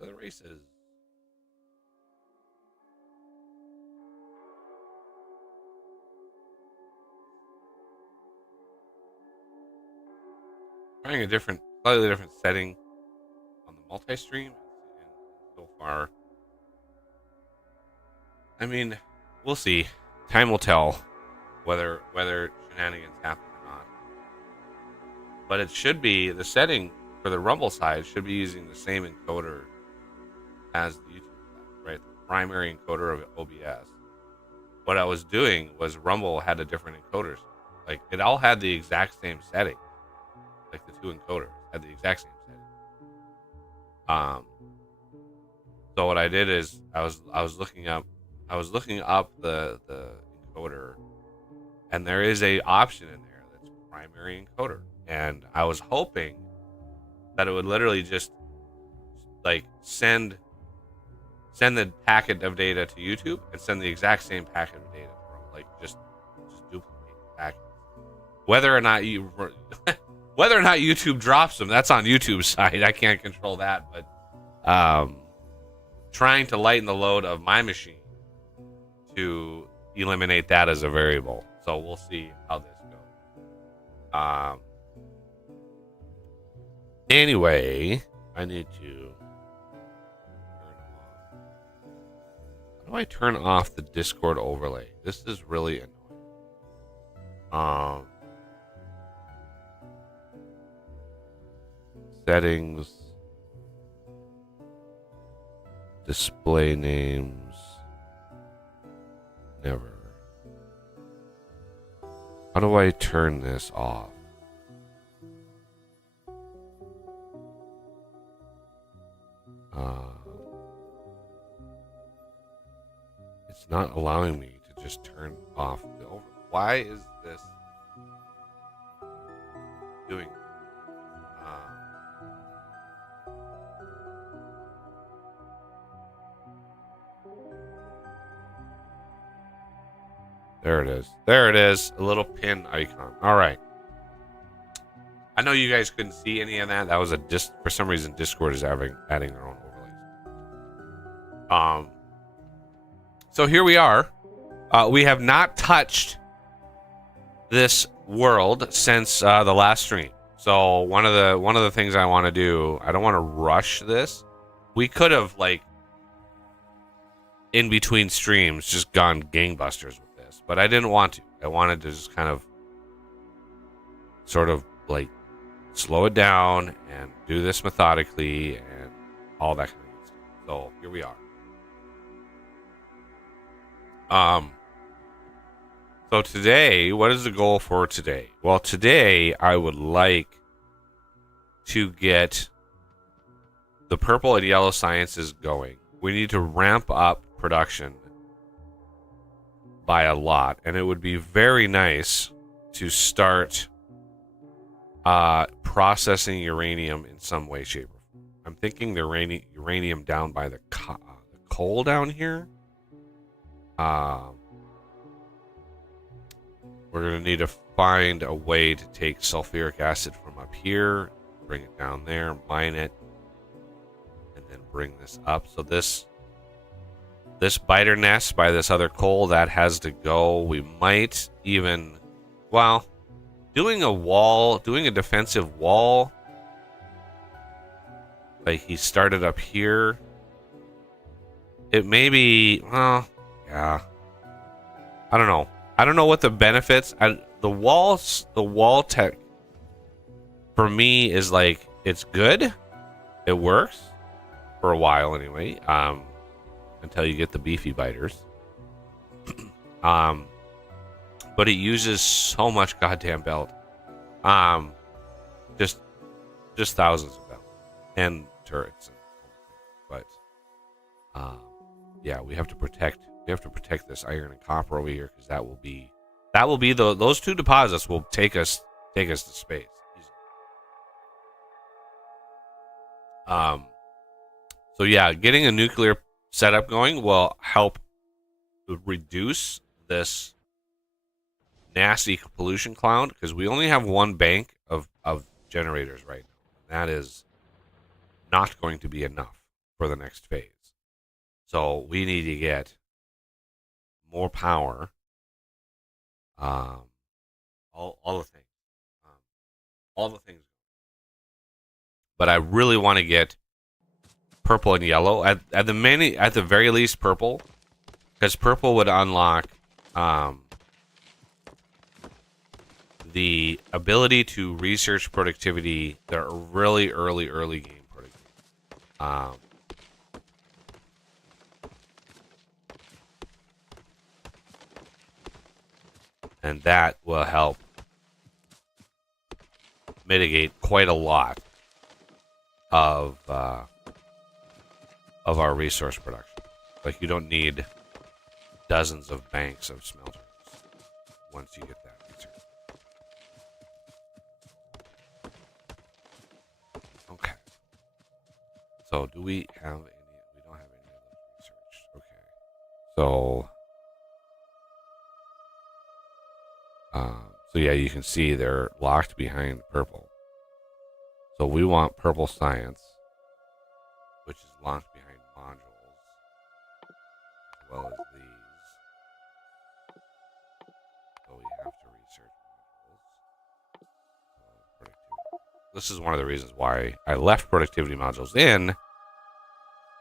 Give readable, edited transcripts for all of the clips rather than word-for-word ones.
to the races. Trying a slightly different setting on the multi-stream, and so far, I mean, we'll see. Time will tell whether shenanigans happen or not. But it should be the setting for the Rumble side should be using the same encoder as the YouTube side, right? The primary encoder of OBS. What I was doing was Rumble had a different encoders. Like it all had the exact same setting. Like the two encoders had the exact same setting. So what I did is I was looking up the encoder, and there is a option in there that's primary encoder, and I was hoping that it would literally just like send the packet of data to YouTube and send the exact same packet of data from like just duplicate the packet. Whether or not YouTube drops them, that's on YouTube's side. I can't control that, but trying to lighten the load of my machine to eliminate that as a variable. So we'll see how this goes. Anyway, I need to turn off. How do I turn off the Discord overlay? This is really annoying. Settings, display names, never. How do I turn this off? It's not allowing me to just turn off the overlay. Why is this doing? There it is. There it is. A little pin icon. All right. I know you guys couldn't see any of that. That was for some reason Discord is adding their own overlays. So here we are. We have not touched this world since the last stream. So one of the things I want to do, I don't want to rush this. We could have like in between streams just gone gangbusters with this, but I didn't want to. I wanted to just kind of sort of like slow it down and do this methodically and all that kind of stuff. So here we are. So today, what is the goal for today? Well, today I would like to get the purple and yellow sciences going. We need to ramp up production by a lot, and it would be very nice to start processing uranium in some way, shape, or form. I'm thinking the uranium down by the coal down here. We're going to need to find a way to take sulfuric acid from up here, bring it down there, mine it, and then bring this up. So this biter nest by this other coal, that has to go. We might even, well, doing a defensive wall, like he started up here, it may be, well, yeah, I don't know. I don't know what the benefits. The wall tech for me is like, it's good. It works for a while anyway. Until you get the beefy biters. But it uses so much goddamn belt. Just thousands of belt and turrets and everything. But yeah, we have to protect this iron and copper over here, because that will be those two deposits will take us to space. So yeah, getting a nuclear setup going will help reduce this nasty pollution cloud, because we only have one bank of generators right now. And that is not going to be enough for the next phase. So we need to get more power. All the things, all the things. But I really want to get purple and yellow at the very least purple, because purple would unlock the ability to research productivity, the really early game productivity. And that will help mitigate quite a lot of our resource production. Like, you don't need dozens of banks of smelters once you get that research. Okay. So do we have any? We don't have any of those research. Okay. So yeah, you can see they're locked behind purple. So we want purple science, which is locked behind modules, as well as these. So we have to research modules. This is one of the reasons why I left productivity modules in.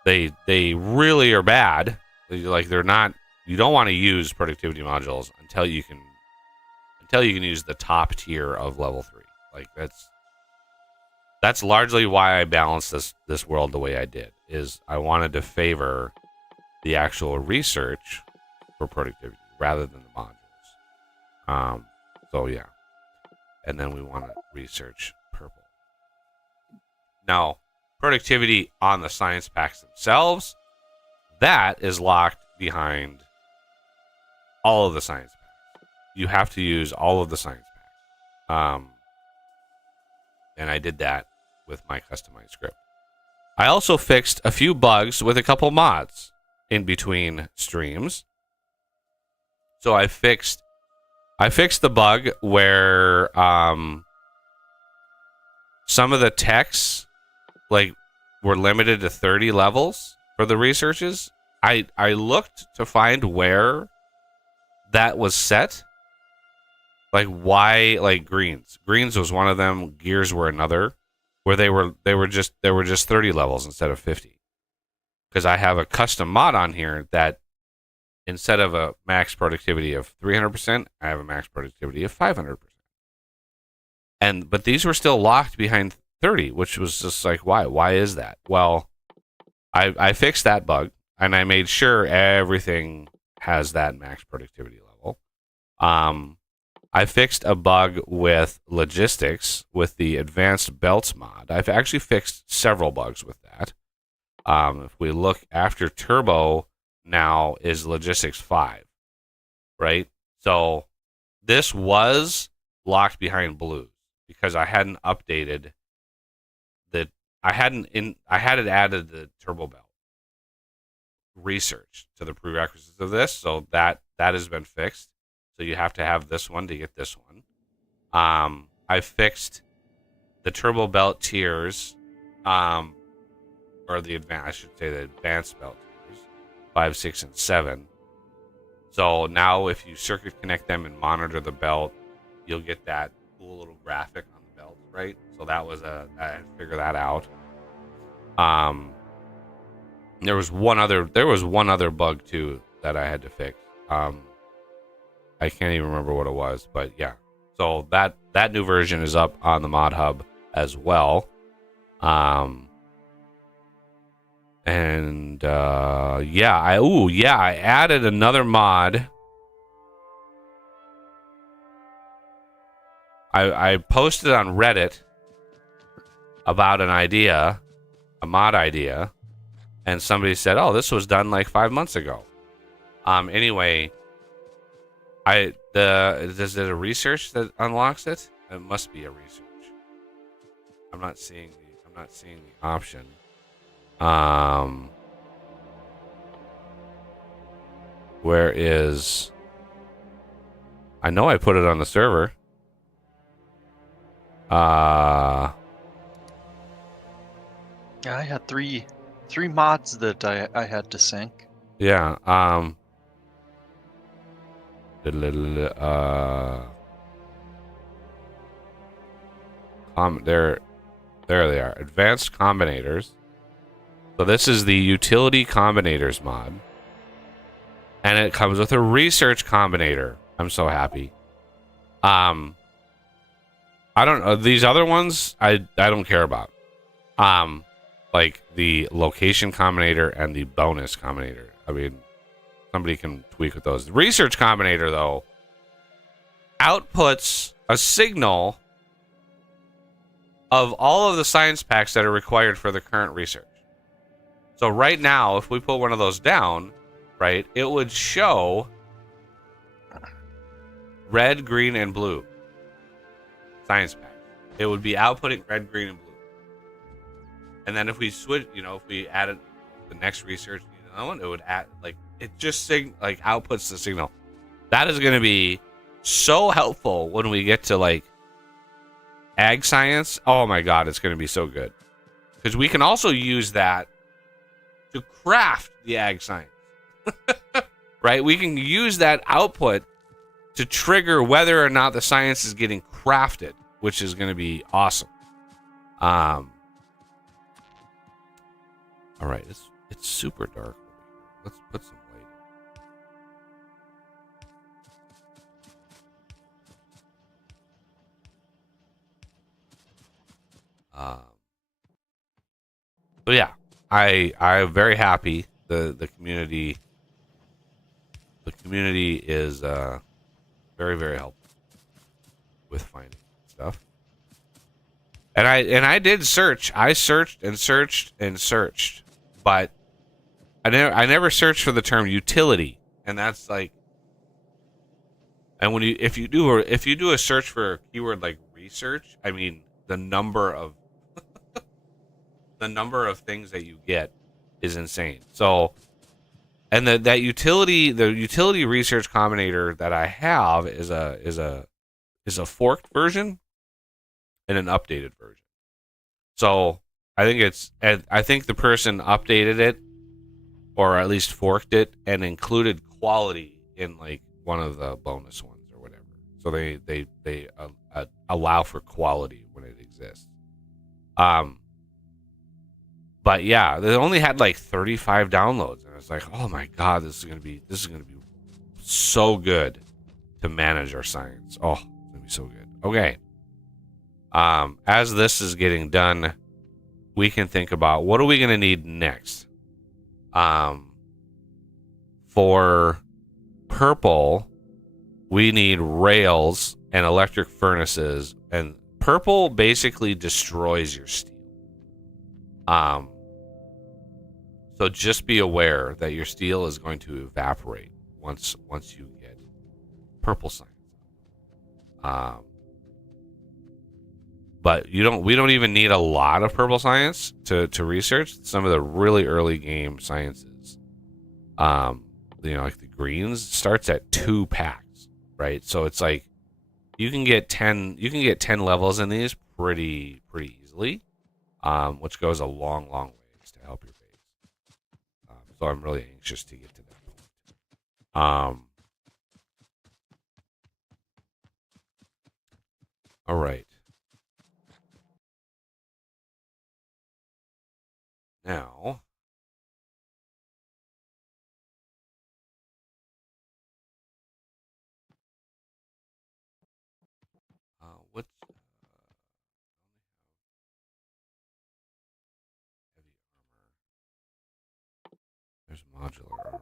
They really are bad. They're not. You don't want to use productivity modules until you can use the top tier of level 3. Like, that's largely why I balanced this world the way I did. Is I wanted to favor the actual research for productivity rather than the modules. So yeah, and then we want to research purple. Now, productivity on the science packs themselves, that is locked behind all of the science packs. You have to use all of the science packs. And I did that with my customized script. I also fixed a few bugs with a couple mods in between streams. So I fixed the bug where some of the techs were limited to 30 levels for the researches. I looked to find where that was set. Like, why? Like, greens was one of them. Gears were another, where they were just 30 levels instead of 50. Because I have a custom mod on here that instead of a max productivity of 300%, I have a max productivity of 500%. But these were still locked behind 30, which was just like, why? Why is that? Well, I fixed that bug, and I made sure everything has that max productivity level. I fixed a bug with logistics with the advanced belts mod. I've actually fixed several bugs with that. If we look after turbo now is logistics 5, right? So this was locked behind blues because I hadn't updated I hadn't added the turbo belt research to the prerequisites of this, so that has been fixed. So you have to have this one to get this one. I fixed the turbo belt tiers, or the advanced belt tiers, 5, 6, and 7. So now if you circuit connect them and monitor the belt, you'll get that cool little graphic on the belt, right? So that was I had to figure that out. There was one other bug too that I had to fix. I can't even remember what it was, but yeah. So that new version is up on the mod hub as well. I added another mod. I posted on Reddit about an idea, a mod idea, and somebody said, "Oh, this was done like 5 months ago." Anyway, is it a research that unlocks it? It must be a research. I'm not seeing the option. Where is? I know I put it on the server. Yeah, I had 3 3 mods that I had to sync. Yeah. There they are. Advanced combinators. So this is the utility combinators mod. And it comes with a research combinator. I'm so happy. I don't know. These other ones I don't care about. Like the location combinator and the bonus combinator. I mean, somebody can tweak with those. The research combinator, though, outputs a signal of all of the science packs that are required for the current research. So right now, if we put one of those down, right, it would show red, green, and blue science packs. It would be outputting red, green, and blue. And then if we switch, if we added the next research one, it would add, like, it just outputs the signal. That is going to be so helpful when we get to like ag science. Oh my god, it's going to be so good, because we can also use that to craft the ag science. Right, we can use that output to trigger whether or not the science is getting crafted, which is going to be awesome. All right, it's super dark. Let's put some light in. So yeah, I'm very happy. The community is very, very helpful with finding stuff. And I did search. I searched and searched and searched, but I never searched for the term utility. And that's like, and if you do a search for a keyword like research, I mean the number of things that you get is insane. So, and the utility research combinator that I have is a forked version and an updated version. So I think the person updated it, or at least forked it, and included quality in like one of the bonus ones or whatever. So they allow for quality when it exists. But yeah, they only had like 35 downloads, and it's like, oh my god, this is gonna be so good to manage our science. Oh, it's gonna be so good. Okay. As this is getting done, we can think about what are we gonna need next. For purple, we need rails and electric furnaces, and purple basically destroys your steel. So just be aware that your steel is going to evaporate once you get purple science. But we don't even need a lot of purple science to research some of the really early game sciences. Like the greens starts at 2 packs, right? So it's like you can get 10 levels in these pretty easily, which goes a long ways to help your base. So I'm really anxious to get to that point. All right. Now, what's heavy armor? There's modular armor.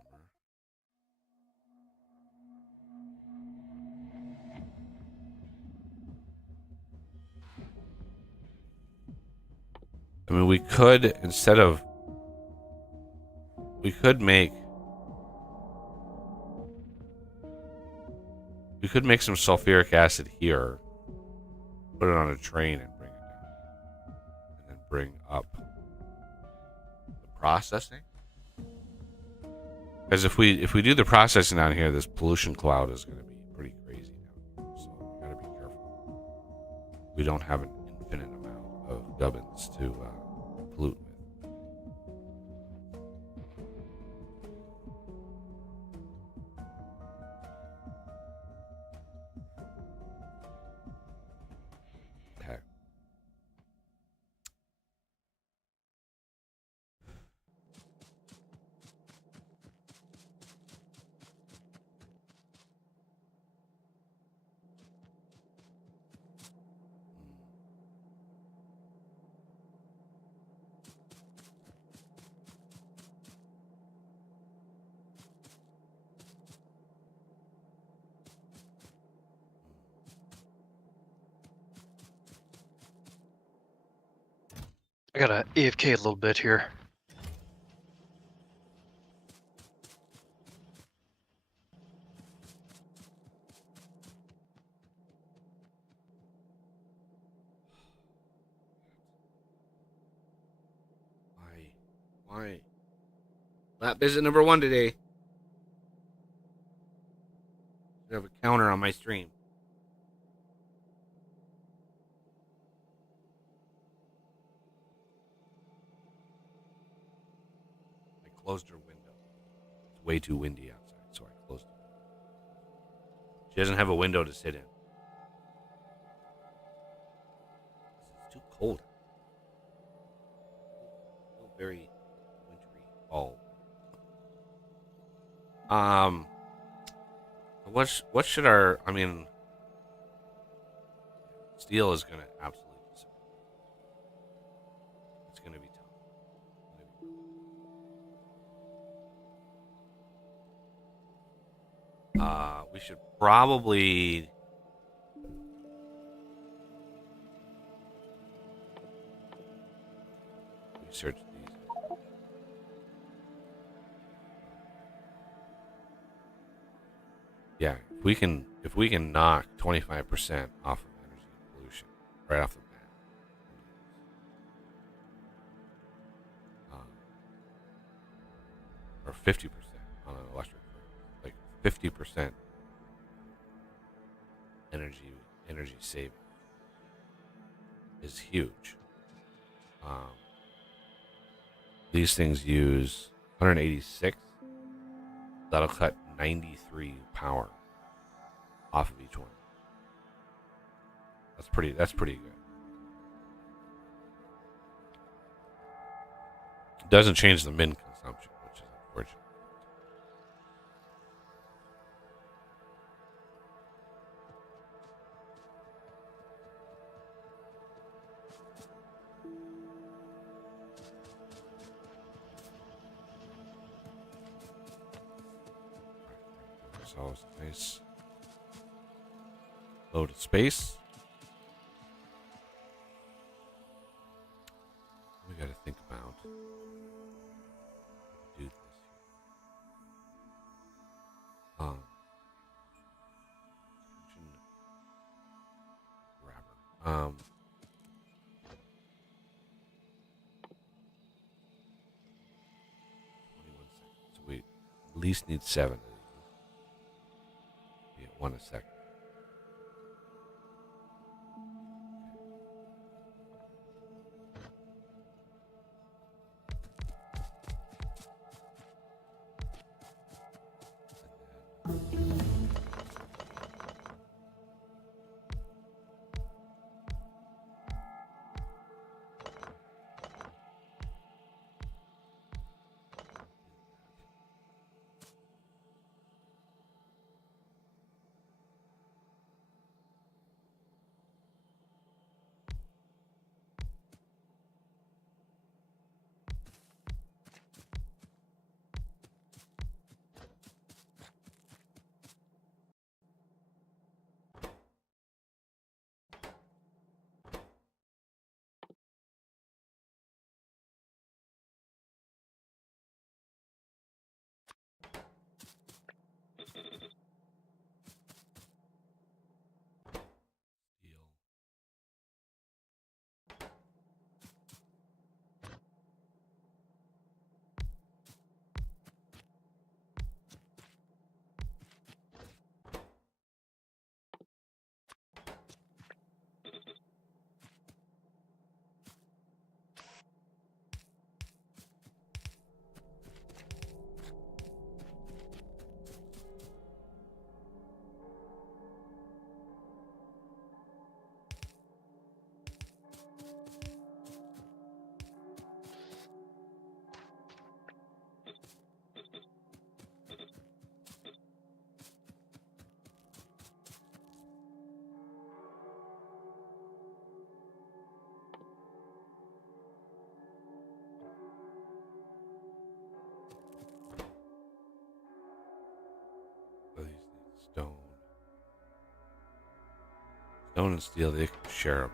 I mean, we could make some sulfuric acid here, put it on a train, and bring it down, and then bring up the processing. Because if we do the processing down here, this pollution cloud is going to be pretty crazy now. So we got to be careful. We don't have an infinite amount of gubbins to pollute with. I gotta AFK a little bit here. Why? Lap visit number 1 today. I have a counter on my stream. I closed her window. It's way too windy outside, so I closed it. She doesn't have a window to sit in. It's too cold. It's very wintry fall. What should our? I mean, steel is gonna absolutely. It's gonna be tough. We should probably research these. Yeah, if we can knock 25% off of energy pollution right off the bat, or 50% on an electric car, like 50% energy saving is huge. Um, these things use 186. That'll cut 93 power off of each one. That's pretty good. It doesn't change the min consumption, which is unfortunate. So it's nice loaded space. We got to think about do this here. Grabber. 21 seconds. So we at least need 7 of these. We get 1 a second. So these need stone. Stone and steel, they can share them.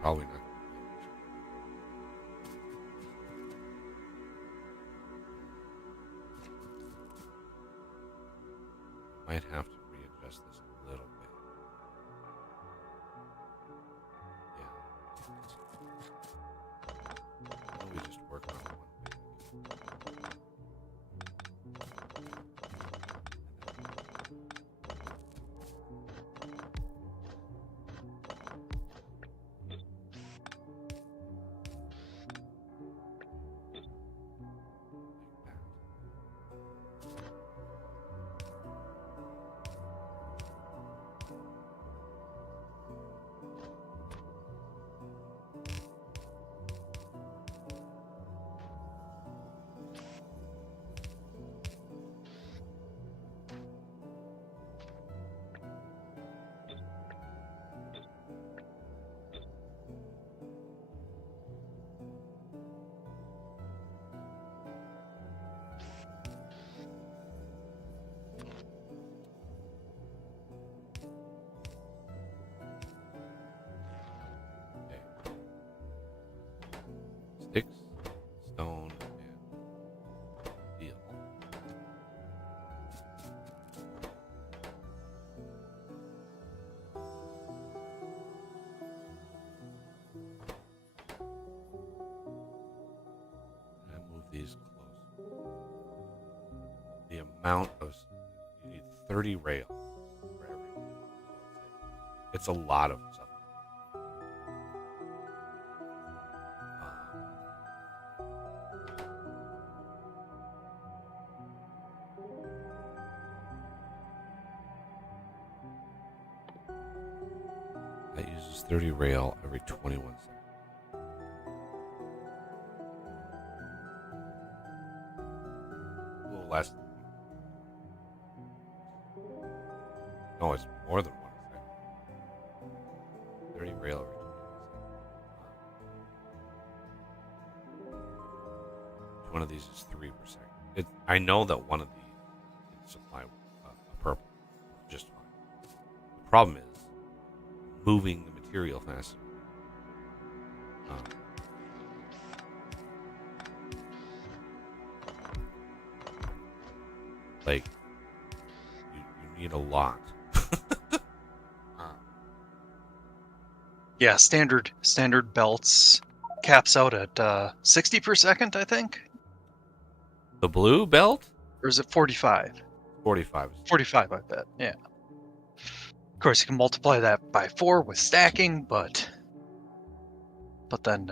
Probably not. Might have to readjust this a little bit. Yeah. Why don't we just work on one thing? Sticks, stone, and steel. And I move these close. The amount of you need 30 rail for every. It's a lot of stuff. That uses 30 rail every 21 seconds. A little less. No, it's more than 1 second. 30 rail every 21 seconds. One of these is 3%. I know that one of these can supply a purple just fine. The problem is moving the material faster. Like, you need a lot. Yeah, standard belts caps out at 60 per second, I think. The blue belt? Or is it 45? 45. 45, I bet. Yeah. Of course, you can multiply that by 4 with stacking, but then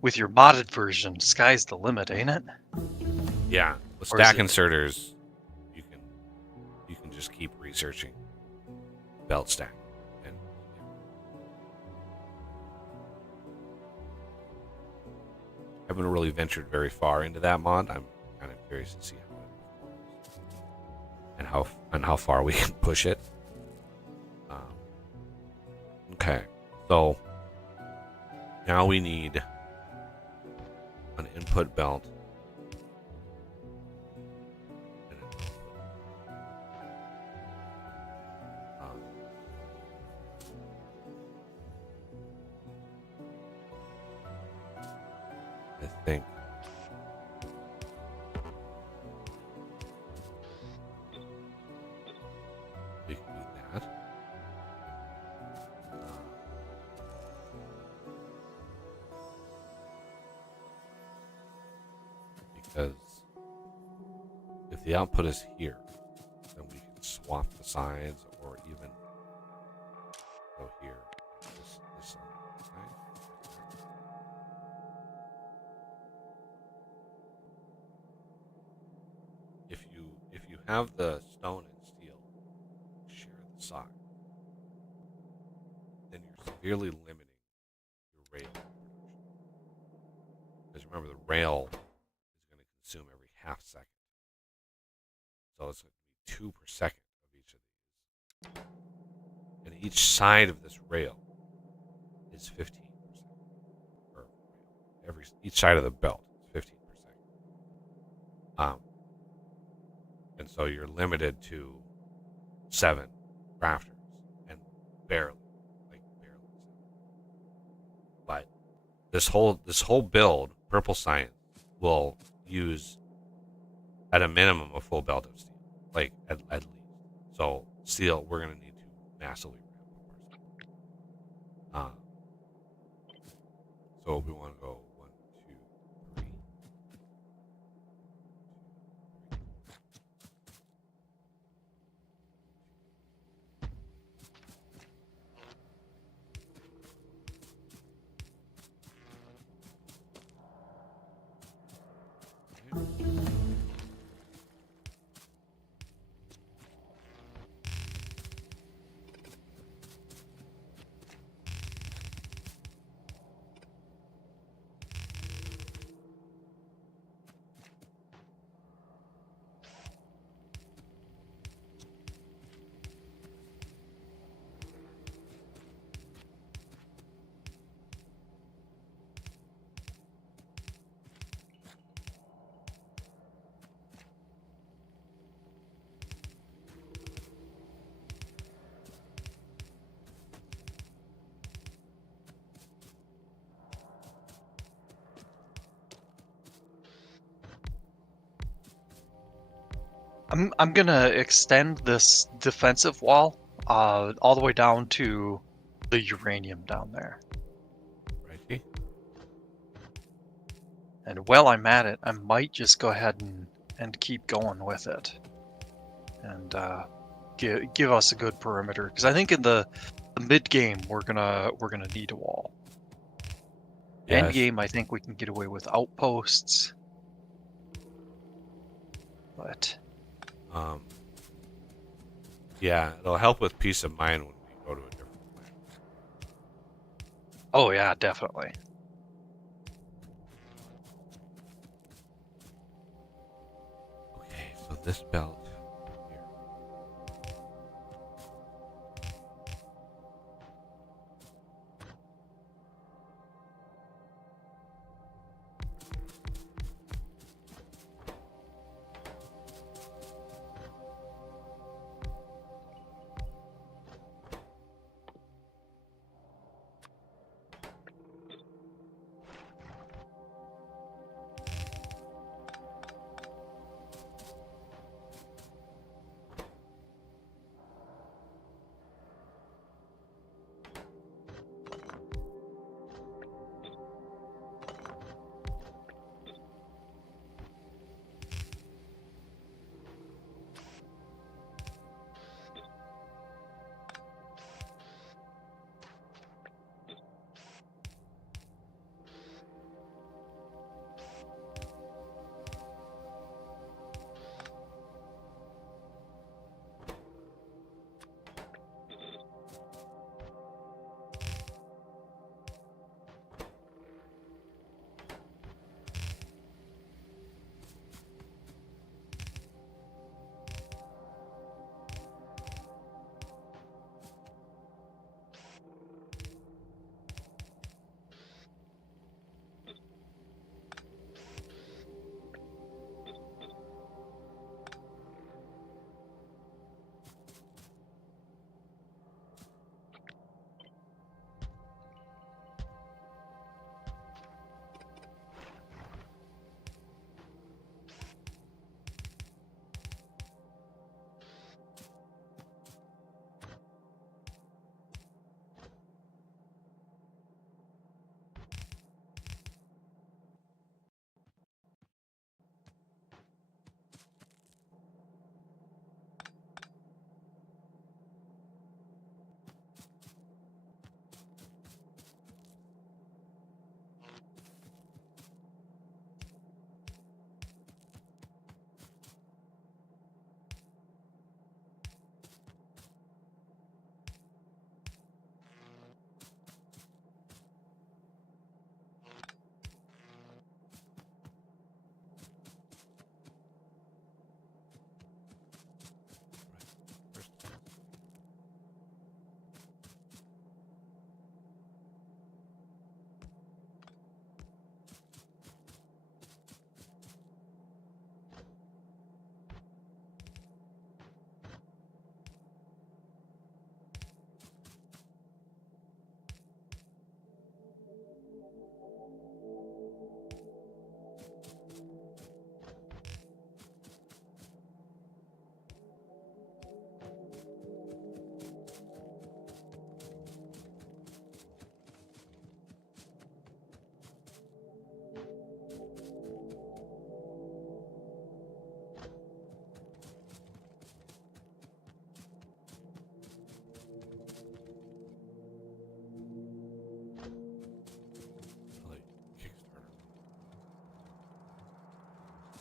with your modded version, sky's the limit, ain't it? Yeah, with Or is stack it- inserters, you can just keep researching belt stack. And I haven't really ventured very far into that mod. I'm kind of curious to see how it performs and how far we can push it. Okay, so now we need an input belt. I think we can do that. Because if the output is here, then we can swap the sides or even go here. This on the side. If you have the stone and steel share the side, then you're severely limiting your rail production. Because remember, the rail is going to consume every half second. So it's going to be 2 per second of each of these. And each side of this rail is 15%. Or each side of the belt is 15%. And so you're limited to 7 crafters and barely. this whole build, purple science, will use at a minimum a full belt of steel, like at least. So steel, we're gonna need to massively ramp up our steel. So we want to go 1, 2, 3. I'm gonna extend this defensive wall all the way down to the uranium down there. Righty. And while I'm at it, I might just go ahead and keep going with it, and give us a good perimeter. Because I think in the mid game we're gonna need a wall. End Yes. game, I think we can get away with outposts, but Um. Yeah, it'll help with peace of mind when we go to a different planet. oh yeah, definitely. Okay, so this belt here.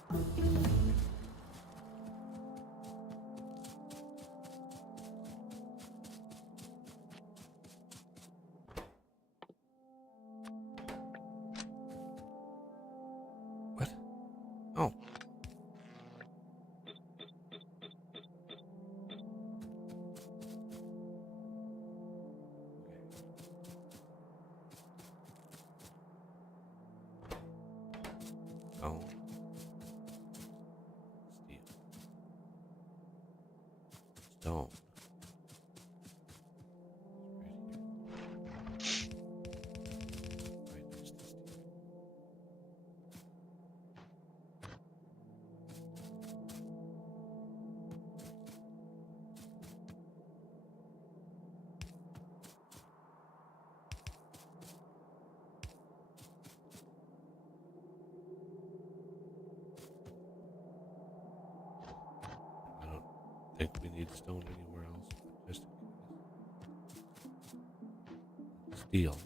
What? Oh. Oh. Steel. Stone. Right next to steel. I don't think we need stone anywhere else, but just in case. Steel.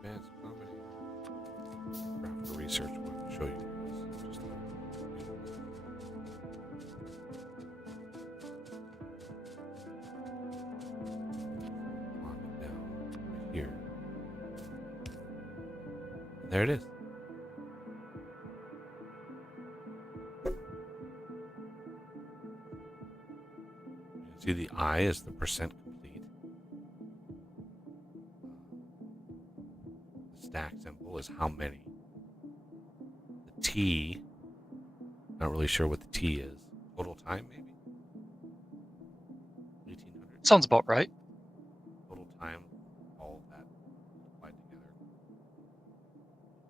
Advanced comedy. For research, I want to show you guys. Just lock it down right here. And there it is. You can see the I is the percent complete. The stack symbol is how many. The T, not really sure what the T is. Total time, maybe? 1800. Sounds about right. Total time, all of that applied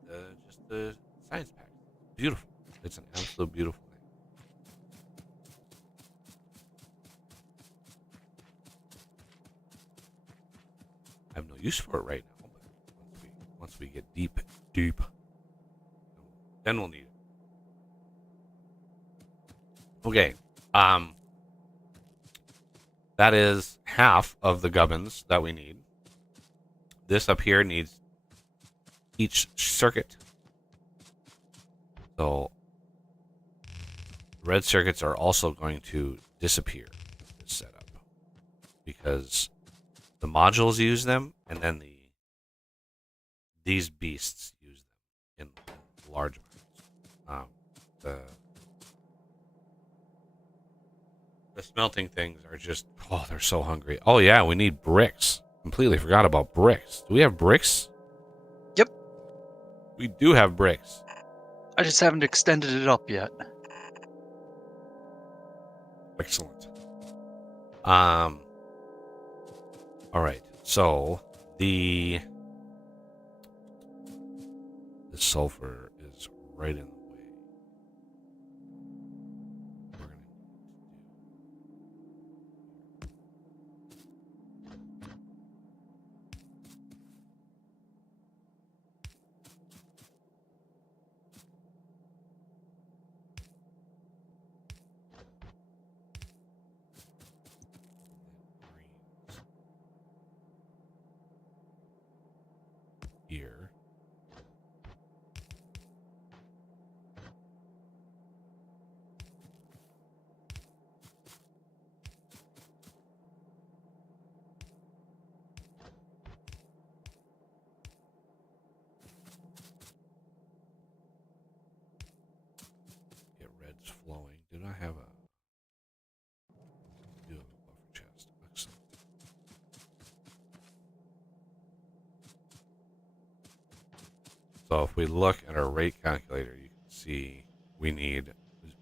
together. Just the science pack. Beautiful. It's an absolute beautiful thing. I have no use for it right now, but once we get deep, then we'll need it. Okay. That is half of the gubbins that we need. This up here needs each circuit. So red circuits are also going to disappear in this setup because the modules use them, and then these beasts use them in large amounts. The smelting things are just, oh, they're so hungry. Oh yeah, we need bricks. Completely forgot about bricks. Do we have bricks? Yep. We do have bricks. I just haven't extended it up yet. Excellent. All right. So the sulfur is right in the way. We're gonna need to do So if we look at our rate calculator, you can see we need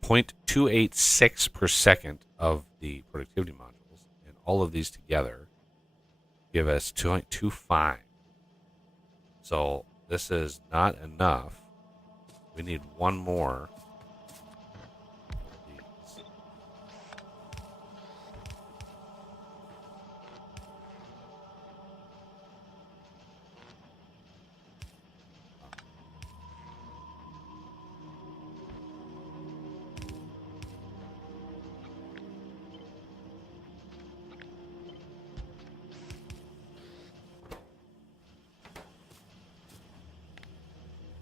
0.286 per second of the productivity modules, and all of these together give us 2.25. So this is not enough. We need one more of these.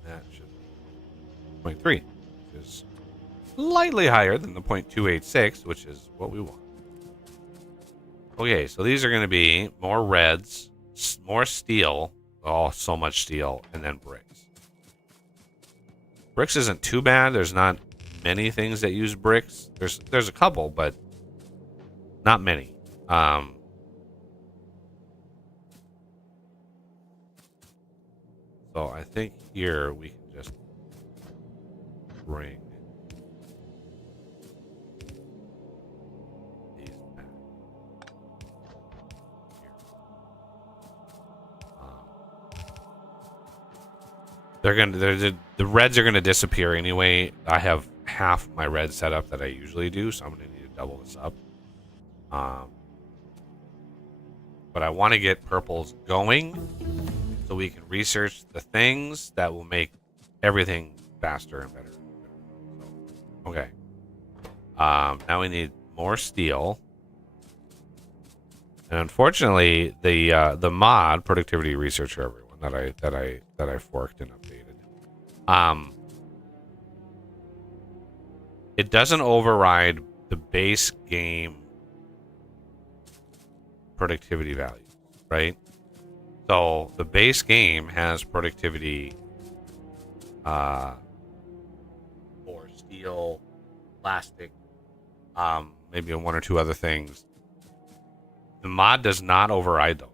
That should be 0.3, which is slightly higher than the 0.286, which is what we want. Okay, so these are going to be more reds, more steel. Oh, so much steel, and then bricks. Bricks isn't too bad. There's not many things that use bricks. There's a couple, but not many. So I think here we can just bring these back. Here. The reds are gonna disappear anyway. I have half my red set up that I usually do, so I'm gonna need to double this up. But I want to get purples going so we can research the things that will make everything faster and better. So, okay. Now we need more steel. And unfortunately, the mod productivity researcher everyone that I forked and updated. It doesn't override the base game productivity values, right? So the base game has productivity for steel, plastic, maybe one or two other things. The mod does not override those.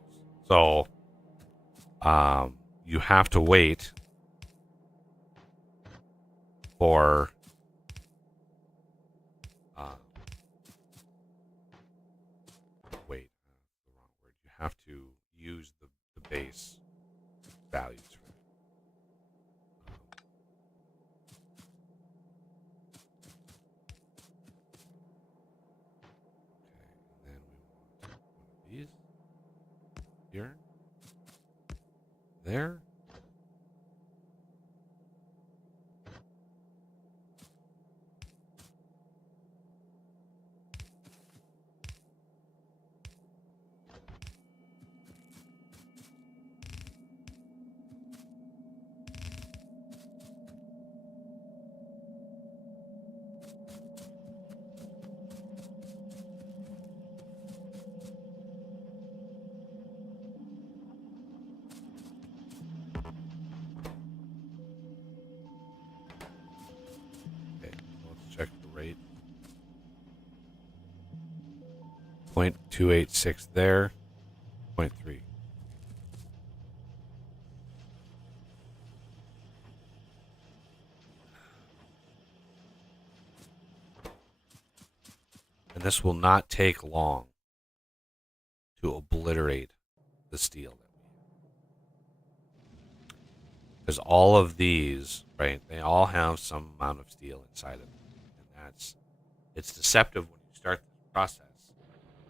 So you have to wait for you have to use the base values for it. Okay, and then we want one of these here, there. Okay, let's check the rate. 0.286 there, 0.3. And this will not take long to obliterate the steel that we have. Because all of these, right, they all have some amount of steel inside of them. And it's deceptive when you start this process.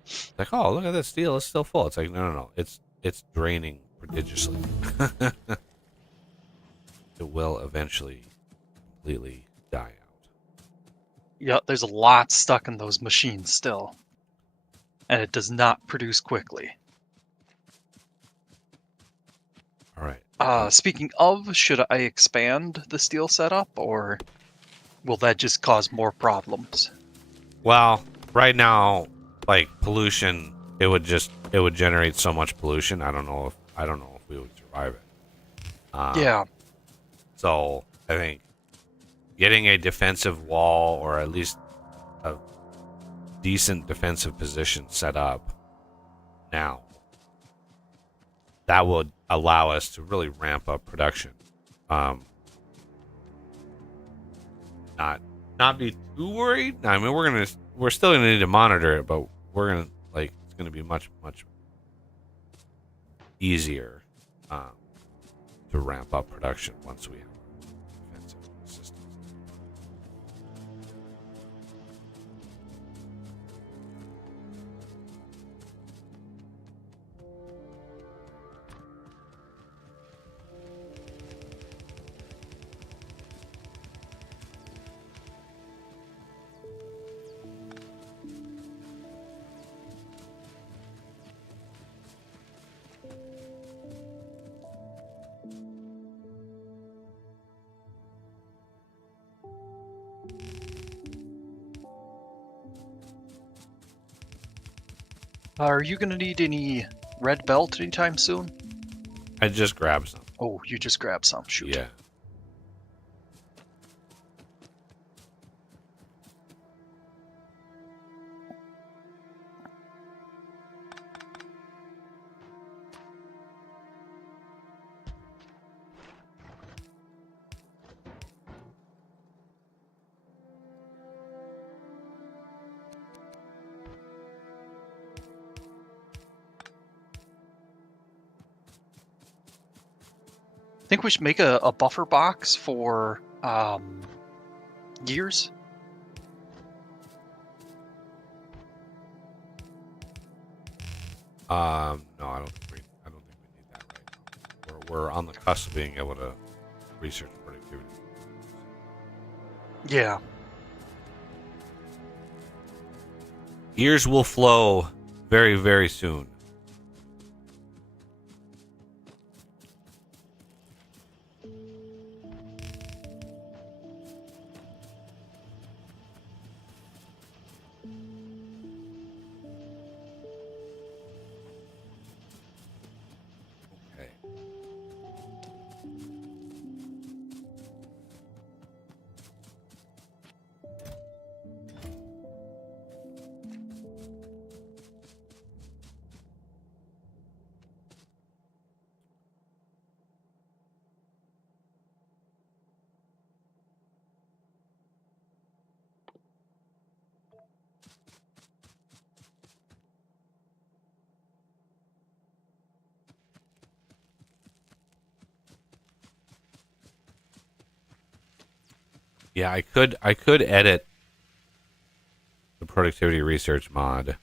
It's like, oh, look at this steel, it's still full. It's like, no. It's draining prodigiously. It will eventually completely die out. Yeah, there's a lot stuck in those machines still. And it does not produce quickly. All right. Speaking of, should I expand the steel setup, or will that just cause more problems? Well, right now, like pollution, it would generate so much pollution. I don't know if we would survive it. Yeah. So I think getting a defensive wall, or at least a decent defensive position set up now, that would allow us to really ramp up production. Um, not be too worried. I mean, we're still gonna need to monitor it, but it's gonna be much easier um, to ramp up production once we have defensive systems. Are you gonna need any red belt anytime soon? I just grabbed some. Oh, you just grabbed some. Shoot. Yeah. I think we should make a buffer box for gears. No, I don't think we need that right now. We're on the cusp of being able to research productivity. Yeah. Gears will flow very, very soon. Okay. Yeah, I could edit the productivity research mod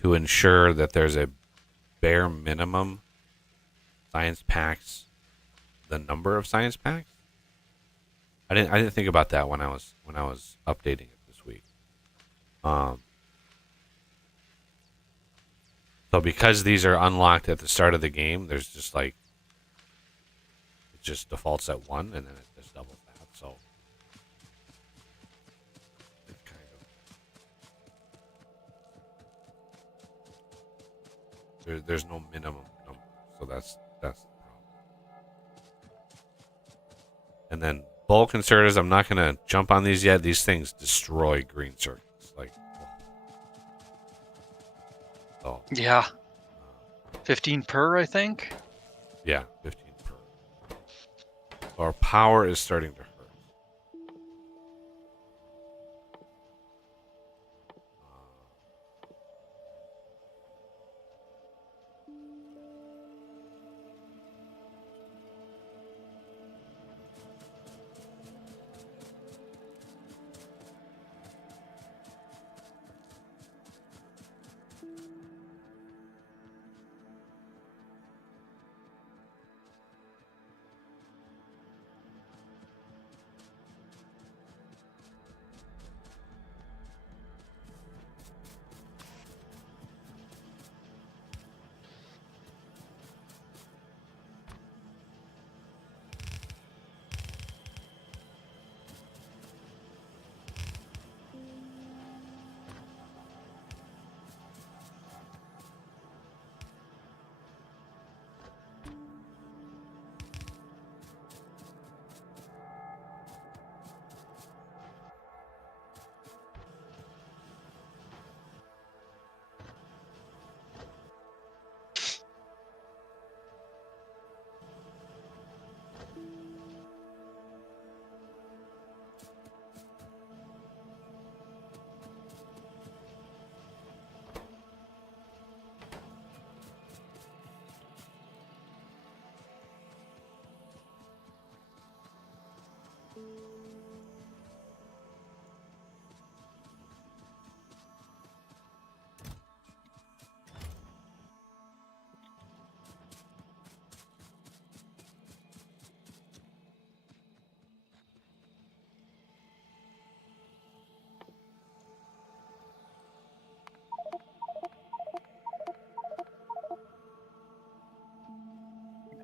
to ensure that there's a bare minimum science packs, the number of science packs. I didn't think about that when I was updating it this week. Um, so because these are unlocked at the start of the game, there's just like it just defaults at 1 and then it just doubles that. So it's kind of there's no minimum number. So that's the problem. And then bulk inserters, I'm not gonna jump on these yet. These things destroy green circuits. Like, oh, Yeah. 15 per, I think. yeah, 15 per. Our power is starting to hurt.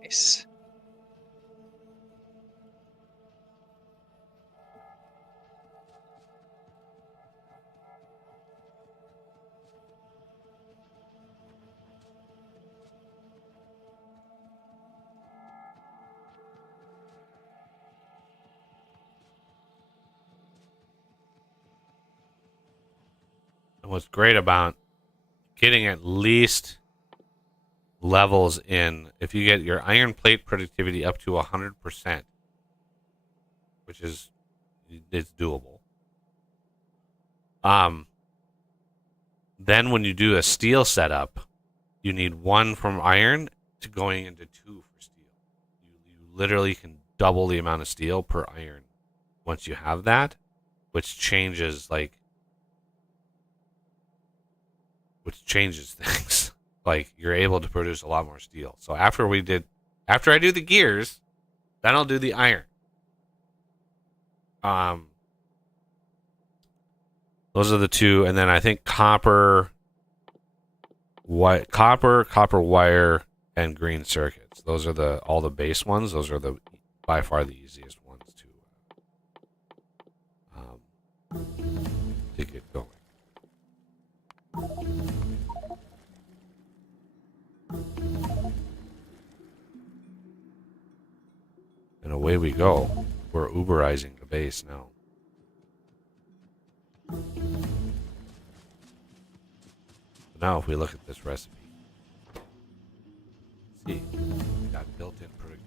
Nice. And what's great about getting at least levels in, if you get your iron plate productivity up to 100%, which is it's doable. Then when you do a steel setup, you need 1 from iron to going into 2 for steel. You literally can double the amount of steel per iron once you have that, which changes things. Like you're able to produce a lot more steel. So after I do the gears, then I'll do the iron. Those are the 2, and then I think copper, wire, and green circuits. Those are all the base ones. Those are by far the easiest ones to get going. And away we go. We're Uberizing the base now. Now, if we look at this recipe, see, we got built-in productivity.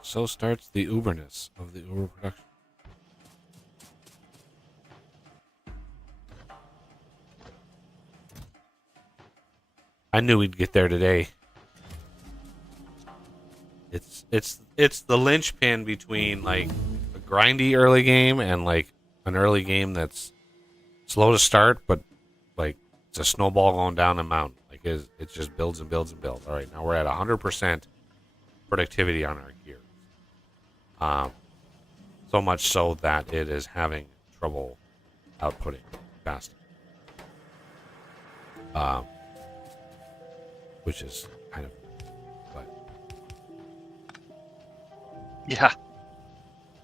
So starts the Uberness of the Uber production. I knew we'd get there today. It's the linchpin between like a grindy early game and like an early game that's slow to start, but like it's a snowball going down the mountain. Like it just builds and builds and builds. All right, now we're at 100% productivity on our gear. So much so that it is having trouble outputting fast. Which is kind of, but Yeah.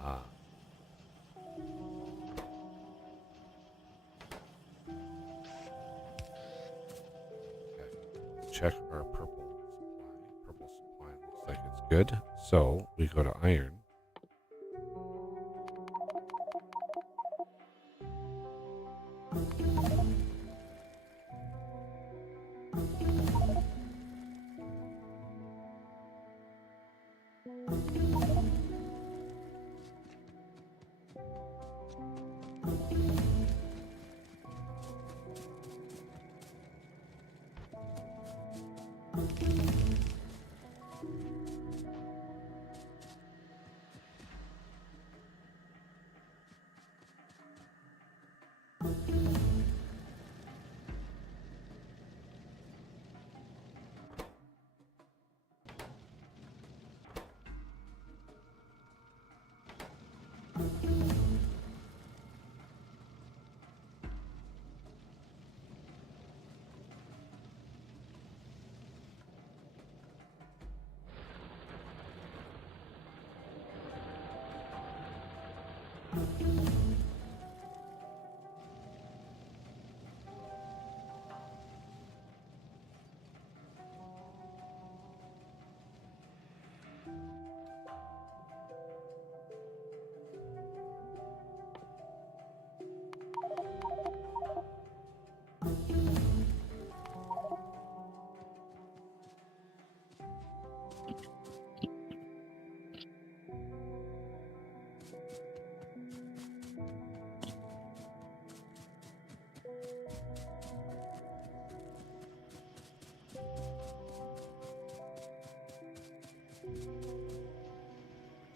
Okay. Check our purple supply. Purple supply looks like it's good. So we go to iron.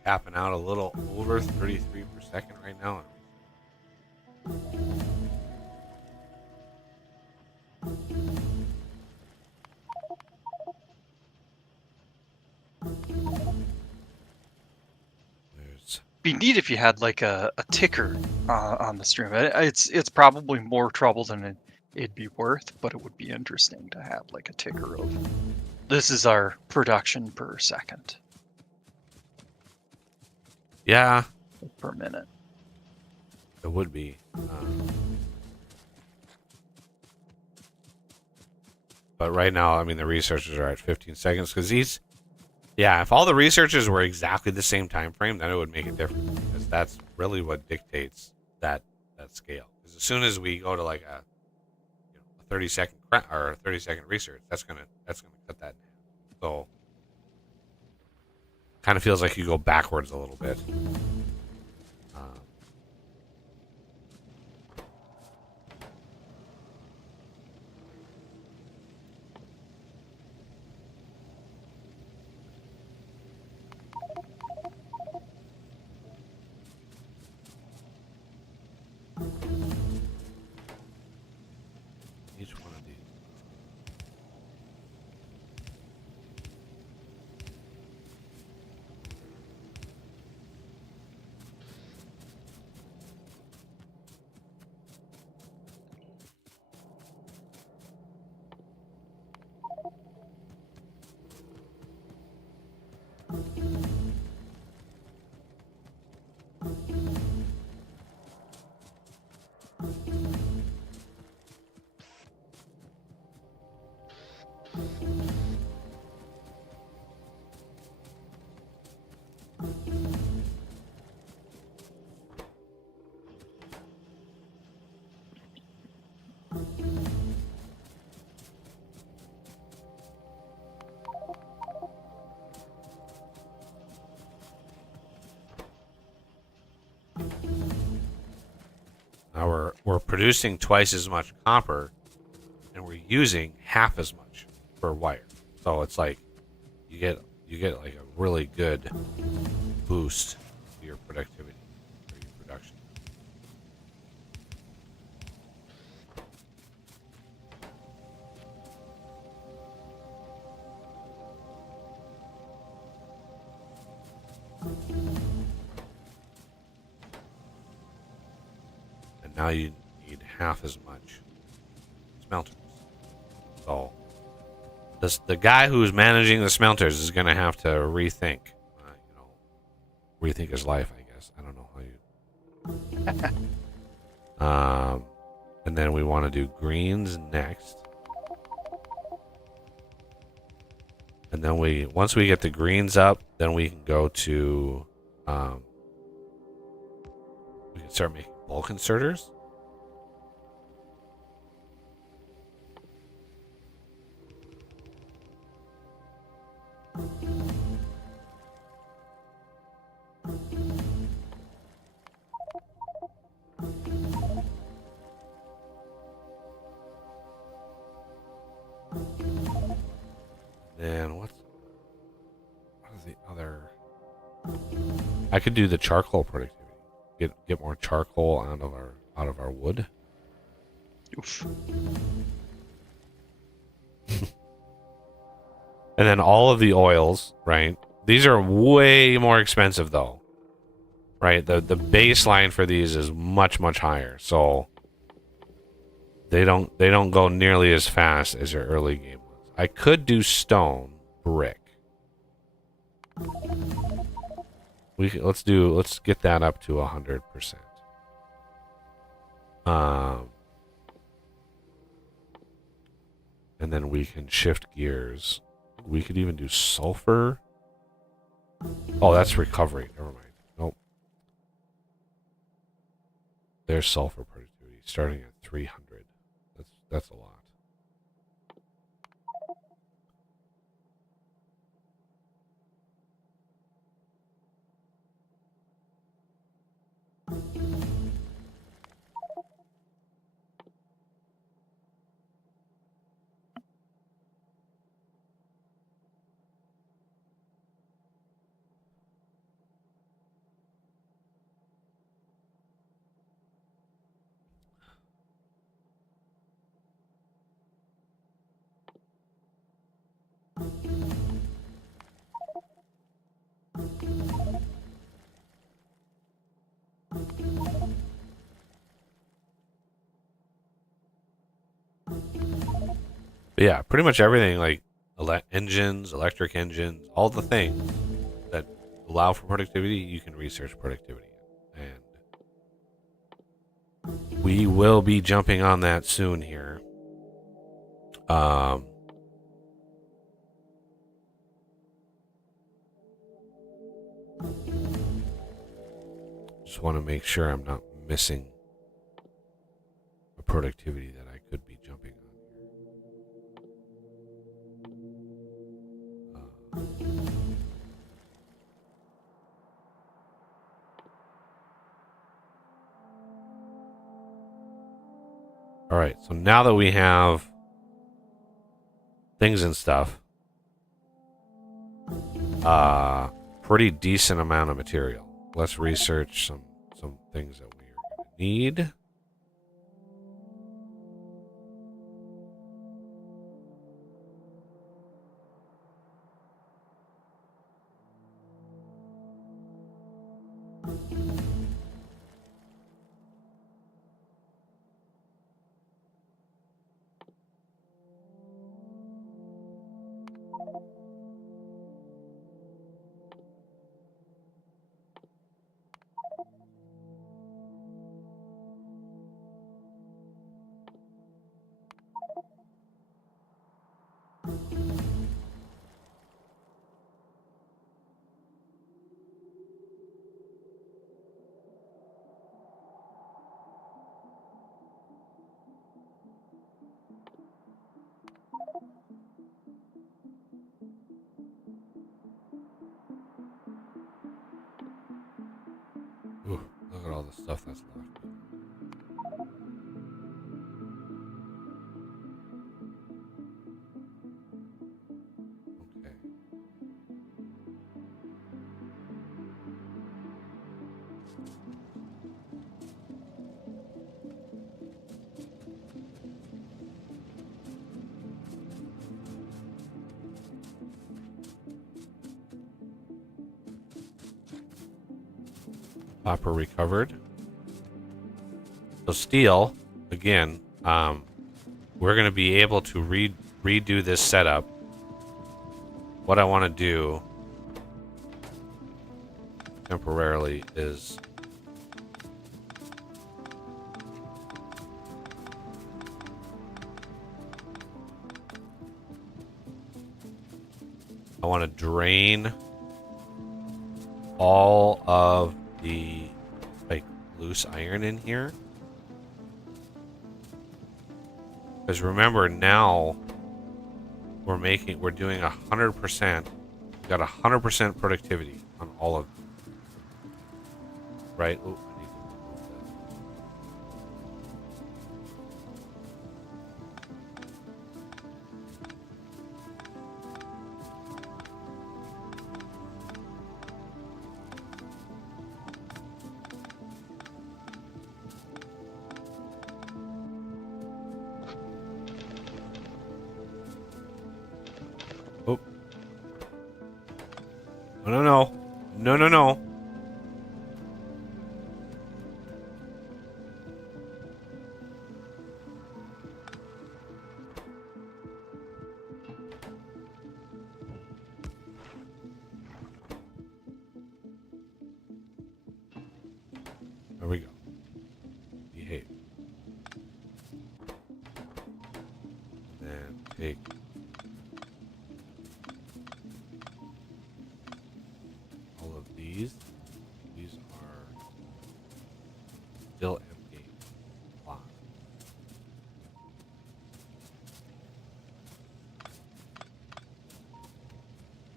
tapping out a little over 33 per second right now. There's Be neat if you had like a ticker on the stream. It's probably more trouble than it'd be worth, but it would be interesting to have like a ticker of this is our production per second, yeah, per minute. it would be. But right now, I mean, the researchers are at 15 seconds because these. Yeah, if all the researchers were exactly the same time frame, then it would make a difference because that's really what dictates that scale. Because as soon as we go to like a 30-second or a 30-second research, that's gonna cut that in half. So kind of feels like you go backwards a little bit. Each one of these. Now we're producing twice as much copper, and we're using half as much per wire. So it's like you get like a really good boost to your productivity or your production. And now you need half as much smelters. So the guy who's managing the smelters is going to have to rethink, rethink his life. I guess I don't know how you. And then we want to do greens next, and then once we get the greens up, then we can go to we can start making bulk inserters. Then what is the other? I could do the charcoal productivity. Get more charcoal out of our wood. Oof. And then all of the oils, right? These are way more expensive though. Right? The baseline for these is much higher. So they don't go nearly as fast as your early game ones. I could do stone, brick. Let's get that up to 100%. And then we can shift gears. We could even do sulfur. Oh, that's recovery. Never mind. Nope. There's sulfur productivity starting at 300. That's a lot. But yeah, pretty much everything like engines, electric engines, all the things that allow for productivity, you can research productivity. And we will be jumping on that soon here. Just want to make sure I'm not missing a productivity that I could be jumping on here. All right, so now that we have things and stuff, pretty decent amount of material. Let's research some things that we are going to need. Ooh, look at all the stuff that's left. Okay. Copper recovered. So steel, again, we're going to be able to redo this setup. What I want to do temporarily is I want to drain all of the like loose iron in here, because remember now we're doing 100%. We got 100% productivity on all of them, right? Ooh, I need to remove that. Oh. No, no, no. No, no, no. There we go. Behave. And then take all of these. These are still empty. Wow.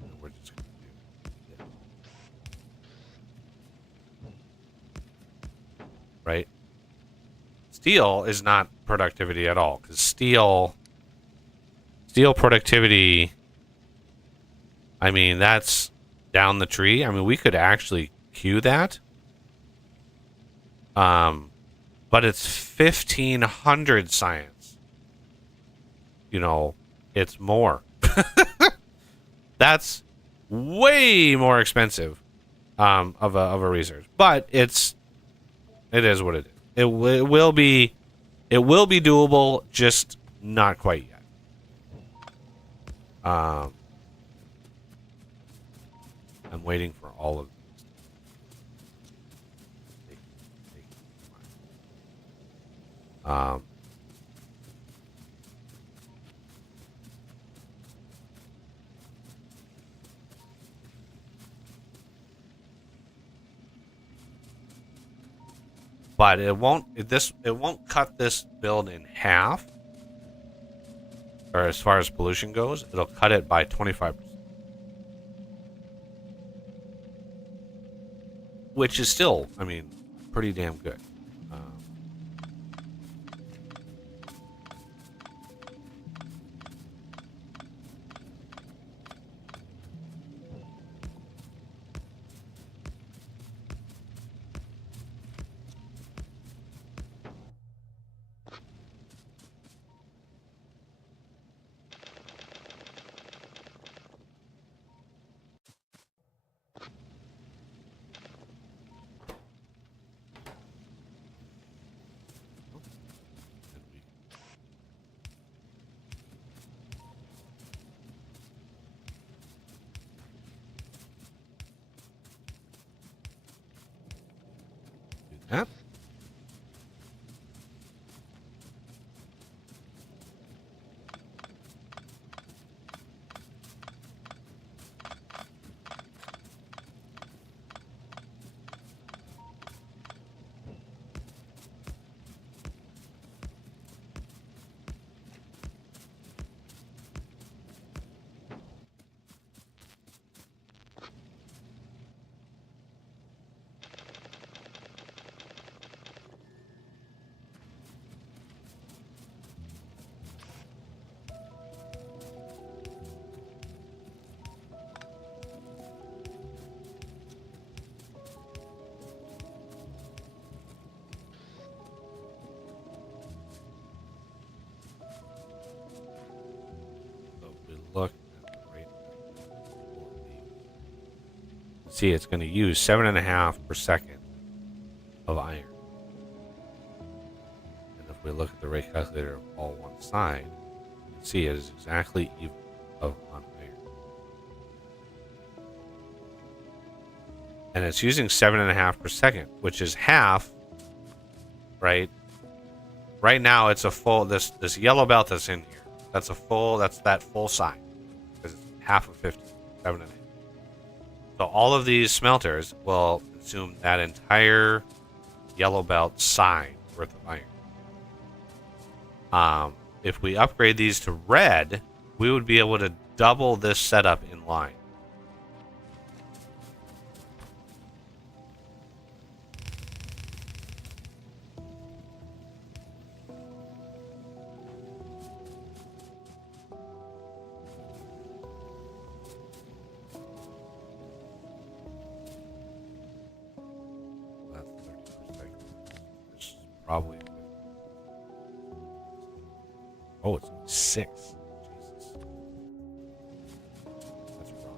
And we're just going to do this. Right? Steel is not productivity at all, because steel productivity, I mean, that's down the tree. I mean, we could actually queue that. But it's 1,500 science. You know, it's more. That's way more expensive of a research, but it is what it is. It will be doable, just not quite yet. Um, I'm waiting for all of these. Um, but it won't. It won't cut this build in half, or as far as pollution goes, it'll cut it by 25%, which is still, I mean, pretty damn good. Do that. So if we look at the rate, see, it's going to use 7.5 per second of iron. And if we look at the rate calculator of all one side, you can see it is exactly even of on iron. And it's using 7.5 per second, which is half, right? Right now, it's a full, this yellow belt that's in here. That's that full side. Because it's half of 50, 7.5. So all of these smelters will consume that entire yellow belt side worth of iron. If we upgrade these to red, we would be able to double this setup in line. That's 30%. This is probably. Oh, it's only 6. Jesus. That's rough.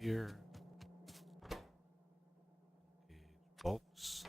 Here. Bolts.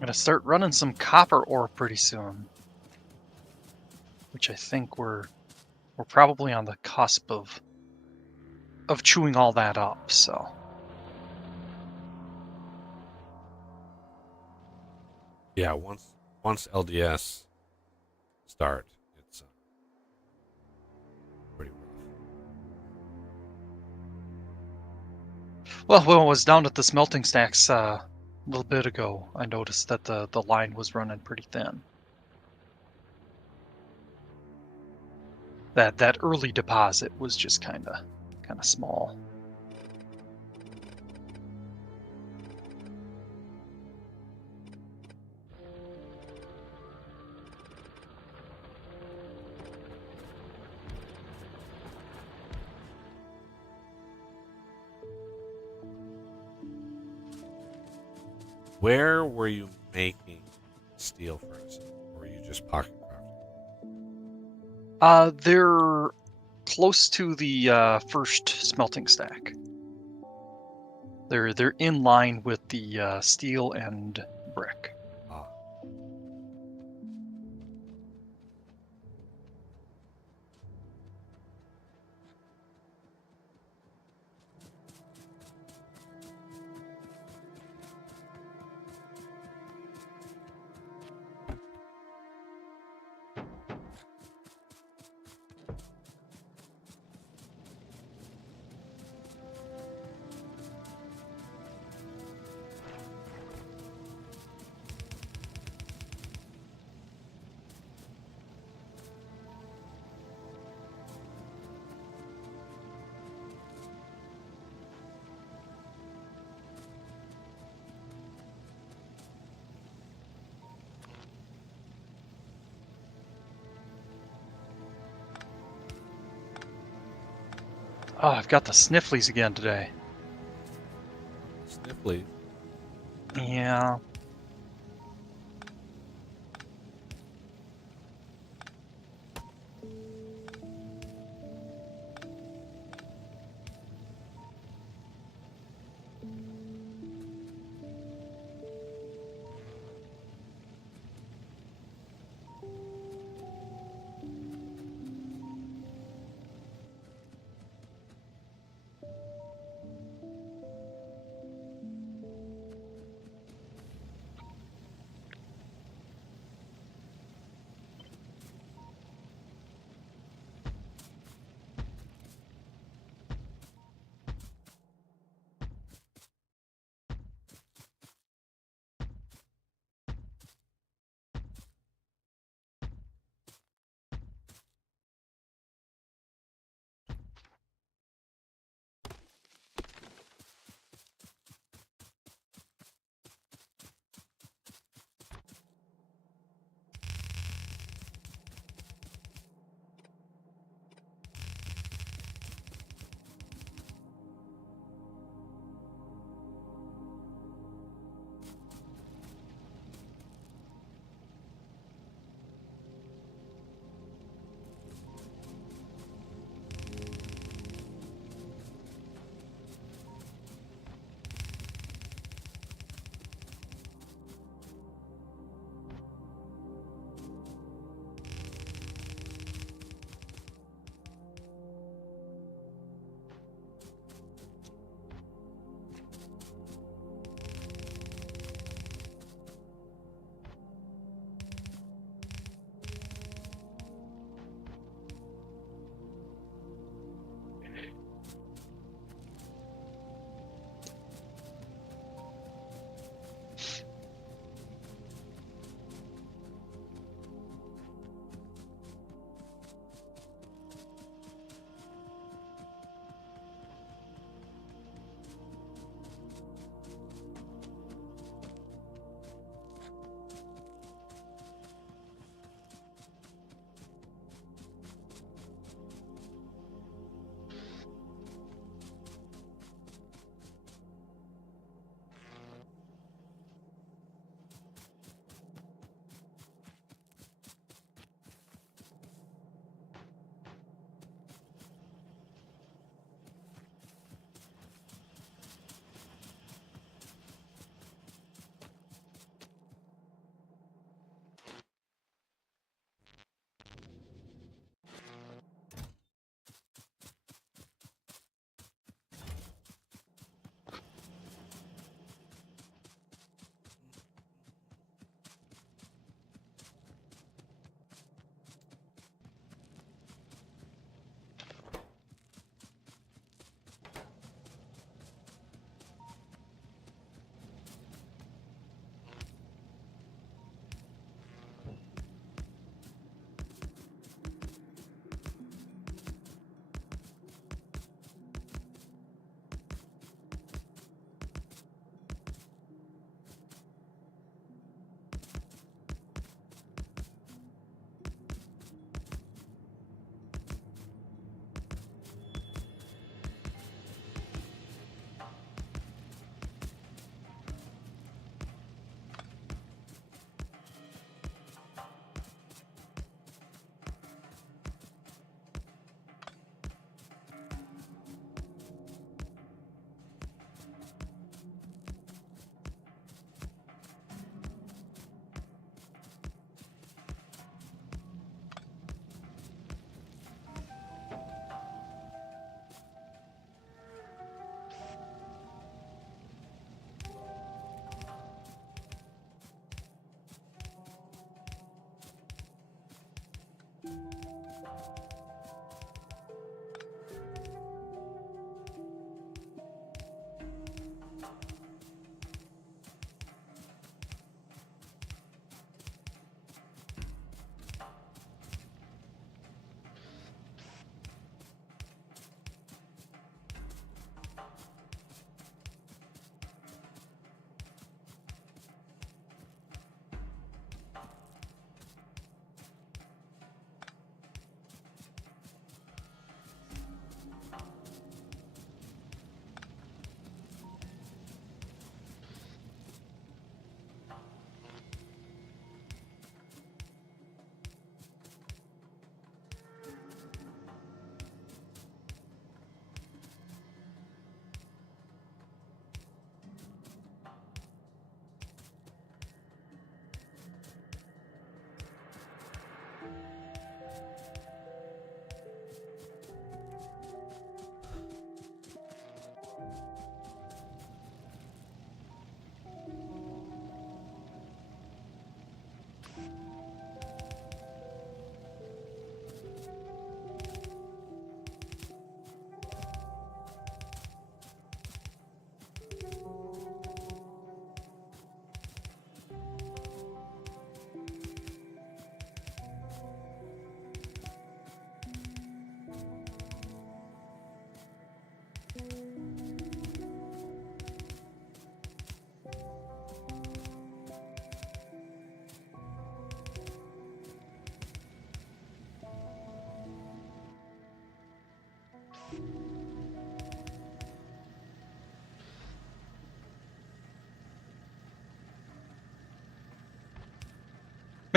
gonna start running some copper ore pretty soon, which I think we're probably on the cusp of chewing all that up. So Yeah, once LDS start, it's pretty rough. well, when I was down at the smelting stacks a little bit ago, I noticed that the line was running pretty thin. That early deposit was just kind of small. Where were you making steel first? Or were you just pocket crafting? They're close to the first smelting stack. They're in line with the steel and brick. Ah. Oh, I've got the snifflies again today. Sniffly. Yeah.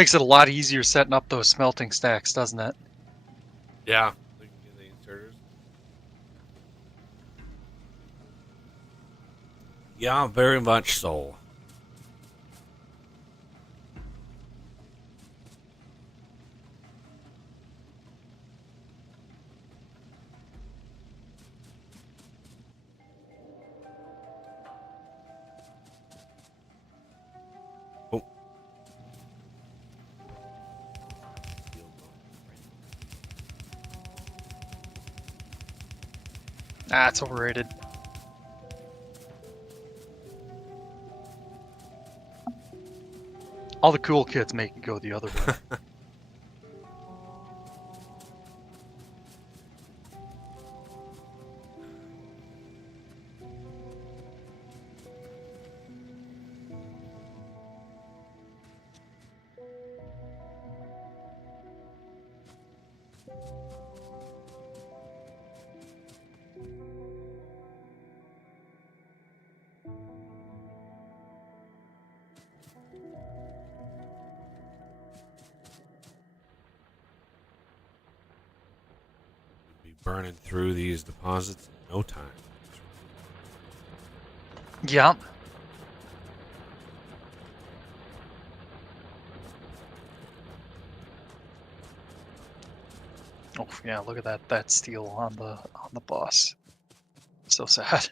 Makes it a lot easier setting up those smelting stacks, doesn't it? Yeah. The inserters. Yeah, very much so. Oh. Ah, it's overrated. All the cool kids make it go the other way. Be burning through these deposits in no time. Yeah. Oh yeah, look at that steel on the boss. So sad.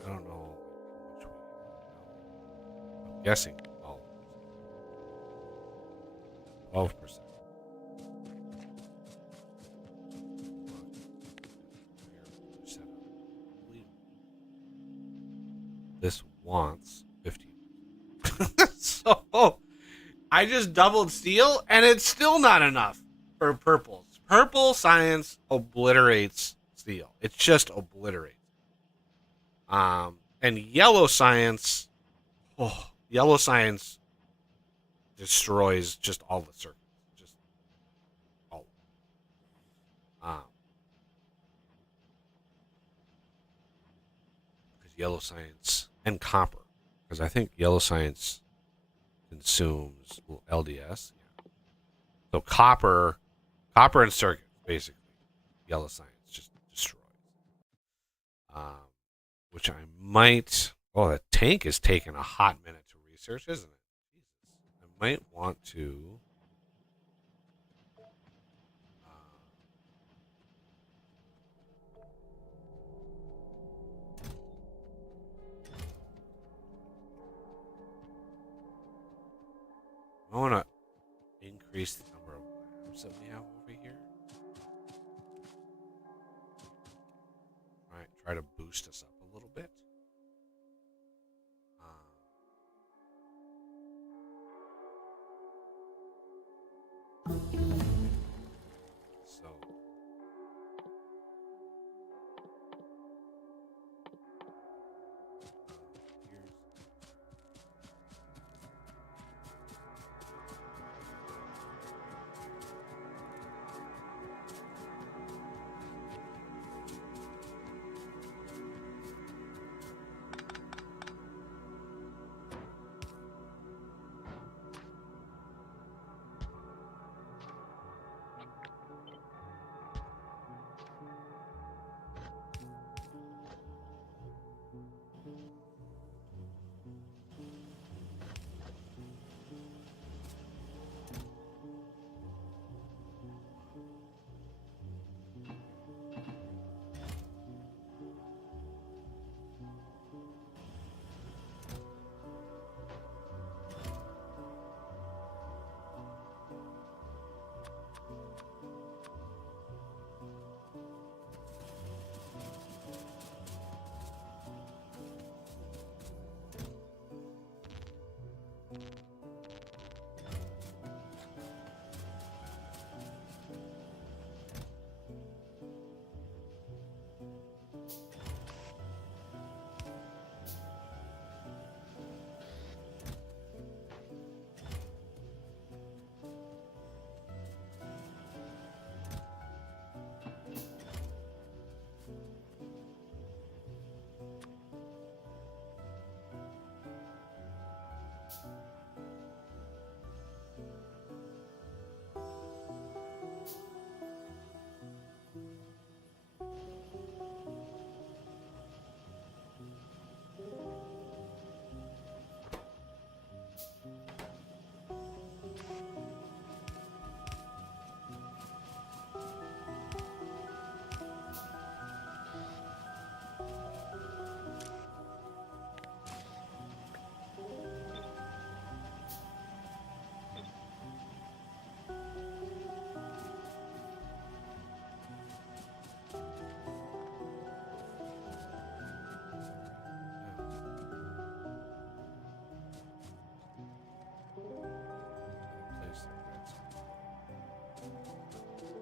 I don't know how much we have now. I'm guessing 12%. This wants 15. So I just doubled steel, and it's still not enough for purples. Purple science obliterates steel. It just obliterates. And yellow science, yellow science destroys just all the circuits, just all. Because yellow science and copper, because I think yellow science consumes LDS. Yeah. So copper and circuits basically. Yellow science just destroys. Um, which I might. Oh, that tank is taking a hot minute to research, isn't it? Jesus. I might want to. I want to increase the number of labs that we have over here. All right, try to boost us up a little bit. So here's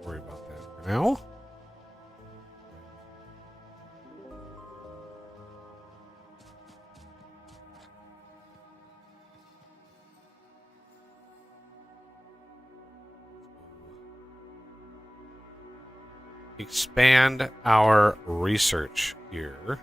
worry about that for now. Expand our research here.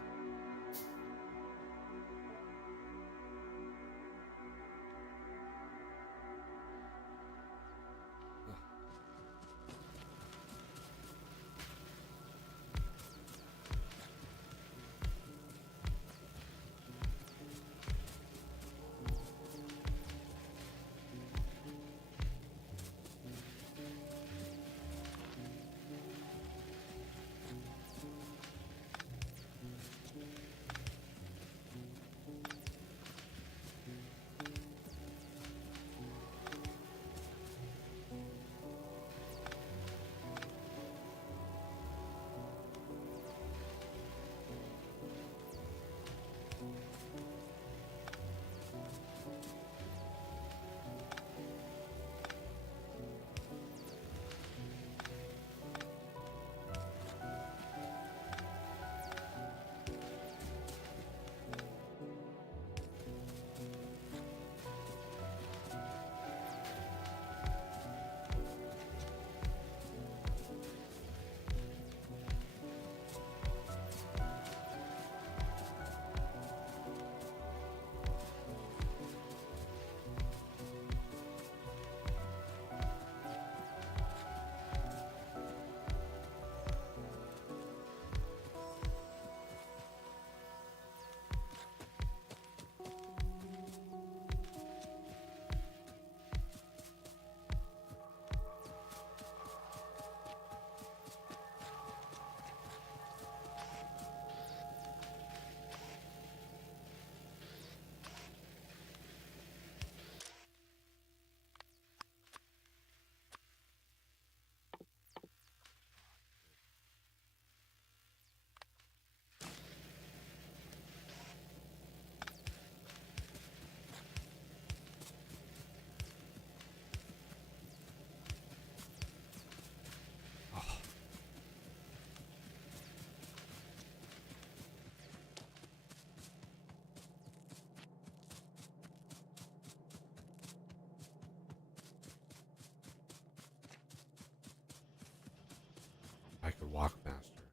I could walk faster.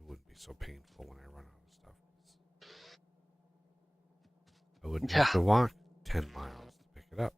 It wouldn't be so painful when I run out of stuff. I wouldn't have to walk 10 miles to pick it up.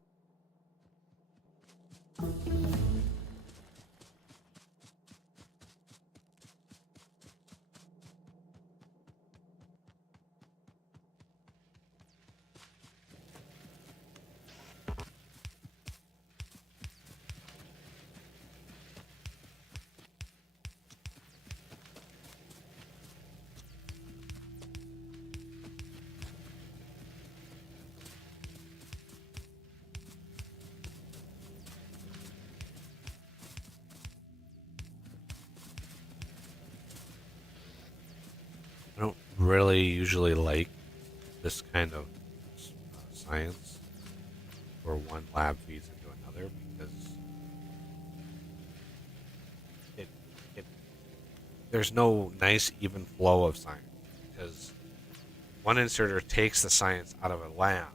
I don't really usually like this kind of science where one lab feeds into another because it, it there's no nice even flow of science because one inserter takes the science out of a lab.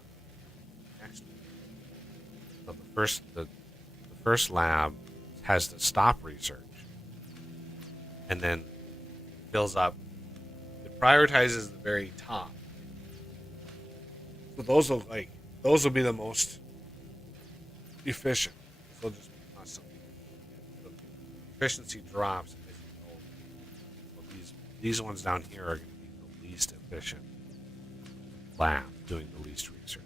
So the first lab has to stop research and then fills up. It prioritizes the very top. So those will be the most efficient. They'll just be constantly. The efficiency drops as you go. Well, these ones down here are going to be the least efficient lab doing the least research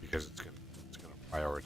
because it's going to prioritize.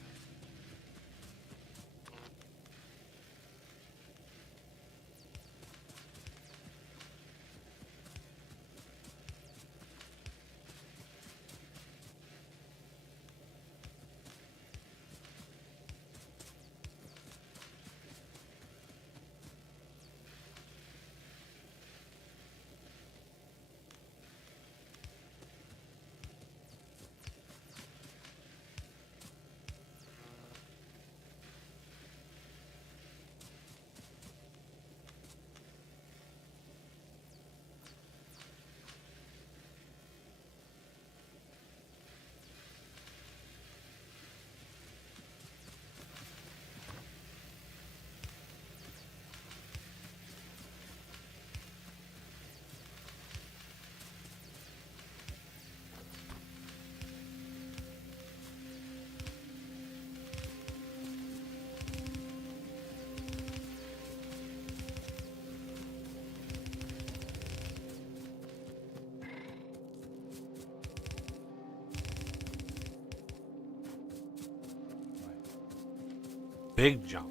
big jump.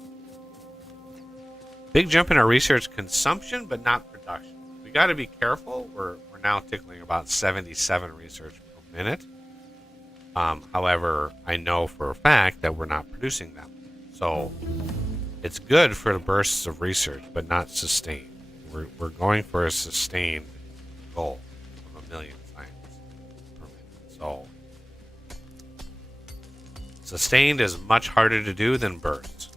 Big jump in our research consumption, but not production. We got to be careful. We're now tickling about 77 research per minute. However, I know for a fact that we're not producing them. So it's good for the bursts of research, but not sustained. We're going for a sustained goal of 1 million science per minute. So sustained is much harder to do than bursts.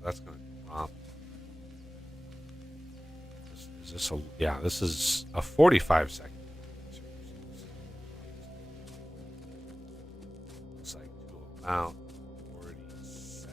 So that's going to drop. Is this a, yeah, this is a 45 second. Looks like to about 47-ish.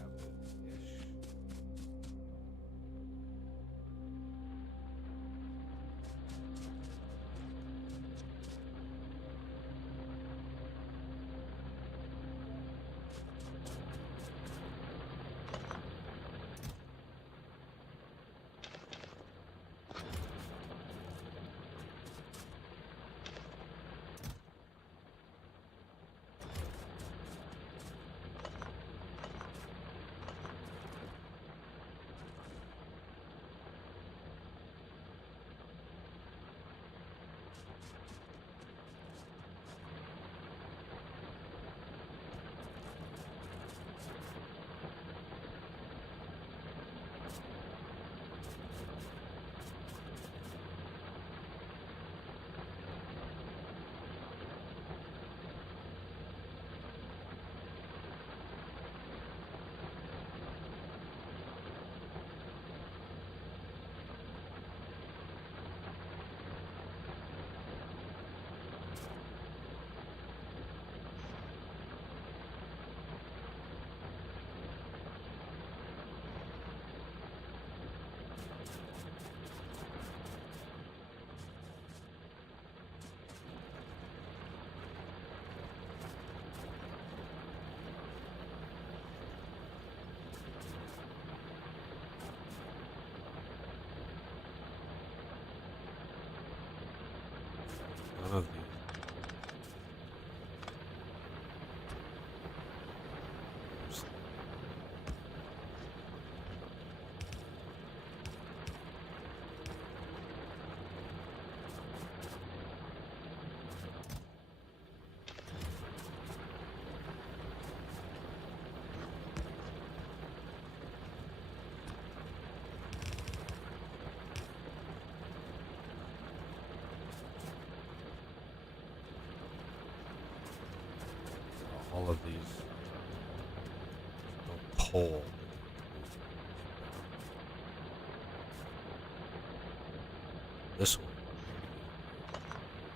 None of these. All of these don't pull. This one.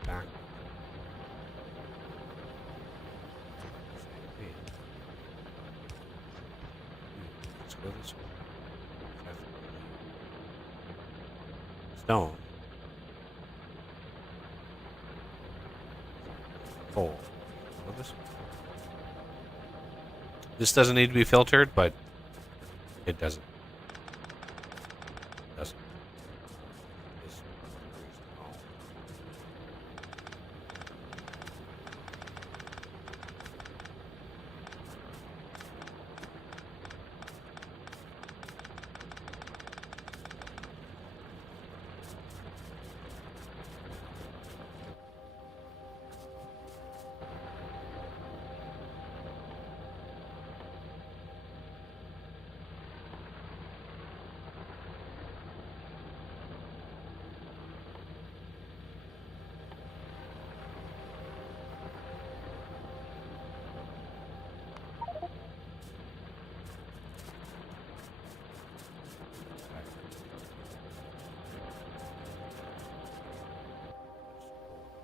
Back. Hey. Let's go this way. Stone. Pull. Go this way. This doesn't need to be filtered, but it doesn't. It doesn't. This one. Oh.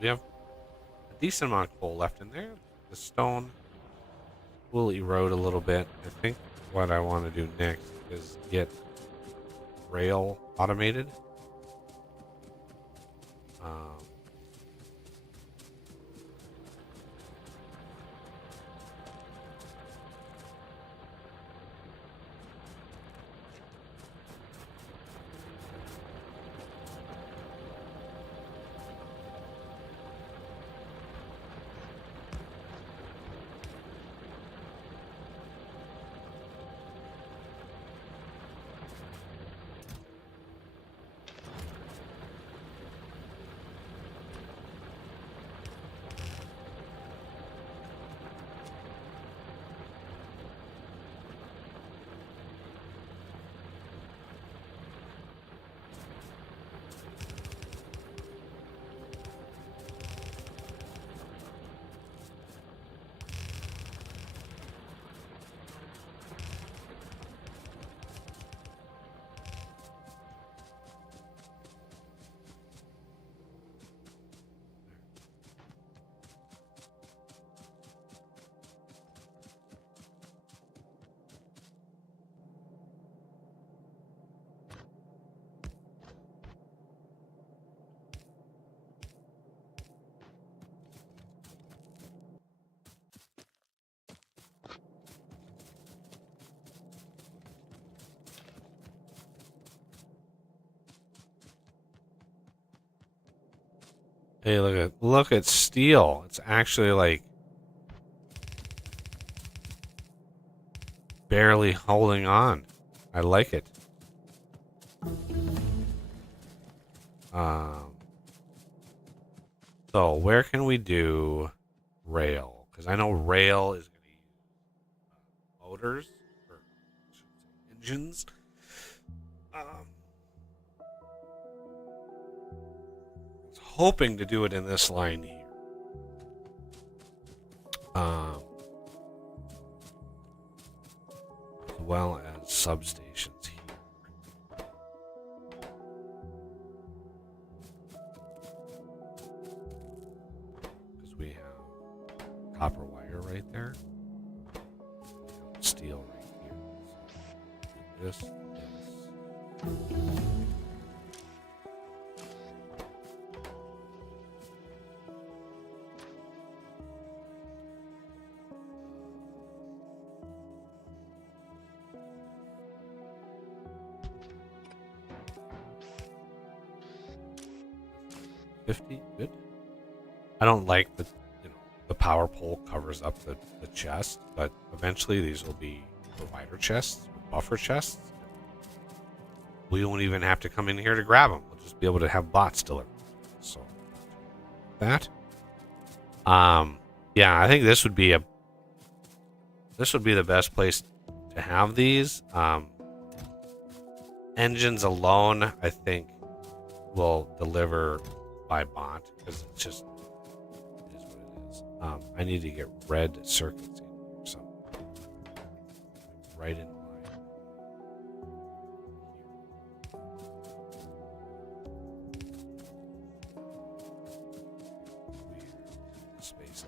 We have a decent amount of coal left in there. The stone will erode a little bit. I think what I want to do next is get rail automated. Hey, look at steel. It's actually like barely holding on. I like it. Um, so where can we do rail? Because I know rail is going to use motors or I should say engines. Um, I was hoping to do it in this line here. Um, as well as substations here. Because we have copper wire right there. We have steel right here. So this. 50, good. I don't like the power pole covers up the chest, but eventually these will be provider chests, buffer chests. We won't even have to come in here to grab them. We'll just be able to have bots deliver. So that. Yeah, I think this would be the best place to have these. Engines alone, I think, will deliver by bot because it's just it is what it is. I need to get red circuits in here, so right in line. Weird space.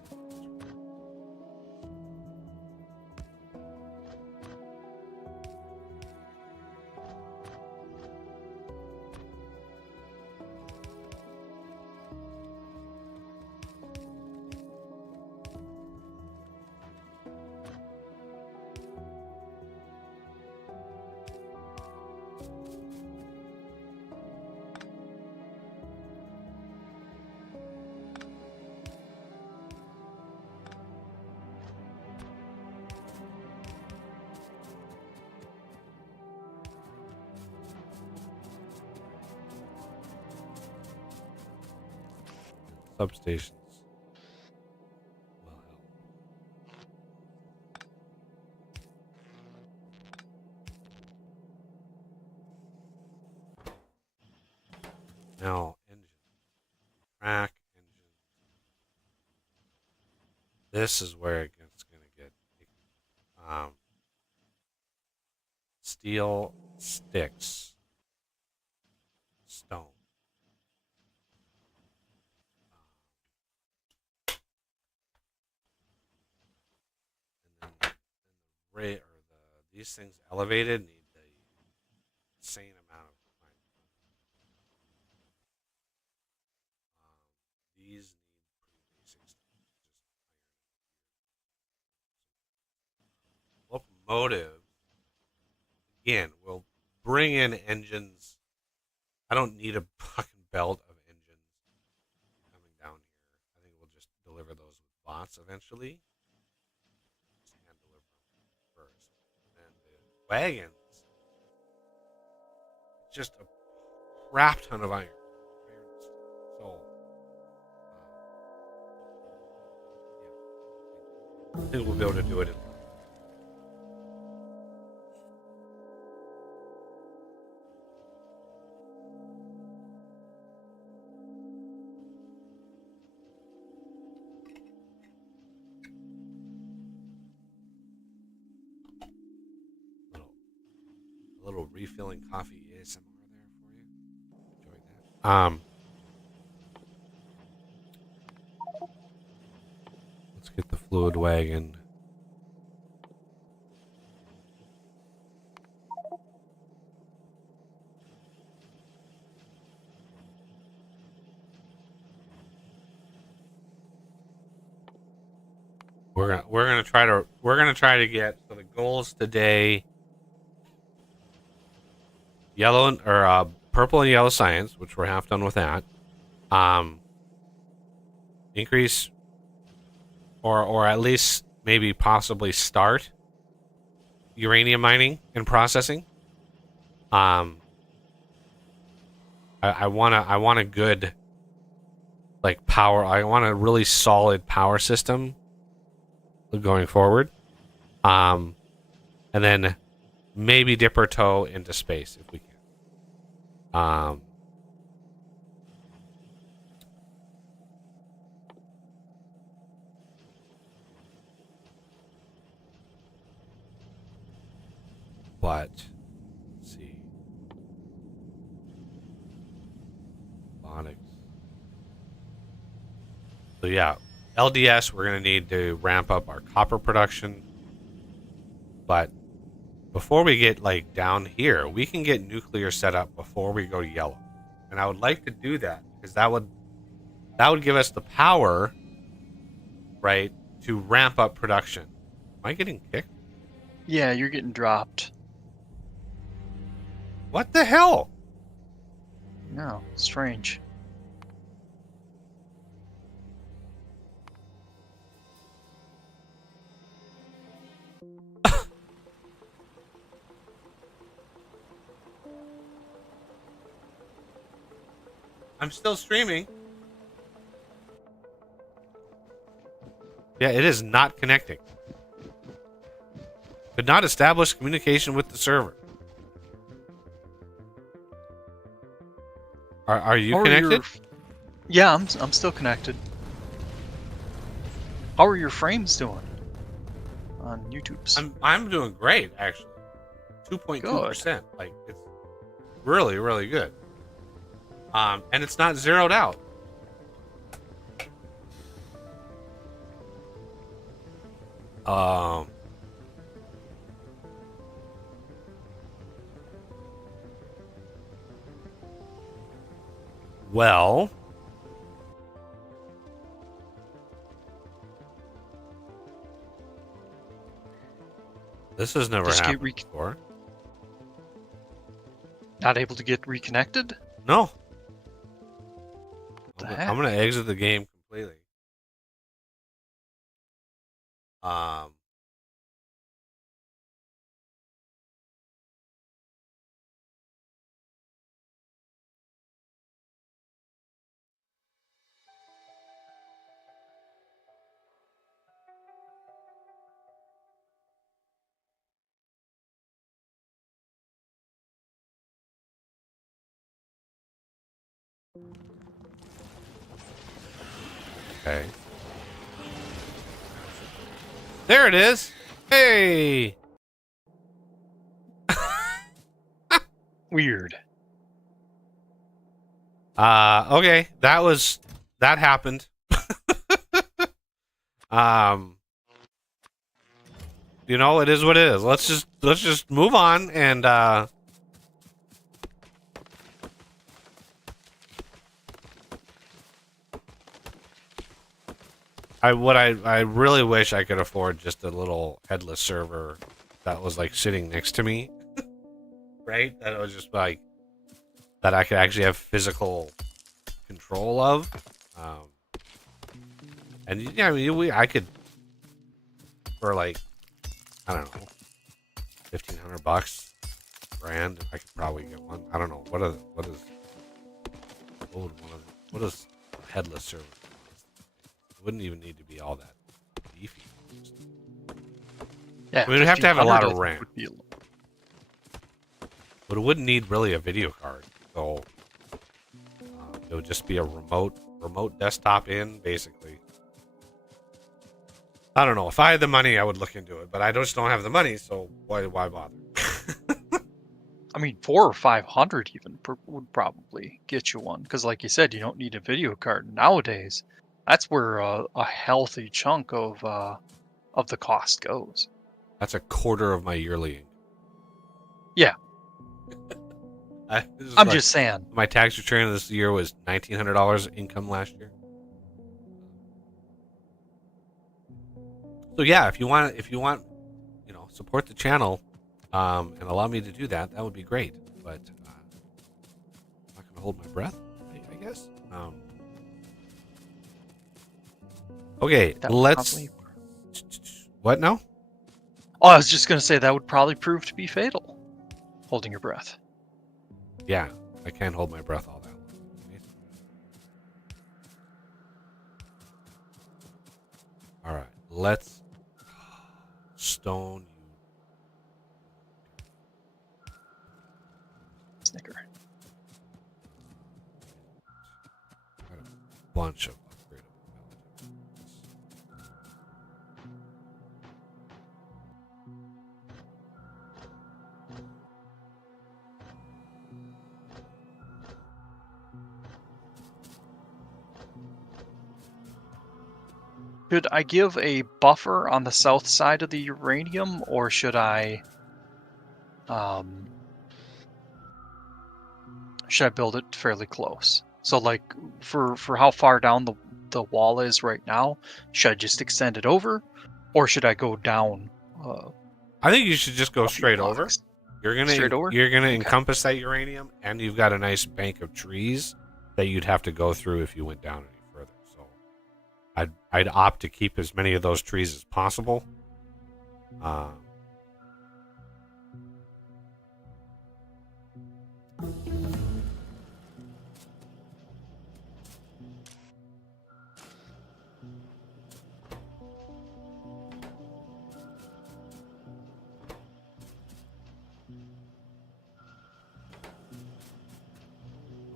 Substations will help. Now, engine. Track engine. This is where it gets going to get steel sticks, stone. And then rate or these things elevated need the insane amount of time. These need pretty basic stuff. Just locomotive. Again, we'll bring in engines. I don't need a fucking belt of engines coming down here. I think we'll just deliver those with bots eventually. Just hand deliver them first. And then the wagons, just a crap ton of iron. So, yeah. I think we'll be able to do it in a little refilling coffee ASMR there for you. Enjoy that. Let's get the fluid wagon. We're gonna try to get, so the goals today, yellow or purple and yellow science, which we're half done with that. Um, increase, or at least maybe possibly start uranium mining and processing. I want a good like power. I want a really solid power system going forward. And then maybe dip our toe into space if we can. But let's see. Phonics. So yeah, LDS, we're going to need to ramp up our copper production. But before we get like down here, we can get nuclear set up before we go to yellow. And I would like to do that because that would give us the power, right, to ramp up production. Am I getting kicked? Yeah, you're getting dropped. What the hell? No, strange. I'm still streaming. Yeah, it is not connecting. Could not establish communication with the server. Are you connected? Yeah, I'm still connected. How are your frames doing on YouTube's? I'm doing great actually. 2.2%. Like it's really, really good. And it's not zeroed out. Well, this has never happened before. Not able to get reconnected? No. What the heck? I'm gonna exit the game completely. Okay. There it is. Hey. Weird. Okay. That happened. You know, it is what it is. Let's just move on and I really wish I could afford just a little headless server that was like sitting next to me. Right? That it was just like that I could actually have physical control of. And yeah, I mean I could for like I don't know, $1,500, grand. I could probably get one. I don't know what is headless server? It wouldn't even need to be all that beefy. Yeah, I mean, we'd have to have a lot of 1500 RAM, would be but it wouldn't need really a video card. So it would just be a remote desktop in, basically. I don't know. If I had the money, I would look into it, but I just don't have the money, so why bother? I mean, 400 or 500 even would probably get you one, because like you said, you don't need a video card nowadays. That's where a healthy chunk of the cost goes. That's a quarter of my yearly income. Yeah, I'm just saying. My tax return this year was $1,900 income last year. So yeah, if you want, you know, support the channel, and allow me to do that, that would be great. But I'm not gonna hold my breath, I guess. Okay, That would let's. probably... What now? Oh, I was just gonna say that would probably prove to be fatal. Holding your breath. Yeah, I can't hold my breath all that long. All right, let's stone you. Snicker. Got a bunch of upgradable values. Should I give a buffer on the south side of the uranium, or should I build it fairly close? So like for how far down the wall is right now, should I just extend it over, or should I go down I think you should just go a few straight over. blocks? You're gonna Straight over? you're gonna Okay. encompass that uranium, and you've got a nice bank of trees that you'd have to go through if you went down any further. So, I'd opt to keep as many of those trees as possible. Um,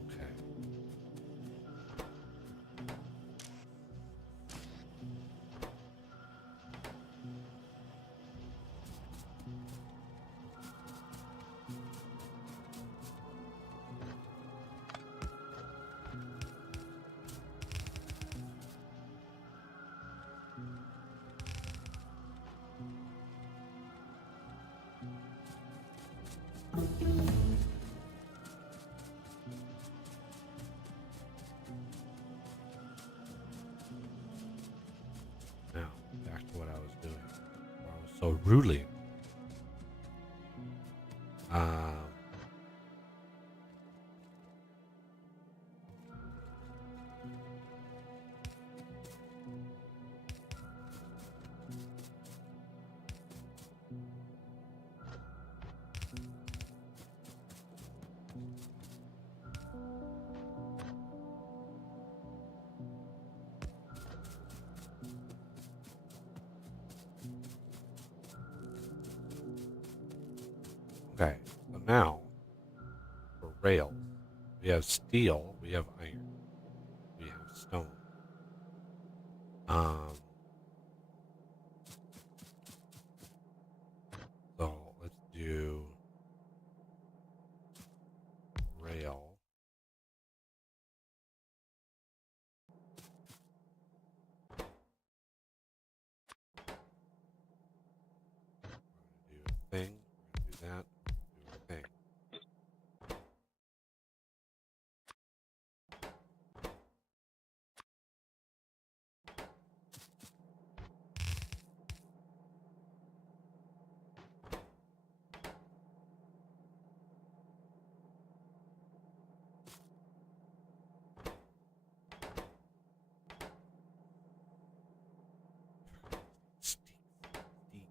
okay. Now back to what I was doing. I was so rudely. Um, okay. So now for rails, we have steel, we have iron, we have stone. Um, so let's do rail. Do a thing. We're gonna do that. Do a thing. Steep.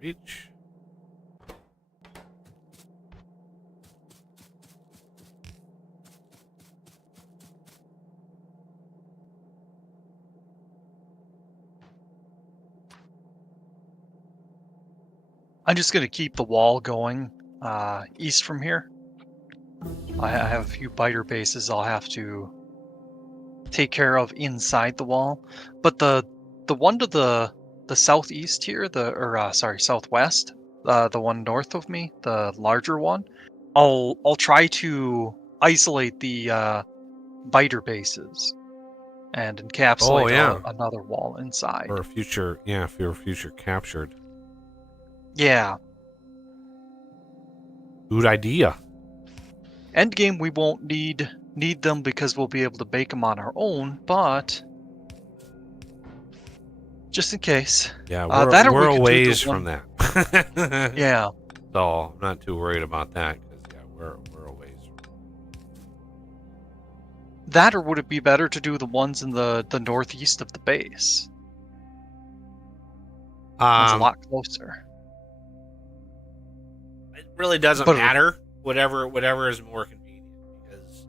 reach. I'm just going to keep the wall going east from here. I have a few biter bases I'll have to take care of inside the wall, but the one to the southeast here, southwest, the one north of me, the larger one, I'll try to isolate the biter bases and Oh encapsulate yeah, another wall inside. for a future. Yeah, if you're future captured. Yeah. Good idea. Endgame, we won't need them because we'll be able to bake them on our own, but just in case. Yeah, That or we're we a could do the ways from one. that. Yeah, So I'm not too worried about that because yeah, we're a ways. that or would it be better to do the ones in the northeast of the base? One's a Um, lot closer. it really doesn't But it would, matter. Whatever is more convenient because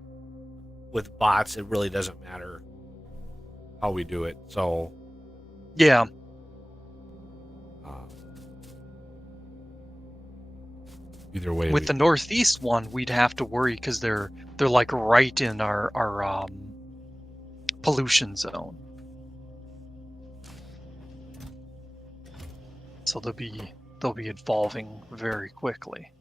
with bots, it really doesn't matter how we do it. So yeah, um, either way, with we the northeast one, we'd have to worry because they're like right in our pollution zone, so they'll be evolving very quickly.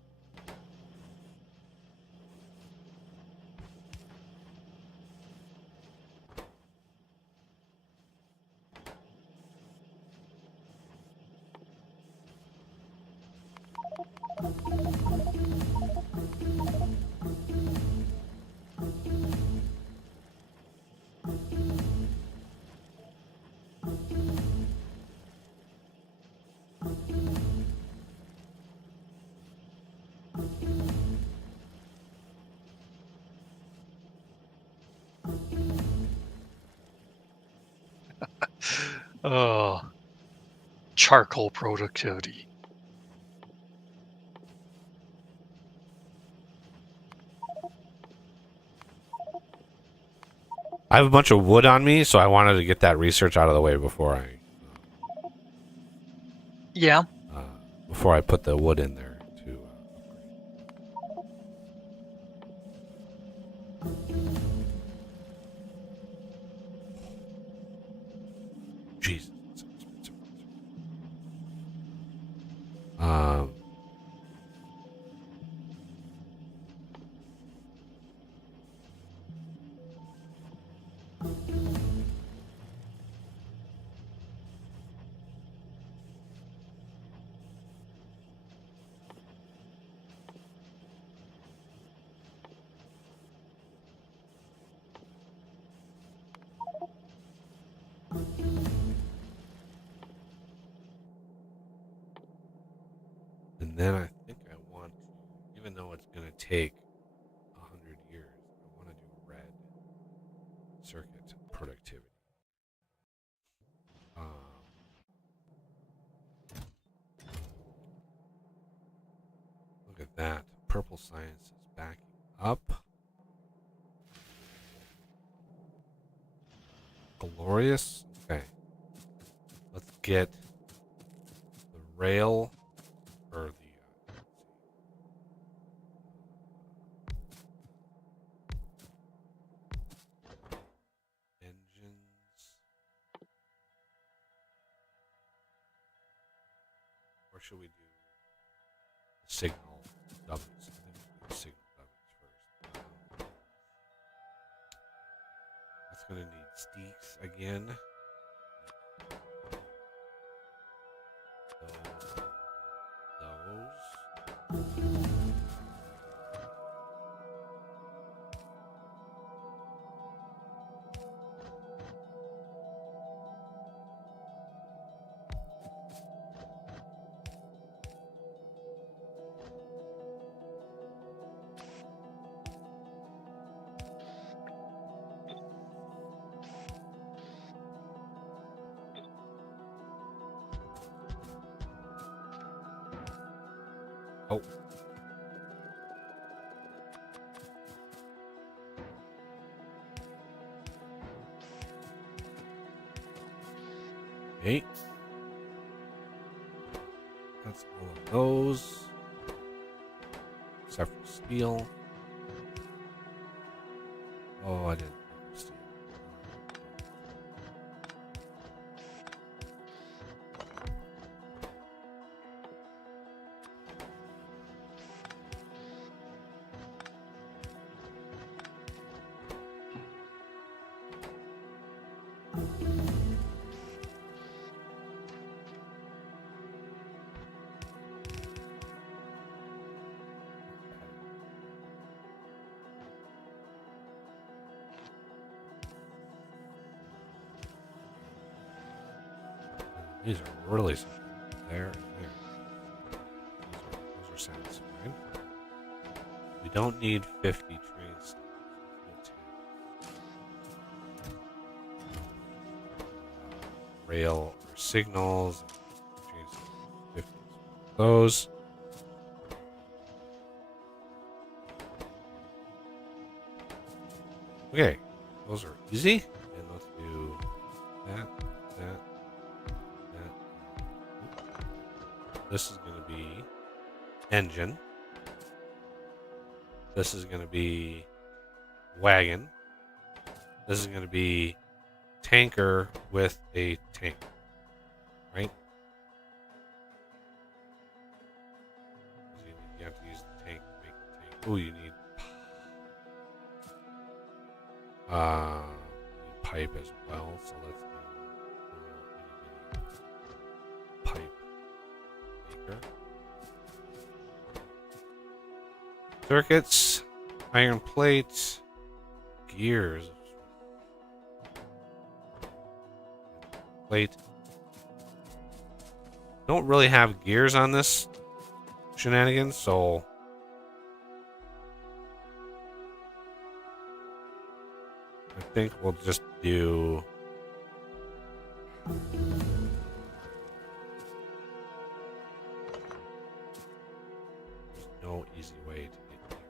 Oh, charcoal productivity. I have a bunch of wood on me, so I wanted to get that research out of the way Yeah, uh, before I put the wood in there to Jesus. That's expensive. Um, and then I think I want to, even though it's going to take 100 years, I want to do red circuit productivity. Look at that. Purple science is backing up. Glorious. Okay. Let's get the rail or the engines. Or should we do the signal dummies? I think we should do the signal dummies first. That's going to need steaks again. Those. Oh. Okay. That's all of those. Except for steel. Oh, I didn't think of steel. These are really simple. There and there. Those are satisfied. We don't need 50 trains. Rail or signals. Trains 50. Those. Okay. Those are easy. And let's do that, that, that. This is going to be engine. This is going to be wagon. This is going to be tanker with a tank. Right? You have to use the tank to make the tank. Oh, you need pipe as well. So let's do pipe maker. Circuits, iron plates, gears. Plate. Don't really have gears on this shenanigans, so I think we'll just do there's no easy way to get gears.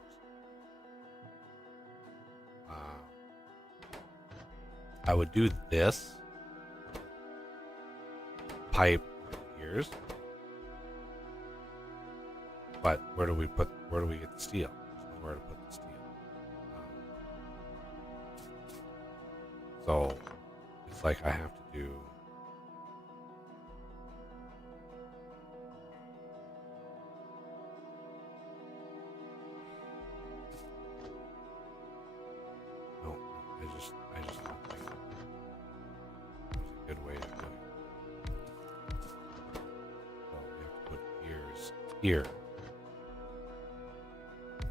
I would do this pipe gears, but where do we get the steel? There's nowhere to put the steel. So it's like I have to do no, I just don't think there's a good way to do it. So we have to put gears here.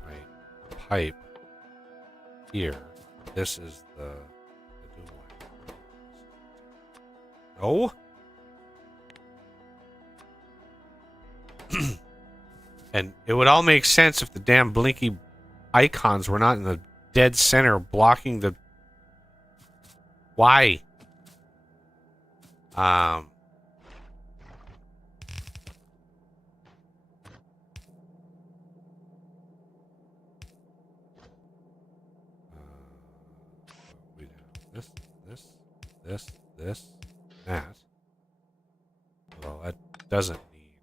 Right. Pipe here. This is the no. And it would all make sense if the damn blinky icons were not in the dead center blocking the... Why? We'd have this, that. Well, that doesn't need...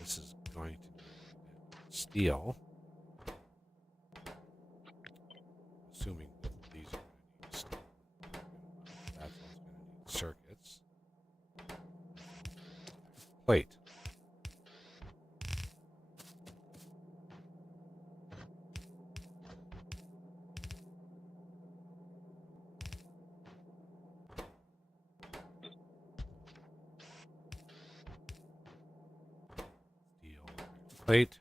This is going to need steel. Assuming that these are going to need steel. That's also going to need circuits. Plate. Plate.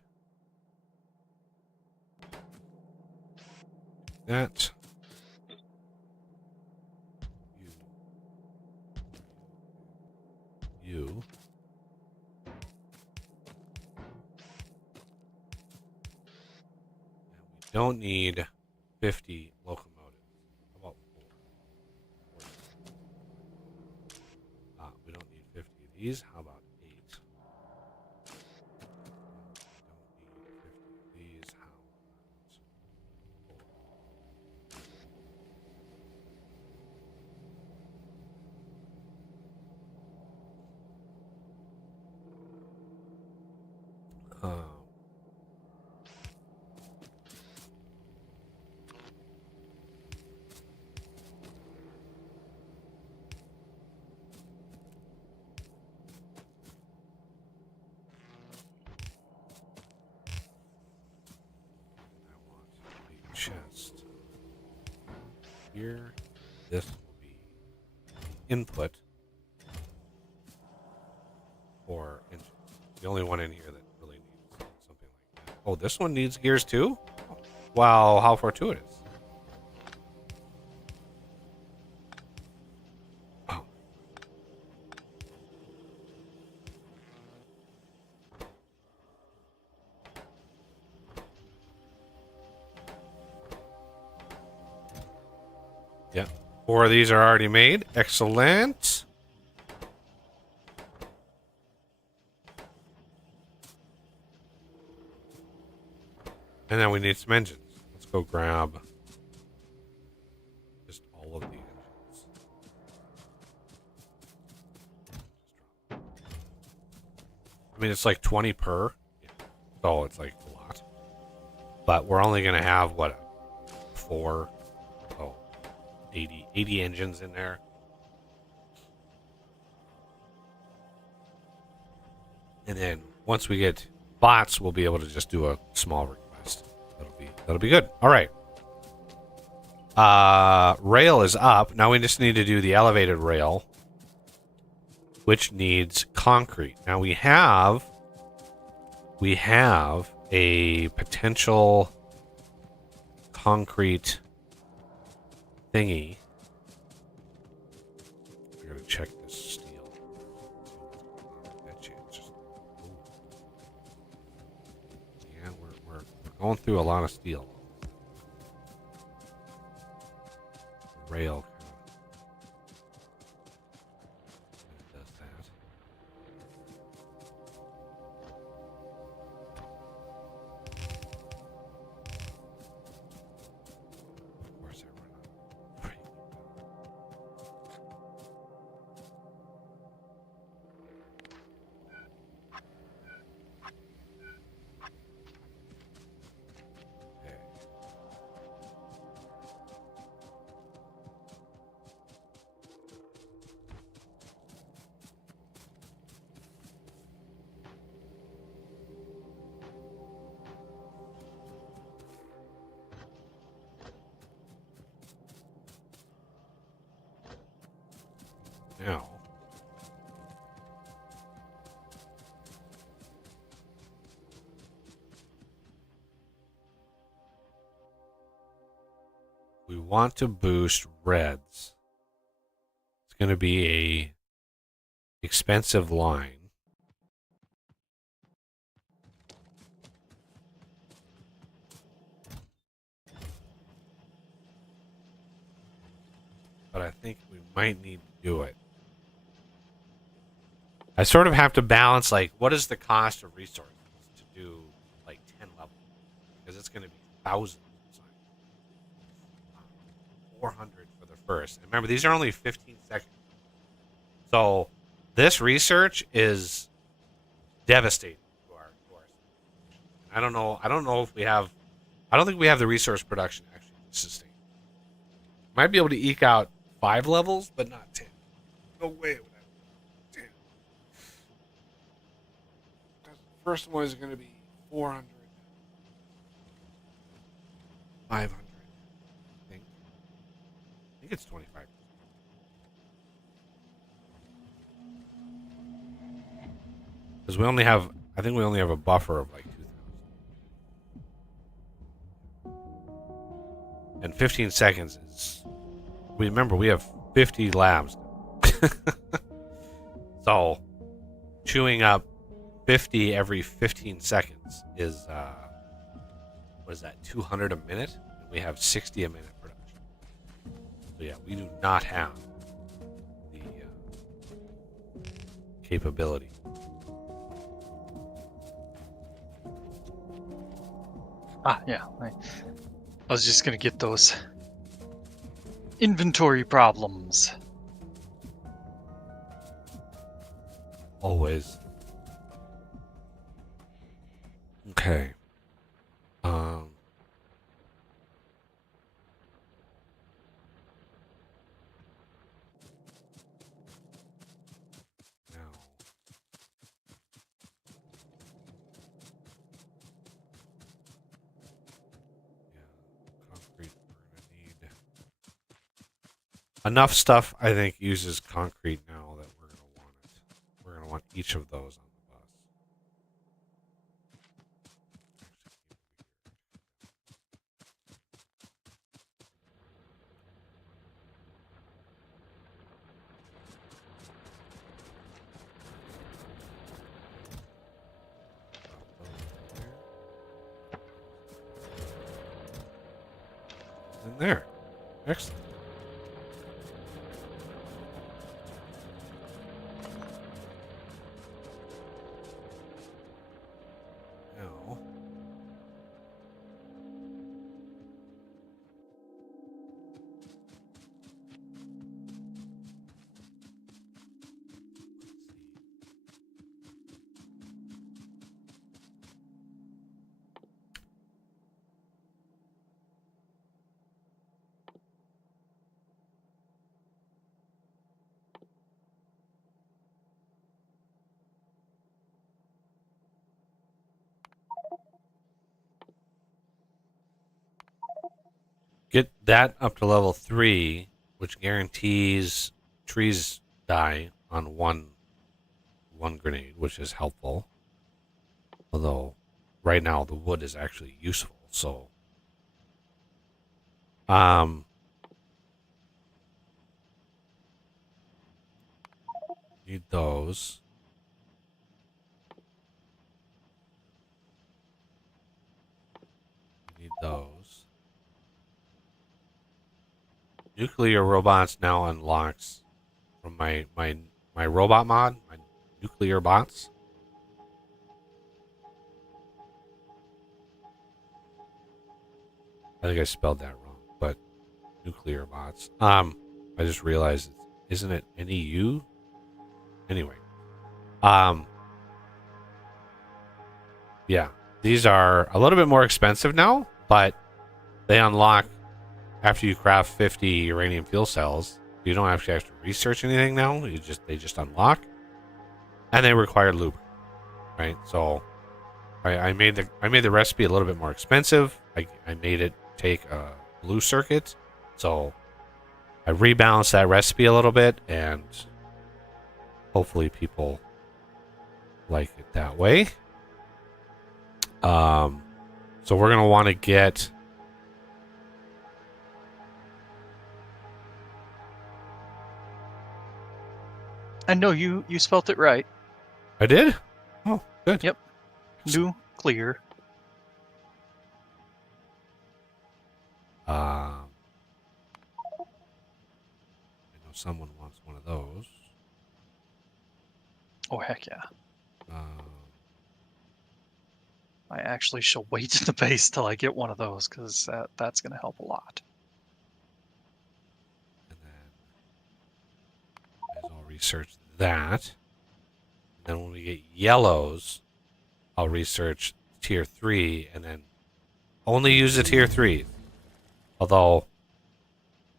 That. You. And we don't need 50 locomotives. How about 4? We don't need 50 of these. How about 8? here. This will be input for engine. The only one in here that really needs something like that. Oh, this one needs gears too? Wow, how fortuitous. Oh. Yeah. 4 of these are already made. Excellent. And then we need some engines. Let's go grab just all of the engines. I mean, it's like 20 per. Yeah. So it's like a lot. But we're only going to have, what, 4? Oh, 80 engines in there. And then once we get bots, we'll be able to just do a small request. That'll be good. All right. Rail is up. Now we just need to do the elevated rail, which needs concrete. Now we have a potential concrete thingy. I gotta check this steel. Yeah, we're going through a lot of steel. Rail does that. Of course, everyone. Okay. Now, we want to boost reds. It's going to be a expensive line. But I think we might need to do it. I sort of have to balance, like, what is the cost of resources to do, like, 10 levels? Because it's going to be thousands. 400 for the first. And remember, these are only 15 seconds. So this research is devastating to our. I don't know. I don't know if we have. I don't think we have the resource production actually to sustain. Might be able to eke out 5 levels, but not 10. No way it would have 10. The first one is going to be 400, 500. I think it's 25. Because we only have, I think we only have a buffer of like 2,000. And 15 seconds is, remember, we have 50 labs. So, chewing up 50 every 15 seconds is, what is that, 200 a minute? And we have 60 a minute production. So yeah, we do not have the capability. Yeah. I was just gonna get those inventory problems. Always. Okay. Now. Yeah. Concrete we're gonna need. enough stuff, I think, uses concrete now that we're going to want it. We're going to want each of those on the bus. In there. Excellent. Now, get that up to level 3, which guarantees trees die on one grenade, which is helpful. Although, right now the wood is actually useful. So, need those. Need those. Nuclear robots now unlocks from my robot mod, my nuclear bots. I think I spelled that wrong, but nuclear bots. I just realized, isn't it NEU? Anyway, yeah, these are a little bit more expensive now, but they unlock after you craft 50 uranium fuel cells. You don't actually have to research anything now. They just unlock, and they require lubricant, right? So I made the recipe a little bit more expensive. I made it take a blue circuit, so I rebalanced that recipe a little bit, and hopefully people like it that way. So we're gonna want to get. I know you spelt it right. I did. Oh, good. Yep. Nuclear. I know someone wants one of those. Oh heck yeah! Um, I actually shall wait in the base till I get one of those because that's going to help a lot. and then as I'll research that. And then when we get yellows, I'll research tier 3 and then only use the tier 3. Although,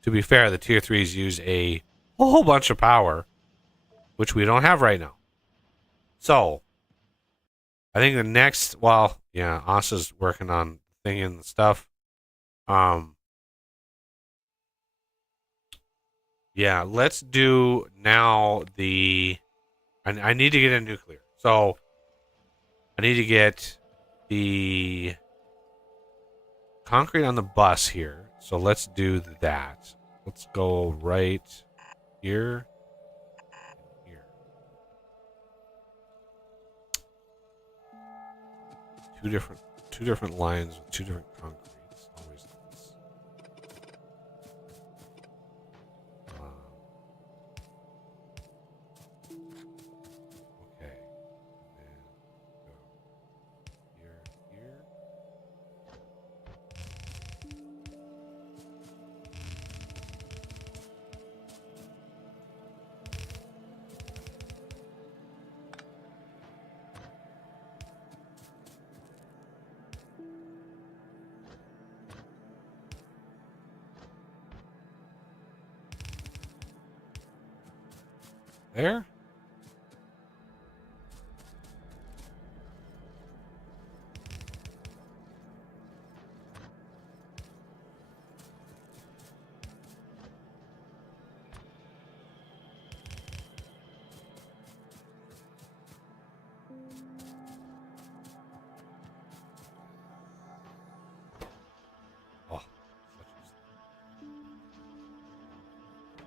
to be fair, the tier 3s use a whole bunch of power, which we don't have right now. So, I think the next, well, yeah, Asa's working on thing and stuff. Yeah, let's do now I need to get a nuclear. So, I need to get the concrete on the bus here. So let's do that. Let's go right here. Here. Two different lines with two different concretes. Always nice. Okay. And then go here. There.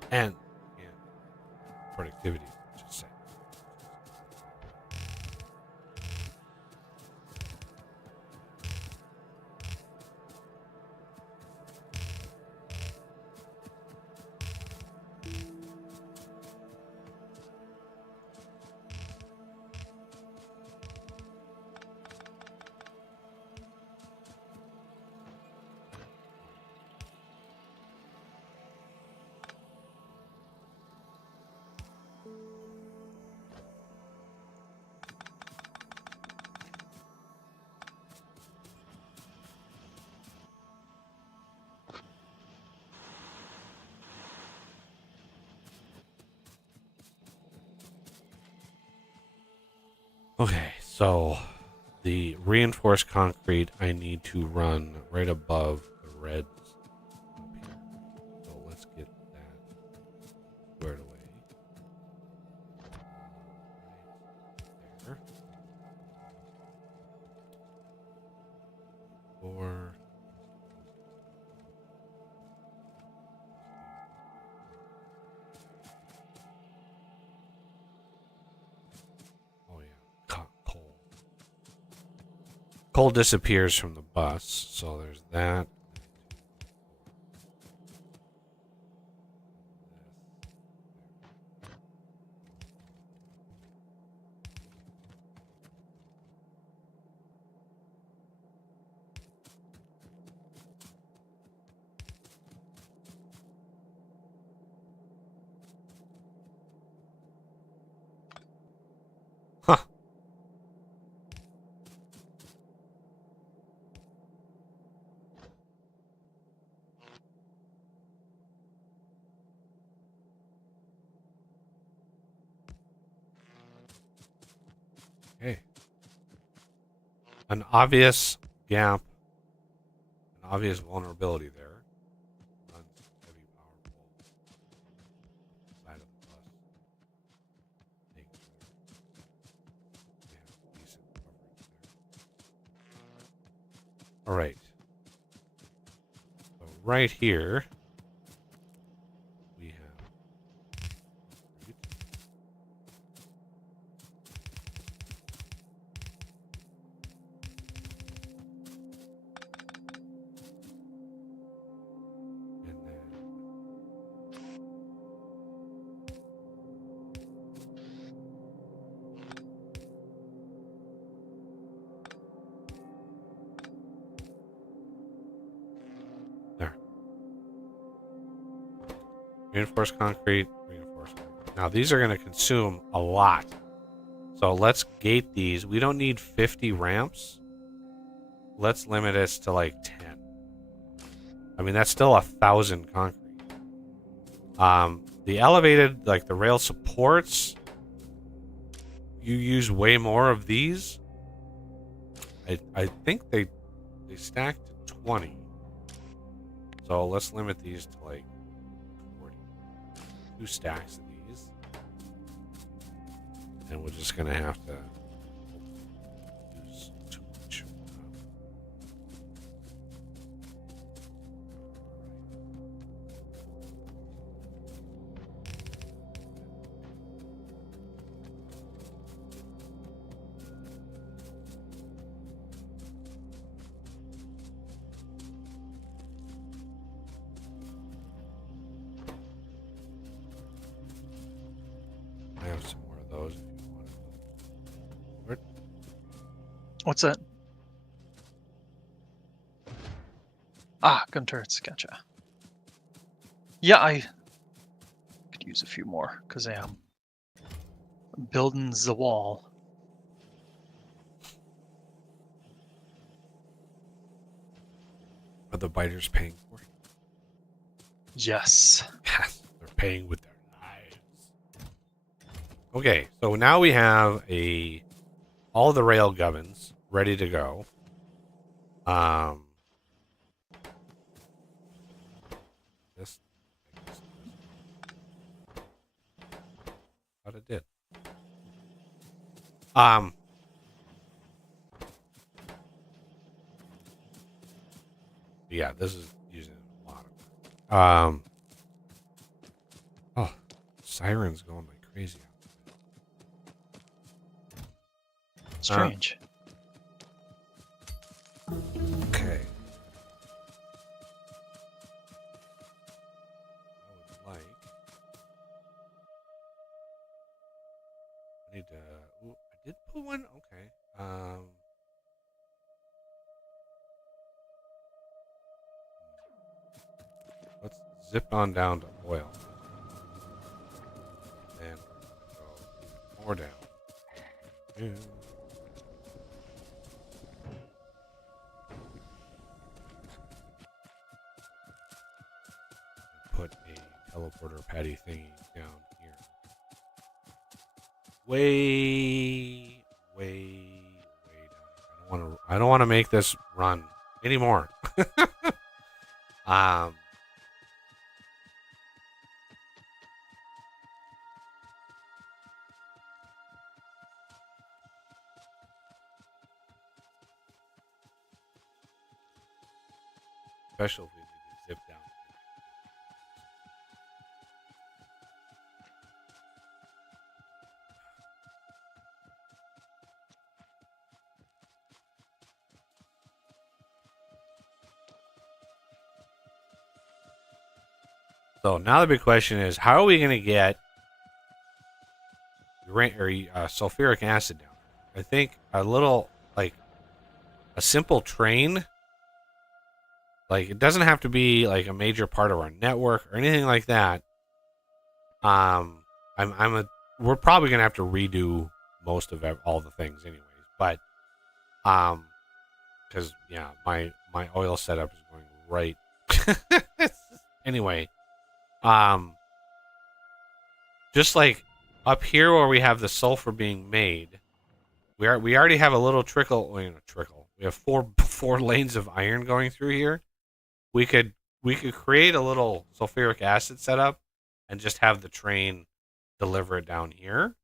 And productivity, just say. Okay, so the reinforced concrete I need to run right above the reds up here. So let's get that squared away. Right there. Four. Oh yeah, coal. Coal disappears from the bus, so there's that. Huh. Okay. An obvious gap, an obvious vulnerability there. Runs heavy, powerful side of the bus. Make sure we have decent coverage there. All right. So right here, we have. And then there. Reinforced concrete, reinforced concrete. Now these are going to consume a lot. So let's gate these. We don't need 50 ramps. Let's limit us to like 10. I mean, that's still 1,000 concrete. The elevated, like the rail supports, you use way more of these. I think they stack to 20. So let's limit these to like 40. 2 stacks of these. And we're just going to have to use too much. I have some more of those if you want. What's that? Ah, gun turrets. Gotcha. Yeah, I could use a few more because I am building the wall. Are the biters paying for it? Yes. Yes, they're paying with their lives. Okay, so now we have all the rail gubbins ready to go. This thought it did. Yeah, this is using a lot of. sirens going like crazy. Strange. Okay. I would like. I need to. Ooh, I did put one. Okay. Let's zip on down to oil. And go more down. And put a teleporter patty thingy down here. Way down. I don't want to make this run anymore. um. Especially if we need to zip down. So now the big question is, how are we going to get sulfuric acid down? I think a little, like, a simple train, like, it doesn't have to be like a major part of our network or anything like that. We're probably going to have to redo most of all the things anyways, but because yeah, my oil setup is going right. Anyway, just like up here where we have the sulfur being made, we already have a little trickle. We have four lanes of iron going through here. We could create a little sulfuric acid setup and just have the train deliver it down here,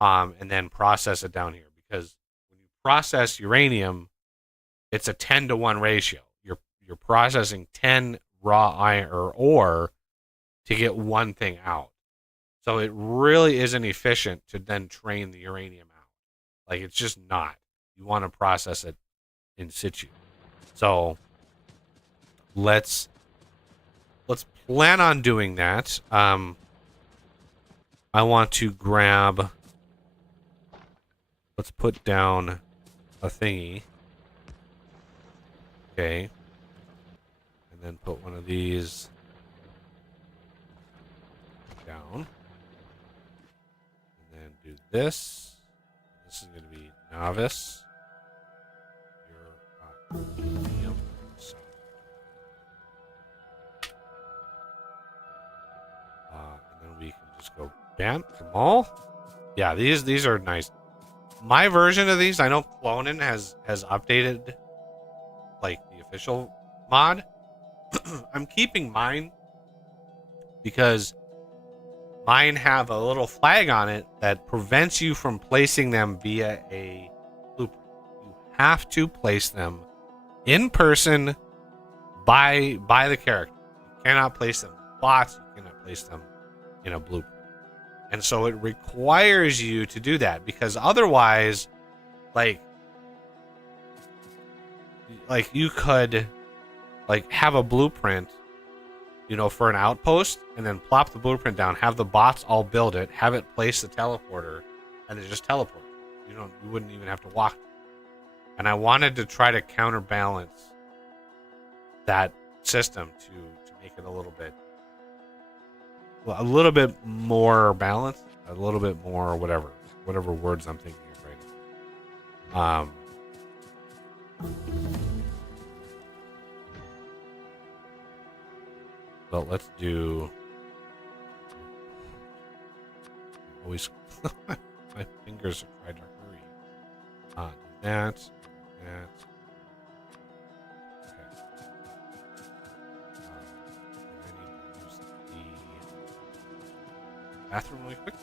and then process it down here, because when you process uranium, it's a 10-to-1 ratio. You're processing 10 raw iron or ore to get one thing out. So it really isn't efficient to then train the uranium out. Like, it's just not. You want to process it in situ. So let's plan on doing that. I want to grab. Let's put down a thingy. Okay. And then put one of these down. And then do this. This is going to be novice. Your medium. So, and then we can just go bam, them all. Yeah, these are nice. My version of these, I know Clonin has updated like the official mod. I'm keeping mine because mine have a little flag on it that prevents you from placing them via a blueprint. You have to place them in person by the character. You cannot place them in bots. You cannot place them in a blueprint. And so it requires you to do that, because otherwise, like you could like have a blueprint, for an outpost, and then plop the blueprint down, have the bots all build it, have it place the teleporter, and then just teleport. You wouldn't even have to walk. And I wanted to try to counterbalance that system to make it a little bit more balanced, a little bit more whatever words I'm thinking of right now. So let's do. Always, my fingers are trying to hurry. Do that. Okay. I need to use the bathroom really quick.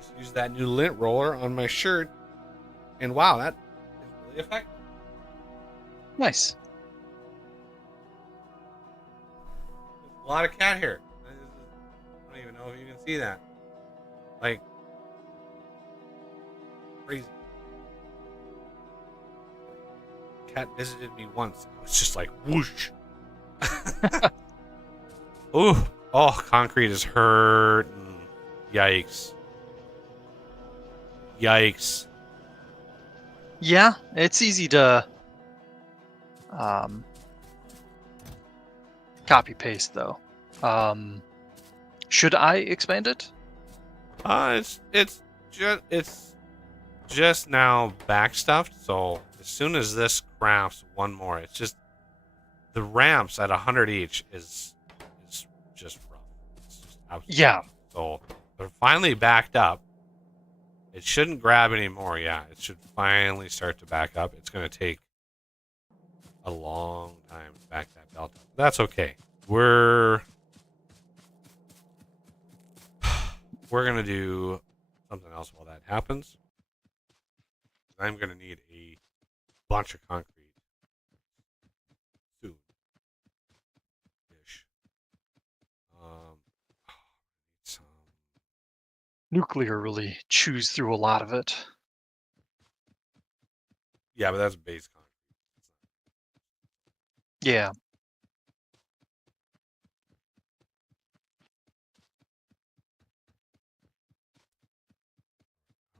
just used that new lint roller on my shirt, and wow, that is really effective. Nice. A lot of cat hair. I don't even know if you can see that. Like, crazy. Cat visited me once. It was just like whoosh. Ooh. Oh, concrete is hurting. Yikes. Yikes. Yeah, it's easy to um, copy paste though. Should I expand it? It's just now backstuffed. So as soon as this crafts one more, it's just the ramps at 100 each is just rough. It's just absolutely Yeah. rough. So they're finally backed up. It shouldn't grab anymore. Yeah, it should finally start to back up. It's going to take a long time to back that belt up. That's okay. We're going to do something else while that happens. I'm going to need a bunch of concrete soon. Ish. Some, Nuclear really chews through a lot of it. yeah, but that's base concrete. Yeah. I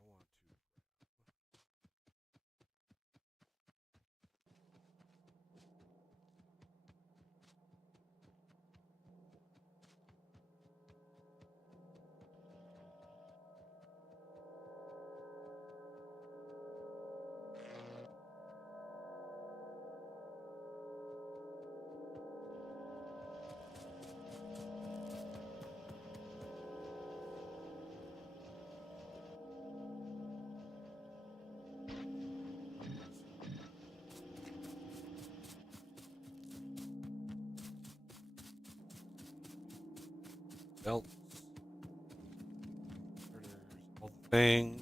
want belts, all the things.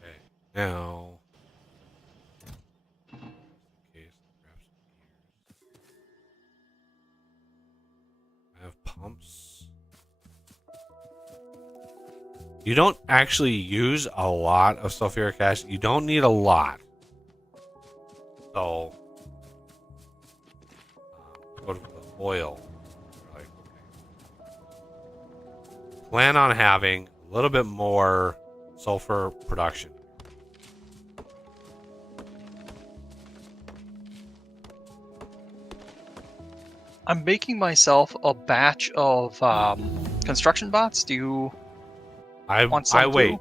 Okay, now, in case, grab some gears. I have pumps. You don't actually use a lot of sulfuric acid. You don't need a lot. So, go to the oil. Like, okay. Plan on having a little bit more sulfur production. I'm making myself a batch of construction bots. Do you want some I wait. too?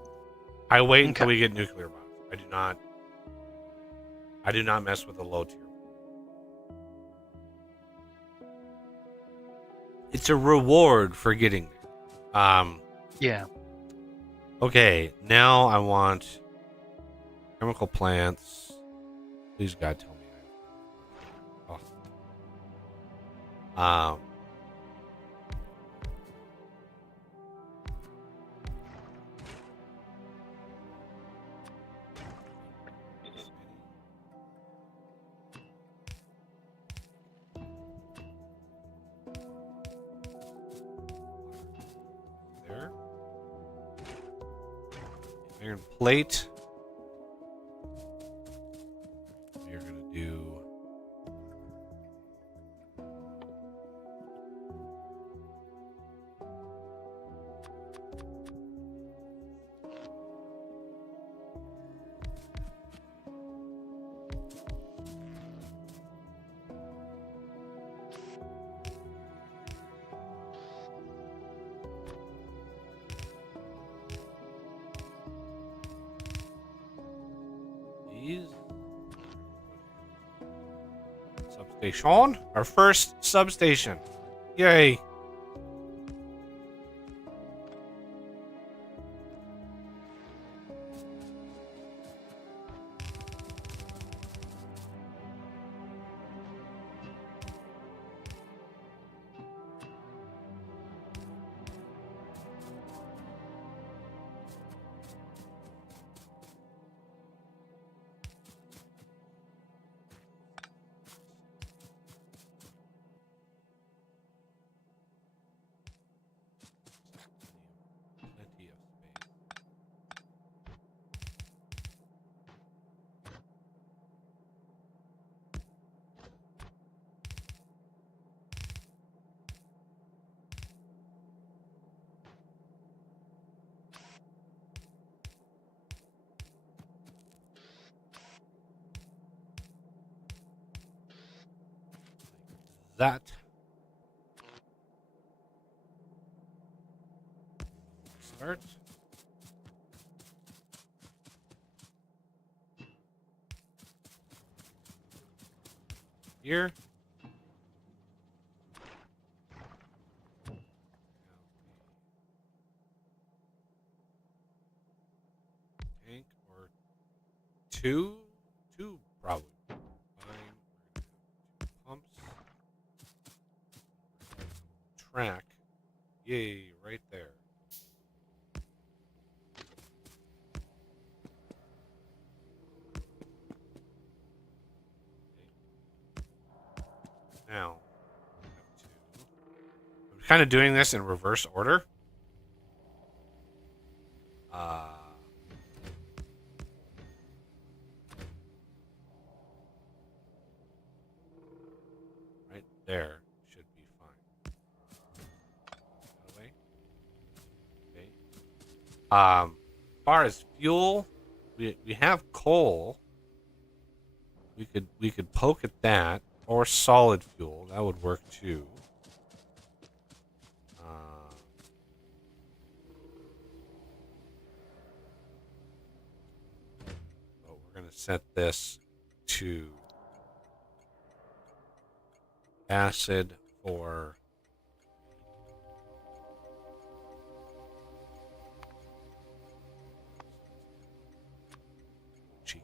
I wait until Okay. we get nuclear bombs. I do not mess with the low tier. It's a reward for getting there. Yeah. Okay, now I want chemical plants. Please God tell me. Oh. There. Iron plate. You're gonna do. these. Substation. Our first substation. Yay. Plenty of space. That. Start. Here. Tank or two? Two, probably. Fine. We're gonna have 2 pumps. Track. Yay, right there. Now, I'm kind of doing this in reverse order. Right there should be fine. That way. Okay. Far as fuel, we have coal. We could poke at that, or solid fuel. That would work too. But we're gonna set this to acid for cheap.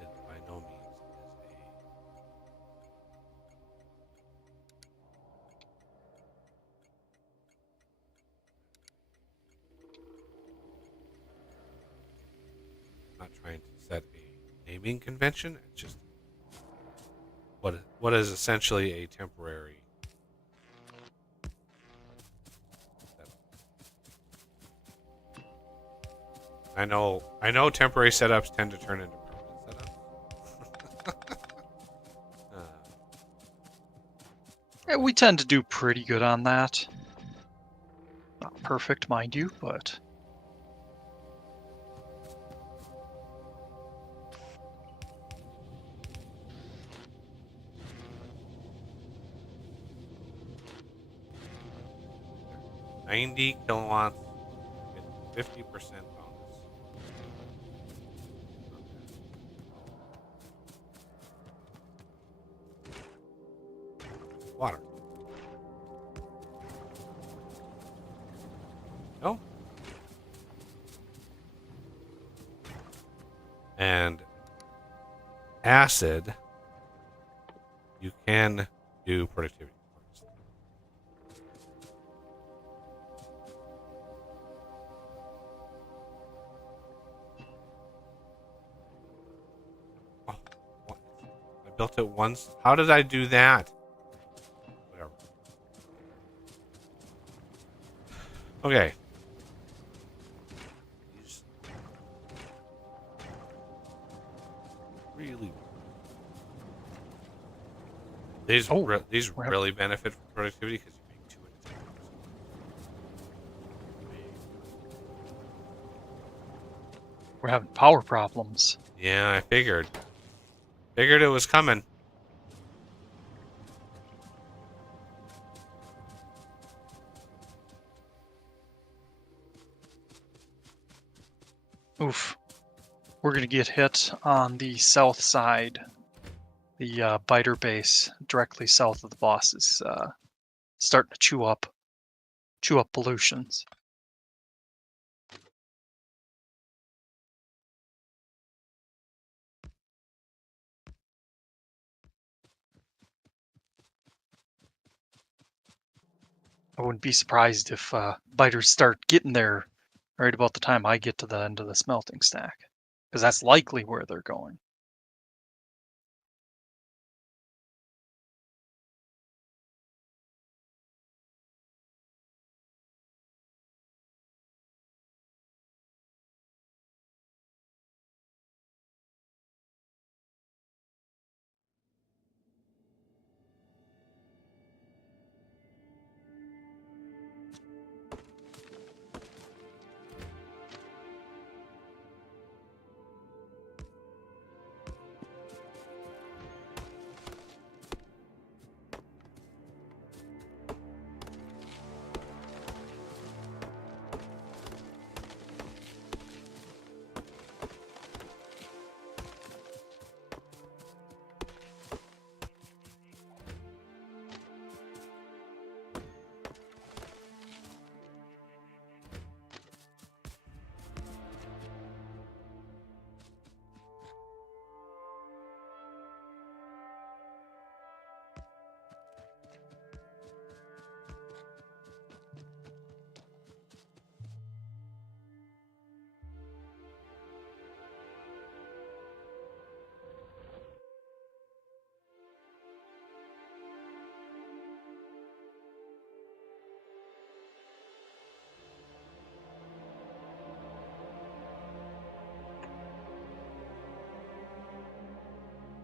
It by no means is a not trying to set a naming convention. It's just what is essentially a temporary setup. I know temporary setups tend to turn into permanent setups. Yeah, we tend to do pretty good on that. Not perfect, mind you, but $90 kilowatts, 50% bonus. Water. No. And acid, you can do productivity. Oh, what? I built it once. How did I do that? Whatever. Okay. These really. These really benefit from productivity because you make 2 at a time. we're having power problems. Yeah, I figured. Figured it was coming. Oof. We're going to get hit on the south side. The biter base directly south of the boss is starting to chew up pollutions. I wouldn't be surprised if biters start getting there right about the time I get to the end of the smelting stack, because that's likely where they're going.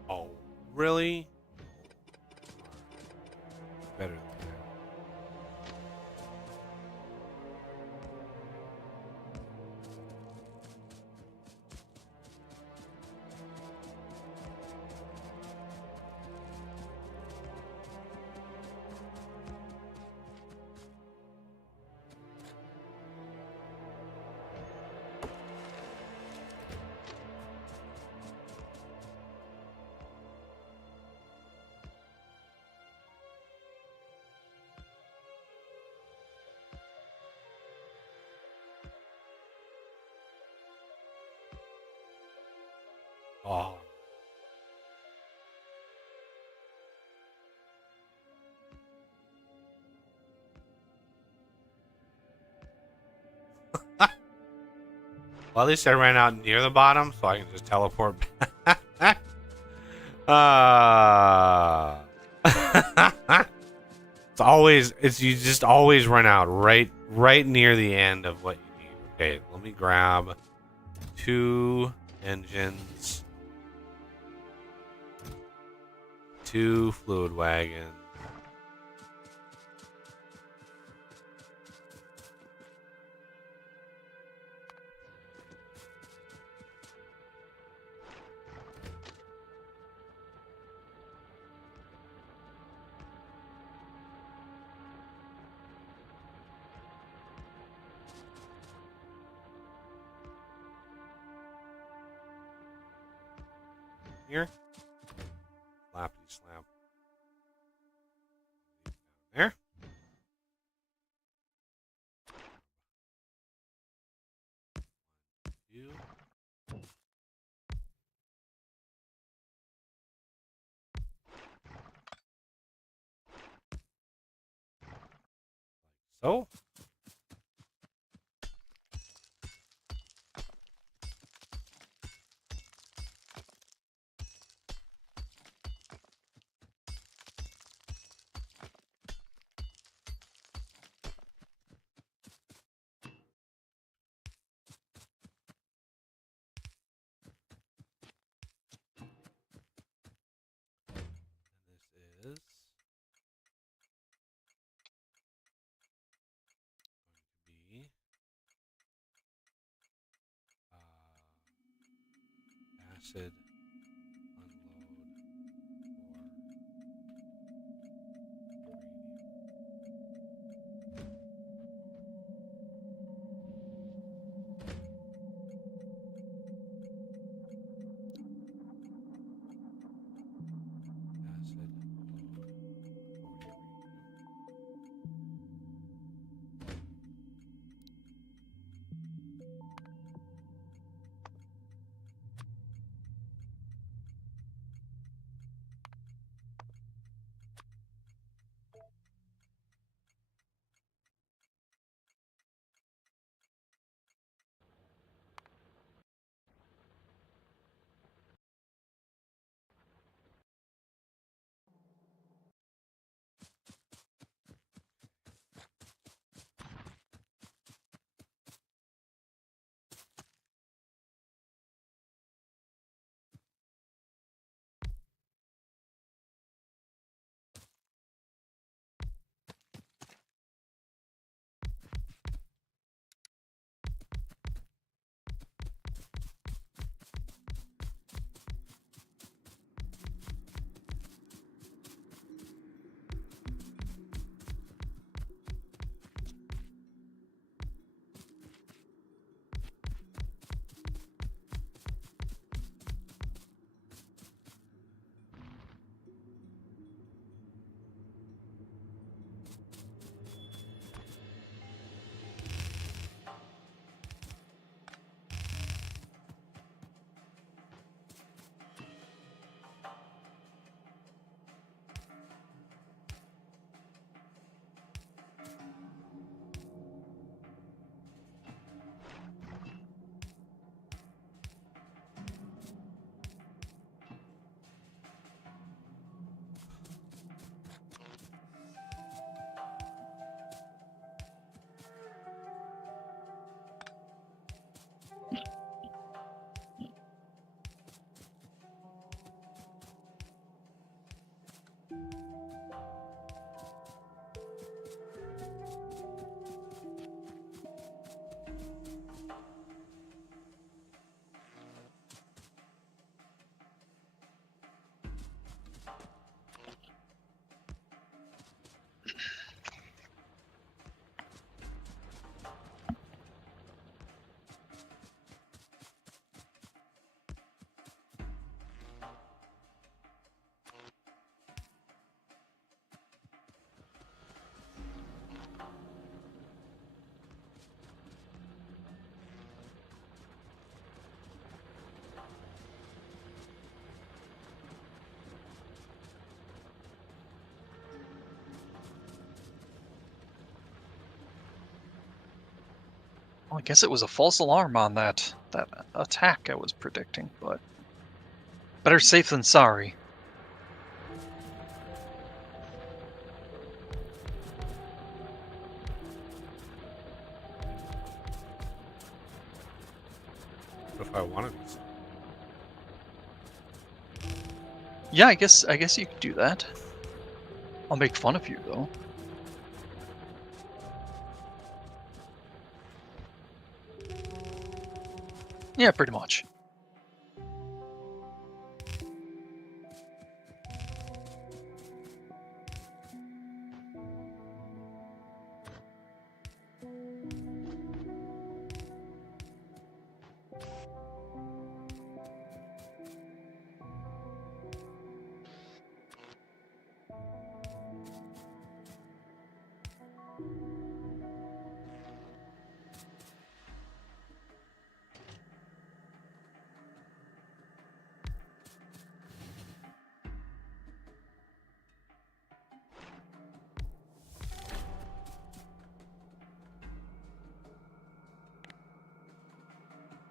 Oh, really? Better than that. Oh. Well, at least I ran out near the bottom, so I can just teleport back. You just always run out right near the end of what you need. Okay, let me grab 2 engines, 2 fluid wagons. Here, slappy slap. There. You. So. And this is going to be acid unload for Well, I guess it was a false alarm on that attack I was predicting, but better safe than sorry. What if I wanted to? Yeah, I guess you could do that. I'll make fun of you though. Yeah, pretty much.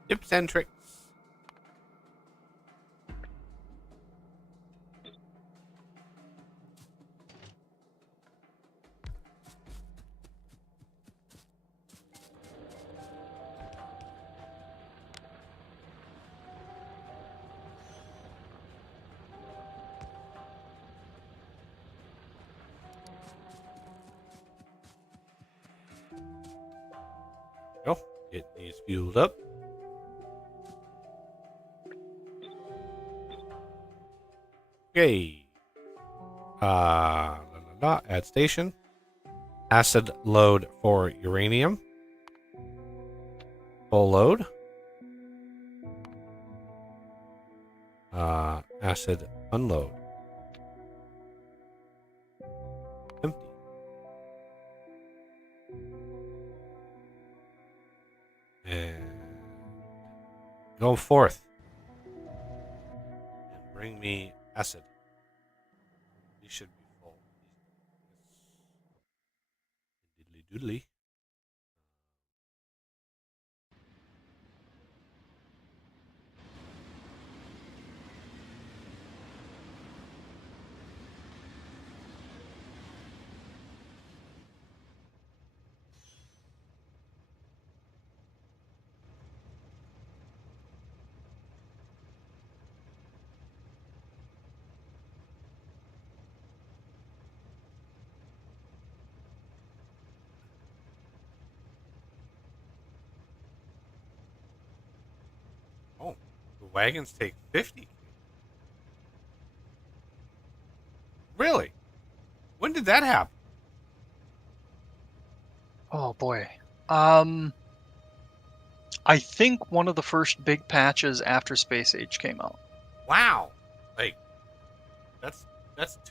Tips and tricks. Oh, get these fueled up. Okay. Add station. Acid load for uranium. Full load. Acid unload. Empty. And go forth. And bring me acid. These should be full. Diddly doodly. Oh, the wagons take 50. Really? When did that happen? Oh boy. Um, I think one of the first big patches after Space Age came out. Wow. Like, that's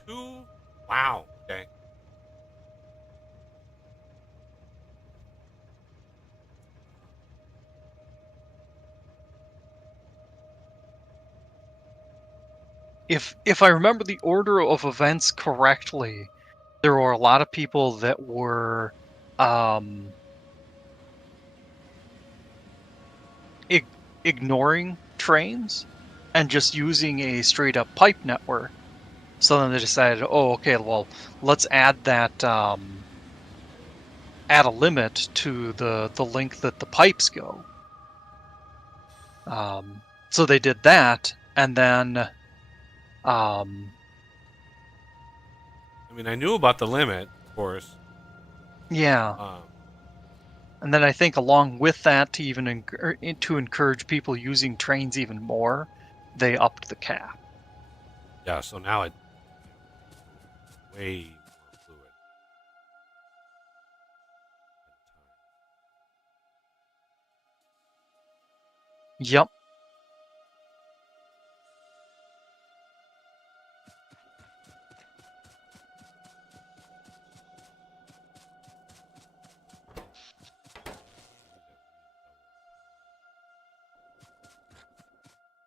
too. Wow. Okay. If I remember the order of events correctly, there were a lot of people that were um, ignoring trains and just using a straight up pipe network. So then they decided, oh, okay, well, let's add that add a limit to the length that the pipes go. So they did that, and then um, I mean, I knew about the limit, of course. yeah. Um, And then I think along with that, to even to encourage people using trains even more, they upped the cap. yeah. So now it way more fluid. Yep.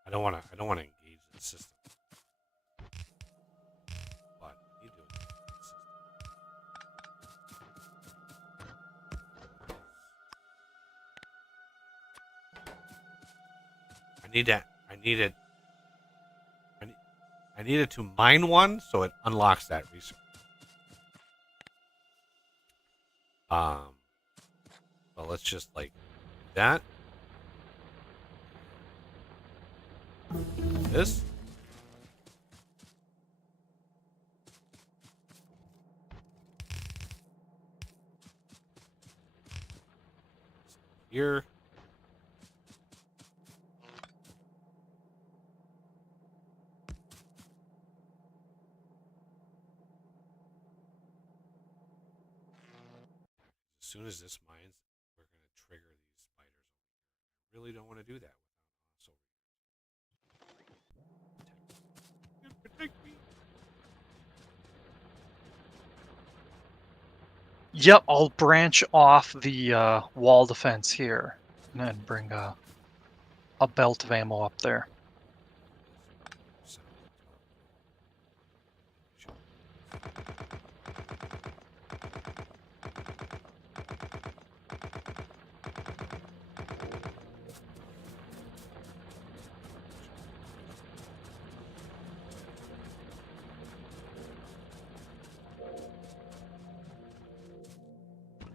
I don't want to. I don't want to engage the system. But I need to engage the system. I needed to mine one so it unlocks that resource. So let's just like do that. This. Here. As soon as this mines, we're going to trigger these spiders. I really don't want to do that without protect me. Yep, I'll branch off the wall defense here and then bring a belt of ammo up there.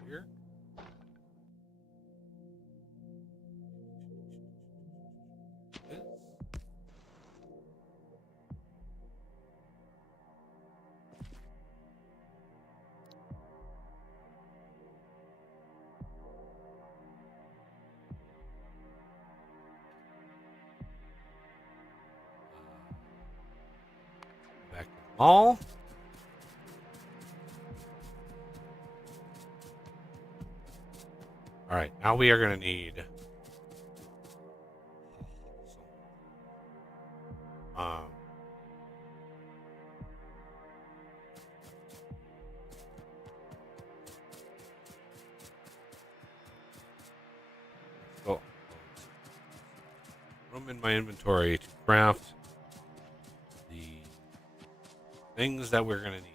Here. This. Back to the mall. All right, now we are going to need um oh, room in my inventory to craft the things that we're going to need.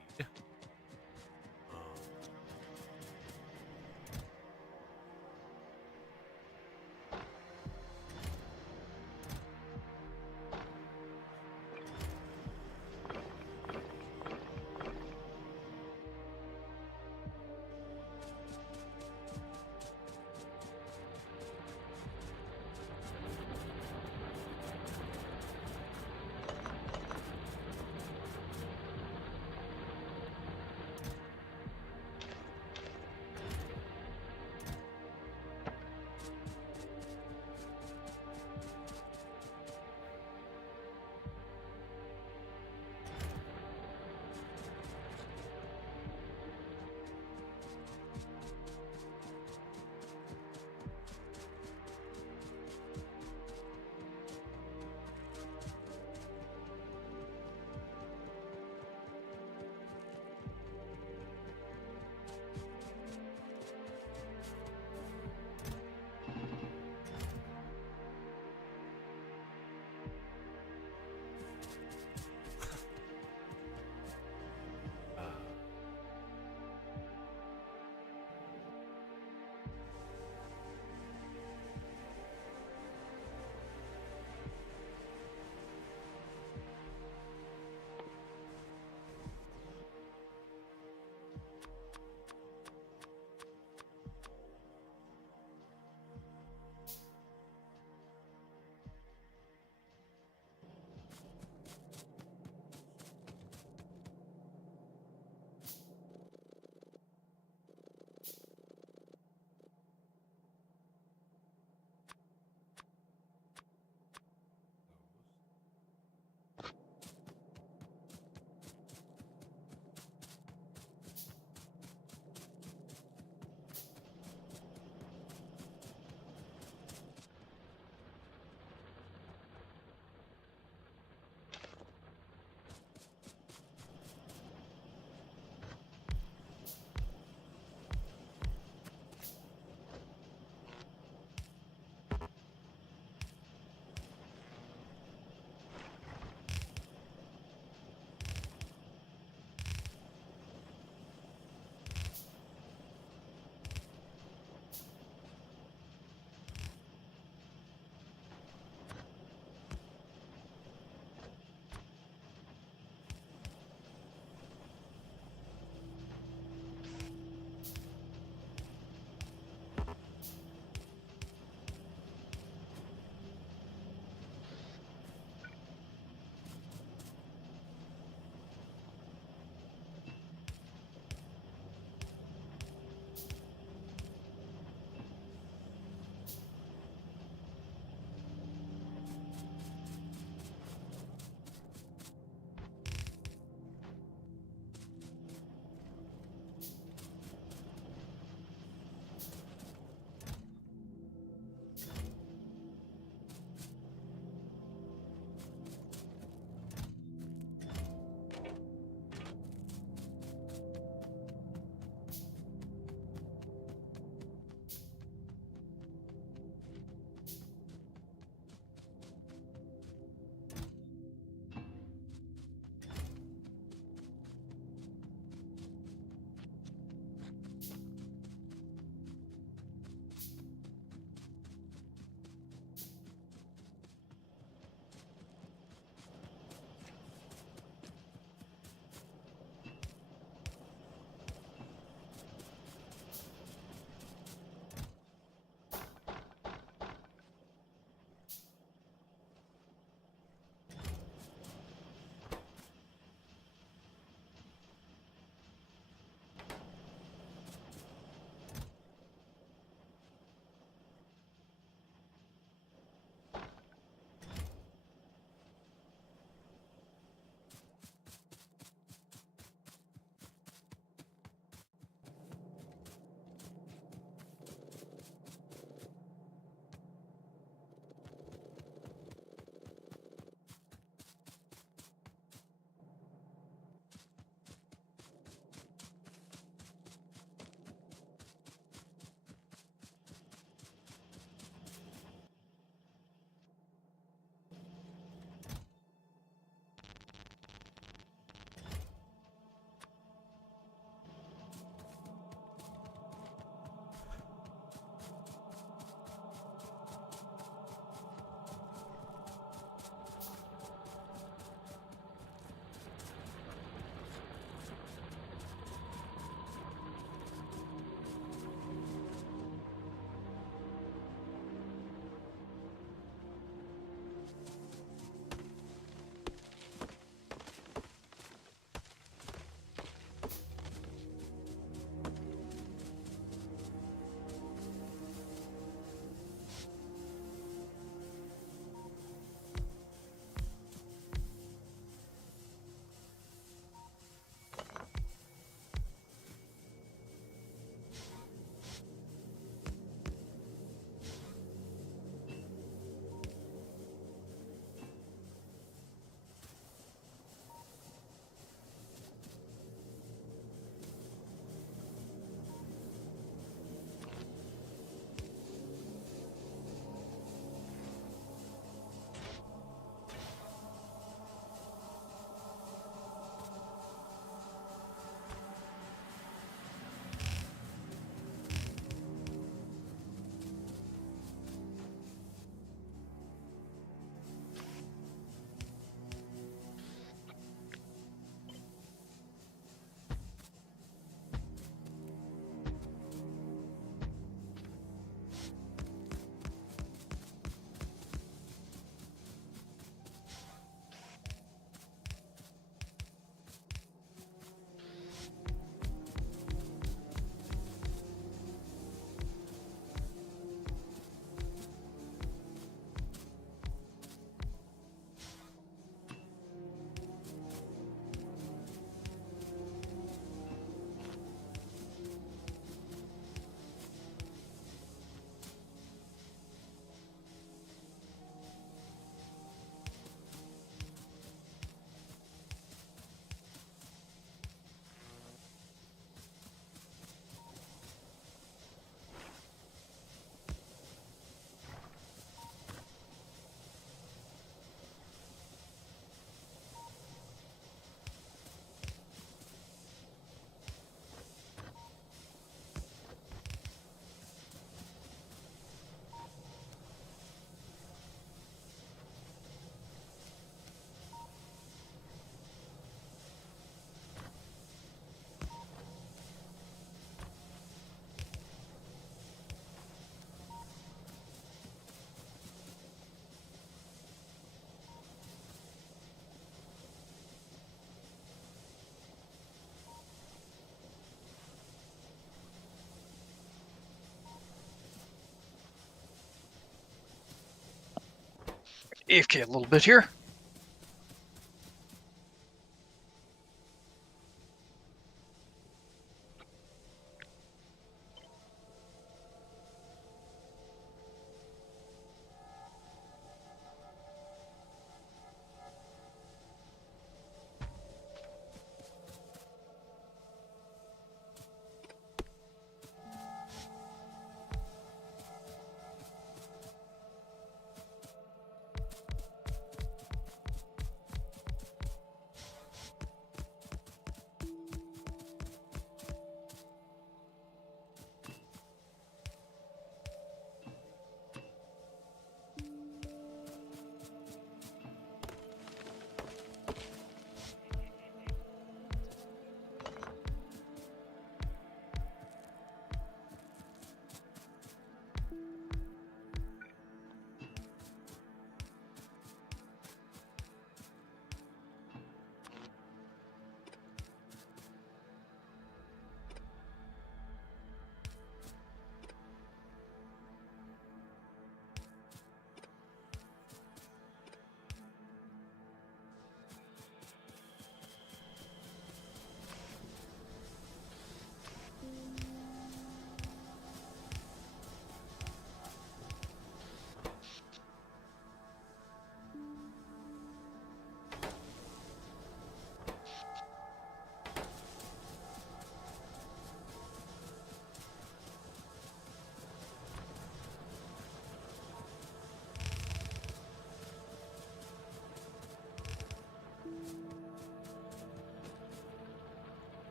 AFK a little bit here.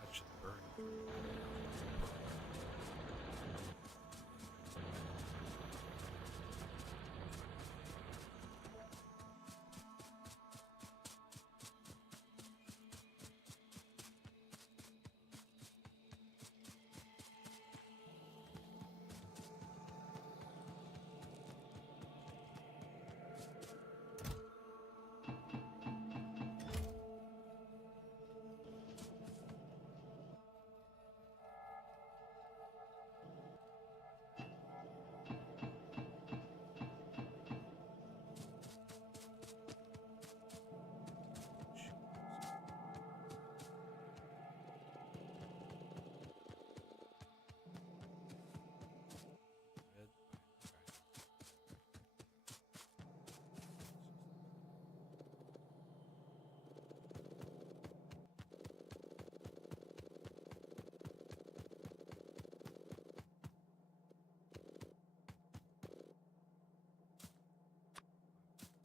That should burn.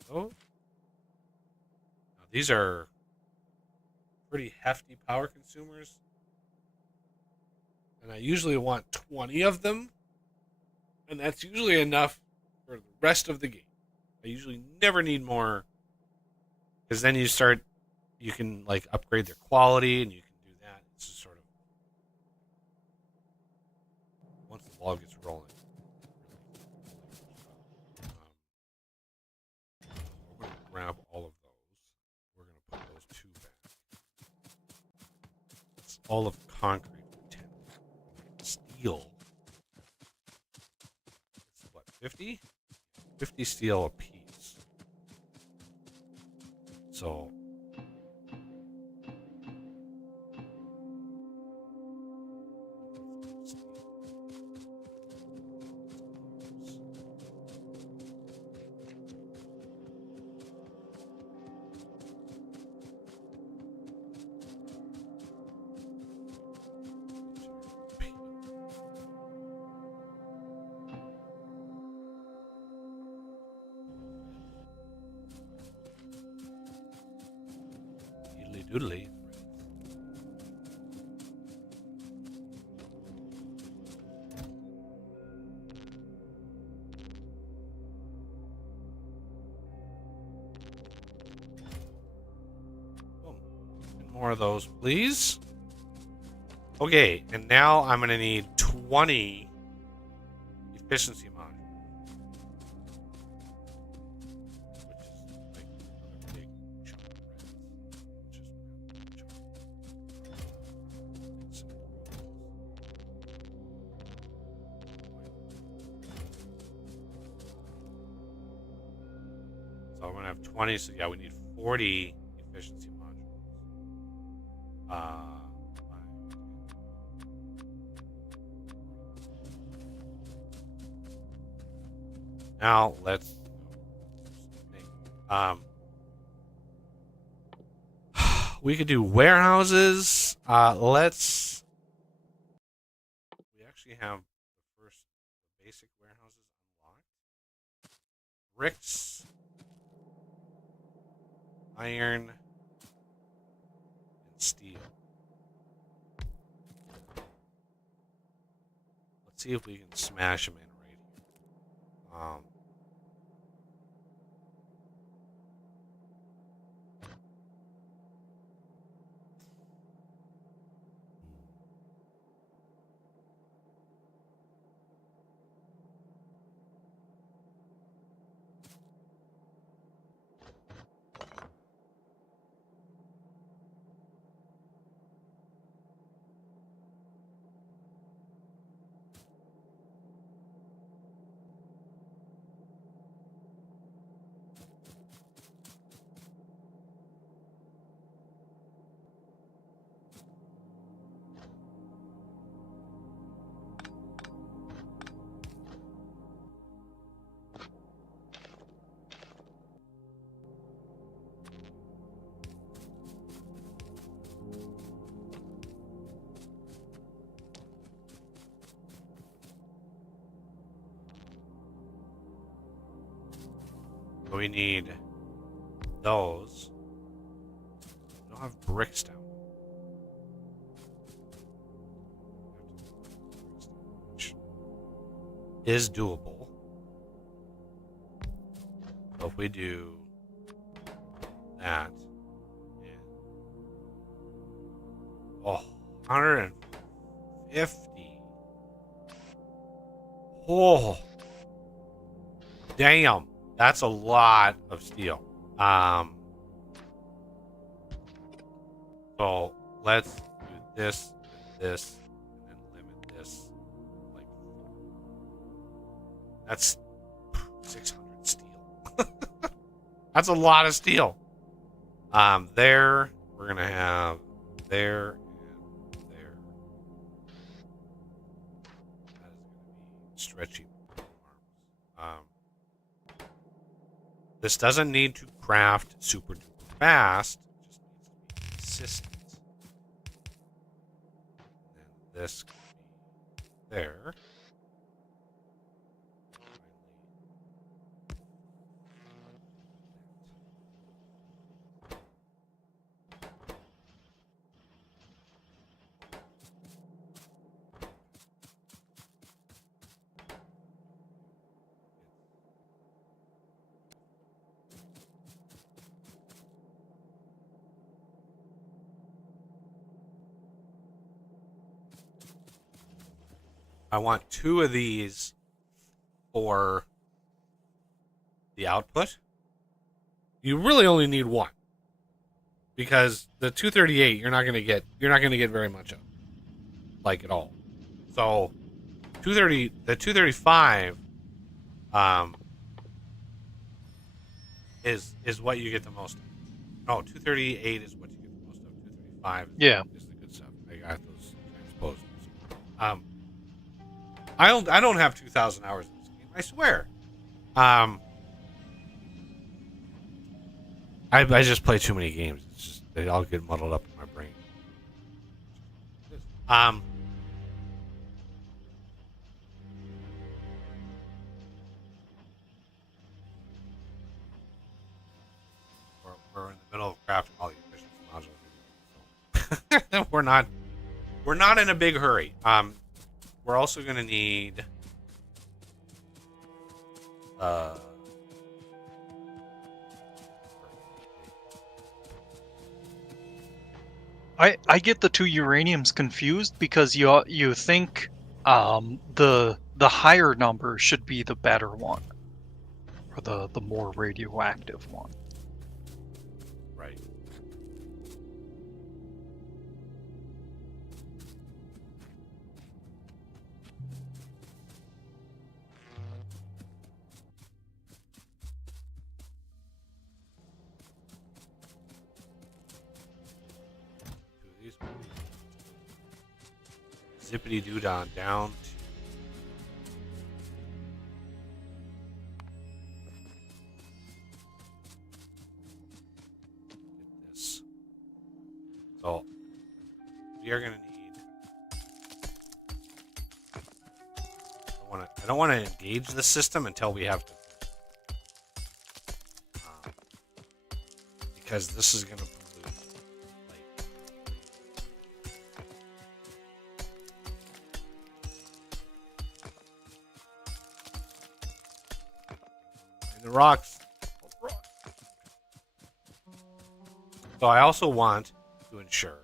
Oh, now these are pretty hefty power consumers, and I usually want 20 of them, and that's usually enough for the rest of the game. I usually never need more, because then you can like upgrade their quality, and you can do that. It's just sort of once the ball gets rolling. We're going to grab all of those. We're going to put those two back. It's all of concrete. 10. Steel. It's what, 50? 50 steel a piece. So doodly. Boom. And more of those, please. Okay, and now I'm going to need 20 efficiency modules. Which is like a big chunk, So I'm gonna have 20. So yeah, we need 40 efficiency modules. Now let's think. We could do warehouses. We actually have the first basic warehouses unlocked. Bricks, iron, and steel. Let's see if we can smash them in right here. So we need those. We don't have bricks down. Which is doable. So if we do that, and, 150. Oh, damn. That's a lot of steel. So let's do this, and this, and then limit this. Like, that's 600 steel. That's a lot of steel. There we're gonna have there and there. That is gonna be stretchy arms. This doesn't need to craft super duper fast. It just needs to be consistent. And then this can be there. I want 2 of these for the output. You really only need 1 because the 238 you're not going to get very much of, like, at all. So 235 is what you get the most of. No, 238 is what you get the most of. 235 is the good stuff. I got those transposed. I don't have 2,000 hours in this game. I swear. I just play too many games. It's just they all get muddled up in my brain. We're in the middle of crafting all the efficiency modules. So we're not in a big hurry. We're also gonna need I get the 2 uraniums confused because you think the higher number should be the better one, or the more radioactive one. Right. zippity doo dah down to this. So we are going to need. I don't want to engage the system until we have to, because this is going to pollute. Like, and the rocks. So I also want to ensure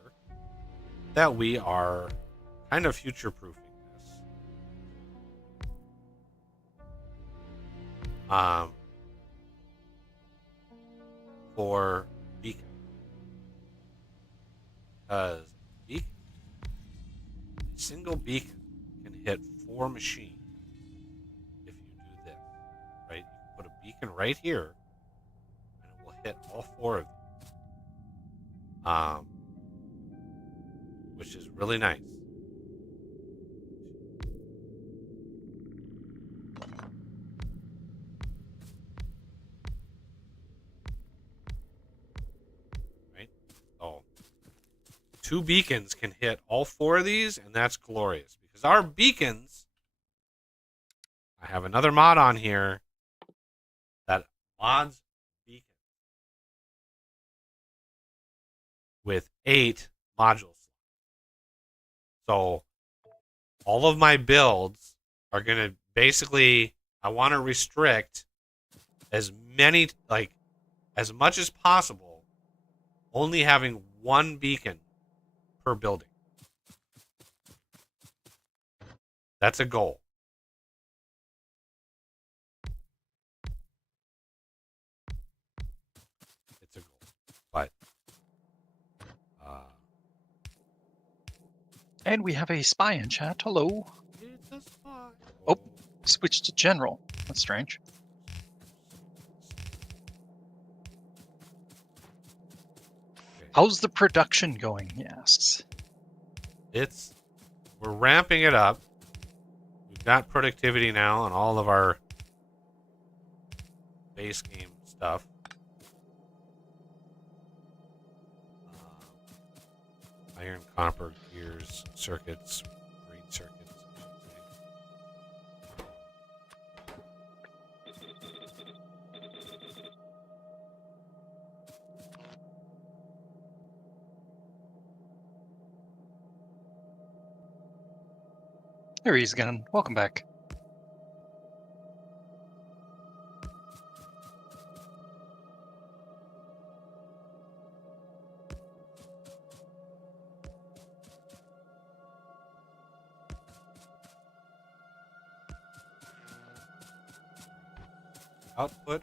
that we are kind of future-proofing this. For beacon. Because beacon, a single beacon can hit 4 machines if you do this. Right? You can put a beacon right here and it will hit all 4 of them. Which is really nice. Right? So 2 beacons can hit all 4 of these, and that's glorious. Because our beacons, I have another mod on here that mods beacon with 8 modules. So all of my builds are going to basically, I want to restrict as many, like, as much as possible, only having 1 beacon per building. That's a goal. It's a goal. But And we have a spy in chat. Hello. it's a spy. Oh, switch to general. That's strange. Okay. How's the production going? He asks. We're ramping it up. We've got productivity now on all of our base game stuff. Iron, copper, gears, circuits, green circuits. There he is again. Welcome back. Output.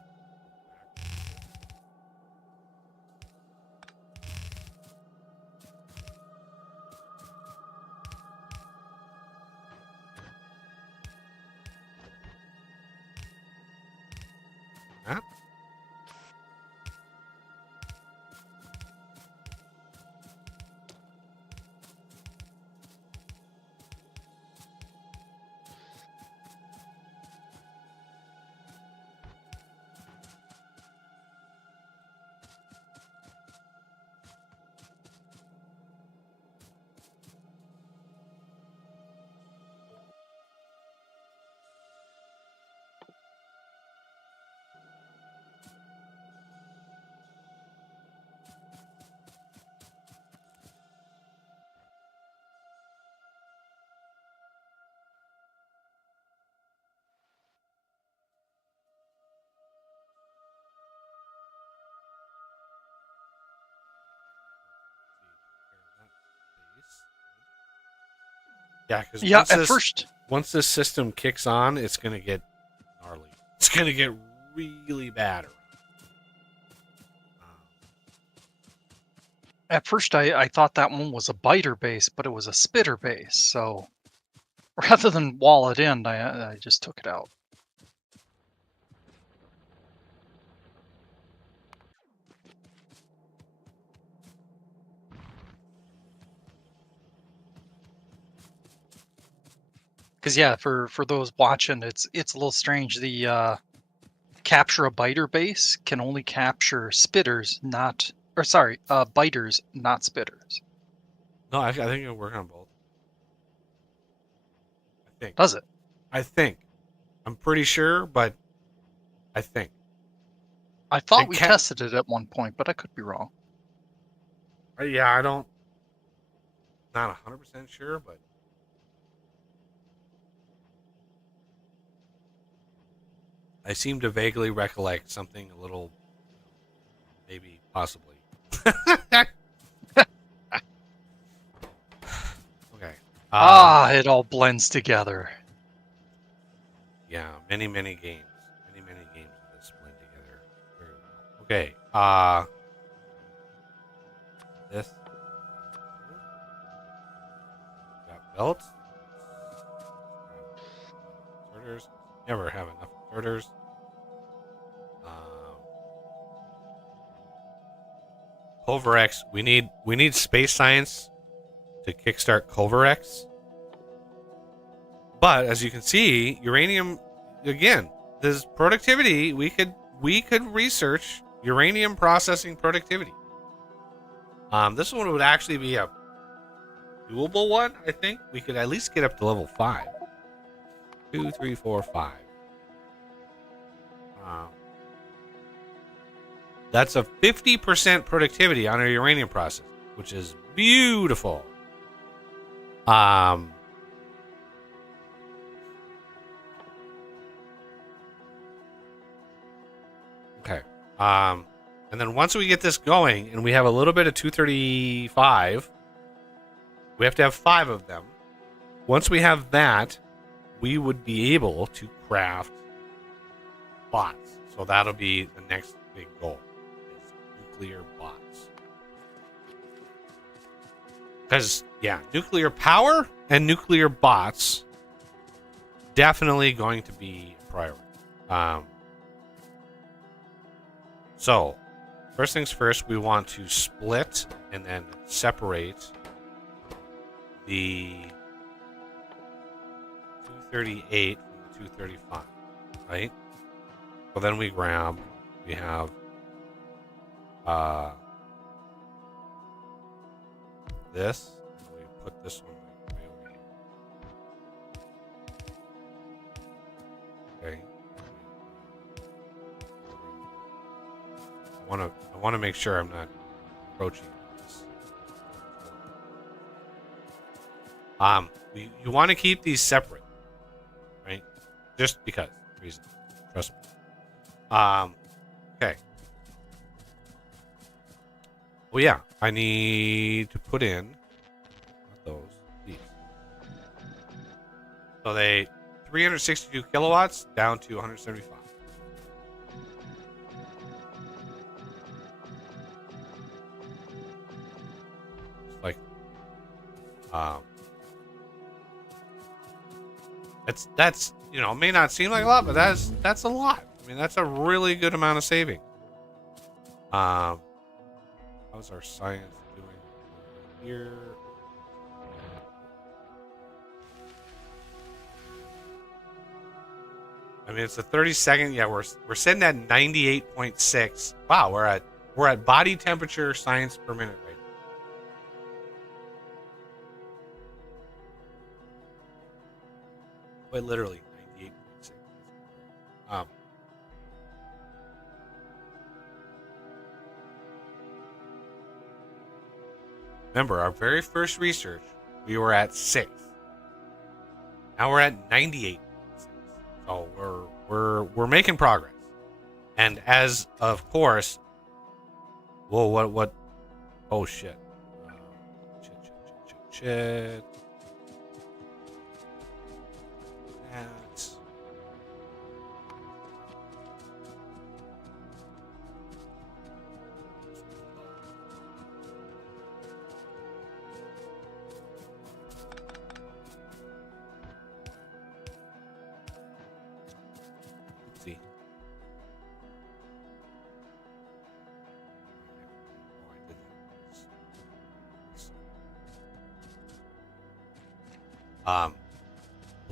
That. Yeah, because Yeah, at first. Once this system kicks on, it's gonna get gnarly. It's gonna get really bad. At first, I thought that one was a biter base, but it was a spitter base. So rather than wall it in, I just took it out. Because yeah, for those watching, it's a little strange. The capture a biter base can only capture spitters, not or sorry, biters, not spitters. No, I think it'll work on both. I think. Does it? I think. I'm pretty sure, but I think. I thought It we can. tested it at one point, but I could be wrong. Yeah, I don't. Not 100% sure, but I seem to vaguely recollect something a little, maybe, possibly. Okay. It all blends together. Yeah, many games. Many games of this blend together very well. Okay. This. Got belts. Inserters. Never have enough inserters. Culverex. We need space science to kickstart Culverex. But as you can see, uranium again, this productivity, we could research uranium processing productivity. This one would actually be a doable one, I think. We could at least get up to level 5. 2, 3, 4, 5. That's a 50% productivity on our uranium process, which is beautiful. Okay. And then once we get this going and we have a little bit of 235, we have to have 5 of them. Once we have that, we would be able to craft bots. So that'll be the next big goal, is nuclear bots. Because, yeah, nuclear power and nuclear bots definitely going to be a priority. So, first things first, we want to split and then separate the 238 from the 235, right? So then we have this, and we put this one way over here. Okay. I want to make sure I'm not approaching this. You want to keep these separate, right? Just because reason. Trust me. Okay. Well, yeah, I need to put in these. So they 362 kilowatts down to 175. Like, that's may not seem like a lot, but that's a lot. I mean, that's a really good amount of saving. How's our science doing here? I mean, it's a 30-second. Yeah, we're sitting at 98.6. Wow, we're at body temperature science per minute right now. Quite literally 98.6. Remember, our very first research, we were at 6. Now we're at 98.6. So we're making progress. And as of course, whoa, what? Oh shit! Shit. That's let's see.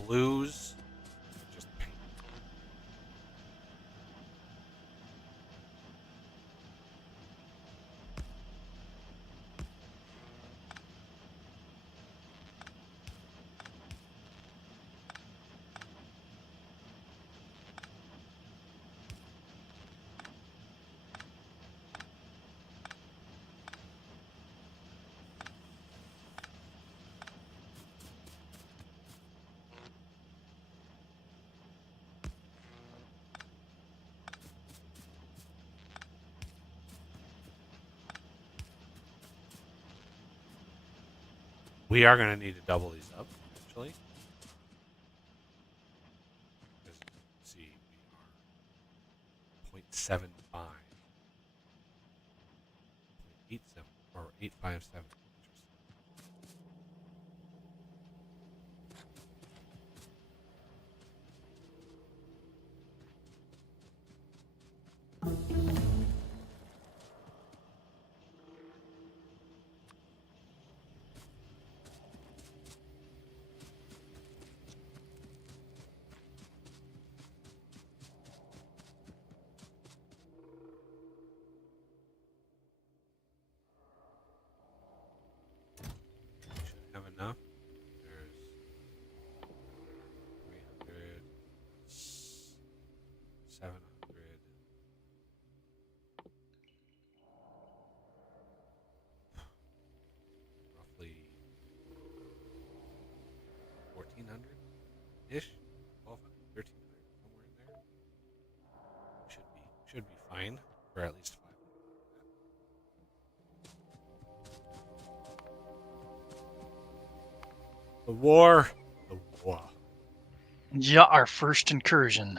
blues. Just paint. We are going to need to double these up eventually. As you can see, we are 0.75. 0.87 or 857. Should have enough. There's 300, 700. Roughly 1,400 ish, 1,200, 1,300, somewhere in there. Should be fine for at least 5. The war. The war. Yeah, our first incursion.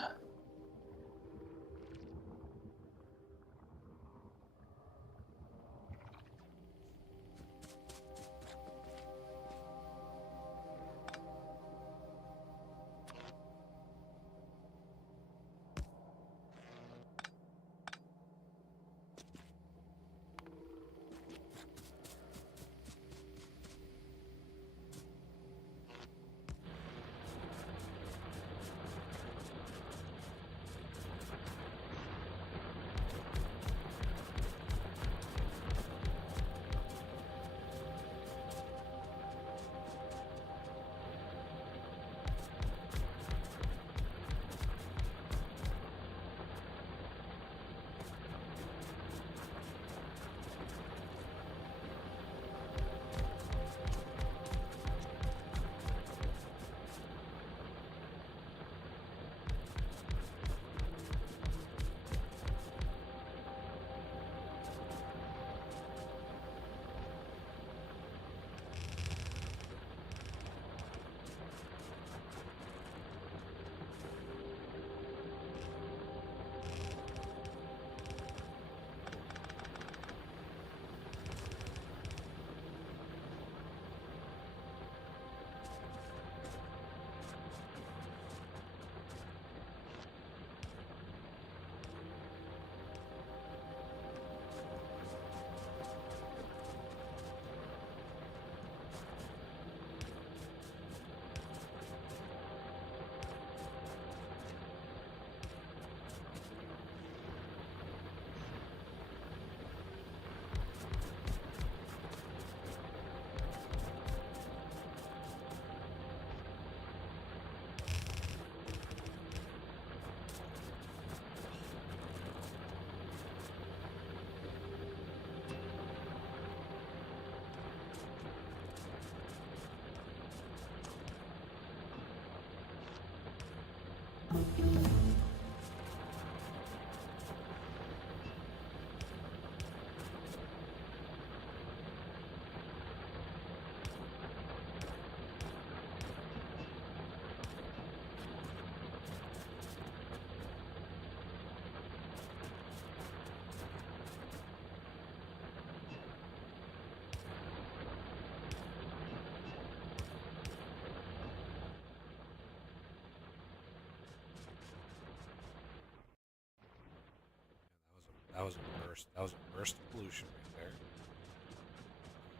That was a burst. That was a burst of pollution right there.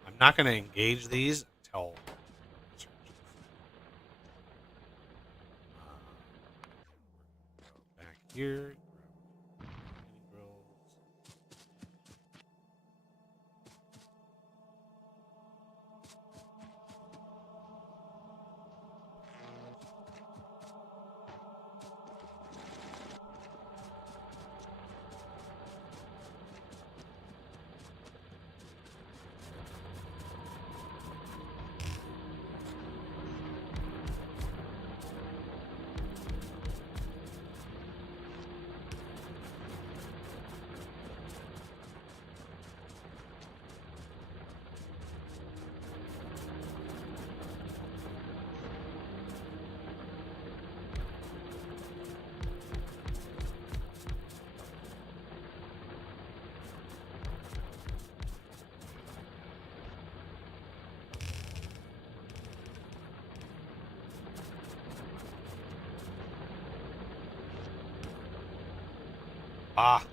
I'm not going to engage these until. here. Grab mini grills. Ah.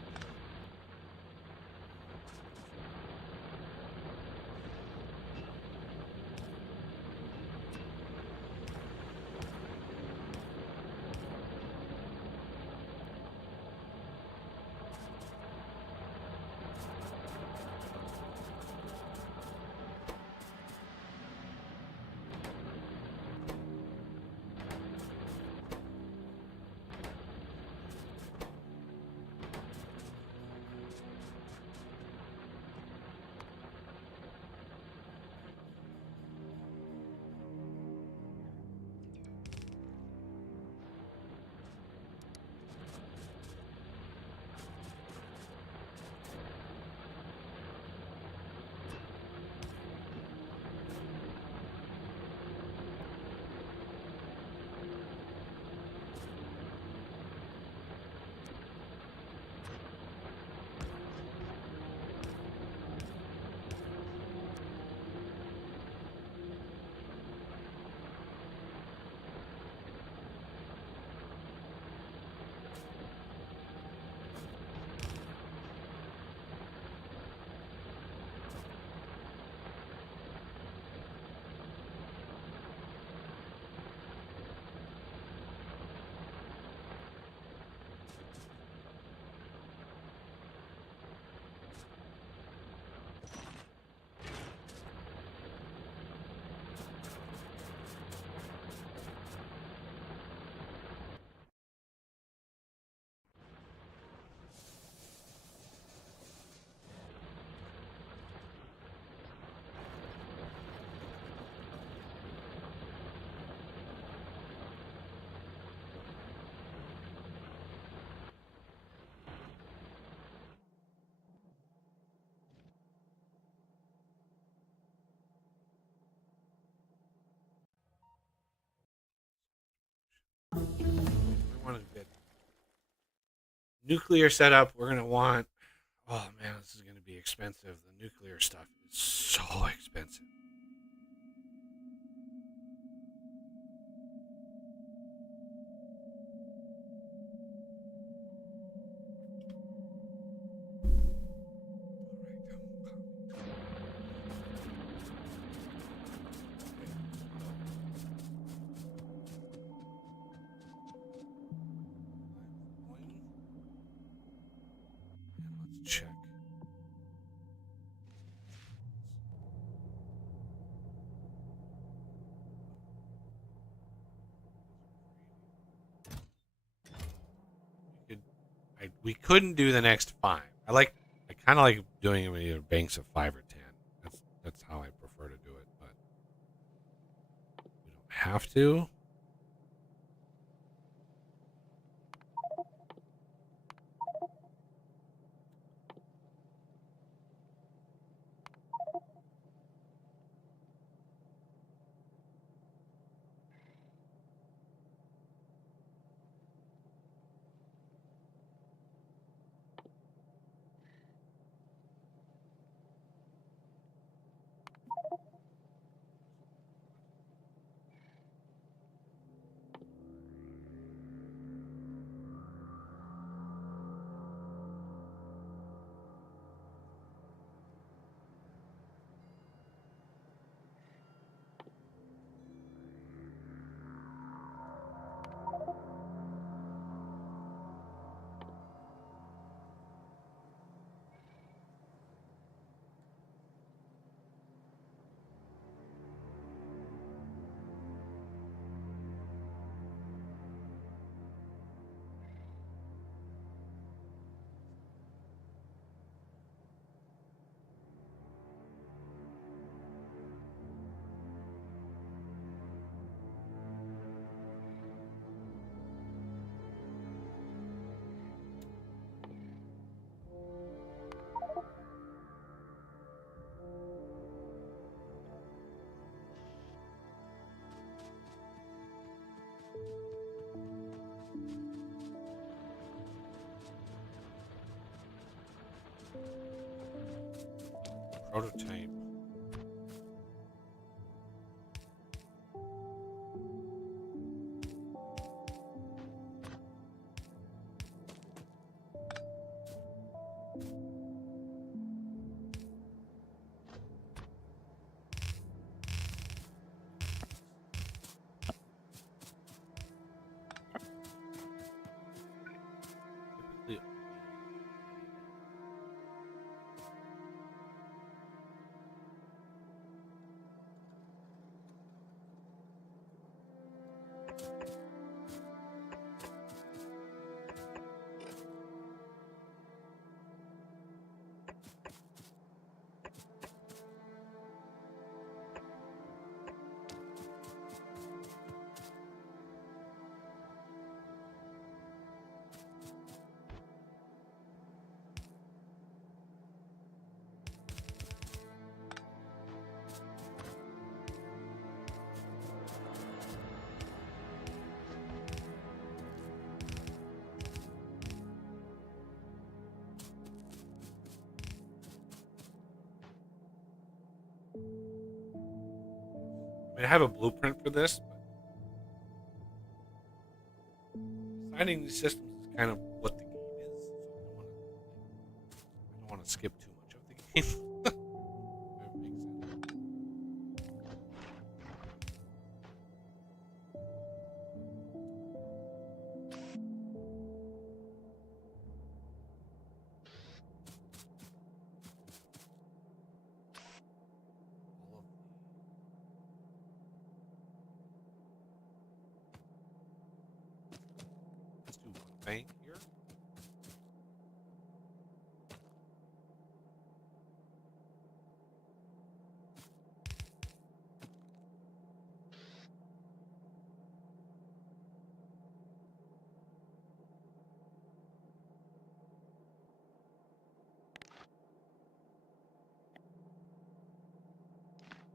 I want to get nuclear setup. We're gonna want. Oh man, this is gonna be expensive. The nuclear stuff is so expensive. Let's check. We couldn't do the next 5. I kind of like doing them in either banks of 5 or 10. That's how I prefer to do it, but we don't have to. Prototype. Typically, I mean, I have a blueprint for this, but designing these systems is kind of what the game is. So I don't want to skip too much of the game. If it makes sense. All of let's do one bank here.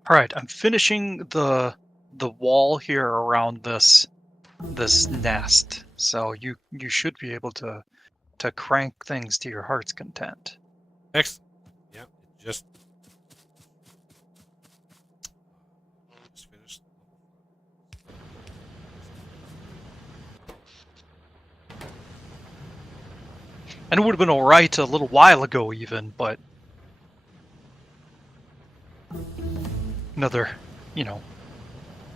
All right, I'm finishing the wall here around this nest, so you should be able to crank things to your heart's content. Excellent. Yeah, it just finished. And it would have been all right a little while ago, even, but another,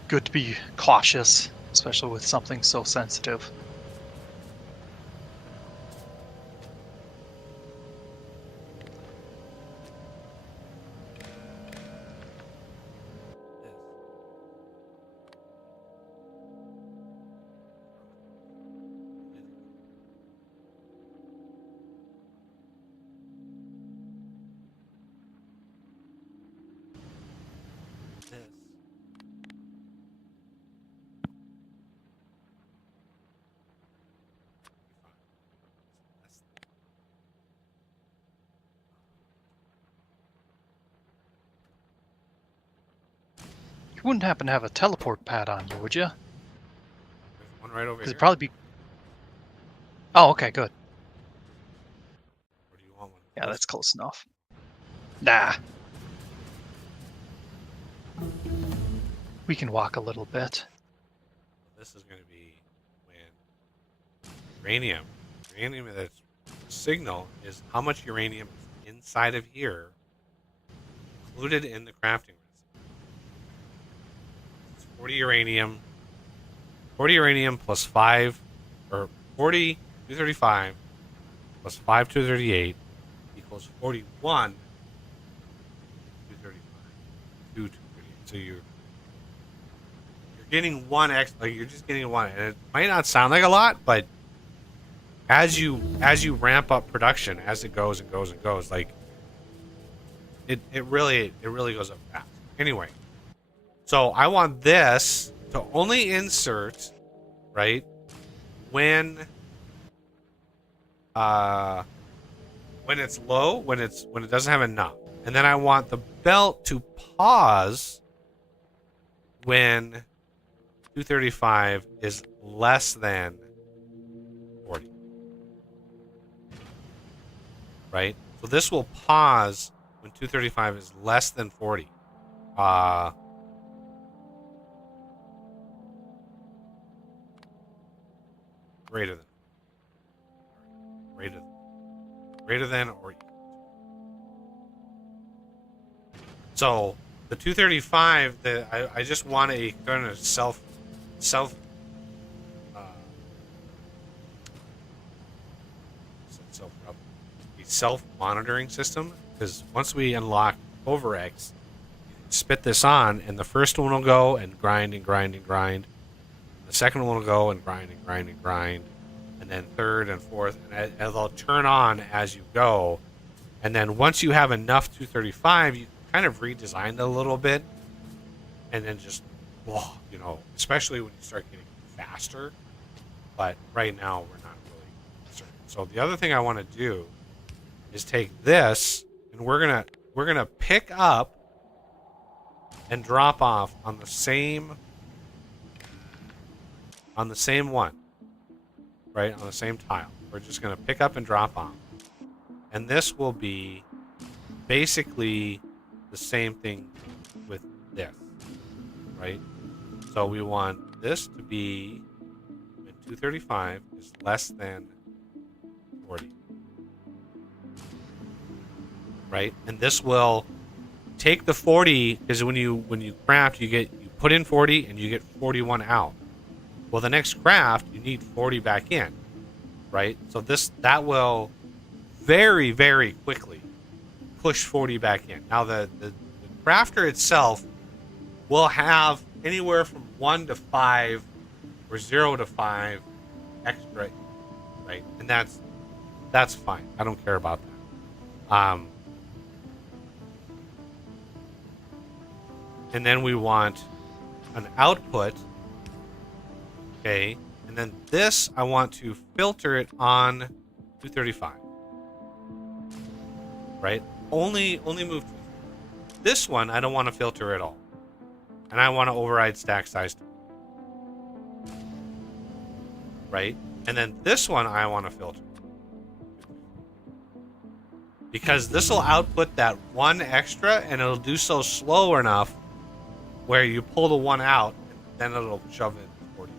good to be cautious, especially with something so sensitive. This. You wouldn't happen to have a teleport pad on you, would you? There's one right over Because here. it'd probably be. Oh, okay, good. Or do you want one? Yeah, that's close enough. Nah. We can walk a little bit. This is going to be when uranium. Uranium that's signal is how much uranium is inside of here, included in the crafting recipe. It's 40 uranium plus 5, or 40 235 plus 5 238 equals 41 235. 238. So you're getting one X, like you're just getting one, and it might not sound like a lot, but as you ramp up production, as it goes and goes and goes, like it really goes up fast. Anyway, so I want this to only insert right when it's low, when it doesn't have enough, and then I want the belt to pause when 235 is less than 40. Right? So this will pause when 235 is less than 40. Greater than. Greater than. Greater than or equal. So the 235, I just want a kind of self uh, self monitoring system, because once we unlock Overx, spit this on, and the first one will go and grind and grind and grind. The second one will go and grind and grind and grind, and then third and fourth, and they'll turn on as you go. And then once you have enough 235, you kind of redesign it a little bit, and then just, well, you know, especially when you start getting faster. But right now, we're not really concerned. So the other thing I want to do is take this, and we're gonna pick up and drop off on the same one, right? On the same tile. We're just gonna pick up and drop off, and this will be basically the same thing with this, right? So we want this to be when 235 is less than 40, right? And this will take the 40, because when you craft, you put in 40 and you get 41 out. Well, the next craft you need 40 back in, right? So that will very, very quickly push 40 back in. Now the crafter itself will have anywhere from 1 to 5 or 0 to 5 extra, right? And that's fine. I don't care about that. And then we want an output, okay? And then this, I want to filter it on 235, right? Only move. This one, I don't want to filter at all, and I want to override stack size, right? And then this one, I want to filter, because this will output that one extra, and it'll do so slow enough where you pull the one out, and then it'll shove it to 40.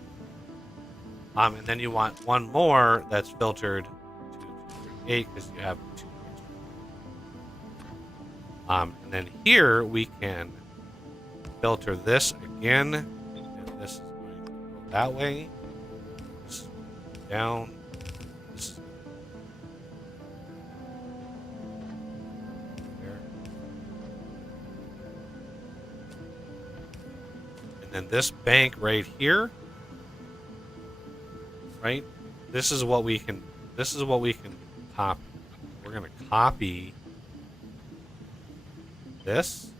And then you want one more that's filtered to 38, because you have 2 extra. And then here we can filter this again, and this is going to go that way. This is going to go down. This is there. And then this bank right here, right? This is what we can copy. We're going to copy this.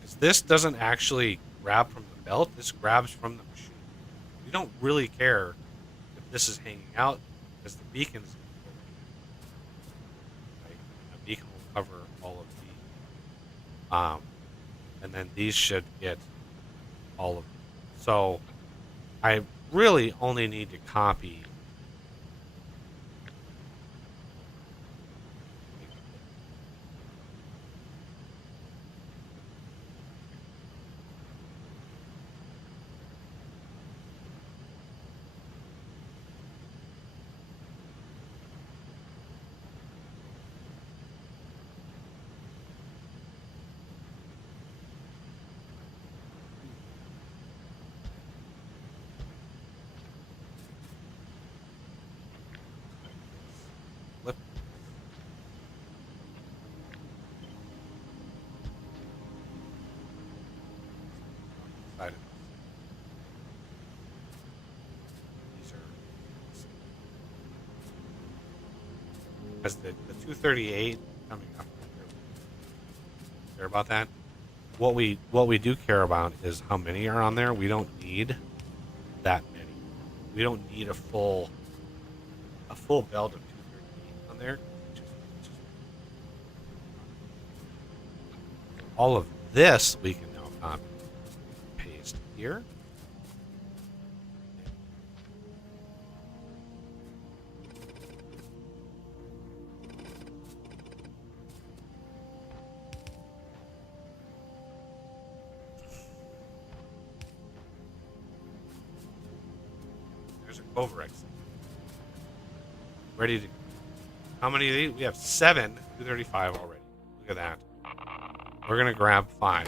Because this doesn't actually grab from the belt, this grabs from the machine. You don't really care if this is hanging out, because the beacon is going to go right. The beacon will cover all of the and then these should get all of them. So I really only need to copy flip side of these are, as the 238 coming up. Care about that? What we do care about is how many are on there. We don't need that many. We don't need a full belt of 238 on there. Just all of them. This we can now copy and paste here. There's a Coverx. Ready to. How many of these? We have 7, 235 already. Look at that. We're gonna grab 5.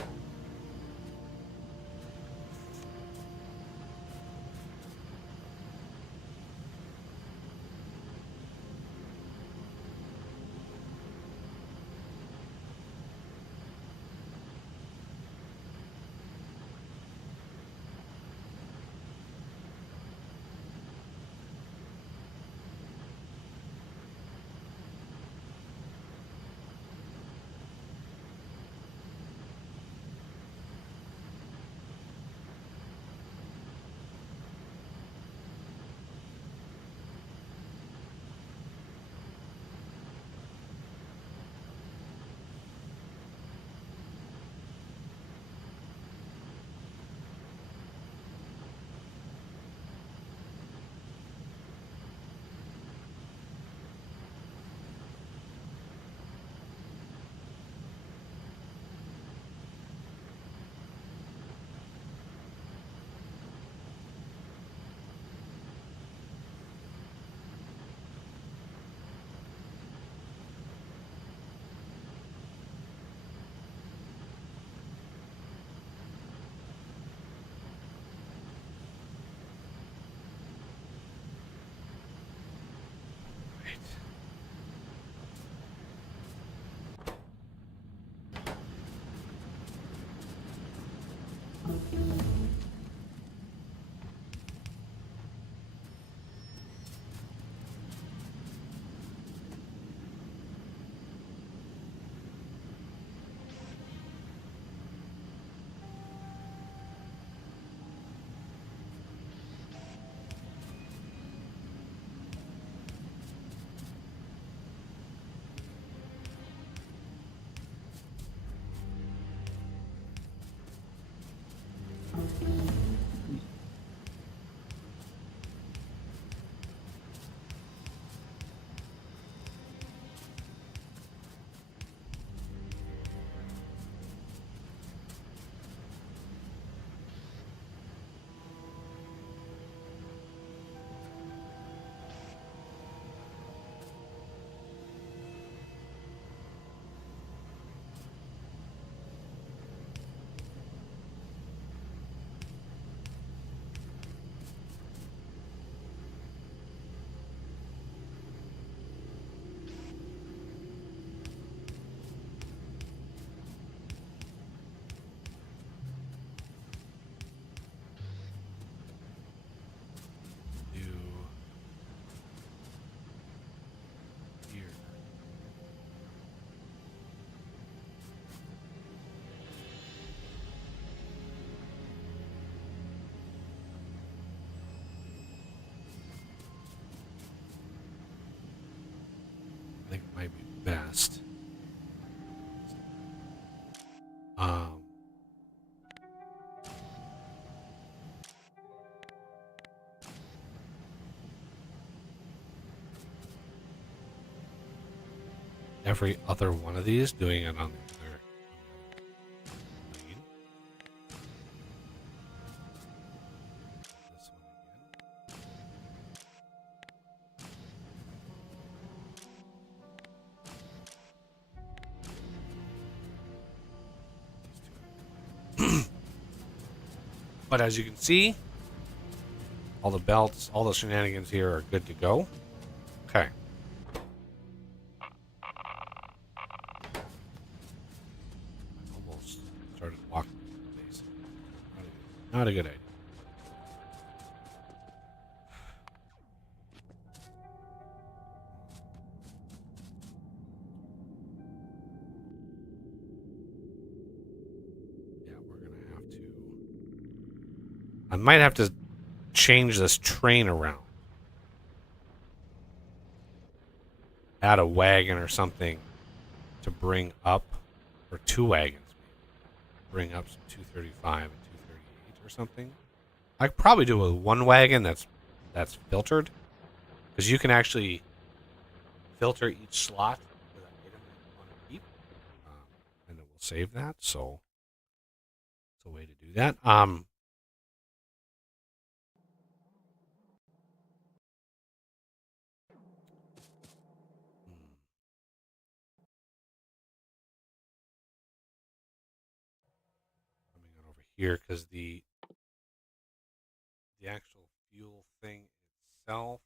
I think it might be best. Every other one of these, doing it on the other plane. This one again. But as you can see, all the belts, all the shenanigans here are good to go. Okay. Almost started walking the base. Not a good idea. Yeah, we're gonna have to. I might have to change this train around. Add a wagon or something to bring up, or 2 wagons. bring up some 235 and 238 or something. I could probably do a one wagon that's filtered, because you can actually filter each slot with an item that you want to keep, and it will save that. So it's a way to do that. Coming on over here because the actual fuel thing itself.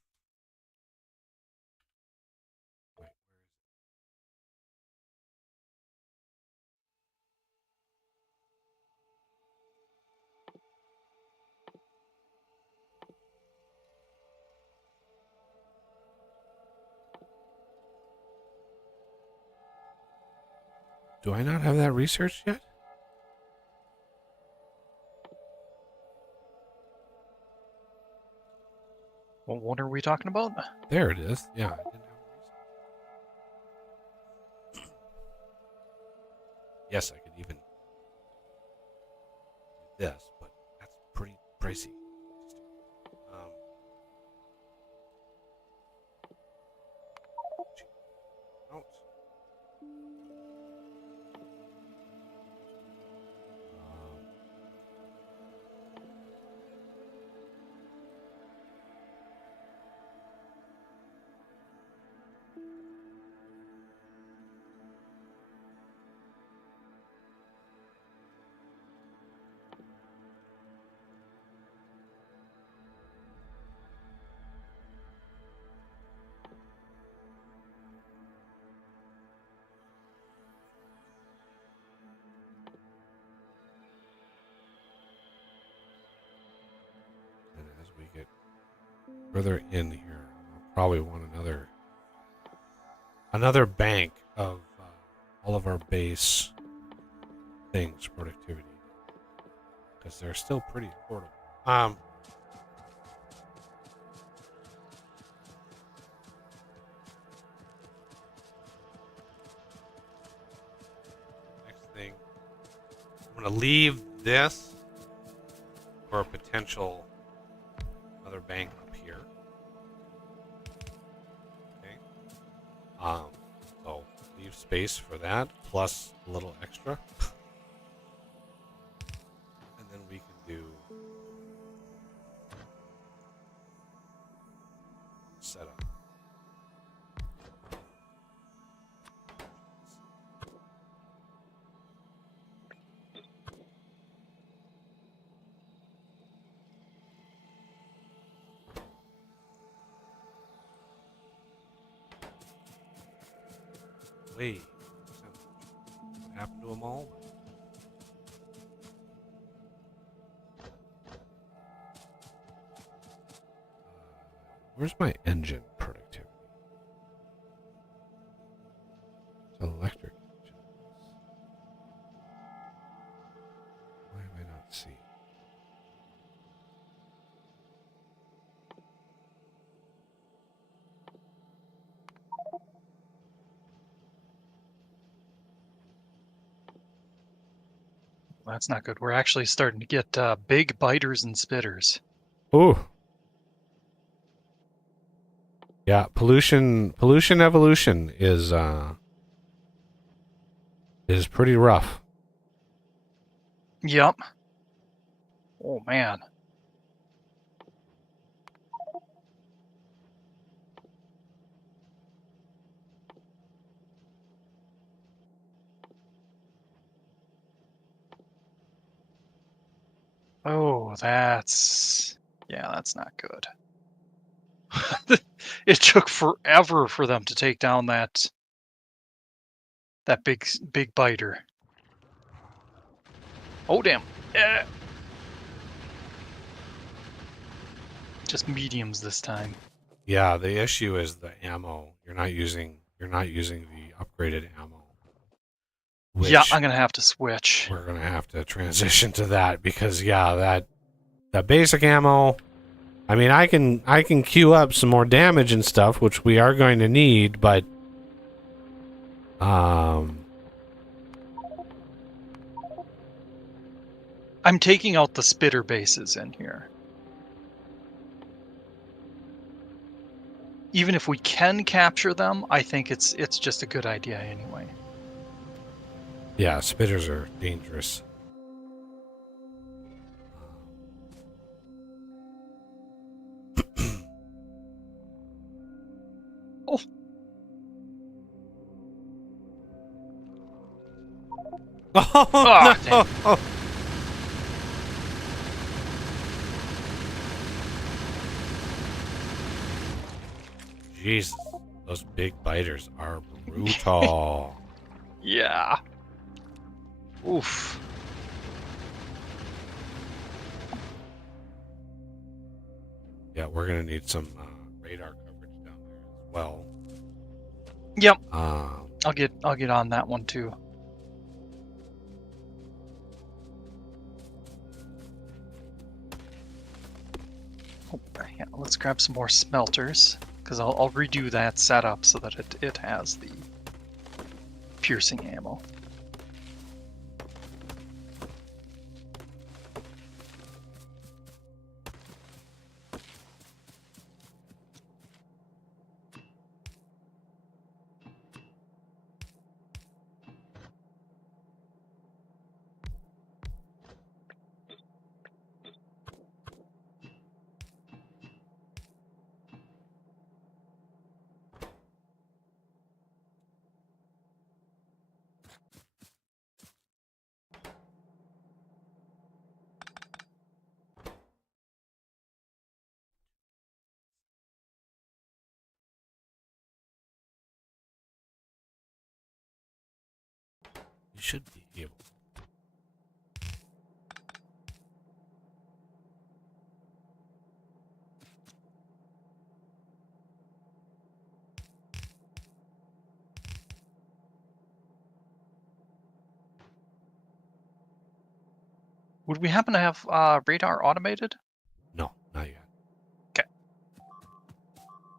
Wait, do I not have that researched yet? What one are we talking about? There it is. Yeah, I didn't have it researched. Yes, I could even do this, but that's pretty pricey. Um, ouch. And as we get further in here, I'll probably want another bank of all of our base things, productivity, because they're still pretty affordable. Next thing, I'm going to leave this for a potential another bank up here. Okay. So leave space for that plus a little extra. And then we can do setup. Wait, what happened to them all? Where's my engine productivity? Electric engines. Why am I not seeing? That's not good. We're actually starting to get big biters and spitters. Ooh. Yeah, pollution evolution is pretty rough. Yep. Oh man. Oh, that's not good. It took forever for them to take down that big biter. Oh damn. Just mediums this time. Yeah, the issue is the ammo. You're not using the upgraded ammo. Yeah, Which I'm gonna have to switch. we're gonna have to transition to that because that basic ammo. I mean, I can queue up some more damage and stuff, which we are going to need, but I'm taking out the spitter bases in here. Even if we can capture them, I think it's just a good idea anyway. Yeah, spitters are dangerous. Oh. Oh, Damn. no! Jesus, those big biters are brutal. Yeah. Oof. Yeah, we're gonna need some radar coverage down there as well. Yep. Um, I'll get on that one too. Oh, yeah, let's grab some more smelters, because I'll redo that setup so that it has the piercing ammo. you should be able. Would we happen to have radar automated? No, not yet. Okay.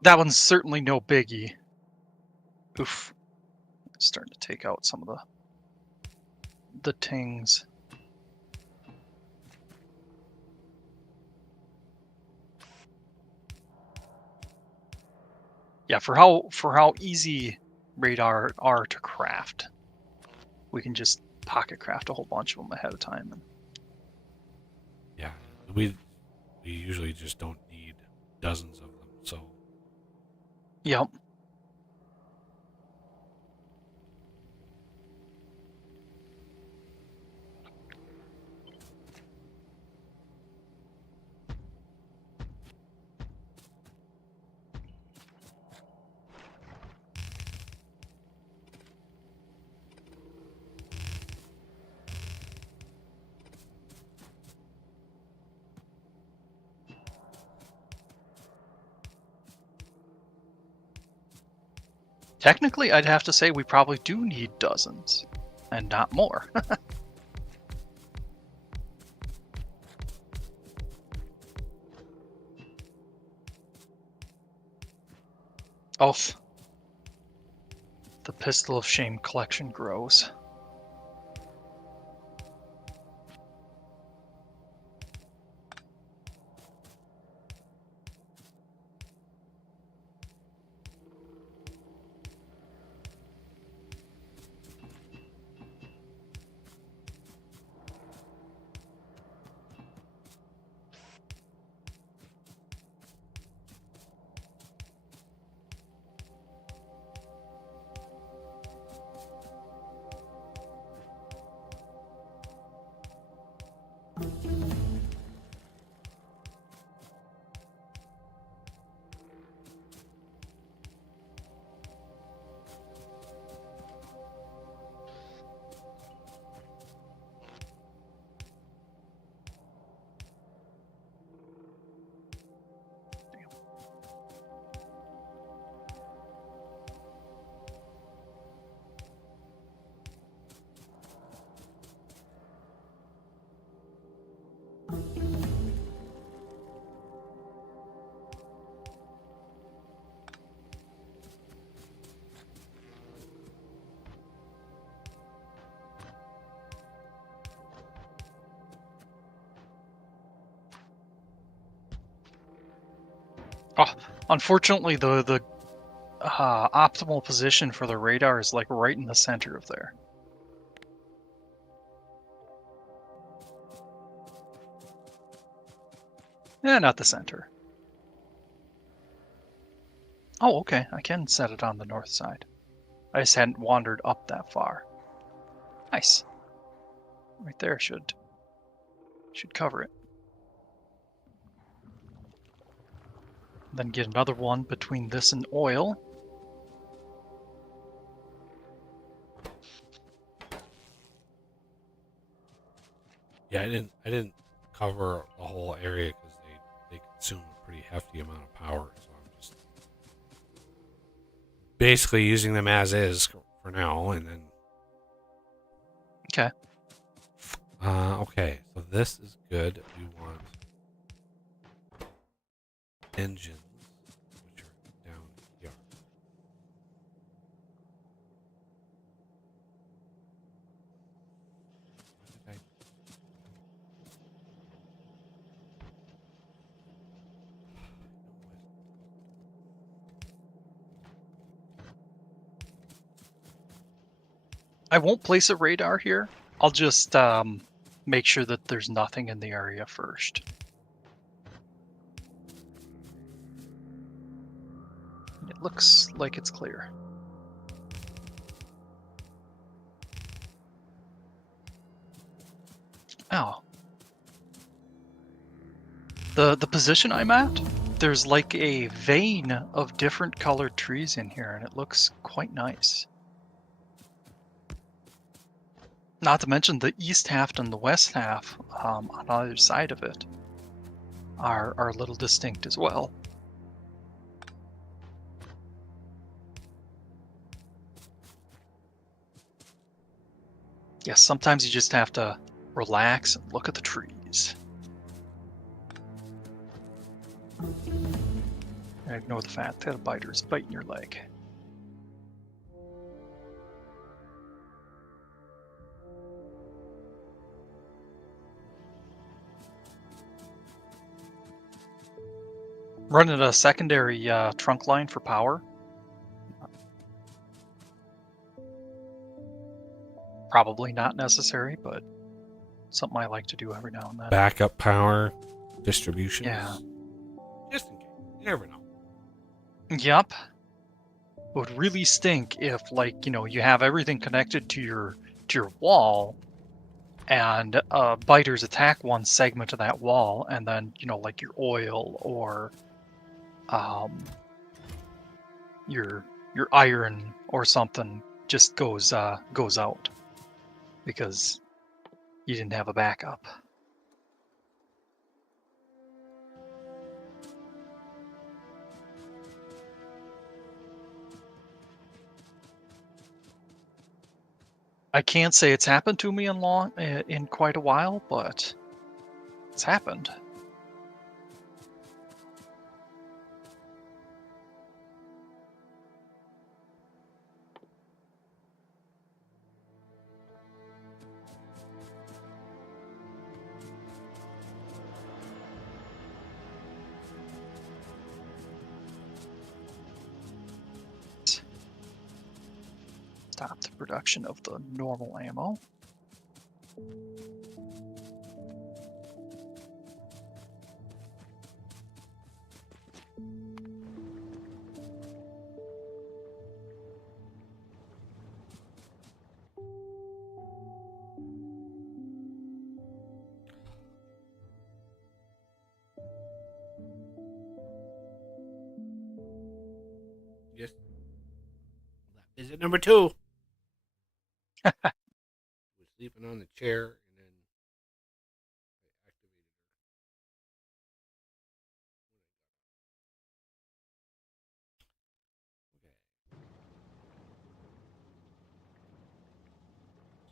That one's certainly no biggie. Oof. Starting to take out some of the tings. Yeah, for how easy radar are to craft, we can just pocket craft a whole bunch of them ahead of time. And Yeah, we usually just don't need dozens of them. So yep. Technically, I'd have to say we probably do need dozens, and not more. Oh, the Pistol of Shame collection grows. Oh, unfortunately, the optimal position for the radar is like right in the center of there. Yeah, not the center. Oh, okay. I can set it on the north side. I just hadn't wandered up that far. Nice. Right there should cover it. Then get another one between this and oil. Yeah, I didn't cover the whole area because they consume a pretty hefty amount of power. So I'm just basically using them as is for now, and then. Okay. Okay, so this is good. We want engines, which are down here. What did I won't place a radar here. I'll just make sure that there's nothing in the area first. It looks like it's clear. Oh. The position I'm at, there's like a vein of different colored trees in here, and it looks quite nice. Not to mention the east half and the west half on either side of it are a little distinct as well. Yes, sometimes you just have to relax and look at the trees. And ignore the fact that a biter is biting your leg. Running a secondary trunk line for power. Probably not necessary, but something I like to do every now and then. backup power distributions? Yeah. Just in case. You never know. Yep. Would really stink if, like, you have everything connected to your wall, and biters attack one segment of that wall, and then like your oil or your iron or something just goes out because you didn't have a backup. I can't say it's happened to me in quite a while, but it's happened. Stop the production of the normal ammo. Just visit number 2. Was sleeping on the chair and then I activated her.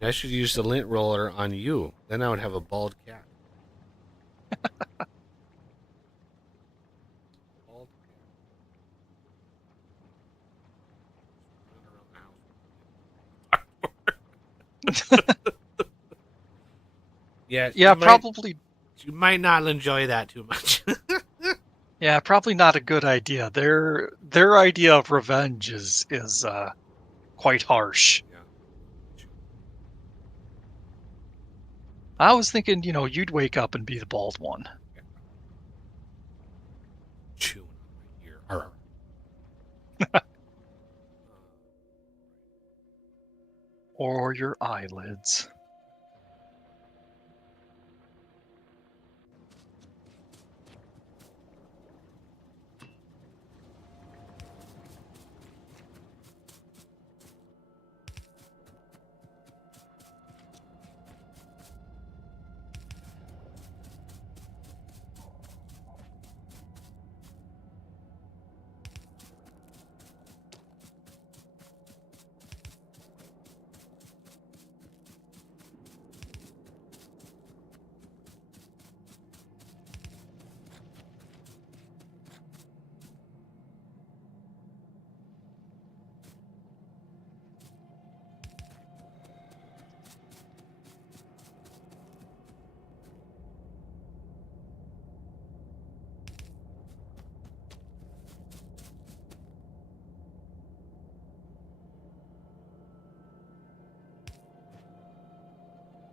Okay. I should use the lint roller on you. Then I would have a bald cat. Bald cat. Running around the house. Yeah, Yeah, probably. you might not enjoy that too much. Yeah, probably not a good idea. Their idea of revenge is quite harsh. Yeah. I was thinking, you'd wake up and be the bald one. Yeah. Chewing on my ear. Arr. Or your eyelids.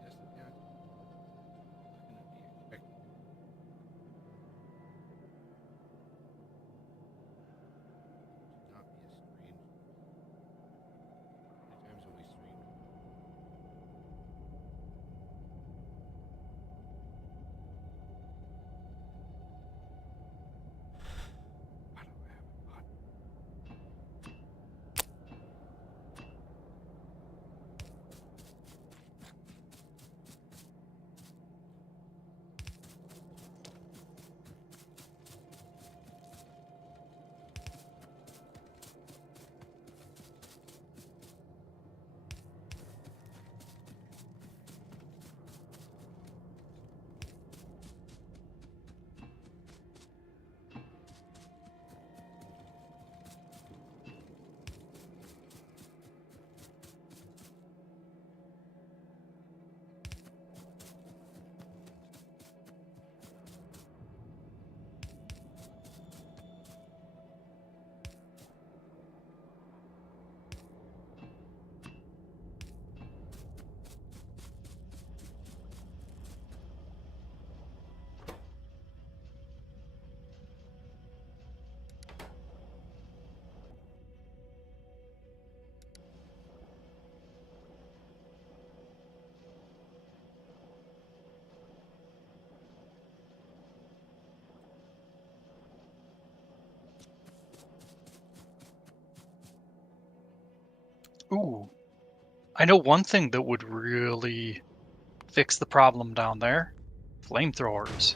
Yes, yeah. Not gonna be expecting to not be a stream. How many times have we streamed? Why don't I have a button? Ooh, I know one thing that would really fix the problem down there. Flamethrowers.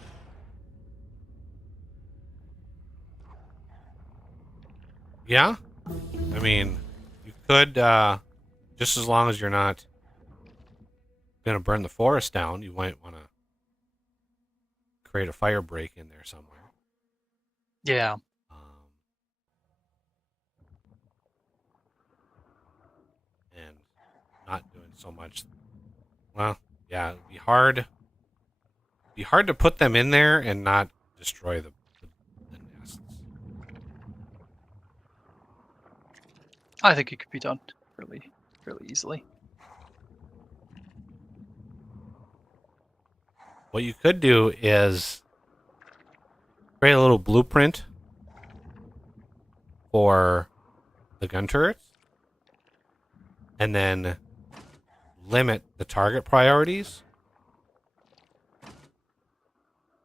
Yeah? I mean, you could, just as long as you're not gonna burn the forest down, you might want to create a fire break in there somewhere. Yeah. Um, and not doing so much. Well, yeah, it'd be hard. Be hard to put them in there and not destroy the nests. I think it could be done really easily. What you could do is create a little blueprint for the gun turrets, and then limit the target priorities,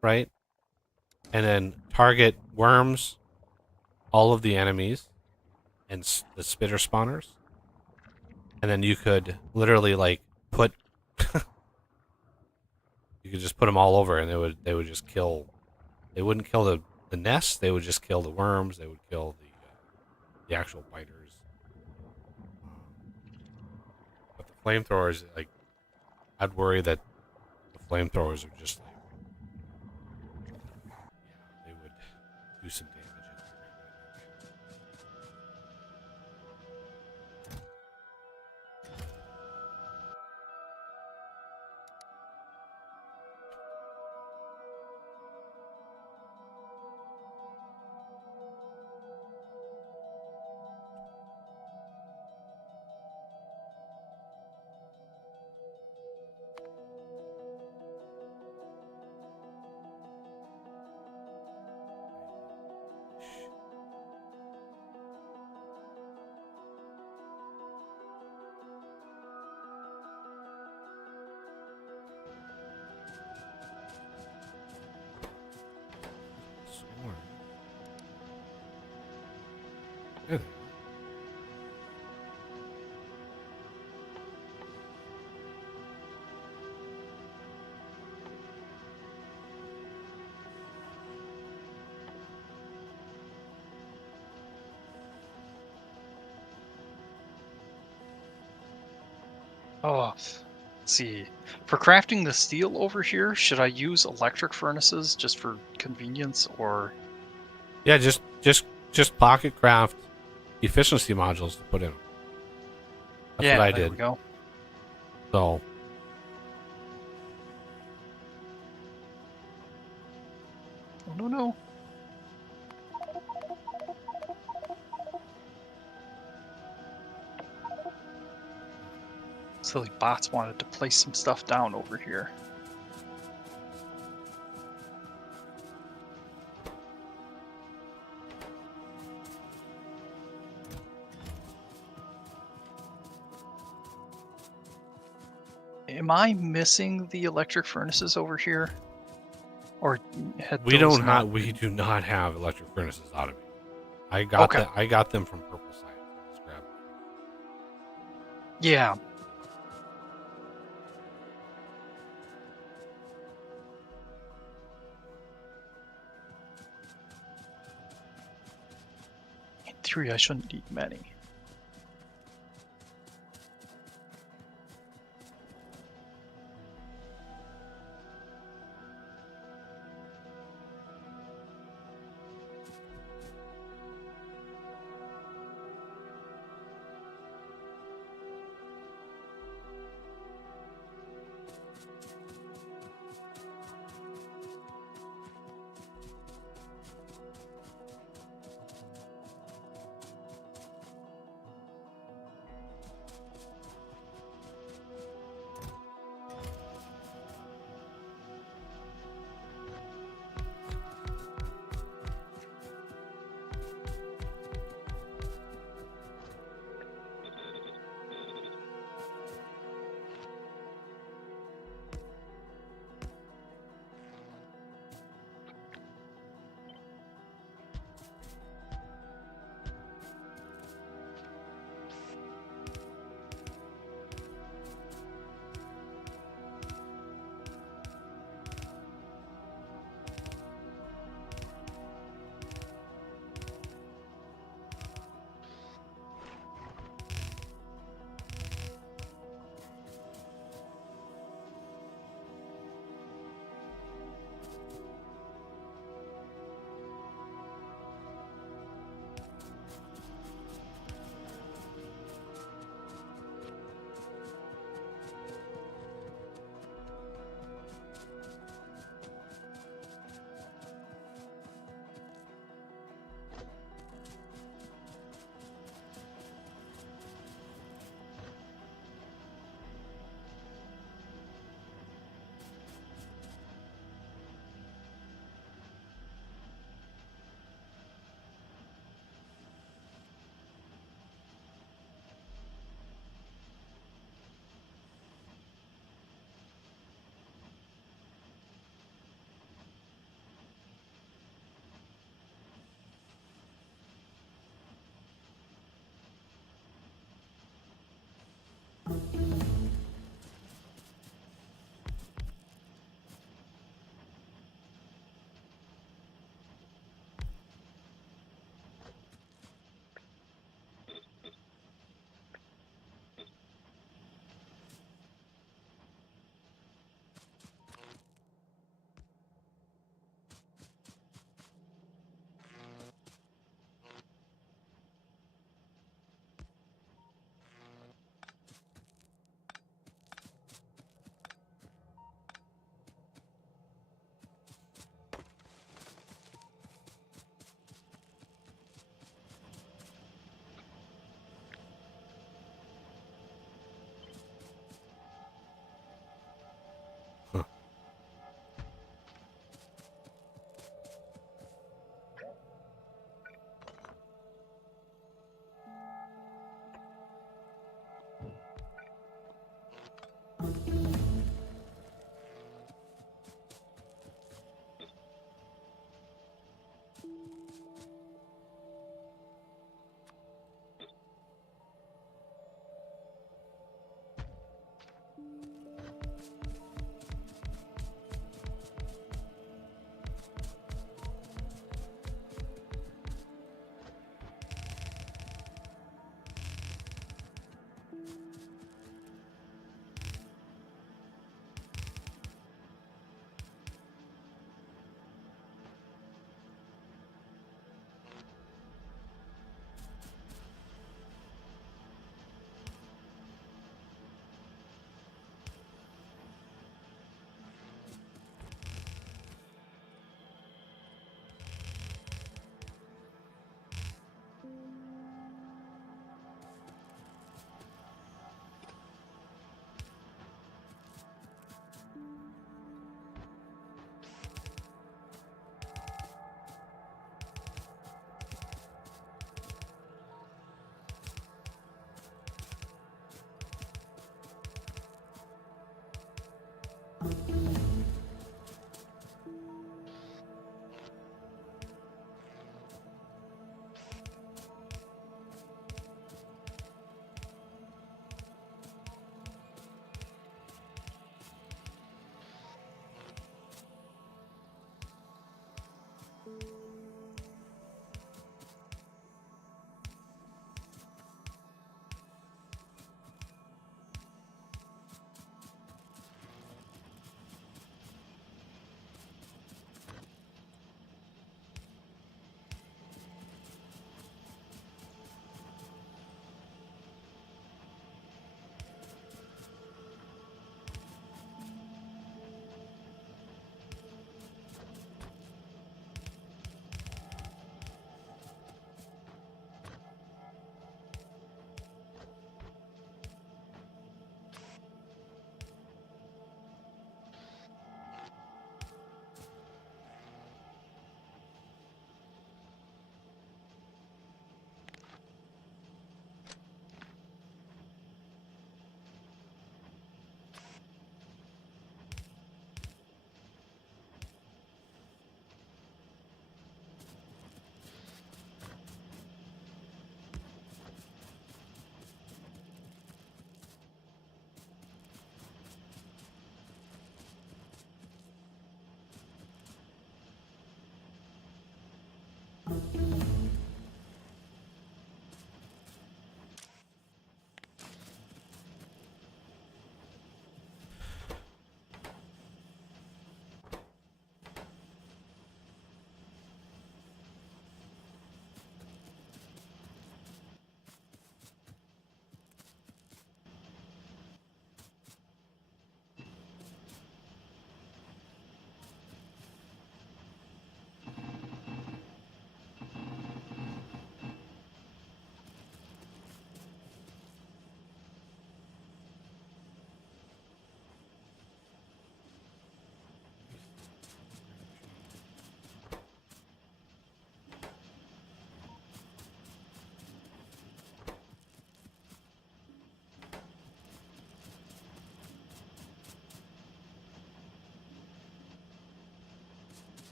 right? And then target worms, all of the enemies, and the spitter spawners. And then you could literally like put, you could just put them all over, and they would just kill. They wouldn't kill the nests. They would just kill the worms. They would kill the actual biters. But the flamethrowers, like, I'd worry that the flamethrowers would just like, yeah, they would do some damage in there. Good. Oh, let's see. For crafting the steel over here, should I use electric furnaces just for convenience, or Yeah, just pocket craft efficiency modules to put in. That's what yeah, I there did. we go. So Oh, no, no. Silly bots wanted to place some stuff down over here. Am I missing the electric furnaces over here? Or had we those don't not have we been- do not have electric furnaces automated. Okay. I got them from Purple Science. Just grab them. Yeah. In theory, I shouldn't need many.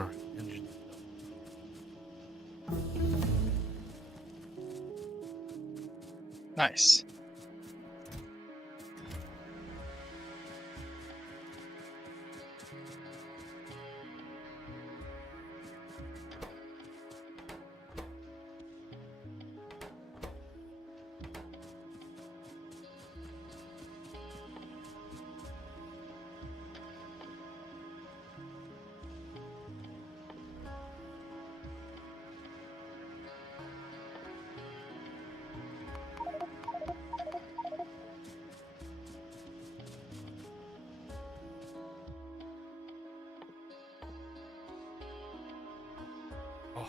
All right, engine. Nice. Oh.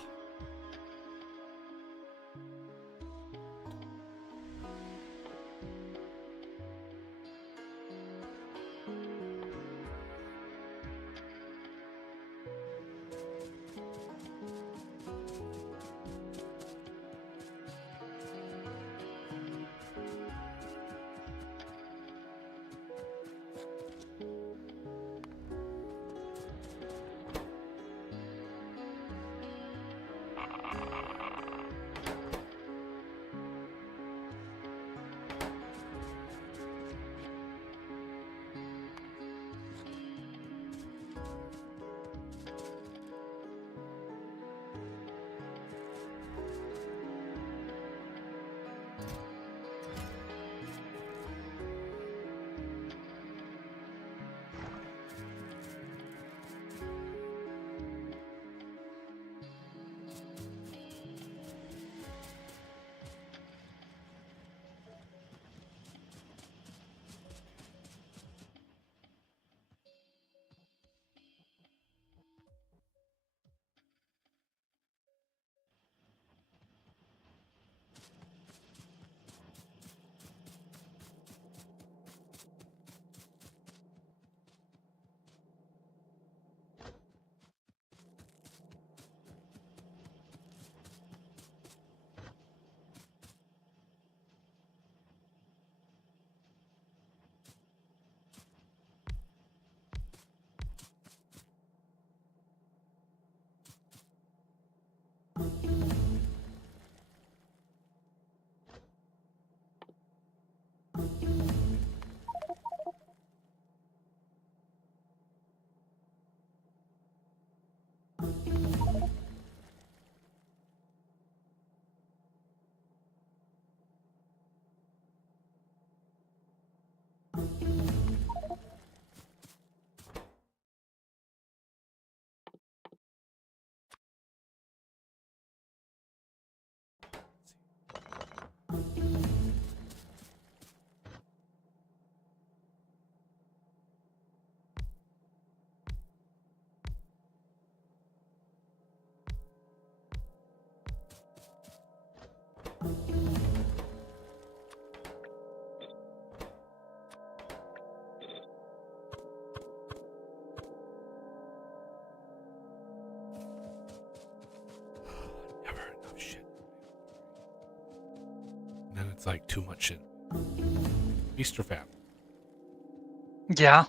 Never enough shit. And then it's like too much shit. Feast or famine. Yeah.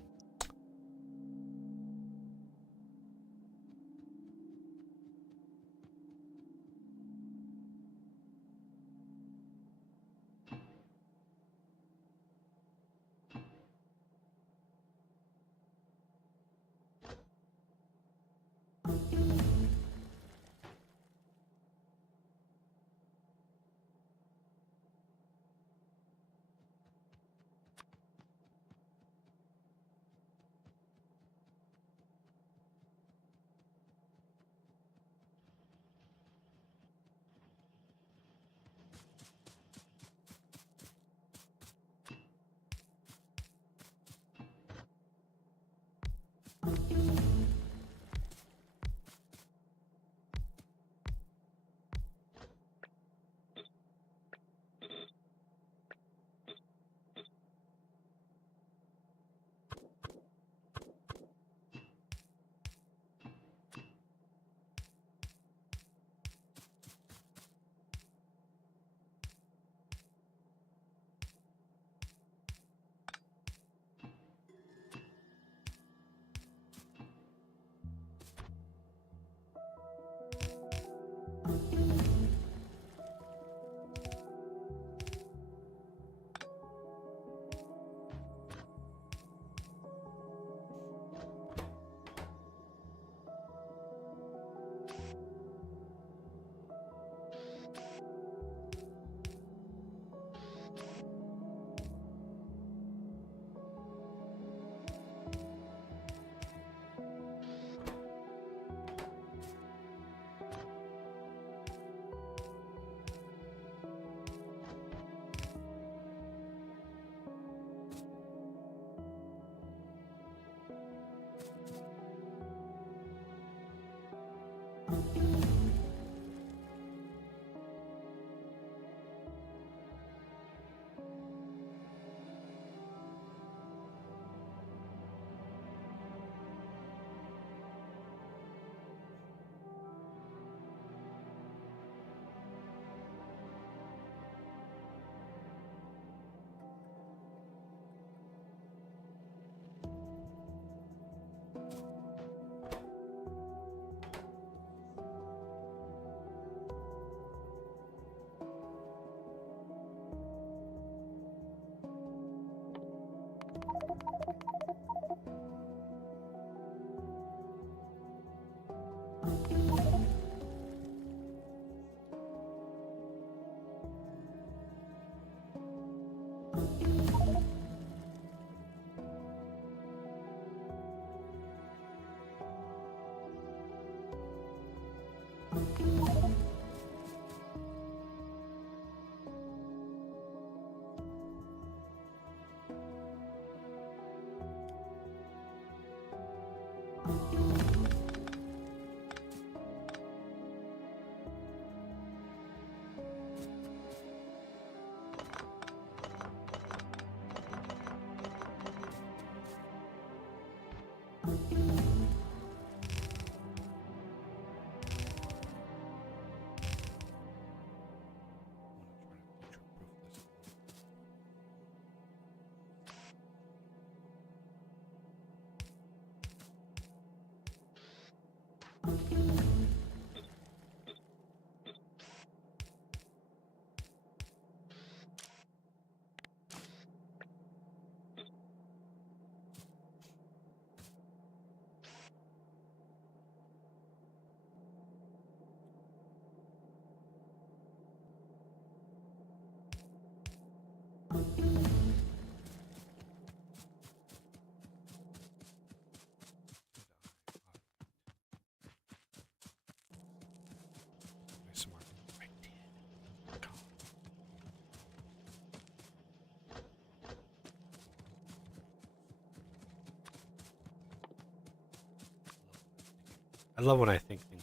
I love when I think things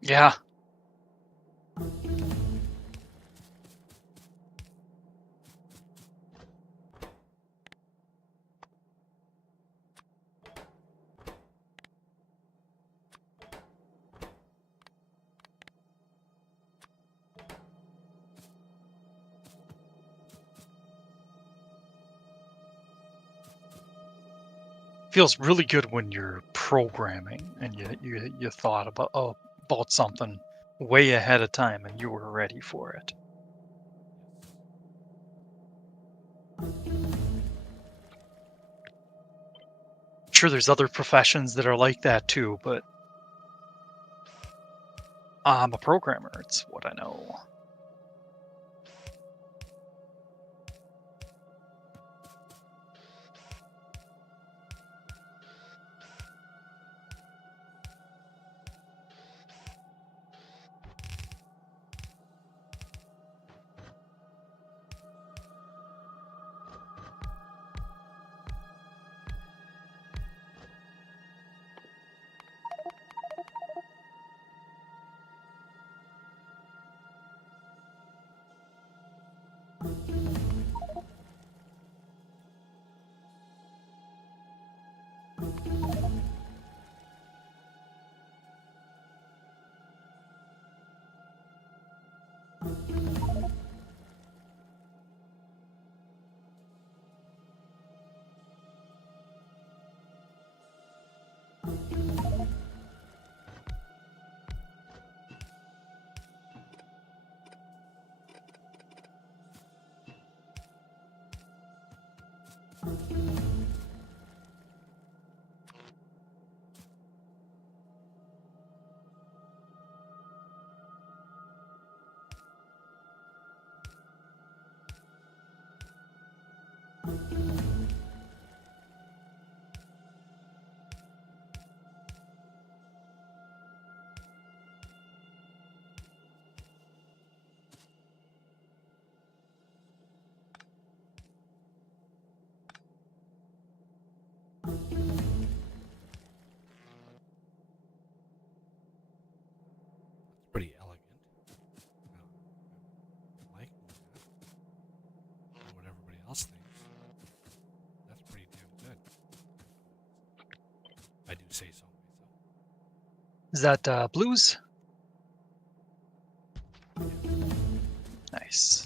Yeah. Feels really good when you're programming and you thought about something way ahead of time and you were ready for it. Sure, there's other professions that are like that too, but I'm a programmer. It's what I know. say so myself. Is that blues? Nice.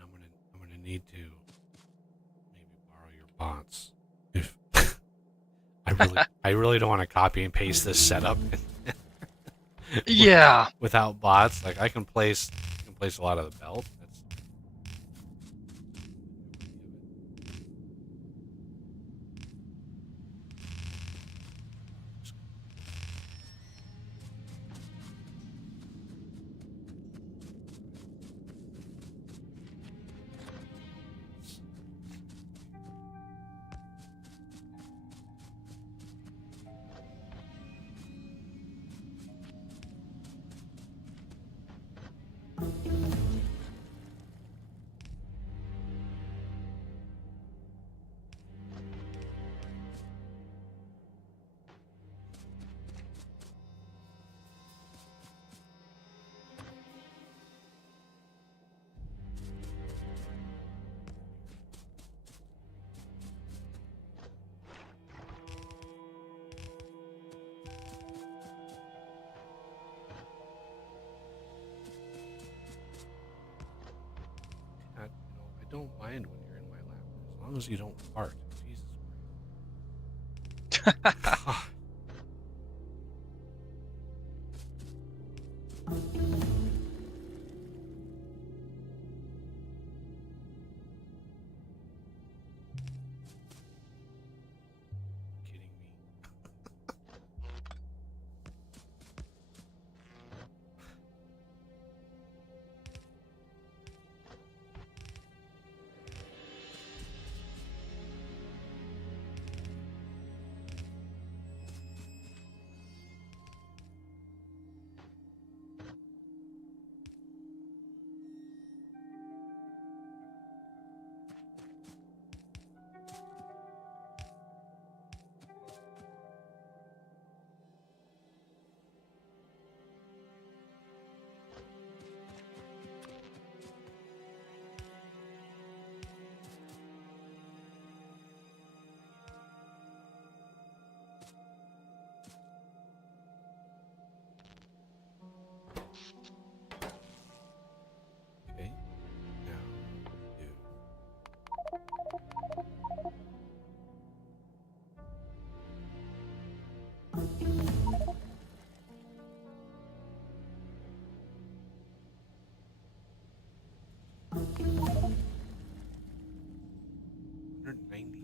I'm gonna need to maybe borrow your bots. If I really don't want to copy and paste this setup Yeah. without bots. Like I can place a lot of the belt. That's I don't mind when you're in my lap as long as you don't fart. Jesus Christ. Kidding me? Okay. Now do. $190.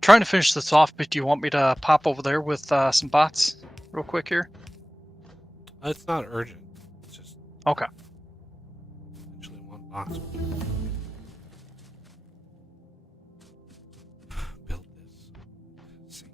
Trying to finish this off, but do you want me to pop over there with some bots real quick here? It's not urgent. It's just Okay. actually one box. Build this. Let's see.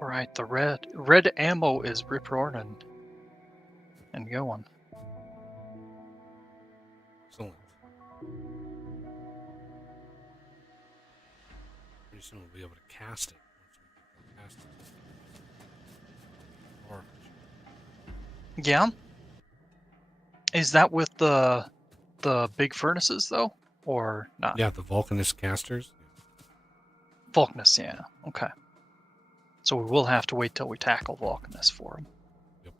Right, the red ammo is rip roaring and going. Excellent. Pretty soon we'll be able to cast it once we get that casting system. Or Yeah. Is that with the big furnaces though, or not? yeah, the Vulcanist casters. Vulcanus, yeah. Okay. So we will have to wait till we tackle Vulcanus for him. Yep.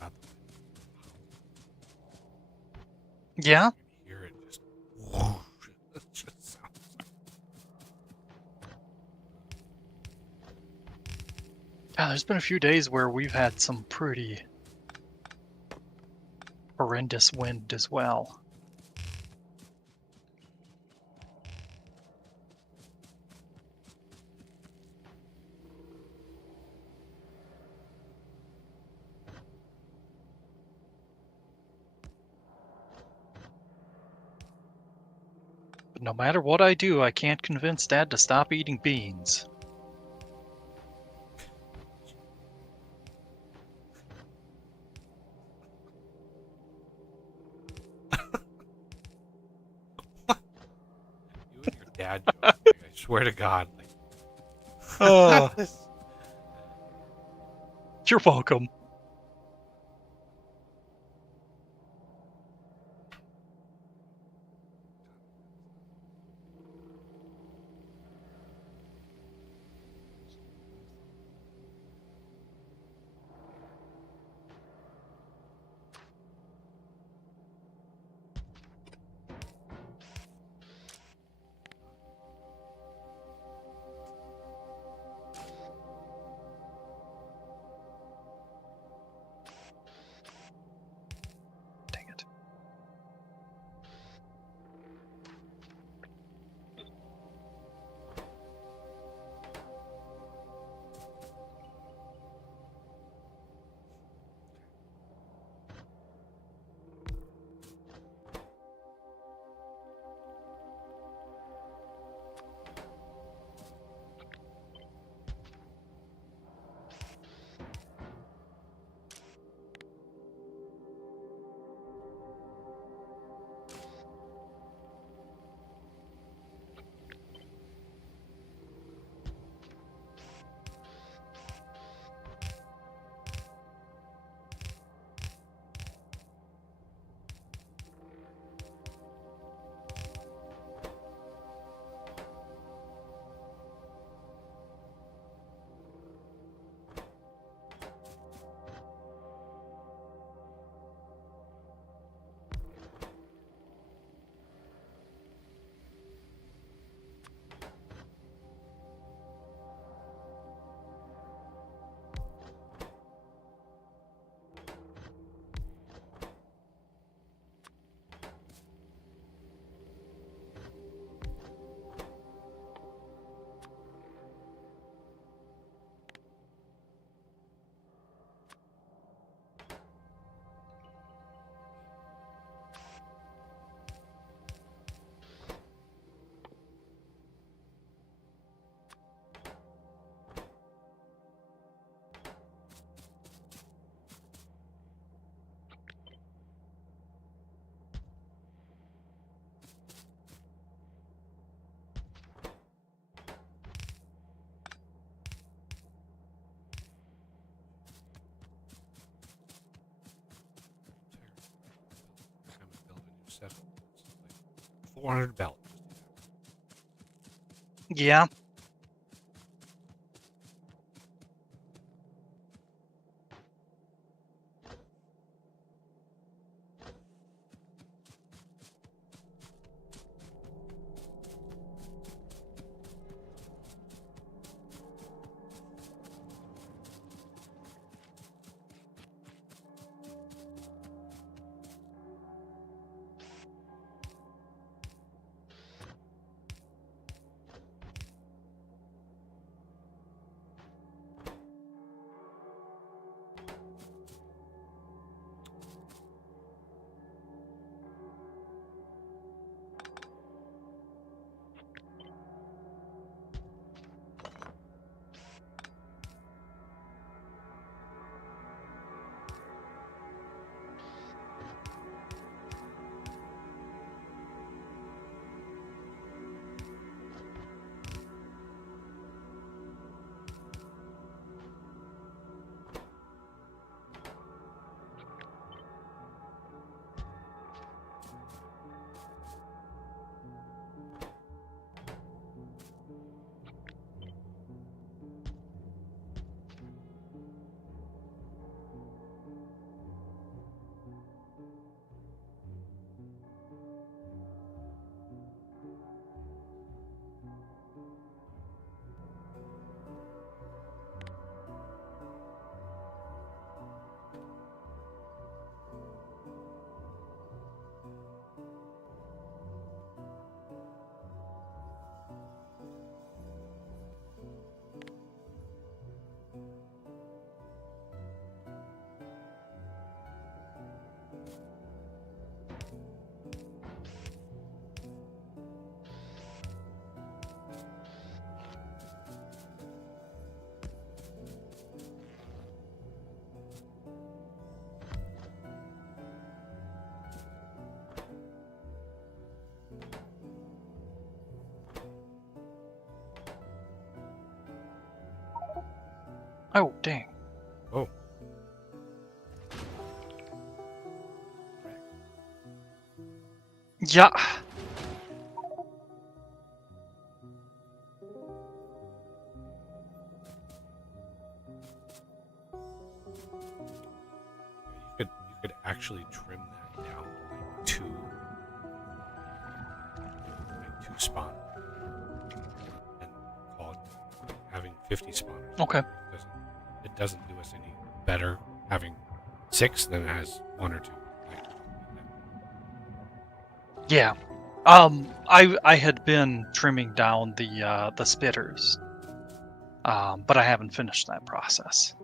God, Yeah. you hear it just whoosh. It just sounds. Yeah, there's been a few days where we've had some pretty horrendous wind as well. But no matter what I do, I can't convince Dad to stop eating beans. You and your dad jokes. Like, I swear to God. Like, Oh, you're welcome. Dang it. I'm gonna build a new setup. It's like 400 belts. Yeah. Oh, dang. Oh. Yeah. You could actually trim that down to like two spawn and call it having 50 spawners. Okay. It doesn't do us any better having 6 than it has 1 or 2. Like, Yeah. I had been trimming down the spitters, but I haven't finished that process.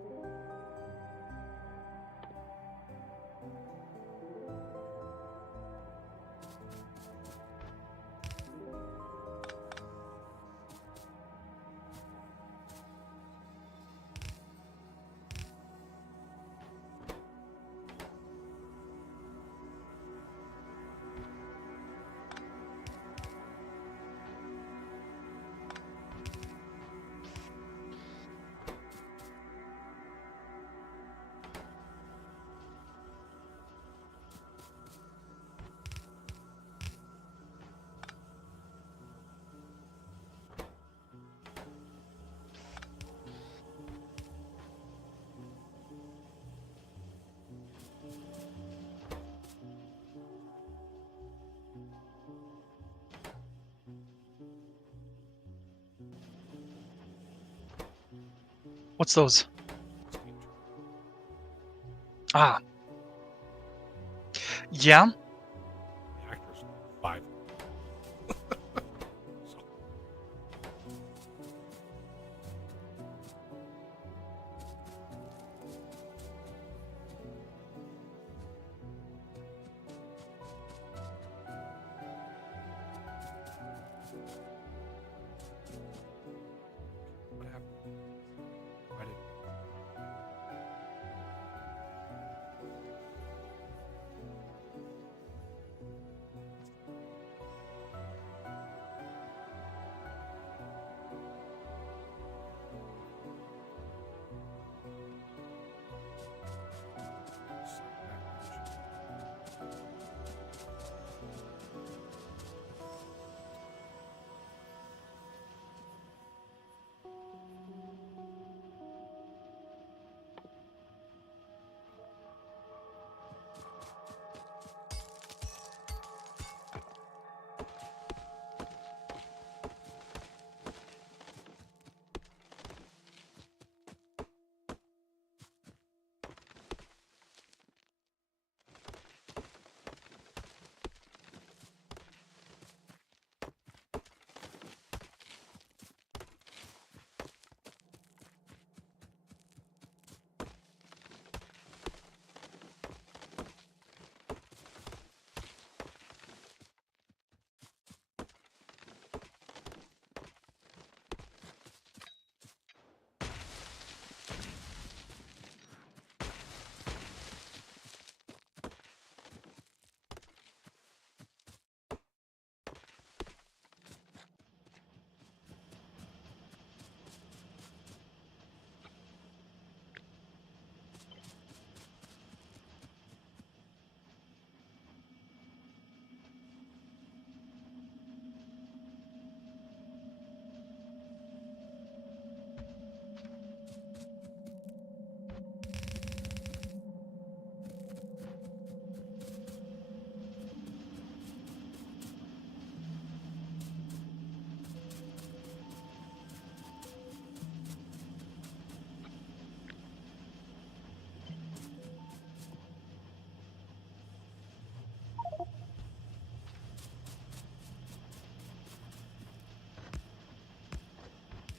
What's those? Ah, yeah. the actors 5. So, what happened? Why did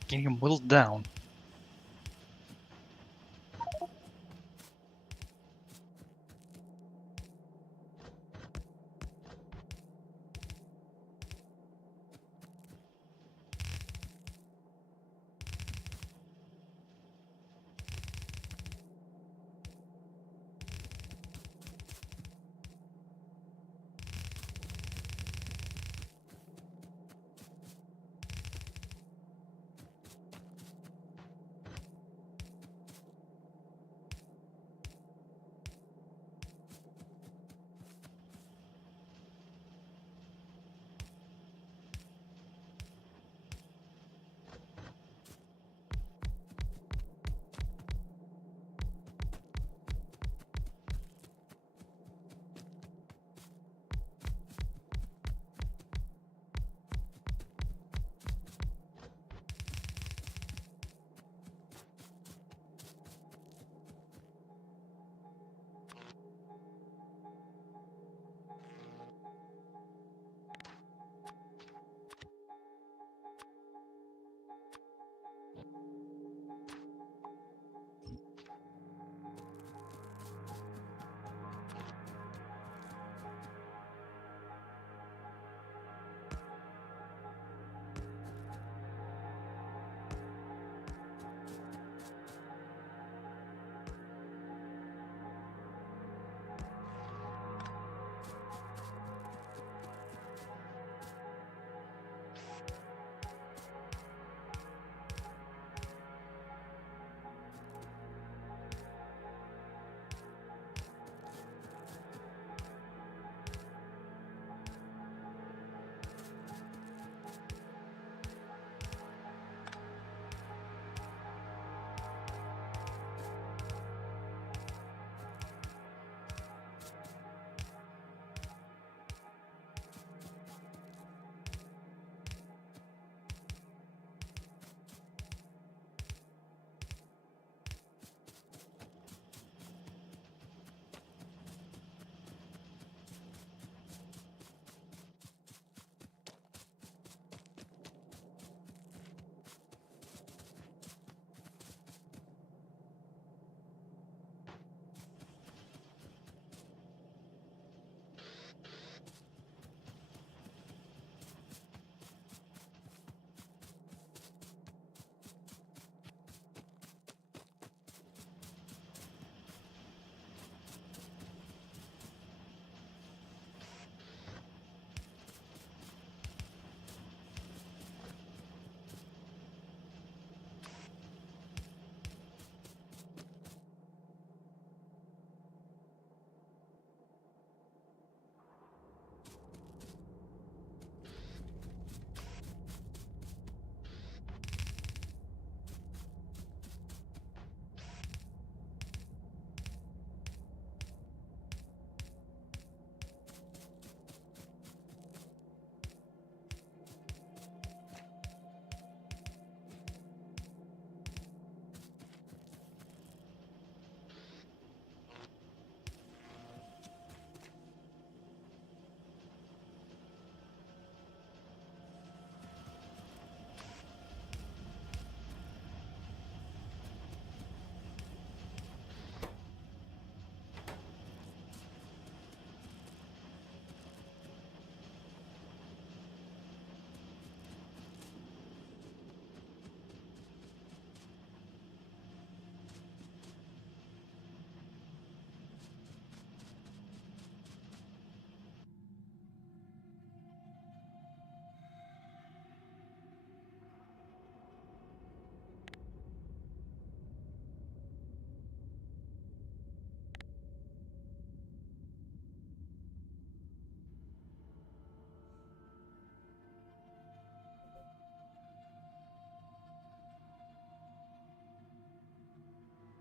Getting them whittled down.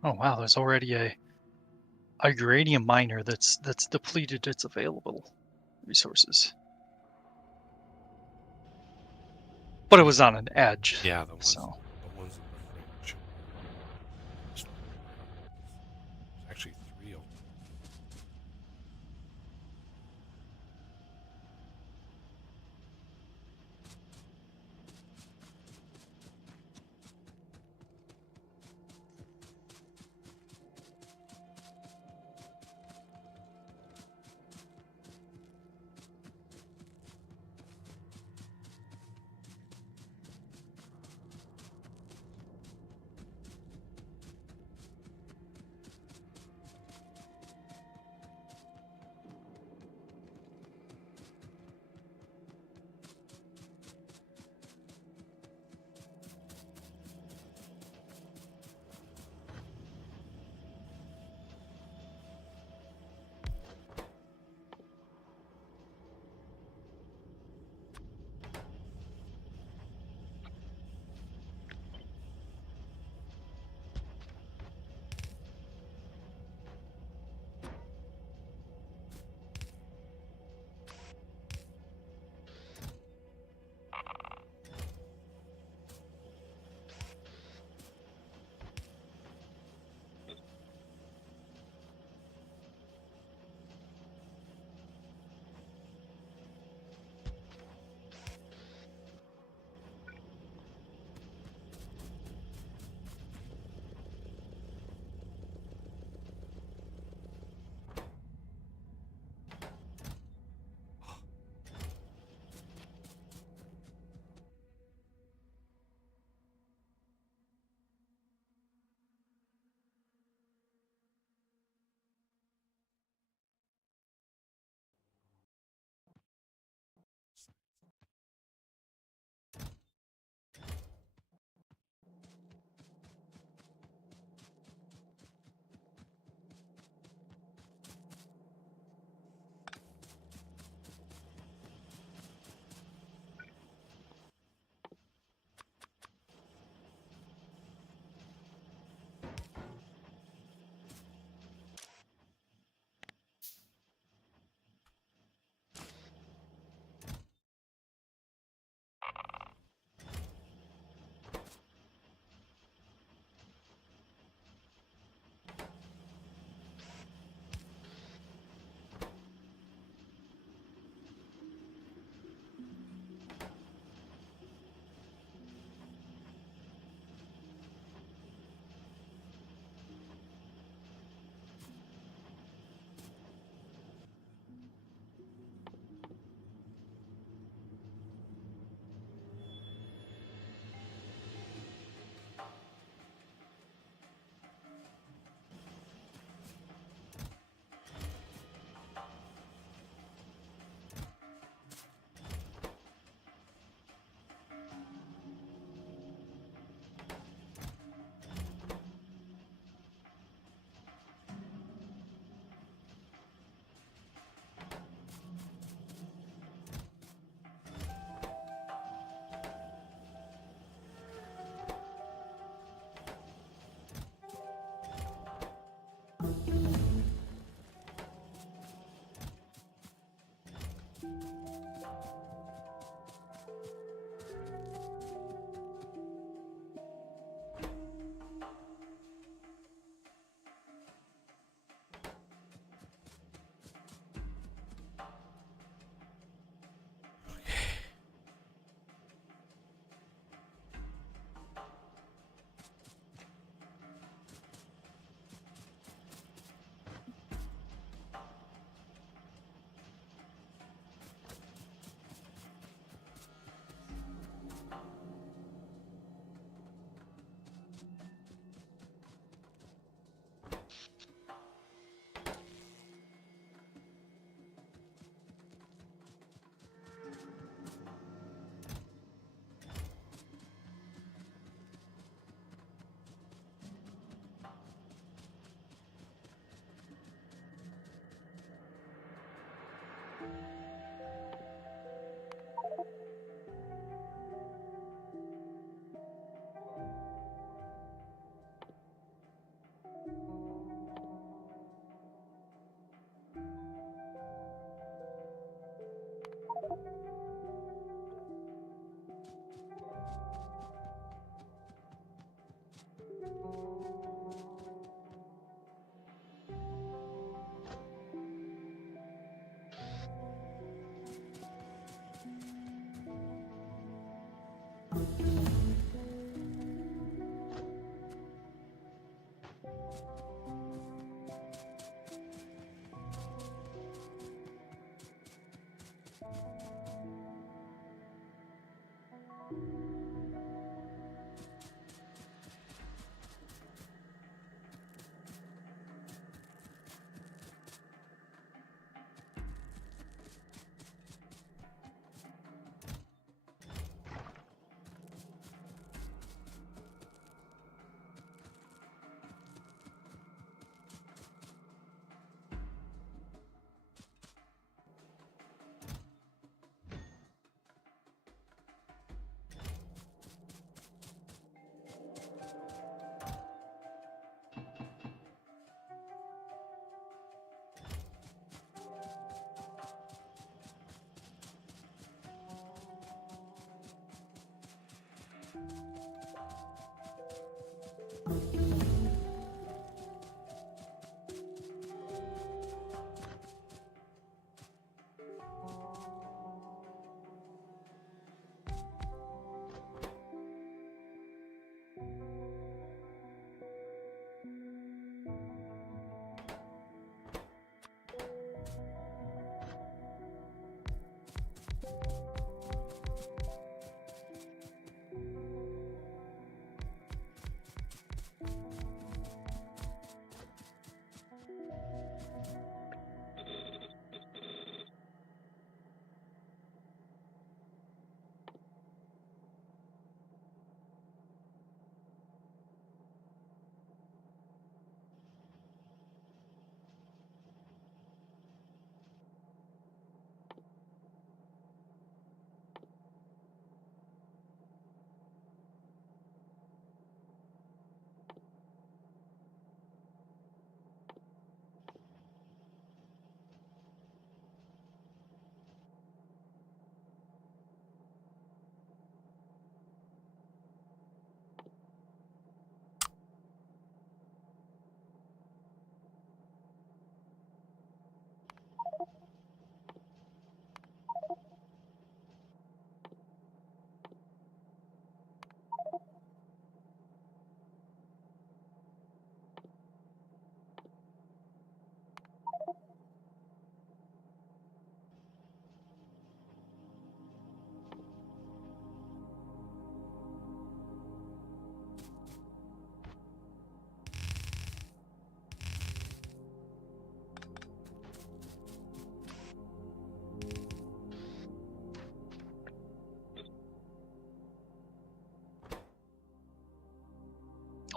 Oh wow, there's already a uranium miner that's depleted its available resources. But it was on an edge. Yeah, So the ones in the fridge. There's actually 3 of them.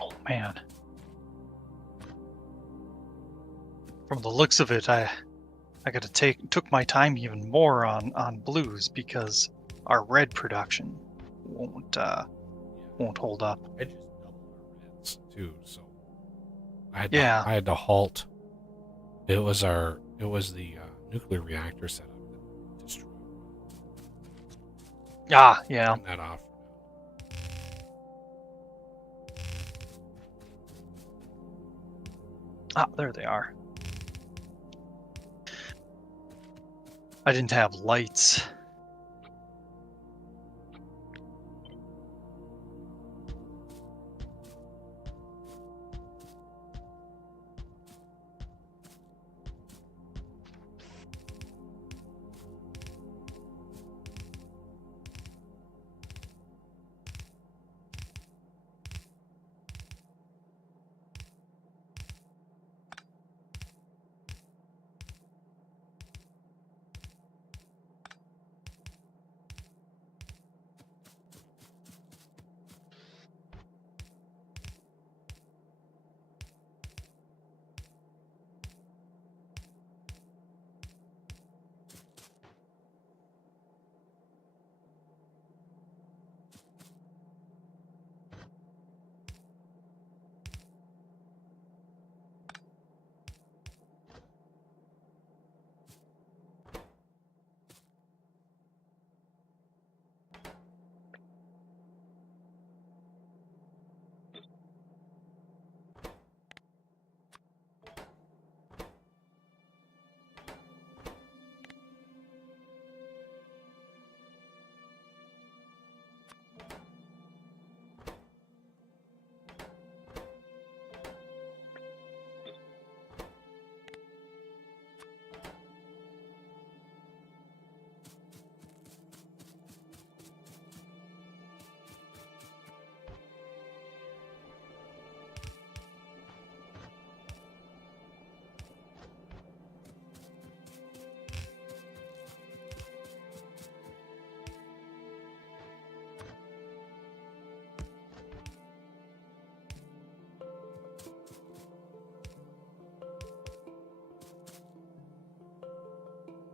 Oh man. From the looks of it, I gotta took my time even more on blues because our red production won't hold up. I just doubled our reds too, so Yeah. I had to halt. It was the nuclear reactor setup that destroyed. Ah, yeah. Turn that off. Ah, there they are. I didn't have lights.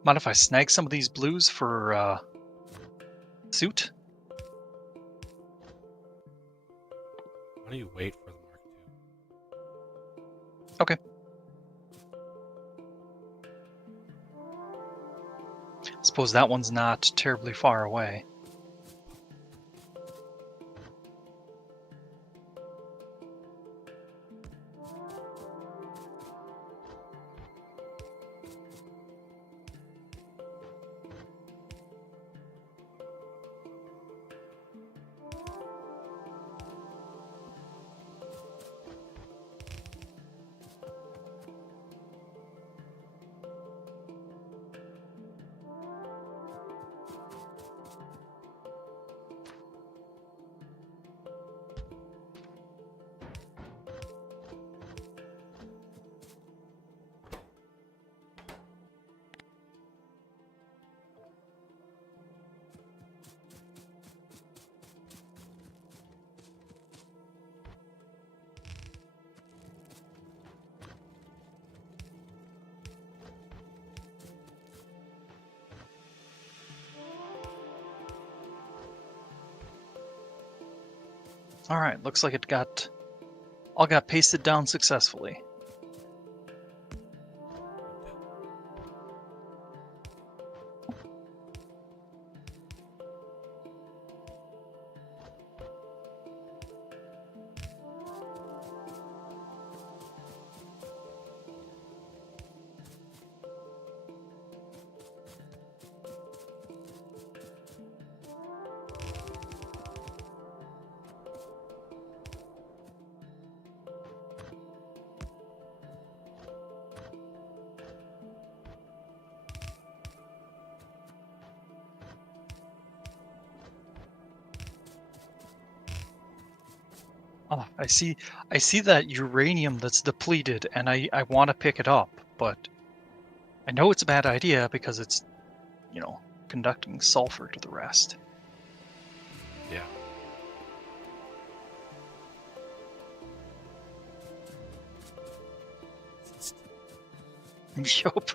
Mind if I snag some of these blues for suit? Why don't you wait for the Mark II? Okay. Suppose that one's not terribly far away. All right, looks like it all got pasted down successfully. Oh, I see that uranium that's depleted, and I want to pick it up, but I know it's a bad idea because it's, conducting sulfur to the rest. Yeah. Yup.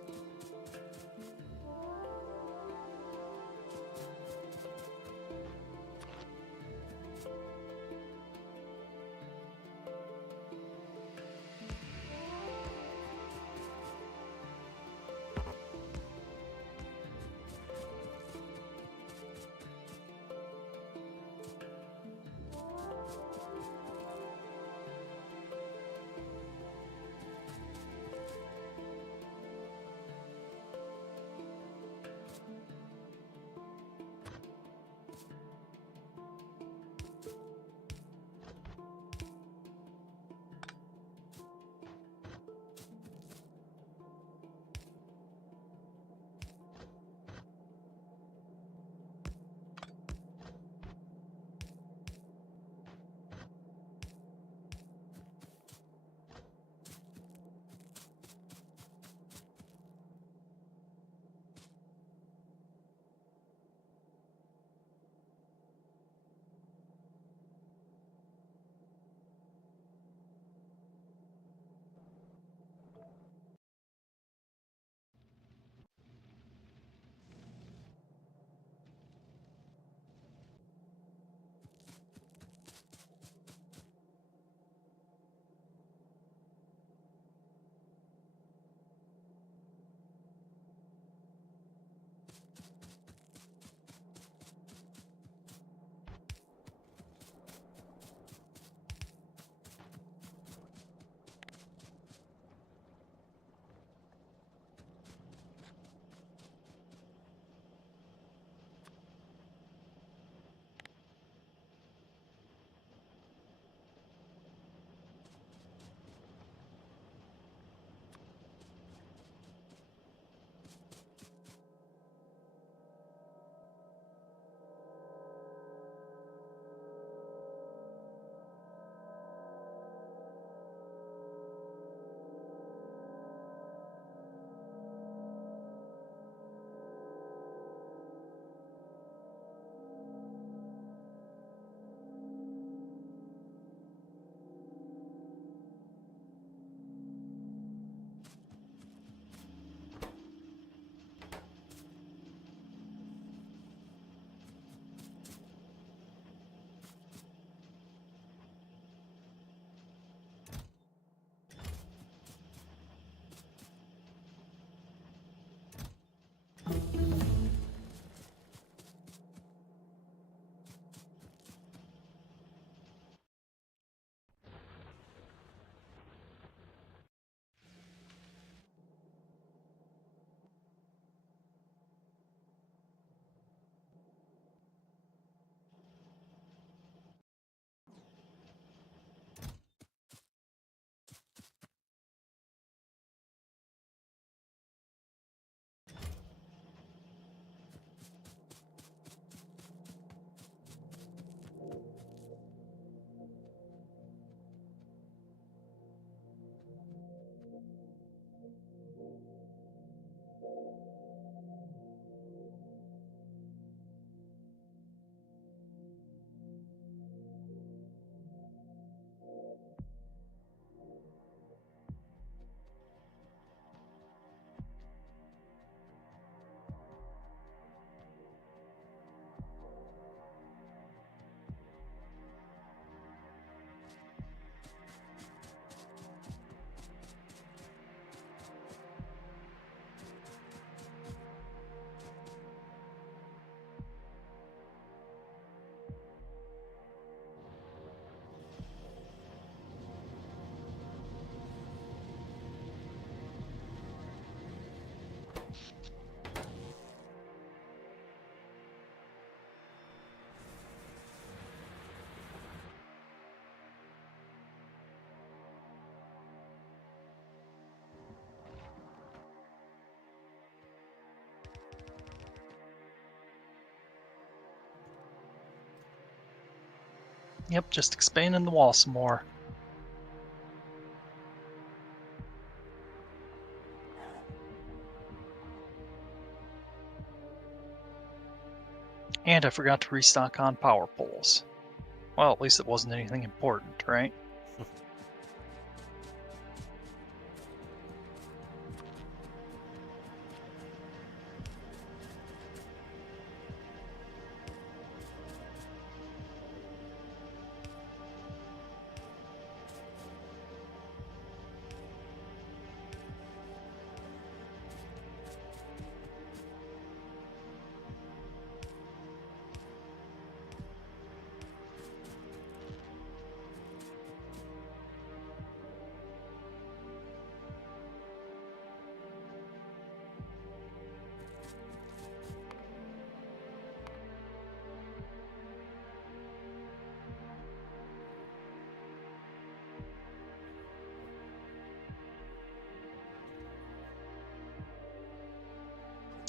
Yep, just expanding the wall some more. And I forgot to restock on power poles. Well, at least it wasn't anything important, right?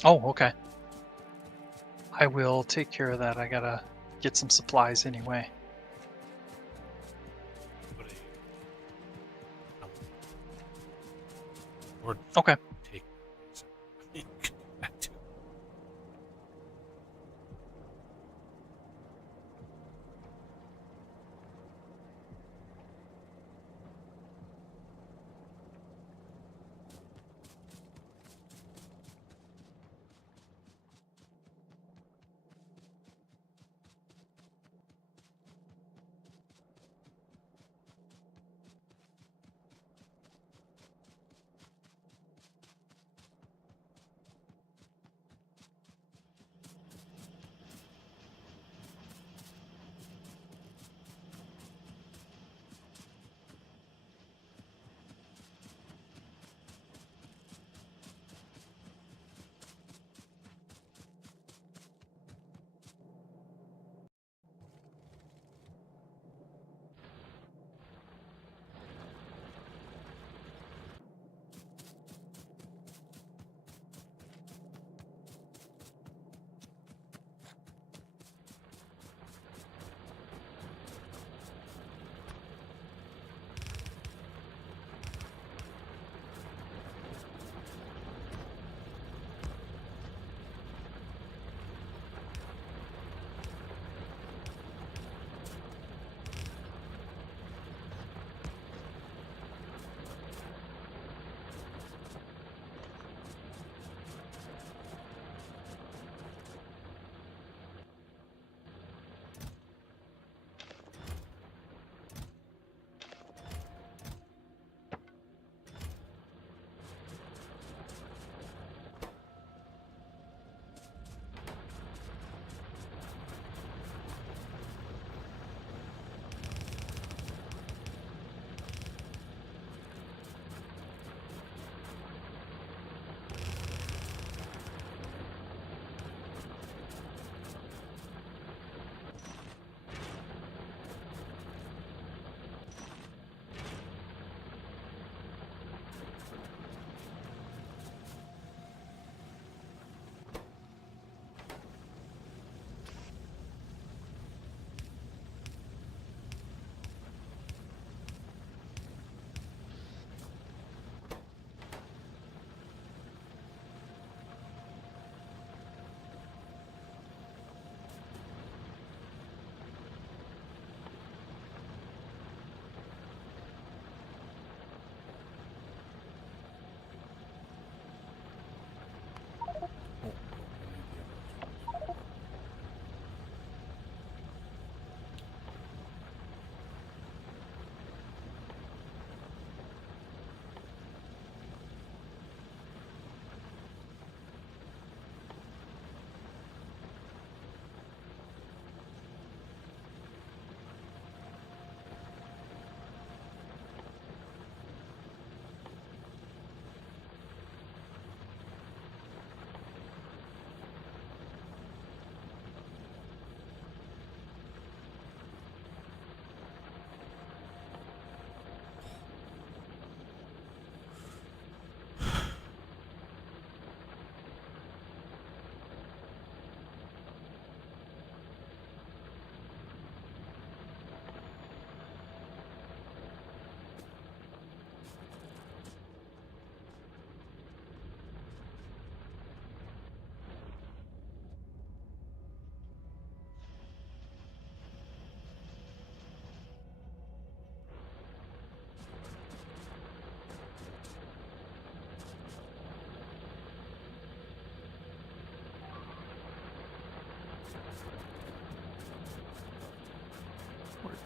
Oh, okay. I will take care of that. I gotta get some supplies anyway. Put a, or Okay. take that too.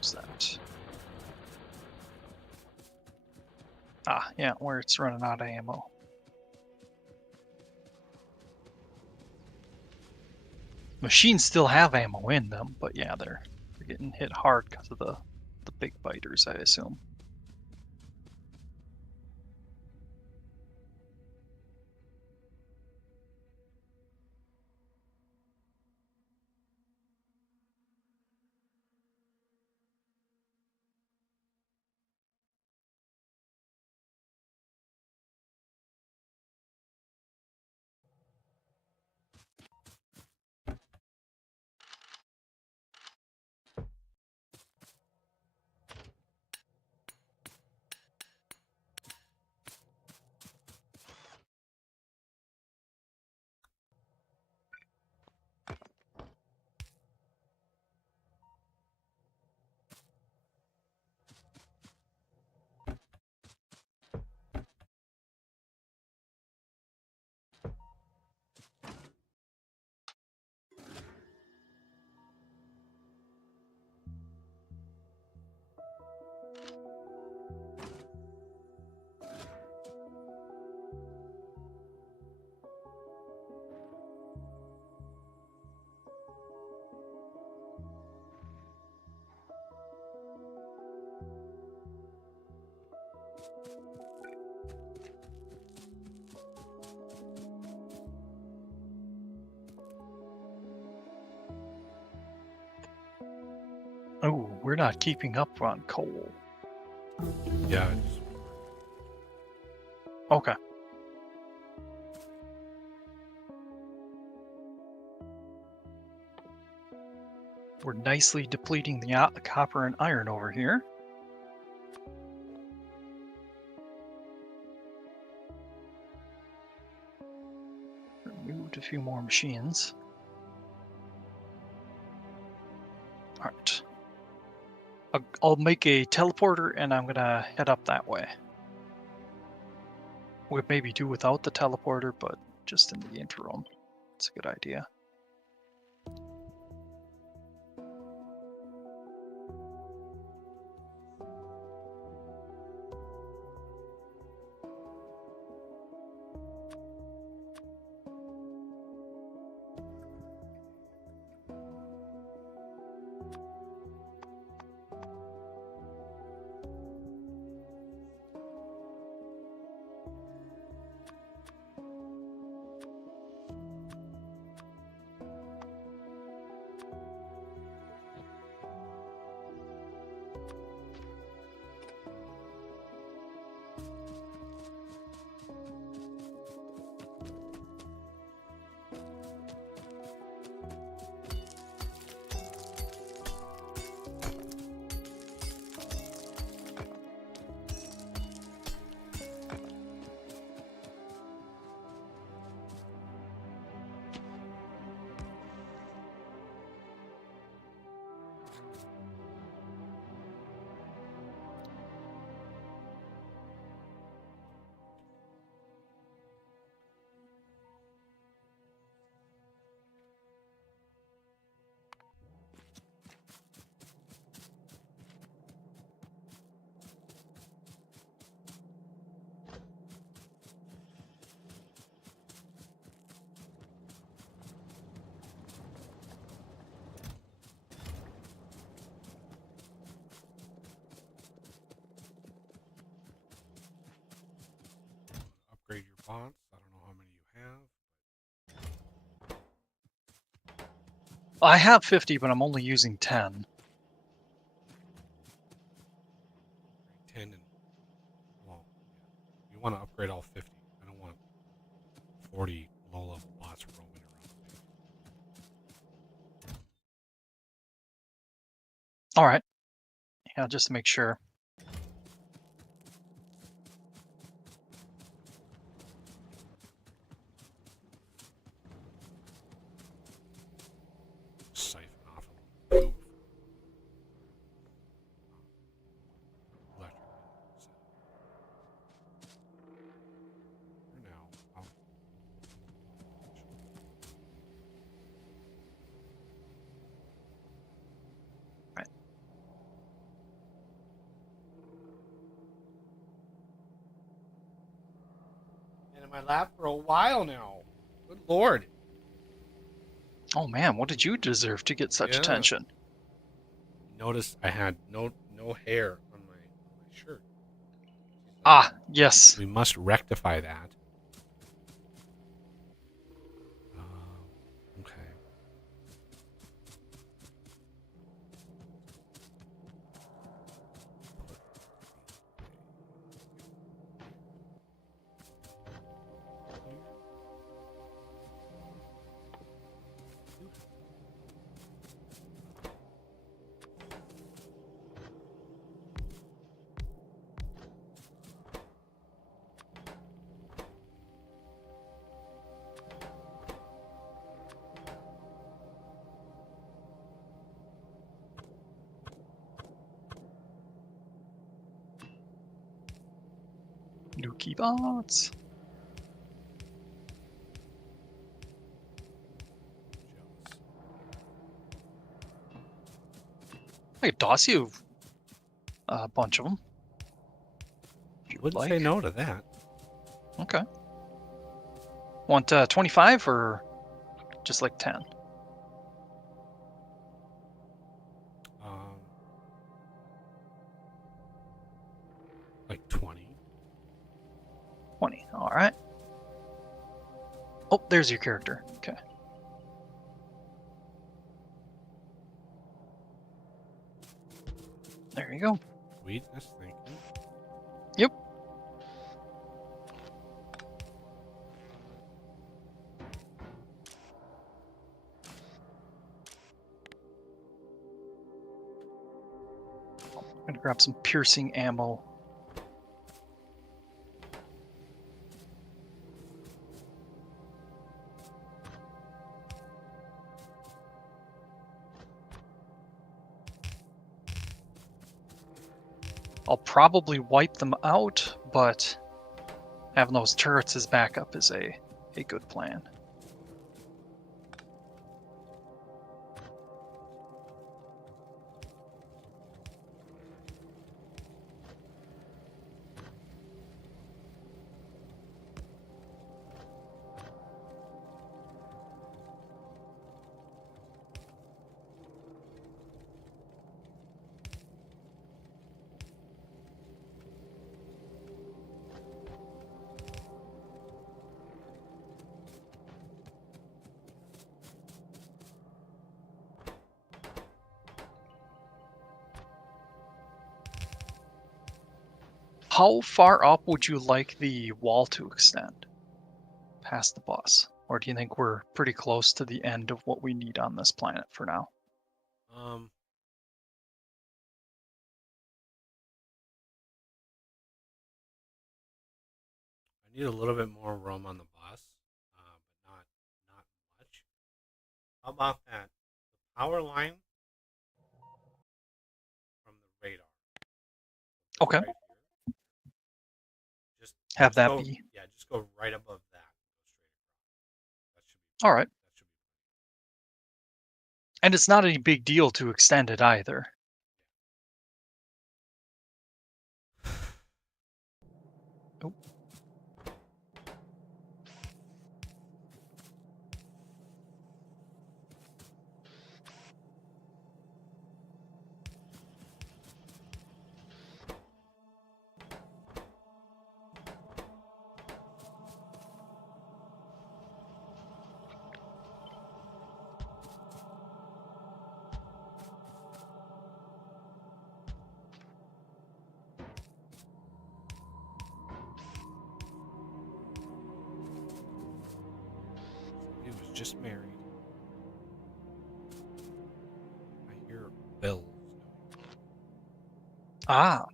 Where's that? Ah, yeah, where it's running out of ammo. Machines still have ammo in them, but yeah, they're getting hit hard because of the big biters, I assume. Oh, we're not keeping up on coal. Yeah. Okay. We're nicely depleting the copper and iron over here. Removed a few more machines. All right. I'll make a teleporter and I'm gonna head up that way. We'll maybe do without the teleporter, but just in the interim, it's a good idea. Upgrade your bots. I don't know how many you have. I have 50, but I'm only using 10. 10 and well, yeah. You want to upgrade all 50. I don't want 40 low-level bots roaming around. All right. Yeah, just to make sure. Siphon off a little poof. Electric. For now, I'll Right. my lap for a while now. Good lord. Oh man, what did you deserve to get such Yeah. attention? Notice I had no hair on my shirt. She's like, Ah, yes. we must rectify that. Okay. Nuki bots. I could toss you a bunch of them. If you would Wouldn't like. say no to that. Okay. Want 25 or just like 10? Like 20. 20. All right. Oh, there's your character. Okay. There you go. Sweetness, thank you. Yep. I'm gonna grab some piercing ammo. I'll probably wipe them out, but having those turrets as backup is a good plan. How far up would you like the wall to extend past the bus? Or do you think we're pretty close to the end of what we need on this planet for now? Um, I need a little bit more room on the bus, but not much. How about that? The power line from the radar. Okay. Right here. Have Just that go. be. Yeah, just go right above that. Go straight across. That should be. All right. That should And it's not any big deal to extend it either. Oh. He was just married. I hear bells. Ah.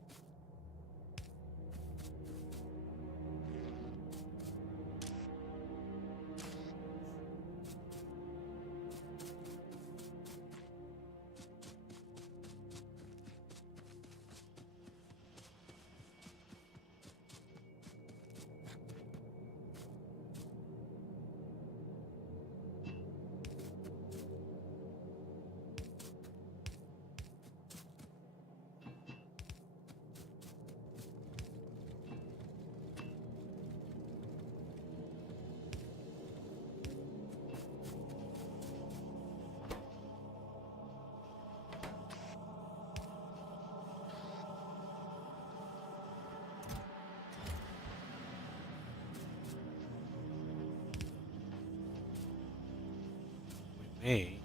may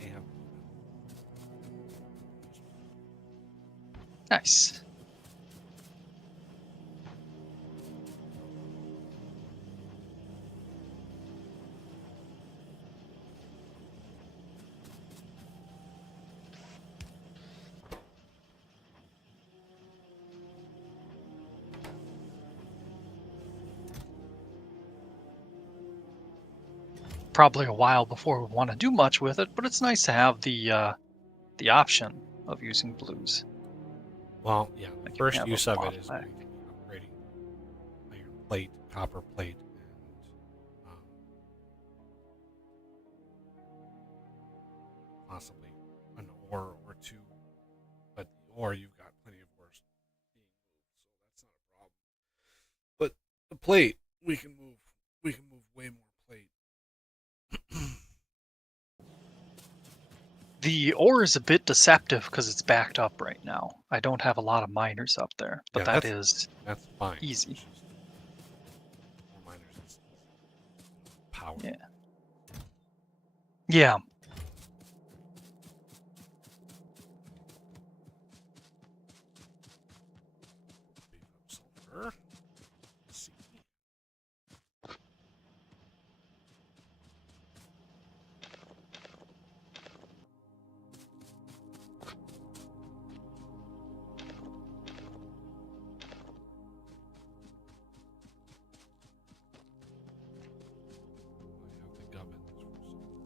have. Nice. Probably a while before we want to do much with it, but it's nice to have the option of using blues. Well, yeah. The Like you first have a use of it is bottleneck. going to be upgrading iron plate, copper plate, and possibly an ore or two. But the ore, you've got plenty of ores being moved, so that's not a problem. But the plate, we can move. We can move way more plate. The ore is a bit deceptive because it's backed up right now. I don't have a lot of miners up there, but Yeah, that is that's fine. easy. It's just more miners is power. Yeah. Yeah. Beef up sulfur. Let's see. I have the gubbins for sulfur.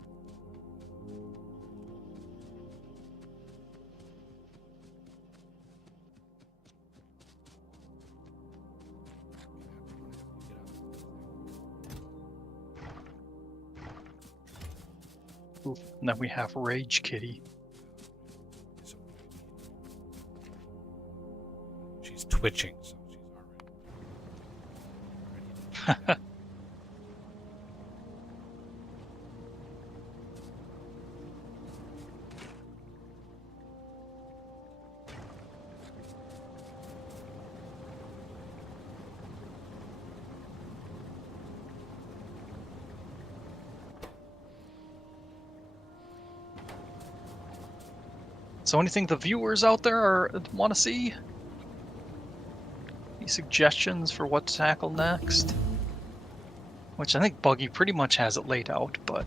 Ooh, and then we have Rage Kitty. So she's twitching, so she's already. So anything the viewers out there want to see? Any suggestions for what to tackle next? Which I think Buggy pretty much has it laid out, but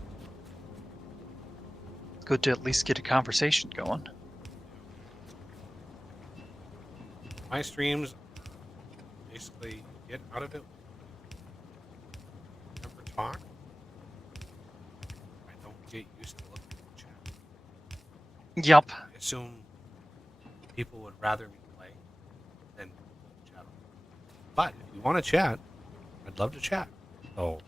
good to at least get a conversation going. My streams basically get out of it. Never talk. I don't get used to looking at the chat. Yep. I assume people would rather me play than chat. But if you want to chat, I'd love to chat. So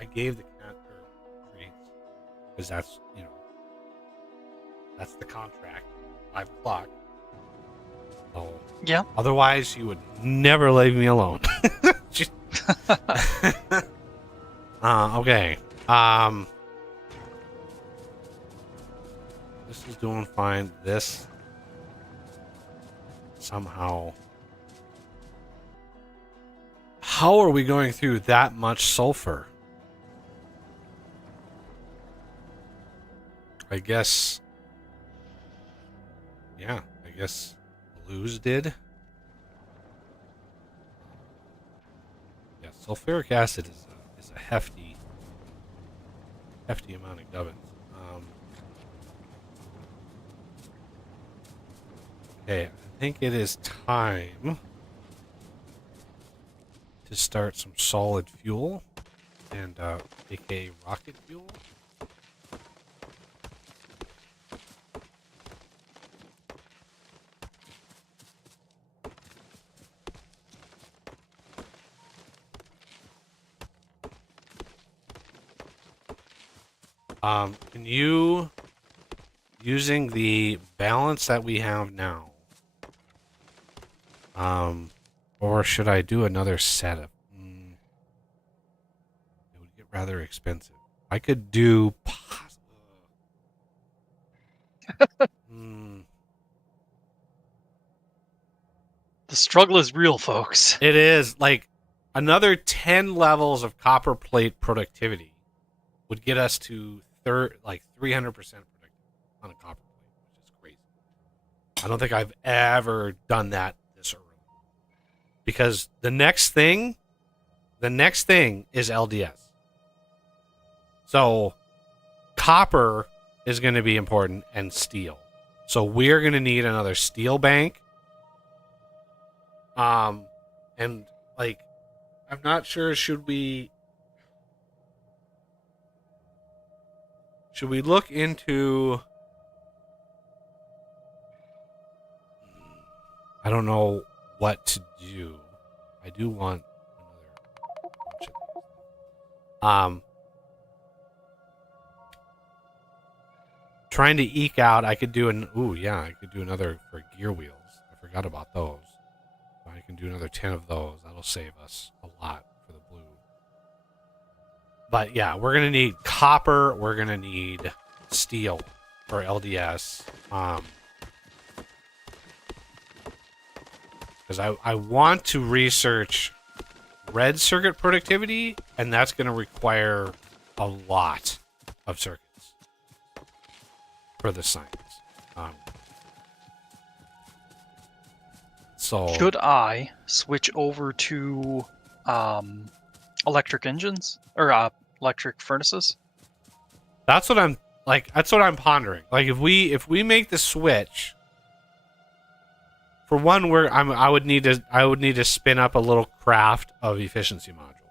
I gave the cat her treats because that's that's the contract. 5 o'clock. So Yeah. otherwise, she would never leave me alone. Okay. This is doing fine. This somehow. How are we going through that much sulfur? I guess. Yeah, I guess blues did. Yeah, sulfuric acid is a hefty amount of gubbins. Okay, I think it is time to start some solid fuel and aka rocket fuel. Can you, using the balance that we have now, or should I do another setup? It would get rather expensive. I could do. The struggle is real, folks. It is like another 10 levels of copper plate productivity would get us to 300% productivity on a copper plate, which is crazy. I don't think I've ever done that this early. Because the next thing is LDS. So copper is going to be important and steel. So we're going to need another steel bank. And like, I'm not sure, should we look into, I don't know what to do. I do want another bunch of these. Trying to eke out, I could do I could do another for gear wheels. I forgot about those. I can do another 10 of those. That'll save us a lot for the blue. But yeah, we're going to need copper. We're going to need steel for LDS. Because I want to research red circuit productivity, and that's going to require a lot of circuits for the science. So should I switch over to electric engines or electric furnaces? that's what I'm pondering. Like if we make the switch, for one, I would need to spin up a little craft of efficiency module.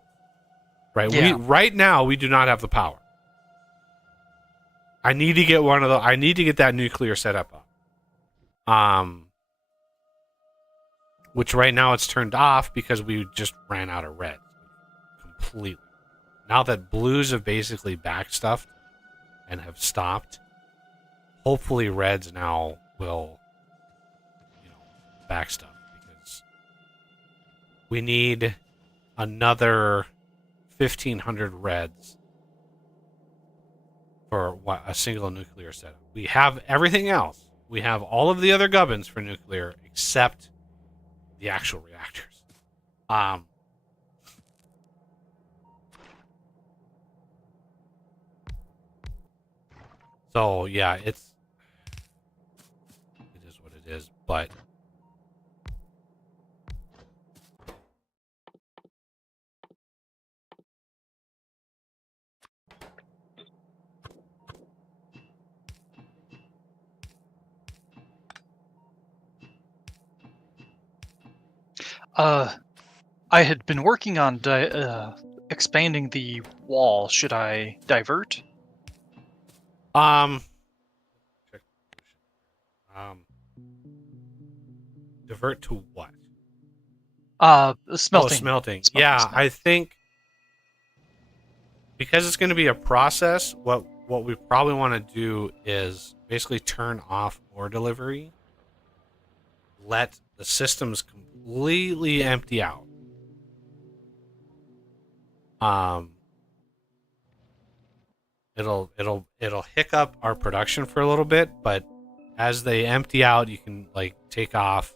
Right? Yeah. Right now we do not have the power. I need to get I need to get that nuclear set up. Which right now it's turned off because we just ran out of red completely. Now that blues have basically backstuffed and have stopped, hopefully reds now will, backstuff, because we need another 1,500 reds for a single nuclear setup. We have everything else. We have all of the other gubbins for nuclear except the actual reactors. So yeah, it is what it is. But I had been working on expanding the wall. Should I divert? um, divert to what? Smelting. Oh, smelting. Smelting Yeah, snack. I think because it's going to be a process, what we probably want to do is basically turn off ore delivery, let the systems completely empty out. Um, it'll hiccup our production for a little bit, but as they empty out, you can like take off,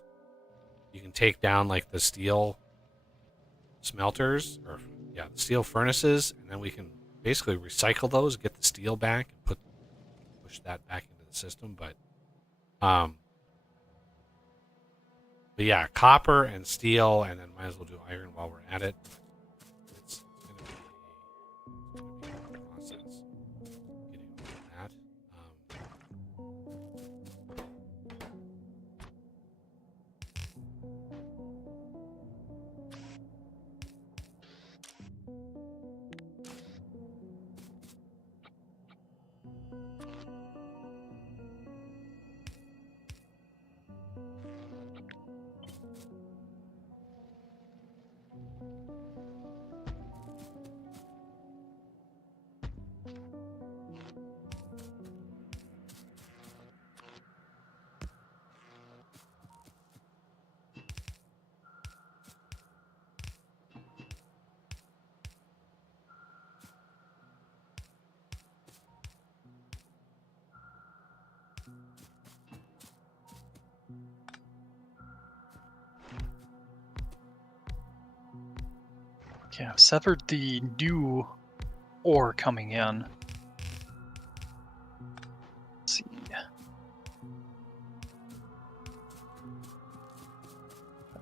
you can take down like the steel smelters, or yeah, the steel furnaces, and then we can basically recycle those, get the steel back, and push that back into the system. Um, but yeah, copper and steel, and then might as well do iron while we're at it. It's gonna be a process getting all that. Yeah, I've severed the new ore coming in. Let's see.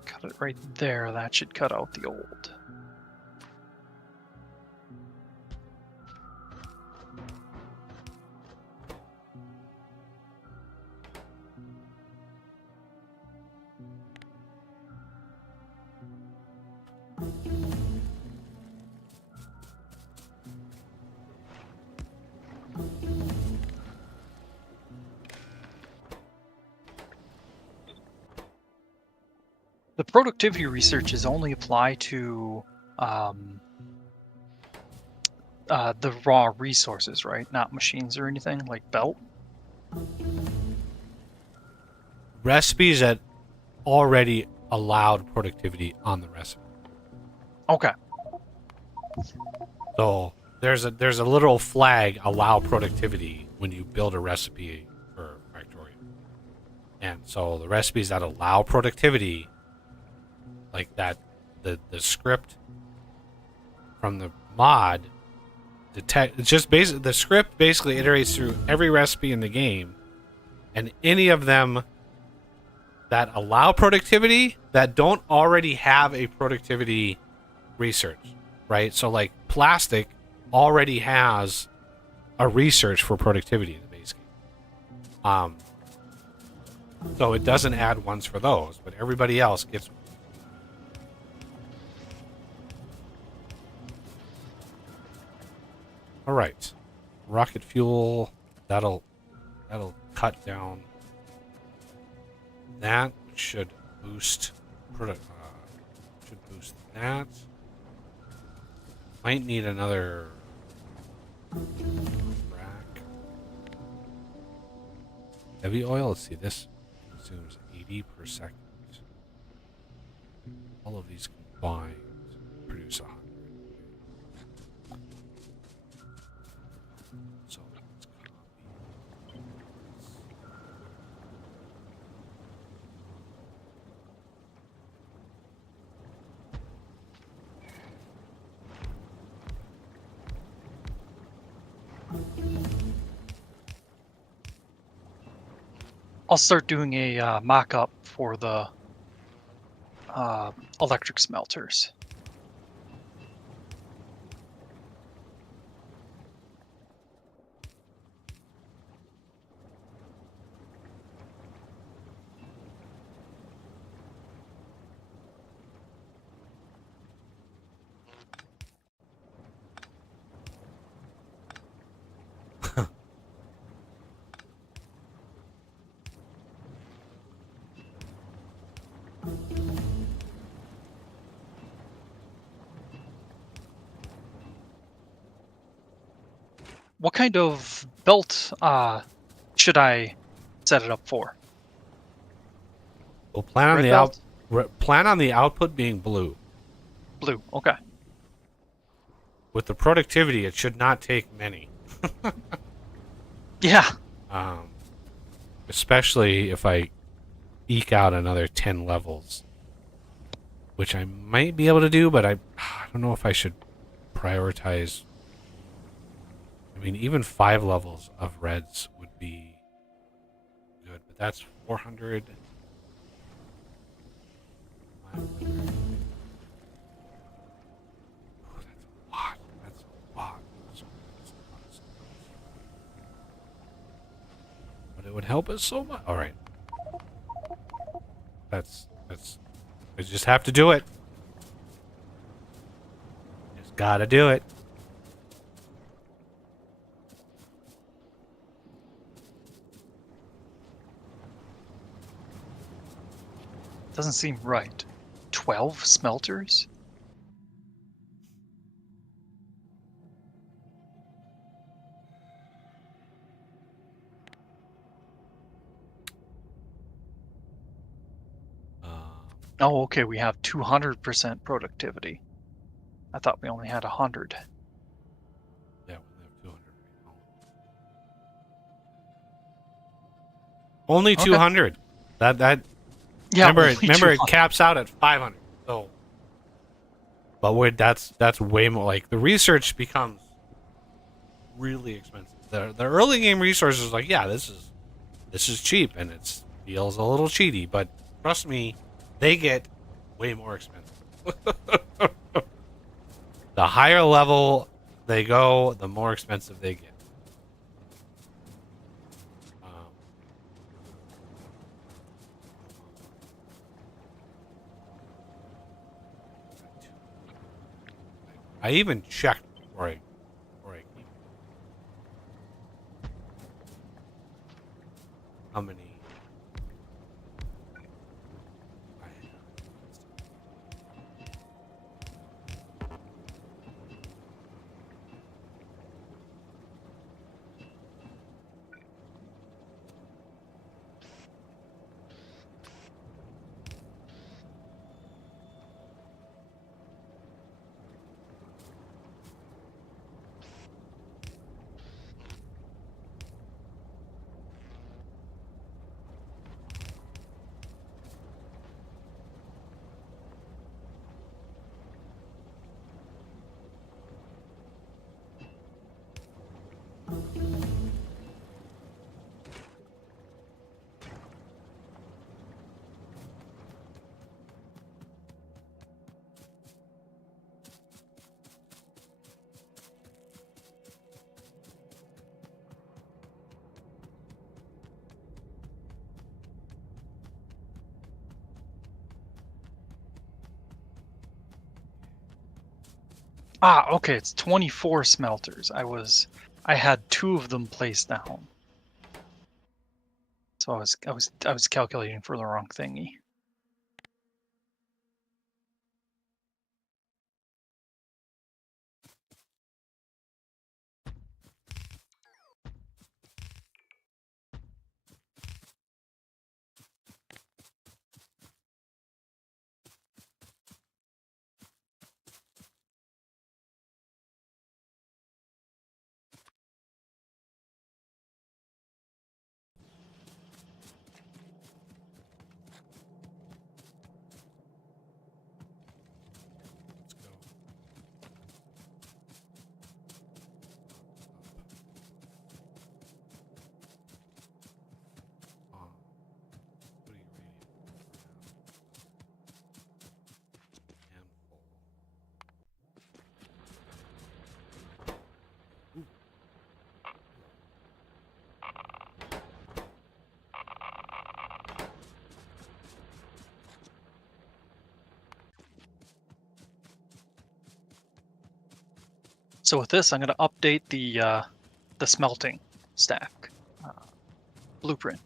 Cut it right there. That should cut out the old. The productivity research is only apply to the raw resources, right? Not machines or anything like belt. Recipes that already allowed productivity on the recipe. Okay. So there's a literal flag allow productivity when you build a recipe for Factorio. And so the recipes that allow productivity, like that, the script from the mod detect, it's just basically the script basically iterates through every recipe in the game, and any of them that allow productivity that don't already have a productivity research, right? So like plastic already has a research for productivity in the base game. So it doesn't add ones for those, but everybody else gets. All right, rocket fuel. That'll cut down. That should boost. Should boost that. Might need another rack. Heavy oil. Let's see. This consumes 80 per second. All of these combined produce 100. So let's copy. I'll start doing a mock-up for the electric smelters. What kind of belt should I set it up for? We'll plan on Red the belt? plan on the output being blue. Blue. Okay. With the productivity, it should not take many. Yeah. Um, especially if I eke out another 10 levels, which I might be able to do, but I don't know if I should prioritize. I mean, even 5 levels of reds would be good, but that's 400. 500. Oh, that's a lot. That's a lot. That's a lot of stuff. But it would help us so much. All right. That's. I just have to do it. Just gotta do it. Doesn't seem right. 12 smelters? Oh, okay. We have 200% productivity. I thought we only had 100. Yeah, we have 200 right now. Only Okay. 200. That Yeah, remember only it. Remember it 200. caps out at 500. So, but that's way more. Like the research becomes really expensive. The early game resources is like, yeah, this is cheap and it feels a little cheaty, but trust me, they get way more expensive. The higher level they go, the more expensive they get. Um, I even checked before I keep how many I have. Ah, okay. It's 24 smelters. I had 2 of them placed down. So I was calculating for the wrong thingy. Let's go. What are you rating? Handful. Ooh. So with this, I'm going to update the smelting stack uh, blueprint.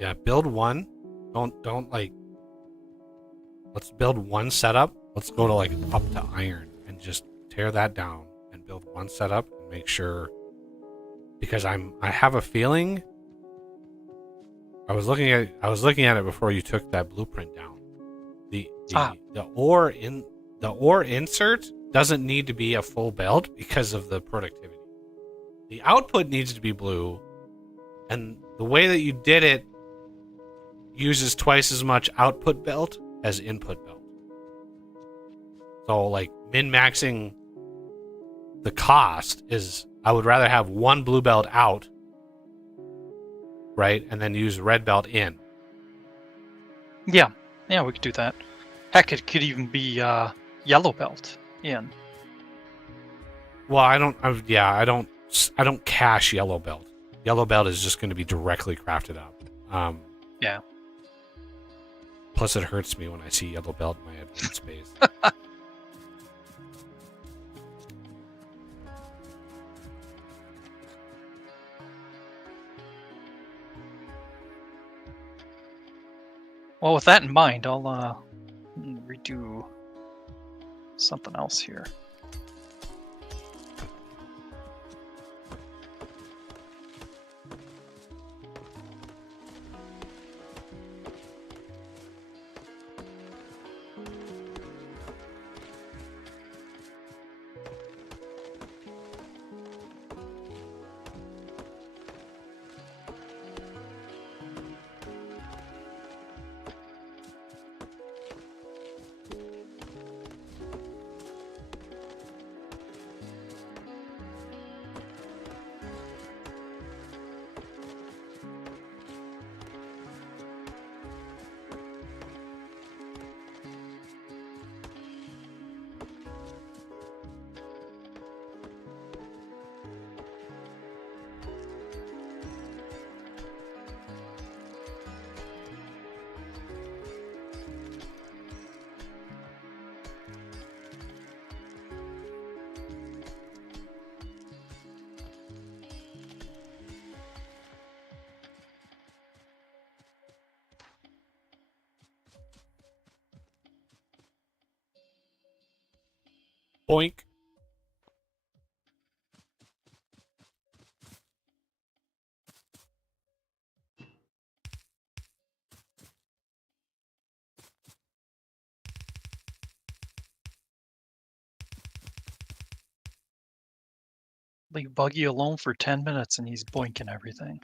Yeah, build one. Don't like. Let's build one setup. Let's go to like up to iron and just tear that down and build one setup and make sure. Because I have a feeling. I was looking at it before you took that blueprint down. The ore insert doesn't need to be a full belt because of the productivity. The output needs to be blue, and the way that you did it uses twice as much output belt as input belt. So like min-maxing the cost is, I would rather have one blue belt out, right, and then use red belt in. Yeah, we could do that. Heck, it could even be yellow belt in. Well, I don't cache yellow belt. Yellow belt is just going to be directly crafted up. Yeah. Plus, it hurts me when I see yellow belt in my advanced space. Well, with that in mind, I'll redo something else here. Boink. Leave Buggy alone for 10 minutes and he's boinking everything.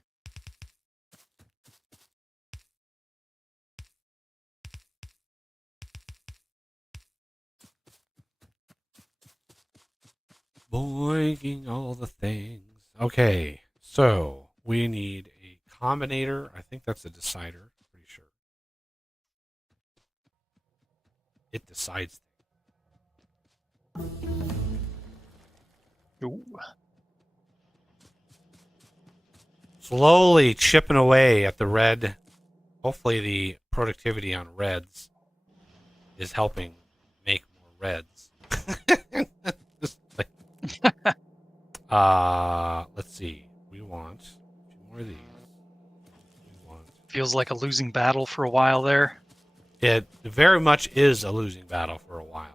Boinking all the things. Okay, so we need a combinator. I think that's a decider. Pretty sure. It decides. Ooh. Slowly chipping away at the red. Hopefully the productivity on reds is helping make more reds. Just like, let's see. We want two more of these. We want. Feels like a losing battle for a while there. It very much is a losing battle for a while.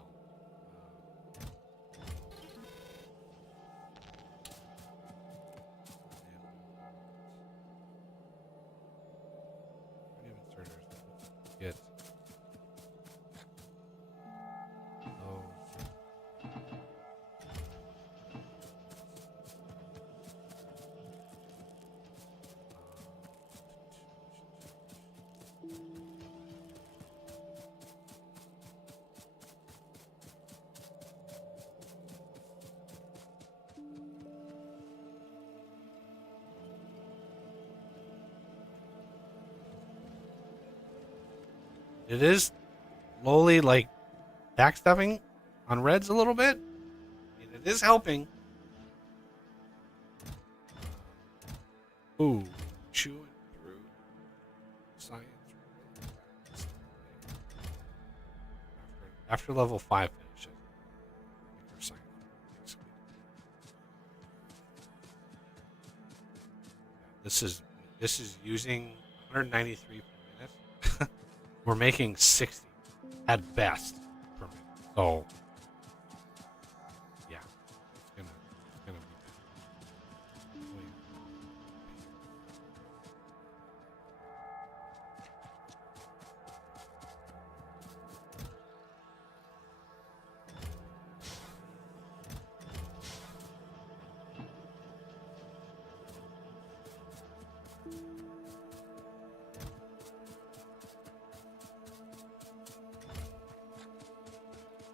Get It is slowly like backstabbing on reds a little bit. I mean, it is helping. Ooh, chewing through science. After level 5 finishes, this is using 193 per minute. We're making 60 at best per minute. So yeah, it's gonna be bad.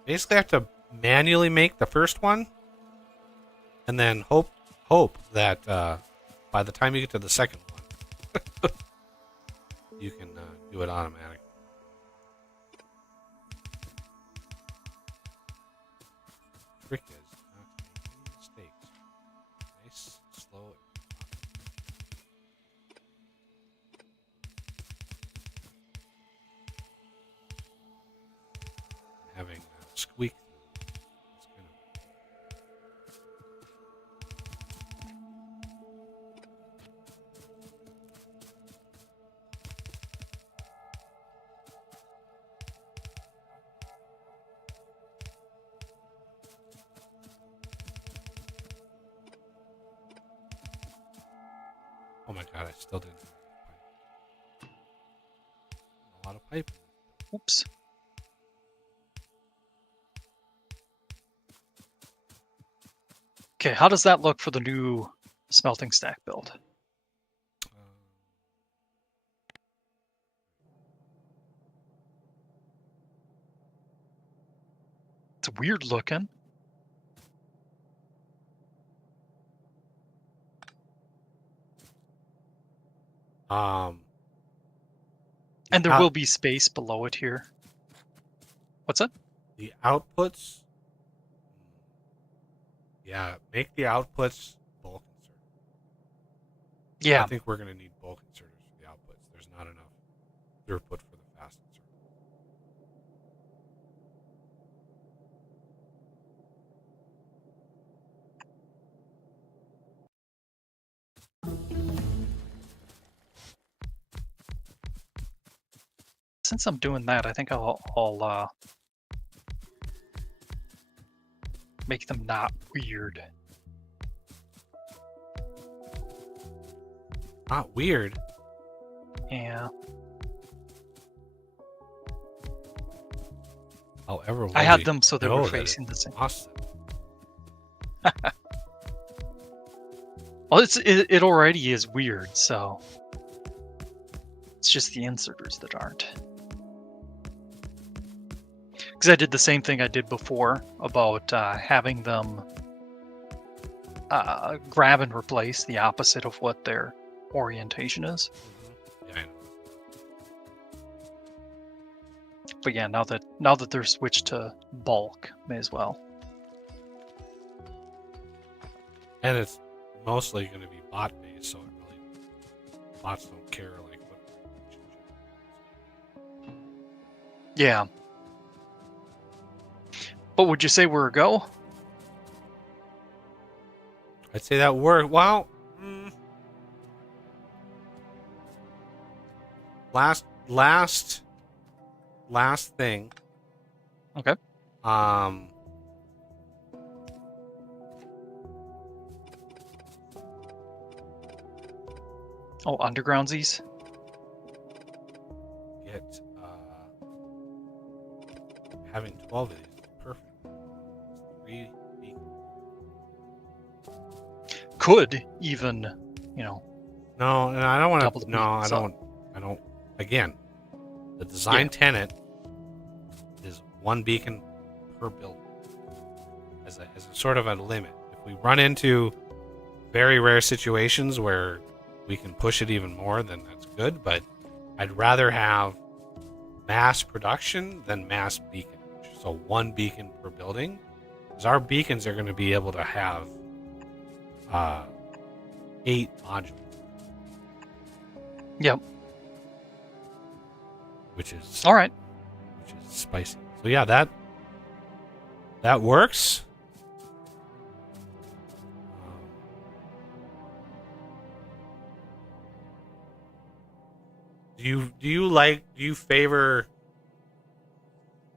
Basically, I have to manually make the first one, and then hope that by the time you get to the second one, you can do it automatically. Trick is not to make any mistakes. Nice, slow. Having squeak. It's gonna. Oh my god! I still didn't. A lot of pipe. Oops. Okay, how does that look for the new smelting stack build? It's weird looking. And there will be space below it here. What's that? The outputs. Yeah, make the outputs bulk insert. Yeah. I think we're going to need bulk inserters for the outputs. There's not enough throughput for the fast insert. Since I'm doing that, I think I'll make them not weird. Not weird. Yeah. However, I had them so they were facing the same. Awesome. Well, it already is weird, so it's just the inserters that aren't. Because I did the same thing I did before about having them grab and replace the opposite of what their orientation is. Mm-hmm. Yeah, I know. But yeah, now that they're switched to bulk, may as well. And it's mostly going to be bot based, so it really bots don't care like what. Yeah. But would you say we're a go? I'd say that worked. Well, last thing. Okay. Oh, undergroundsies. Get having 12 of these is perfect. 3 beacons. Could even, No, and I don't want double to. the No, I beacons up. don't. I don't. Again, the design tenet is 1 beacon per building as a sort of a limit. If we run into very rare situations where we can push it even more, then that's good. But I'd rather have mass production than mass beacon. So 1 beacon per building, because our beacons are going to be able to have 8 modules. Yep. Which is All right. Which is spicy. So yeah, that works. you favor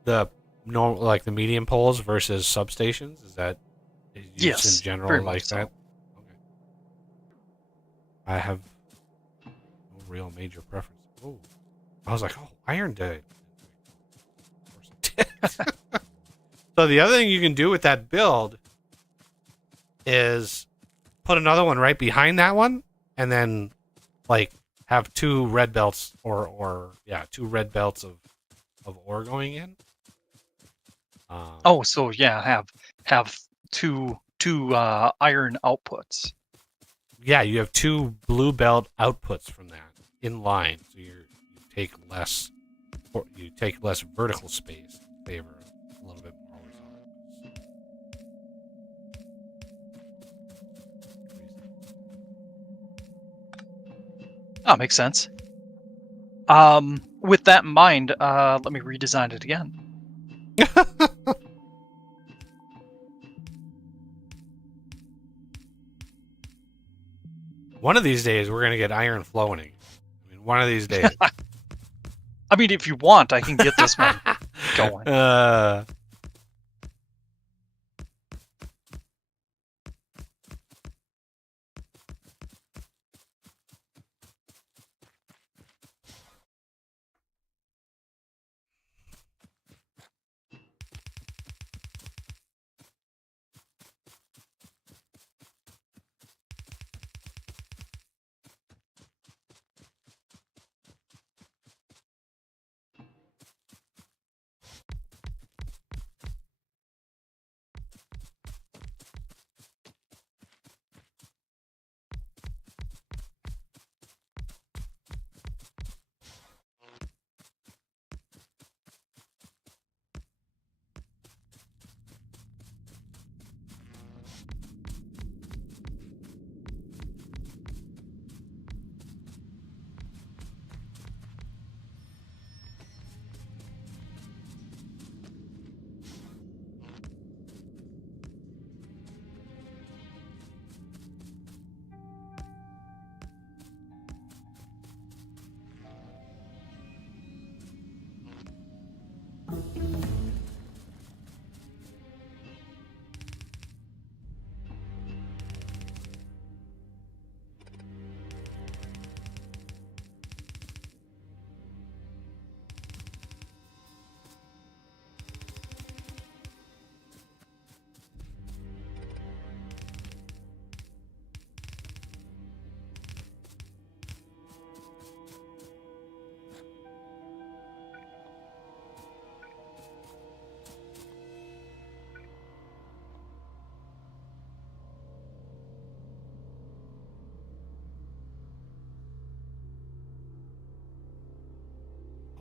the normal, like the medium poles versus substations? Is that you just in Yes, general very like much so. that? Okay. I have no real major preference. Oh, I was like, oh, iron died. Of course it did. So the other thing you can do with that build is put another one right behind that one, and then like have two red belts or yeah, two red belts of ore going in. Oh, so yeah, have two iron outputs. Yeah, you have two blue belt outputs from that in line, so you take less vertical space in favor of a little bit more horizontal. Oh, makes sense. With that in mind, let me redesign it again. One of these days, we're gonna get iron flowing. I mean, one of these days. I mean, if you want, I can get this one going.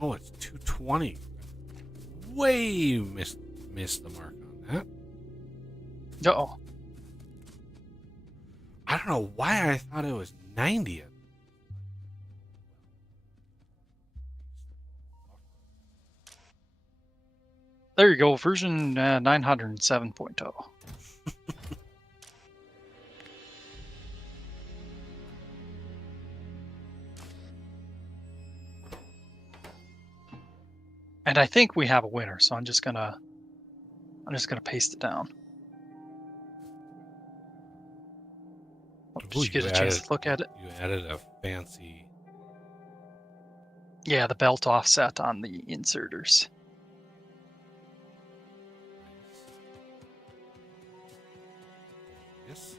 Oh, it's 220. Way missed the mark on that. Uh-oh. I don't know why I thought it was 90th. There you go, version 907.0. And I think we have a winner, so I'm just gonna paste it down. Oh, Ooh, did you get a chance to look at it? You added a fancy. Yeah, the belt offset on the inserters. Yes.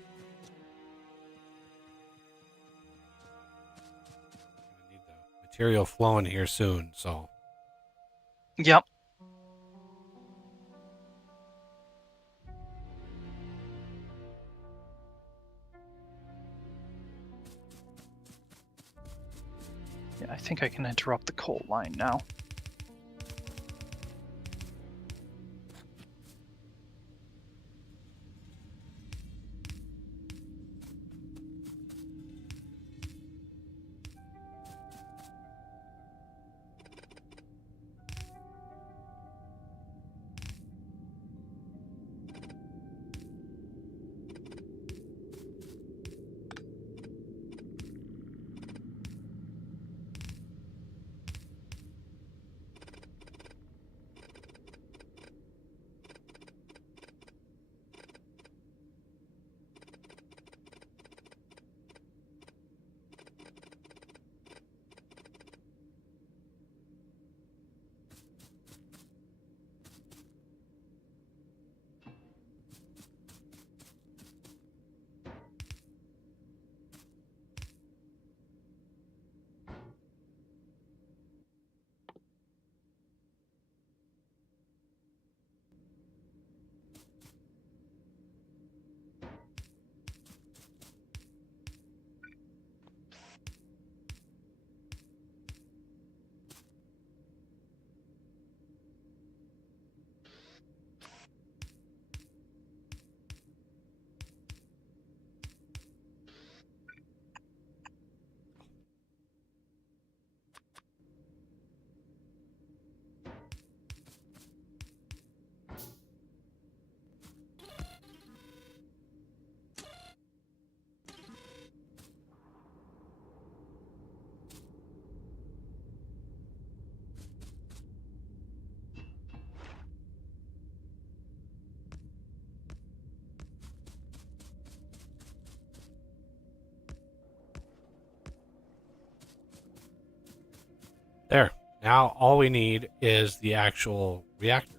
We need the material flowing here soon, so. Yep. Yeah, I think I can interrupt the coal line now. Now all we need is the actual reactor.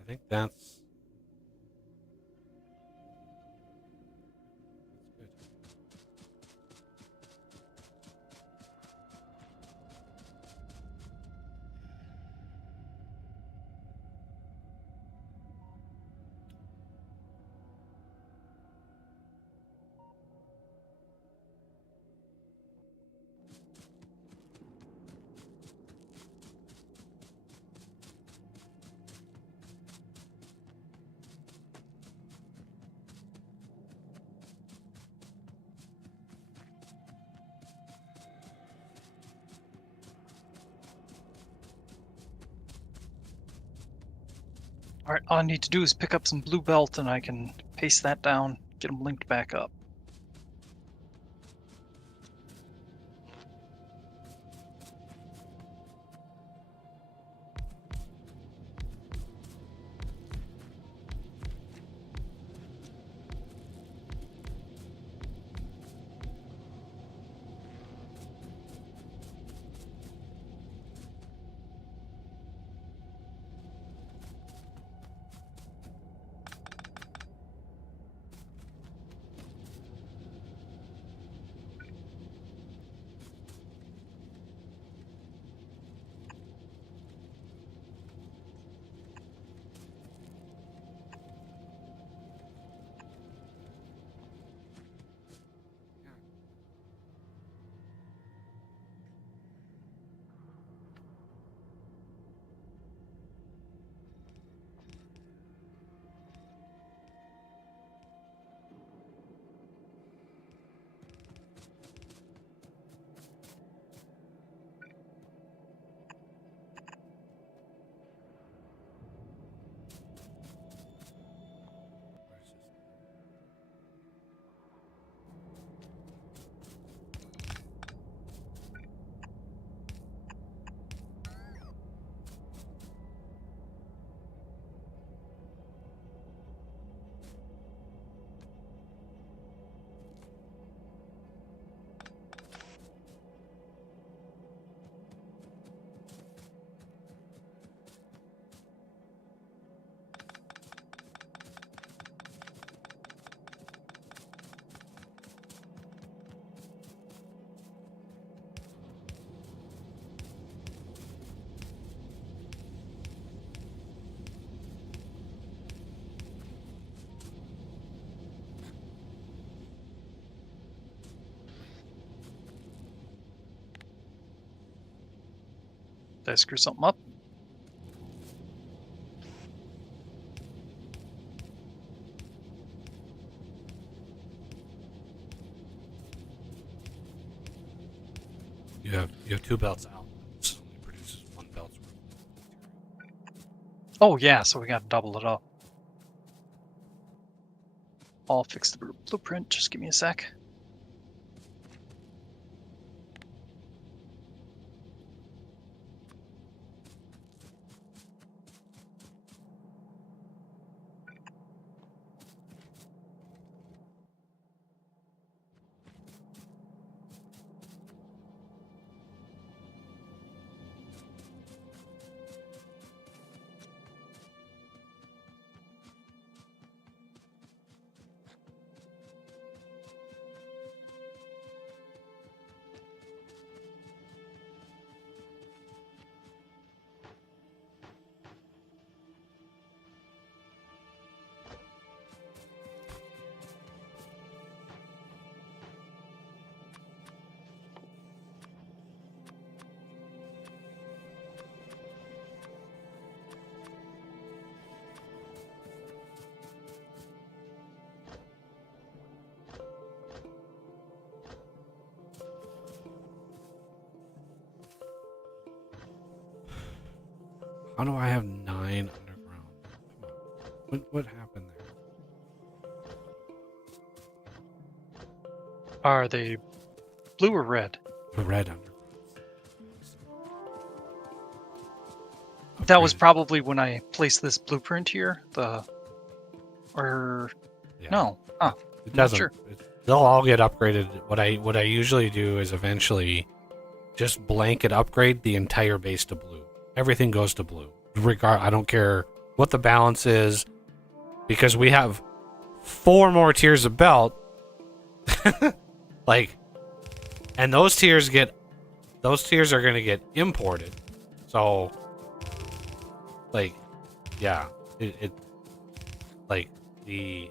I think that's good. All right, all I need to do is pick up some blue belt, and I can paste that down, get them linked back up. Did I screw something up? You have two belts out. It only produces one belt's worth. Oh yeah, so we gotta double it up. I'll fix the blueprint, just give me a sec. How do I have 9 underground? Come on. What happened there? Are they blue or red? The red underground. That was Upgraded. probably when I placed this blueprint here. Yeah. No. Huh. It Not doesn't. sure. They'll all get upgraded. What I usually do is eventually just blanket upgrade the entire base to blue. Everything goes to blue. I don't care what the balance is, because we have 4 more tiers of belt. Like, and those tiers are going to get imported. So, like, yeah, it like the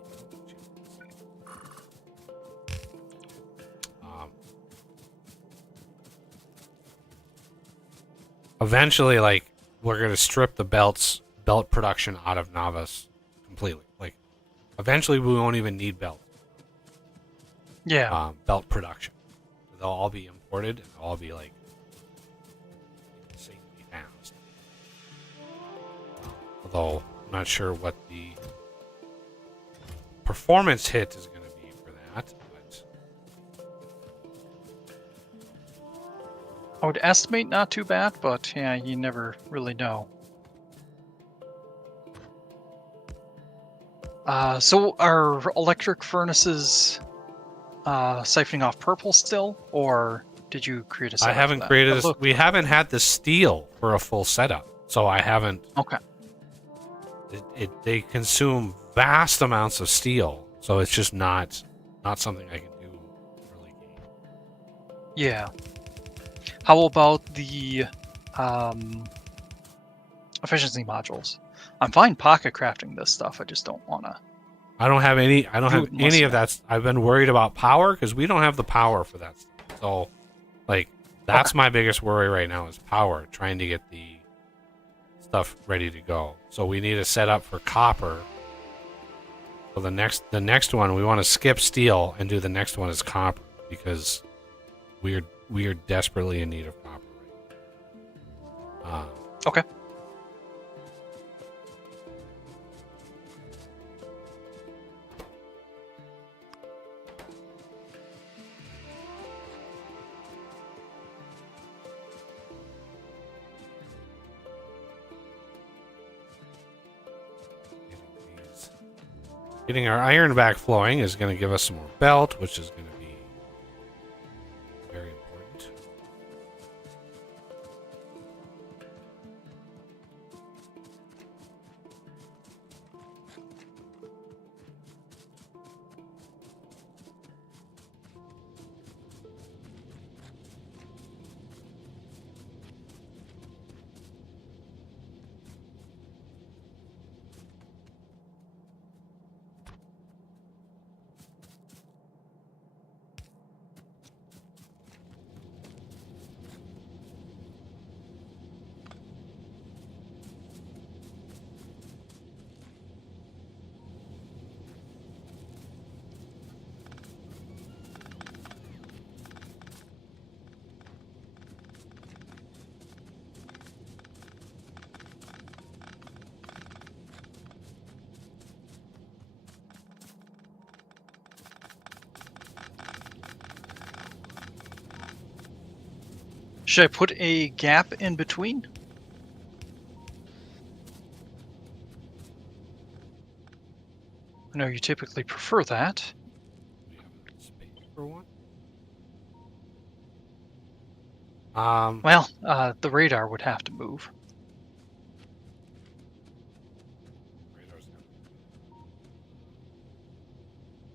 eventually, like, we're going to strip the belt production out of Navas completely. Like, eventually we won't even need Yeah. belt production. They'll all be imported, and they'll all be like insanely fast. Although I'm not sure what the performance hit is going to be for that. But I would estimate not too bad, but yeah, you never really know. So are electric furnaces siphoning off purple still, or did you create a setup I haven't for that? created this. Look. We haven't had the steel for a full setup, so I haven't. Okay. They consume vast amounts of steel, so it's just not something I can do early game. Yeah. How about the efficiency modules? I'm fine pocket crafting this stuff. I just don't want to. I don't have any. I don't Do have it unless any you of that. I've been worried about power because we don't have the power for that stuff. So, like, that's my biggest worry right now is power. Trying to get the stuff ready to go. So we need a setup for copper. So the next one we want to skip steel and do the next one as copper because we are desperately in need of copper. Okay. Getting our iron back flowing is going to give us some more belt, which is going to be very important. Should I put a gap in between? I know you typically prefer that. We have space for one. Well, the radar would have to move.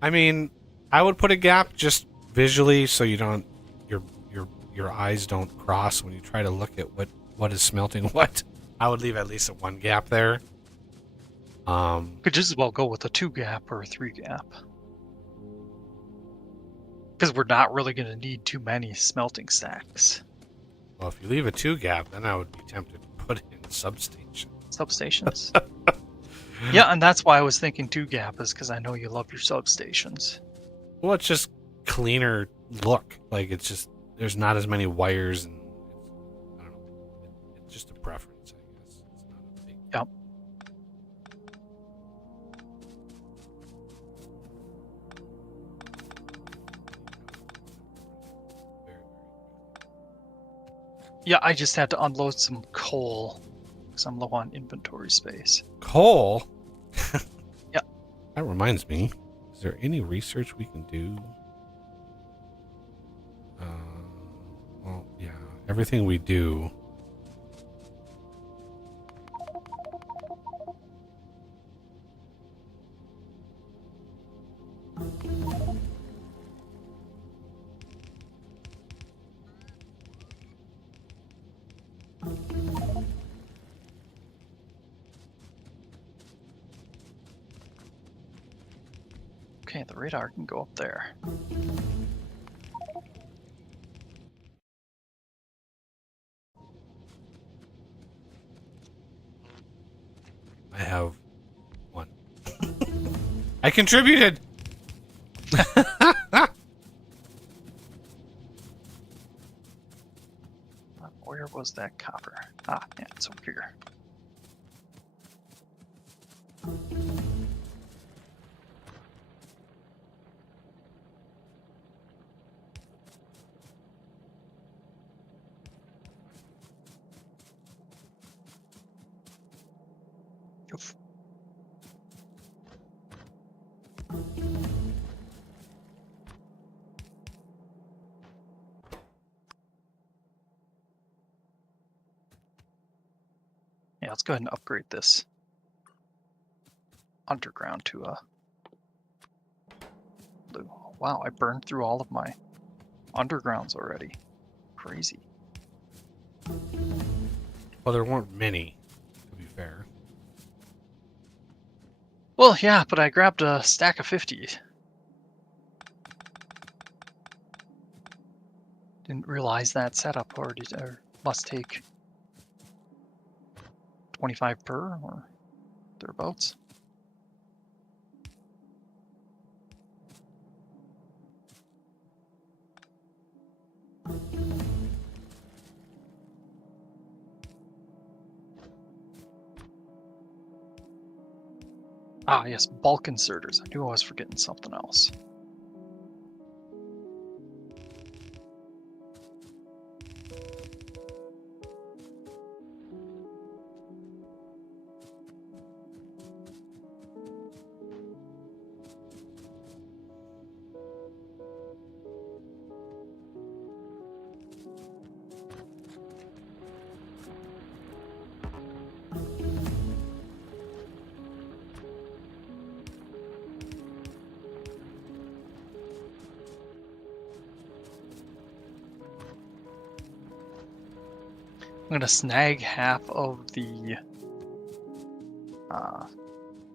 I mean, I would put a gap just visually so you don't your eyes don't cross when you try to look at what is smelting what. I would leave at least one gap there. Could just as well go with a 2 gap or a 3 gap. Because we're not really going to need too many smelting stacks. Well, if you leave a 2 gap, then I would be tempted to put in substation. Substations. Yeah, and that's why I was thinking 2 gap is because I know you love your substations. Well, it's just cleaner look. Like, it's just there's not as many wires, and I don't know. It's just a preference, I guess. It's not a big. Yep. Yeah, I just had to unload some coal because I'm low on inventory space. Coal? Yeah. That reminds me. Is there any research we can do? Well, yeah. everything we do. Okay, the radar can go up there. I have one. I contributed! Where was that copper? Ah, yeah, it's over here. Oof. Yeah, let's go ahead and upgrade this underground to a blue. Wow, I burned through all of my undergrounds already. Crazy. Well, there weren't many, to be fair. Well, yeah, but I grabbed a stack of 50. Didn't realize that setup already must take 25 per or thereabouts. Ah, yes, bulk inserters. I knew I was forgetting something else. I'm gonna snag half of the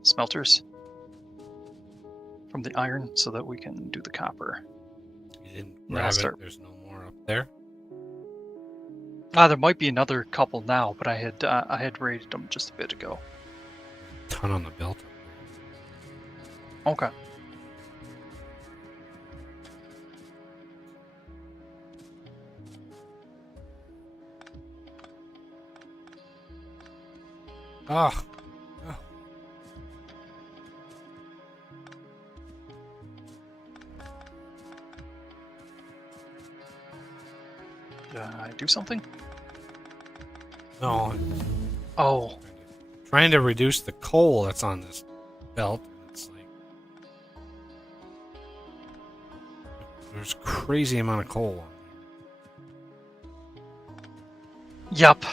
smelters from the iron so that we can do the copper. You didn't Yeah, I'll grab start- it. There's no more up there. There might be another couple now, but I had raided them just a bit ago. Ton on the belt up there. Okay. Ah. Did I do something? No. Oh, Trying to reduce the coal that's on this belt. It's like there's crazy amount of coal on here. yup.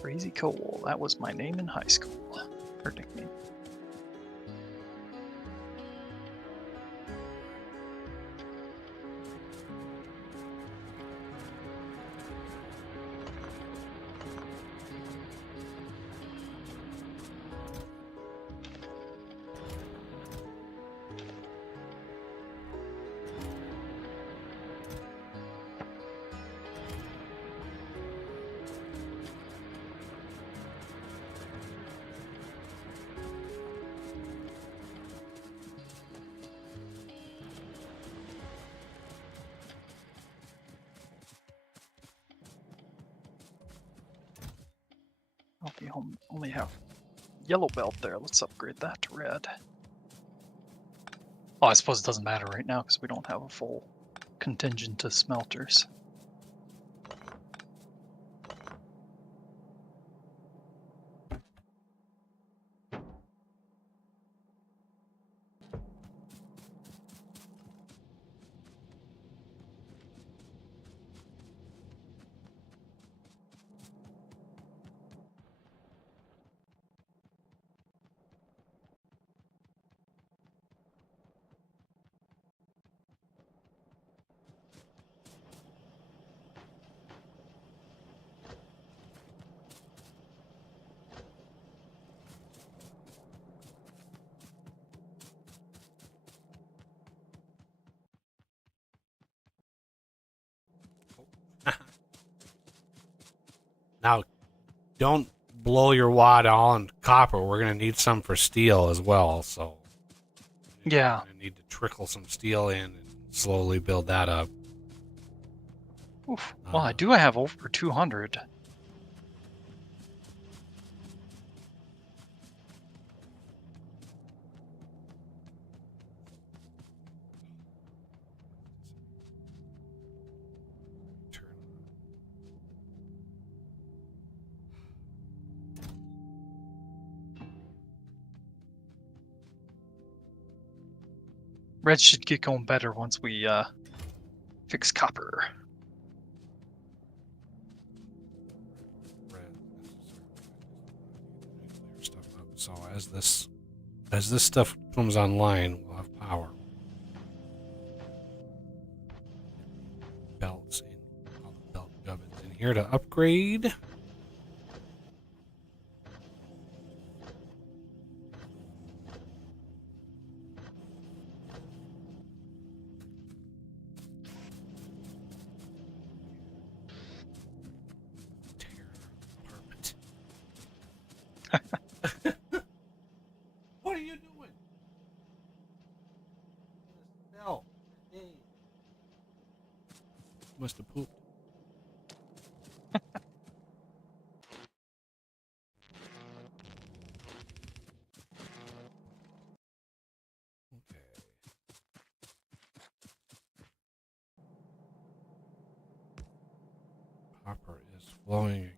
Crazy Cole. That was my name in high school. Or nickname. We only have yellow belt there. Let's upgrade that to red. Oh, I suppose it doesn't matter right now because we don't have a full contingent to smelters. Now, don't blow your wad all on copper. We're going to need some for steel as well, so Yeah. we're going to need to trickle some steel in and slowly build that up. Oof. Well, I do have over 200. Red should get going better once we fix copper. Stuff up. So as this stuff comes online, we'll have power. Belts in all the belt gubbins in here to upgrade. What are you doing? No. Must have pooped. Okay. Copper is flowing again.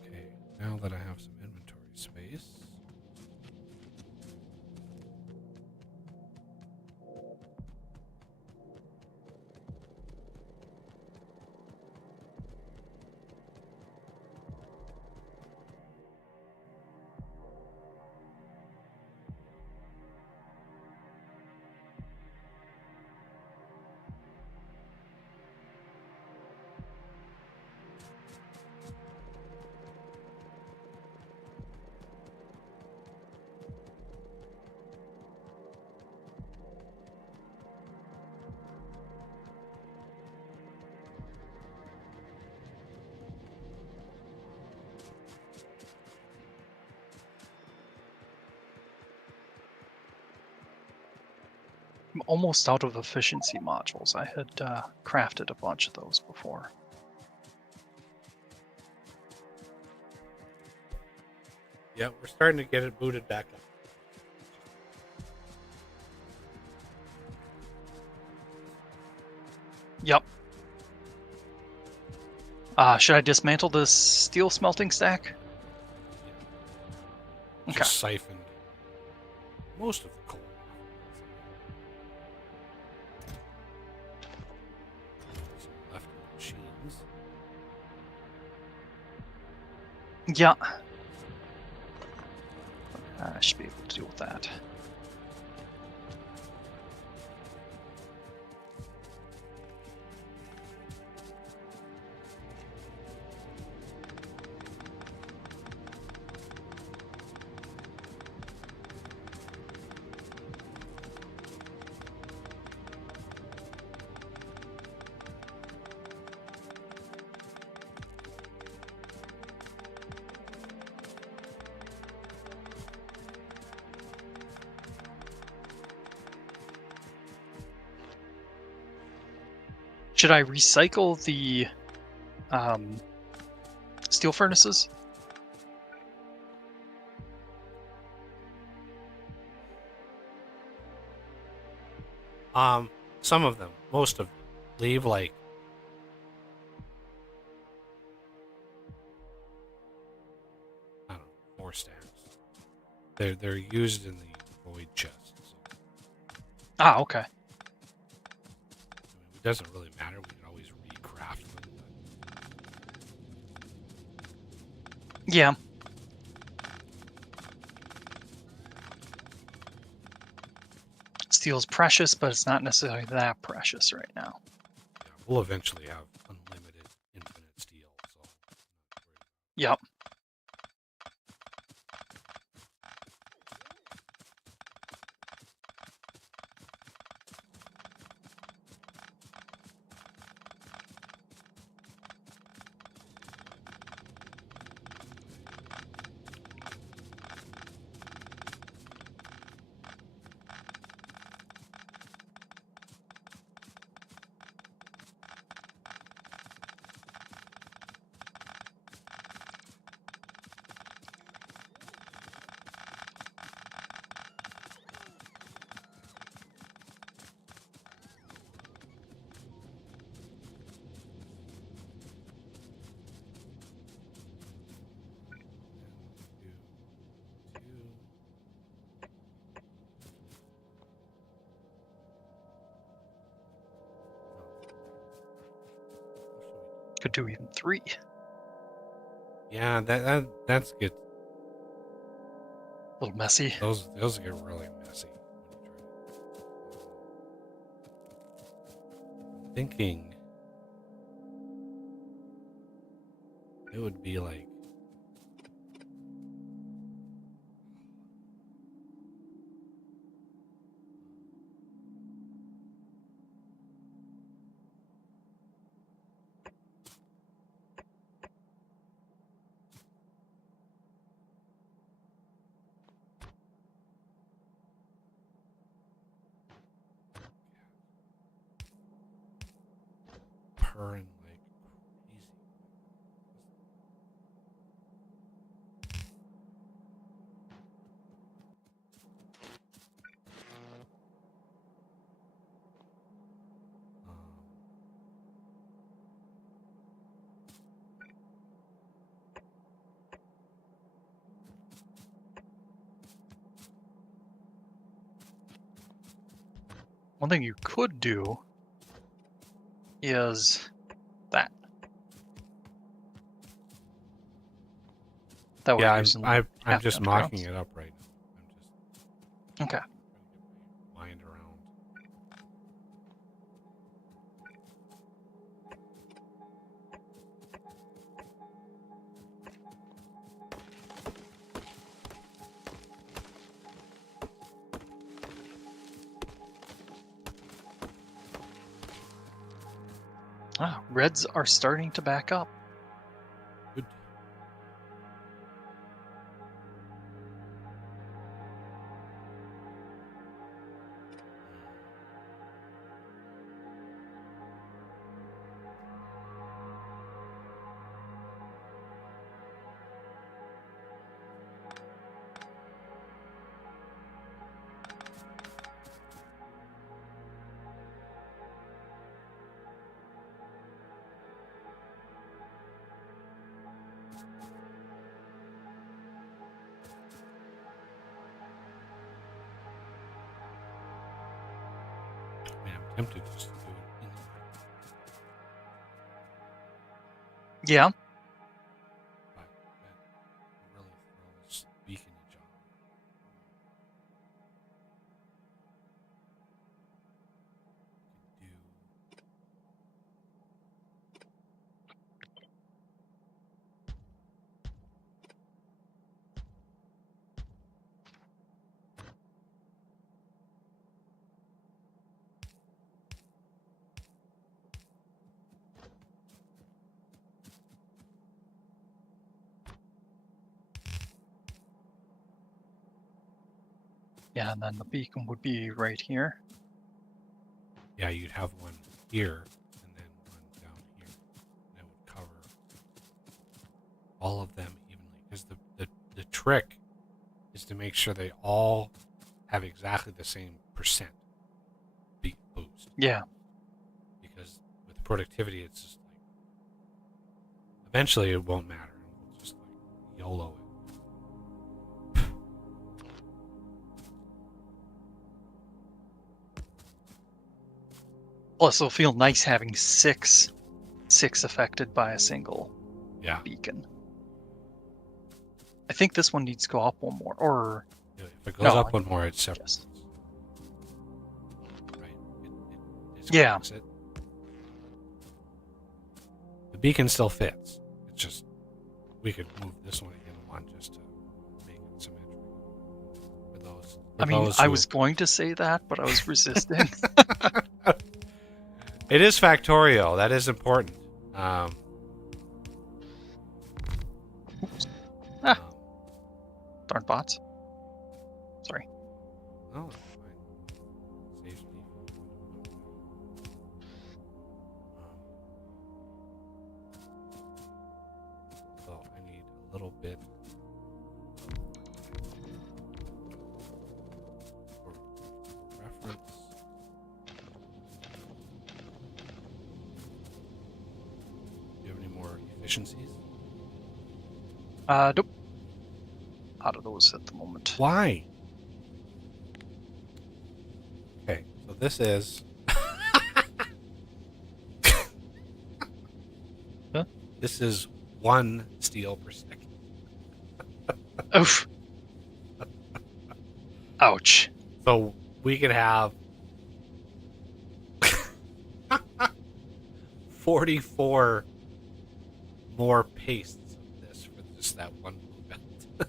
Okay, now that I have some inventory space. I'm almost out of efficiency modules. I had crafted a bunch of those before. Yeah, we're starting to get it booted back up. Yep. Should I dismantle this steel smelting stack? Okay. Just siphoned most of the coal. Some left machines. Yeah. I should be able to deal with that. Should I recycle the steel furnaces? Some of them, most of them, leave like I don't know, 4 stacks. They're used in the void chests. So, Ah, okay. I mean, it doesn't really matter. We can always recraft them. Yeah. Steel's precious, but it's not necessarily that precious right now. Yeah, we'll eventually have unlimited, infinite steel. So, Yep. Could do even 3. yeah, that's good. A little messy. Those get really messy when you try to. Thinking it would be like purring like crazy. Um, One thing you could do is that. That we're yeah, using. I'm just mocking grounds. it up right now. I'm just Okay. trying to get my mind around. Ah, reds are starting to back up. Good. I mean, I'm tempted just to do it in Yeah. but that really throws beaconage on. Do Yeah, and then the beacon would be right here. yeah, you'd have one here, and then all of them evenly, because the trick is to make sure they all have exactly the same percent beat boost. Yeah. Because with productivity, it's just like eventually it won't matter. We'll just like YOLO it. Plus, it'll feel nice having six affected by a single Yeah. beacon. I think this one needs to go up one more, or If it goes No, up one more, it's separate. yes. Right. It Yeah. corrects it. The beacon still fits. It's just we could move this one again one just to make it symmetrical. For those, I mean, those I who- was going to say that, but I was resisting. It is Factorio. That is important. Ah. Um, Darn bots. Sorry. no, it's fine. Saves me. So I need a little bit for reference. Do you have any more efficiencies? Nope. Out of those at the moment. Why? Okay, so this is. Huh? This is 1 steel per second. Oof. Ouch. So we could have 44 more pastes of this for just that one blue belt.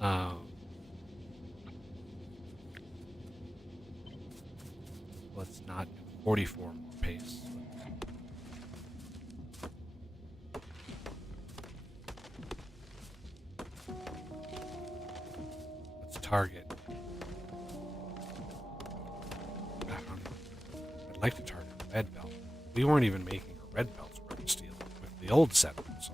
um, let's not do 44 more pastes. Let's target. I'd like to target a red belt. We weren't even making a red belts for the steel with the old setup. So.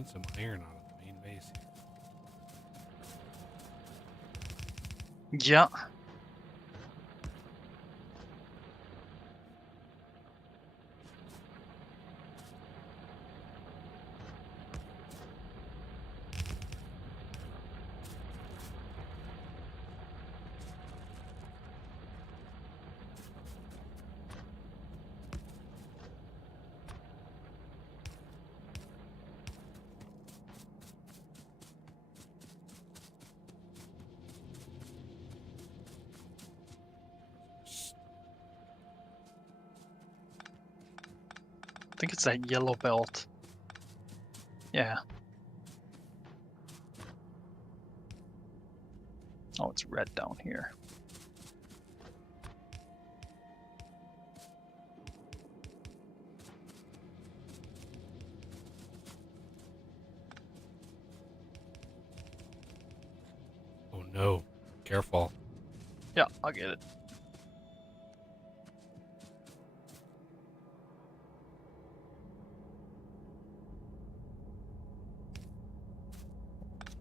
drain some iron out of the main base here. Yeah. I think it's that yellow belt. Yeah. Oh, it's red down here. Oh no. Careful. Yeah, I'll get it.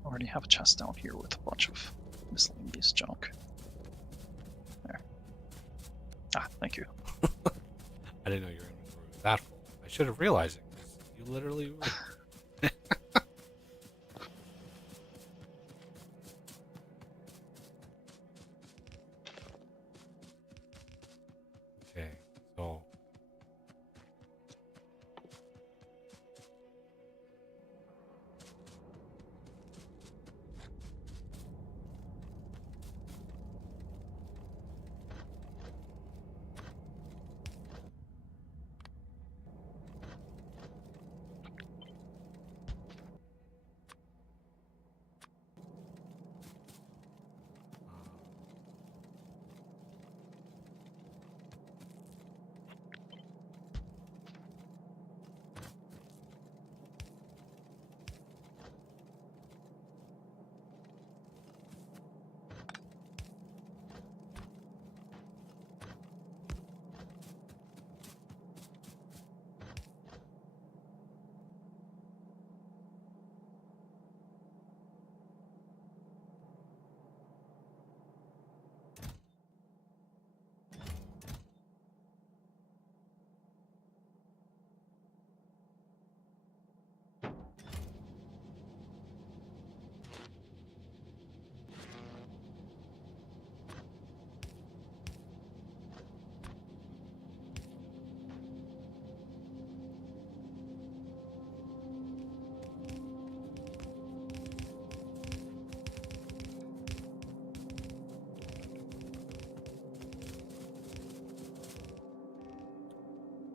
Already have a chest down here with a bunch of miscellaneous junk. There. Ah, thank you. I didn't know your inventory was that full. I should have realized it. 'Cause you literally. Okay, so.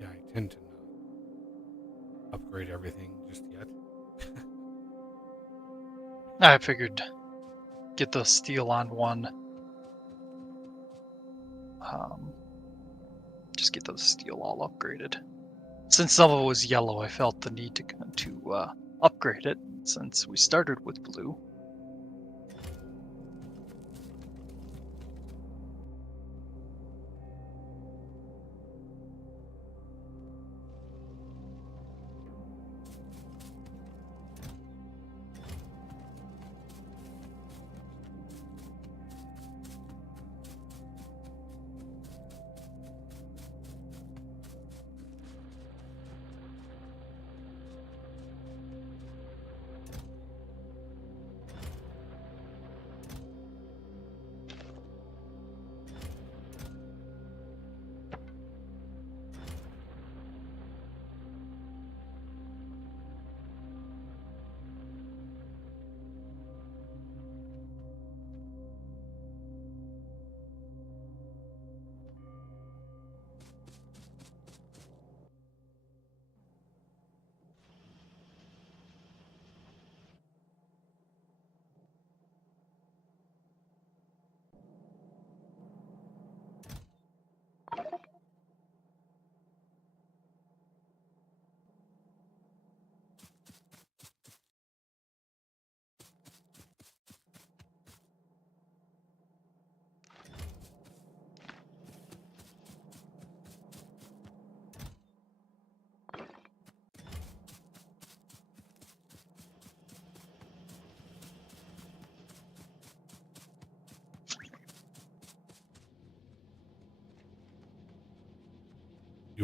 Yeah, I tend to not upgrade everything just yet. I figured get the steel on one. Just get the steel all upgraded. Since some of it was yellow, I felt the need to upgrade it since we started with blue.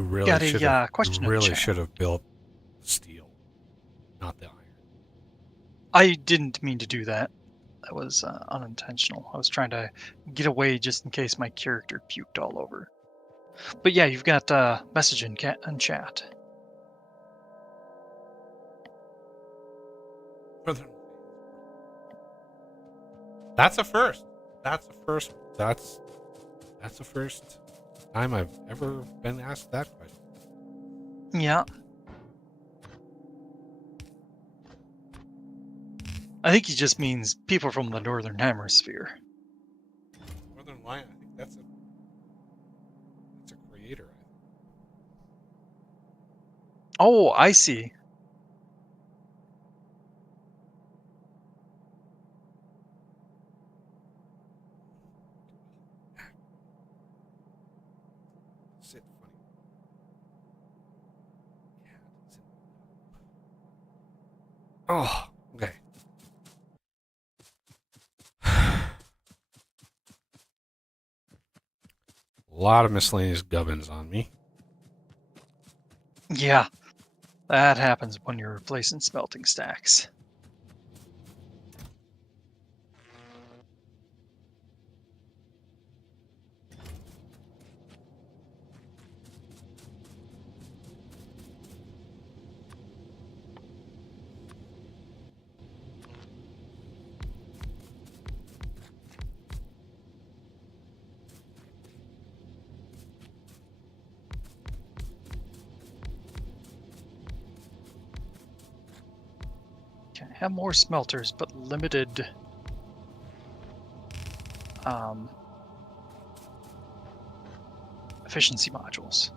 You really Got should a have. question You in really chat. should have built steel, not the iron. I didn't mean to do that. That was unintentional. I was trying to get away just in case my character puked all over. But yeah, you've got message in chat. That's a first. That's a first. That's the first time I've ever been asked that question. Yeah. I think he just means people from the Northern Hemisphere. Northern Lion. I think that's a creator. I think. Oh, I see. Sit funny. Oh, okay. A lot of miscellaneous gubbins on me. Yeah, that happens when you're replacing smelting stacks. Okay, have more smelters, but limited efficiency modules.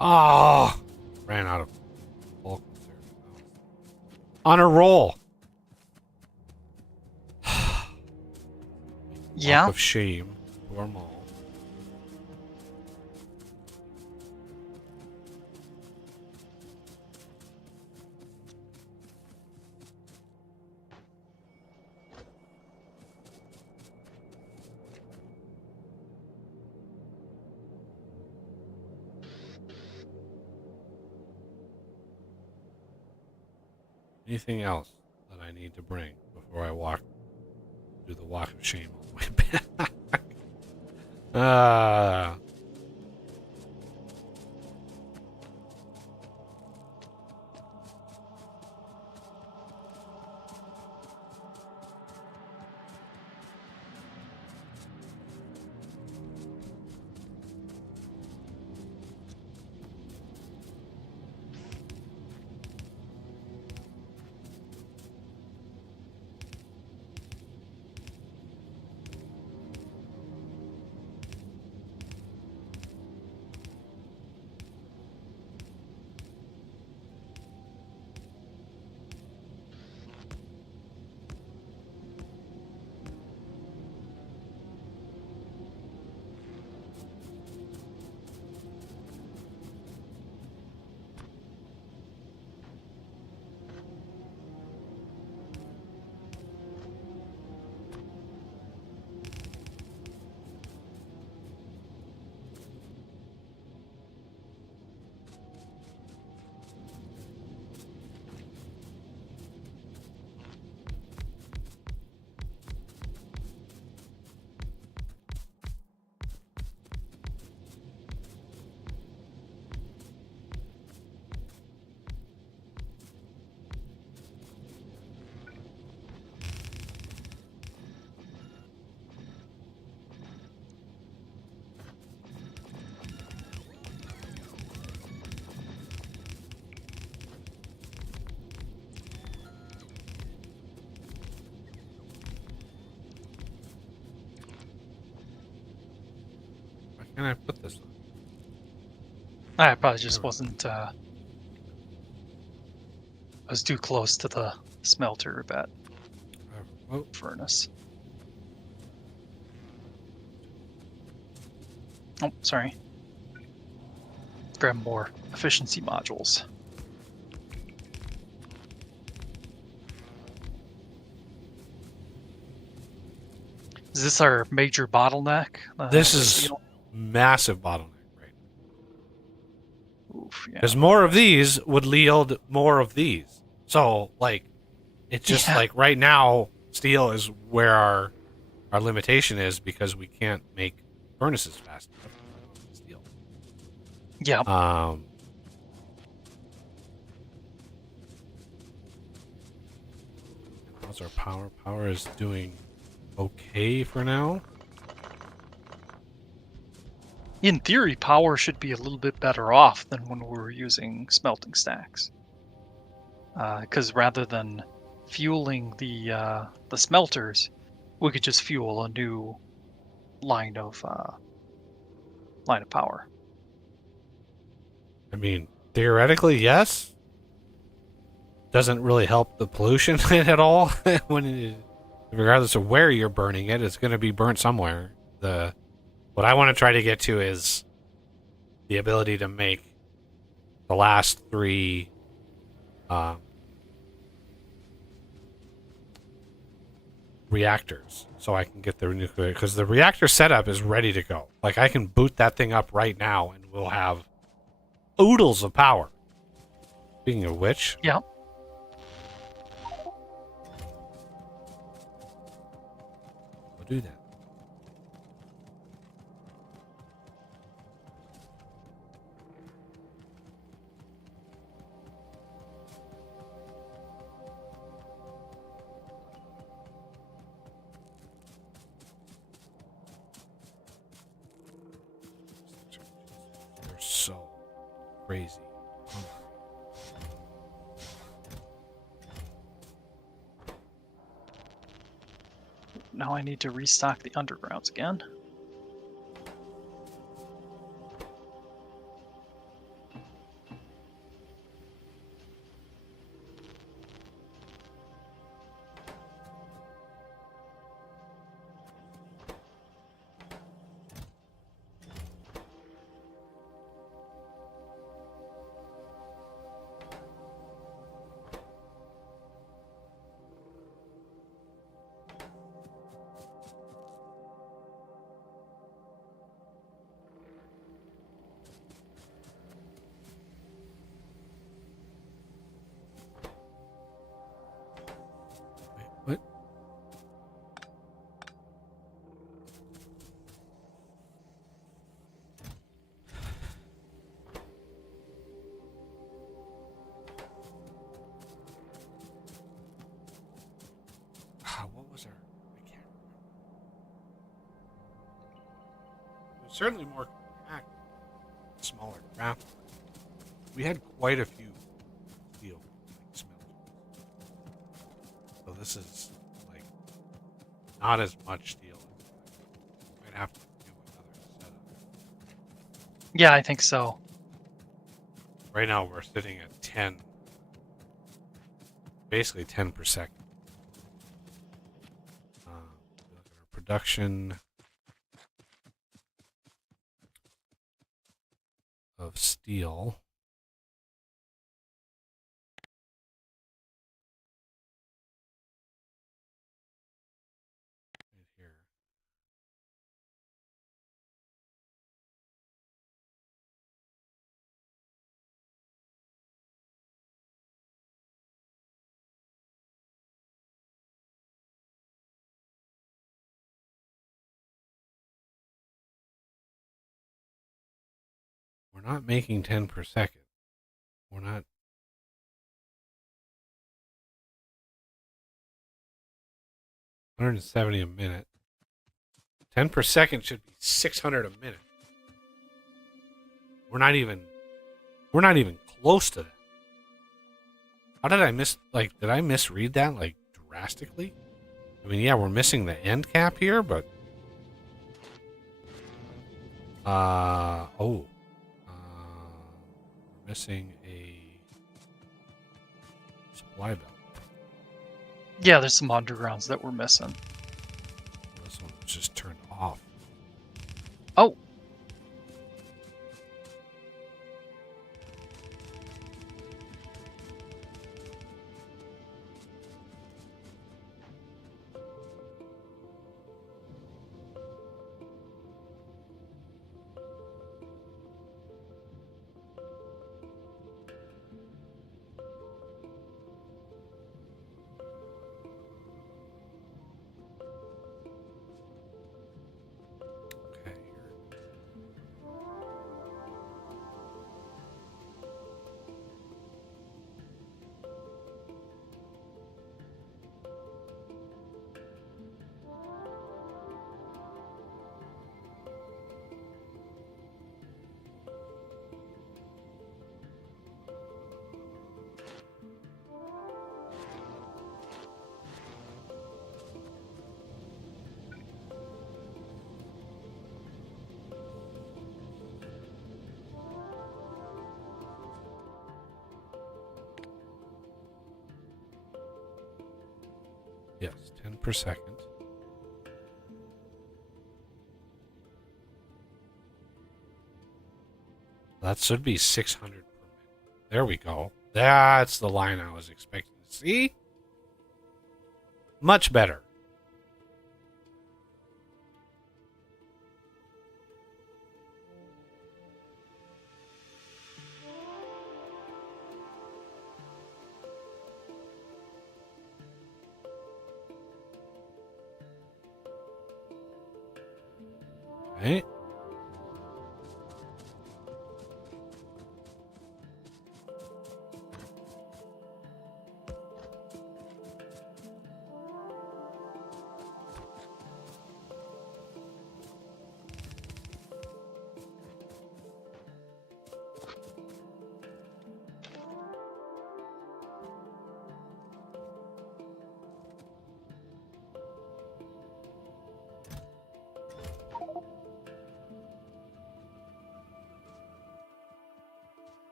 Oh, ran out of bulk reserve. On a roll. Yeah. Walk of shame. Or mall. Anything else that I need to bring before I do the walk of shame all the way back? Why can't I put this on? I probably just wasn't. I was too close to the smelter bat Oh, furnace. Oh, sorry. Grab more efficiency modules. Is this our major bottleneck? This The is steel? massive bottleneck, right? Oof, yeah. Because more of these would yield more of these. So, like, it's just Yeah. like right now, steel is where our limitation is because we can't make furnaces fast enough. Steel. Yeah. How's our power? Power is doing okay for now. In theory, power should be a little bit better off than when we were using smelting stacks. Because rather than fueling the smelters, we could just fuel a new line of power. I mean, theoretically, yes. Doesn't really help the pollution at all. Regardless of where you're burning it, it's going to be burnt somewhere. What I want to try to get to is the ability to make the last three reactors, so I can get the nuclear, because the reactor setup is ready to go. Like, I can boot that thing up right now, and we'll have oodles of power. Speaking of which, Yeah. we'll do that. They're so crazy. Now I need to restock the undergrounds again. What? What was our? I can't remember. It was certainly more compact, smaller craft. We had quite a few steel smelters, so this is like not as much steel. Might have to do another setup. Yeah, I think so. Right now we're sitting at 10, basically 10 per second. Look at our production of steel. Right here. We're not making 10 per second. We're not. 170 a minute. 10 per second should be 600 a minute. We're not even close to that. How did I did I misread that like drastically? I mean, yeah, we're missing the end cap here, but we're missing a supply belt. Yeah, there's some undergrounds that we're missing. This one was just turned off. Oh, Yes, 10 per second. That should be 600 per minute. There we go. That's the line I was expecting to see. Much better. Right?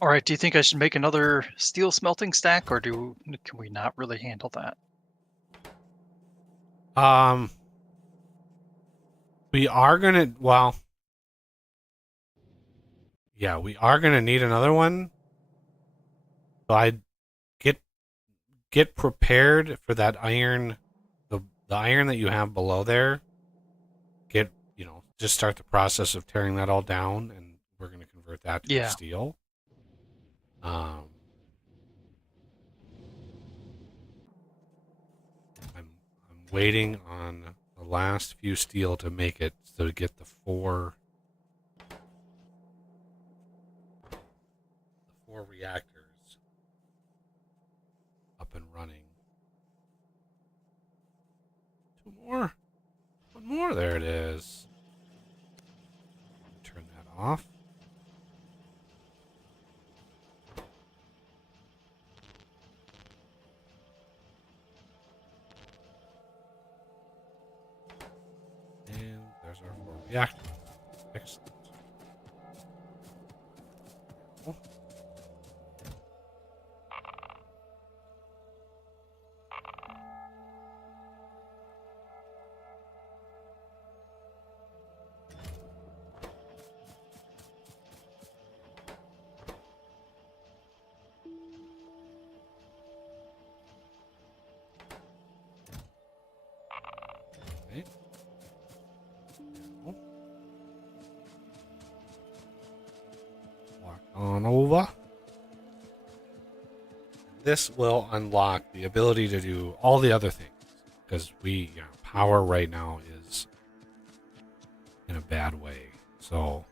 All right, do you think I should make another steel smelting stack, or can we not really handle that? We are gonna, well, yeah, we are gonna need another one. So I get prepared for that iron, the iron that you have below there. Just start the process of tearing that all down, and we're gonna convert that to Yeah. steel. Um, I'm waiting on the last few steel to make it to get the four reactors up and running. Two more. One more. There it is. Turn that off. And there's our four reactors. Excellent. Oh. Okay. Now, walk on over. This will unlock the ability to do all the other things, because power right now is in a bad way. So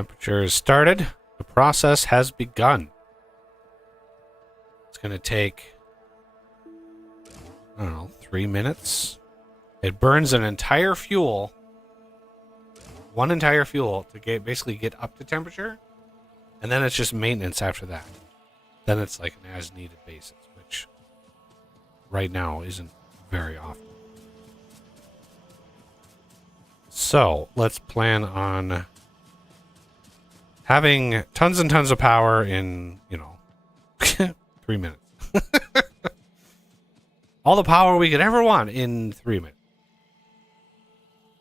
Temperature is started. The process has begun. It's going to take, I don't know, 3 minutes. It burns an entire fuel, one entire fuel, to basically get up to temperature, and then it's just maintenance after that. Then it's like an as-needed basis, which right now isn't very often. So let's plan on having tons and tons of power in, 3 minutes. All the power we could ever want in 3 minutes.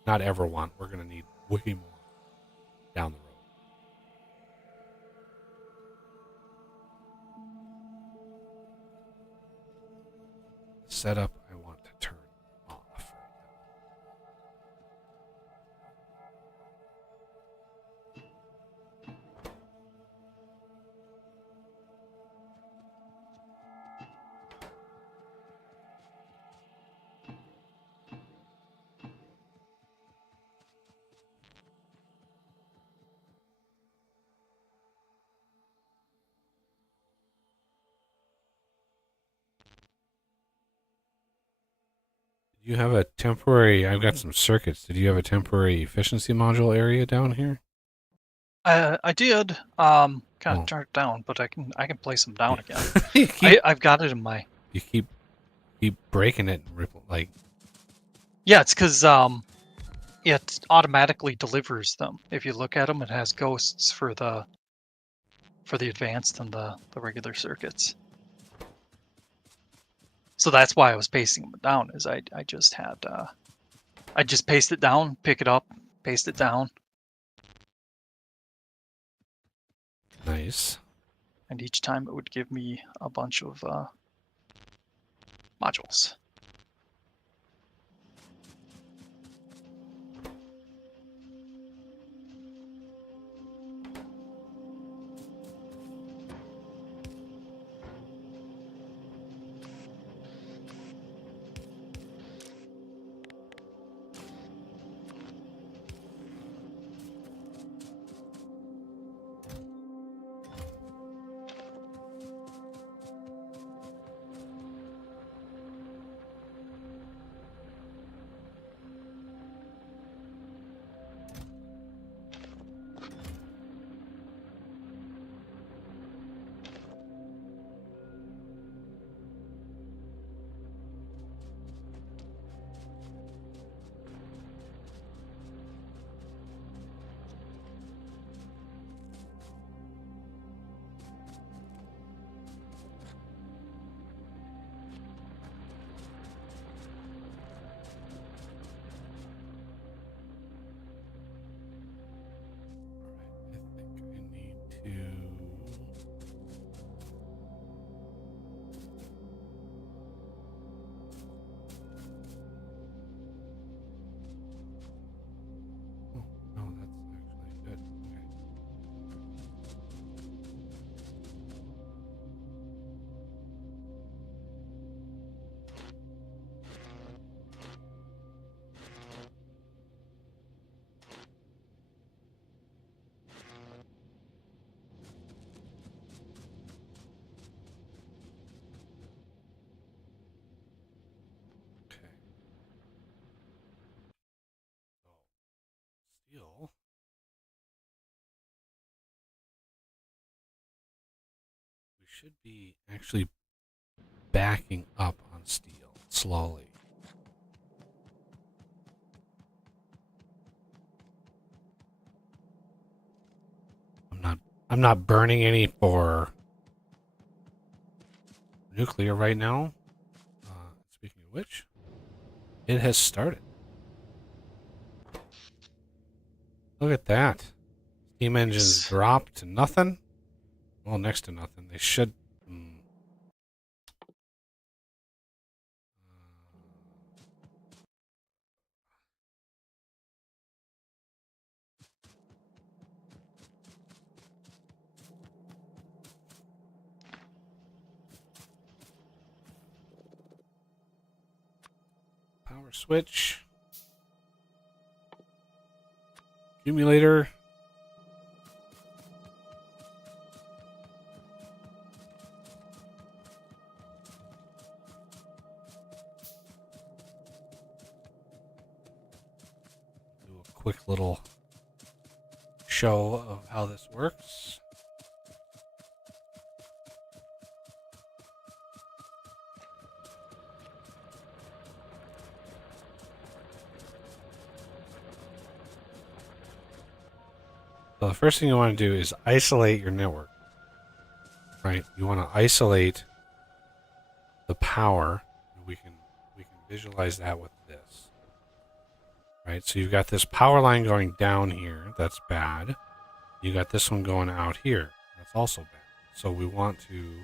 Not ever want. We're going to need way more down the road. Setup I want to turn off. You have a temporary, I've got some circuits. Did you have a temporary efficiency module area down here? I did. Kind of Oh. turn it down, but I can place them down again. you I've got it in my. keep breaking it and like. Yeah, it's because it automatically delivers them. If you look at them, it has ghosts for the advanced and the regular circuits. So that's why I was pasting them down. Is I just had I just paste it down, pick it up, paste it down, Nice. and each time it would give me a bunch of modules. I think I need to. Oh, no, that's actually good. Okay. Okay. So, steel. We should be actually backing up on steel slowly. I'm not burning any for nuclear right now. Speaking of which, it has started. Look at that. Steam engines dropped to nothing. Well, next to nothing. They should. Power switch. Accumulator. quick little show of how this works. So the first thing you want to do is isolate your network. Right? You want to isolate the power. We can visualize that with this. Right? So you've got this power line going down here. That's bad. You got this one going out here. That's also bad. So we want to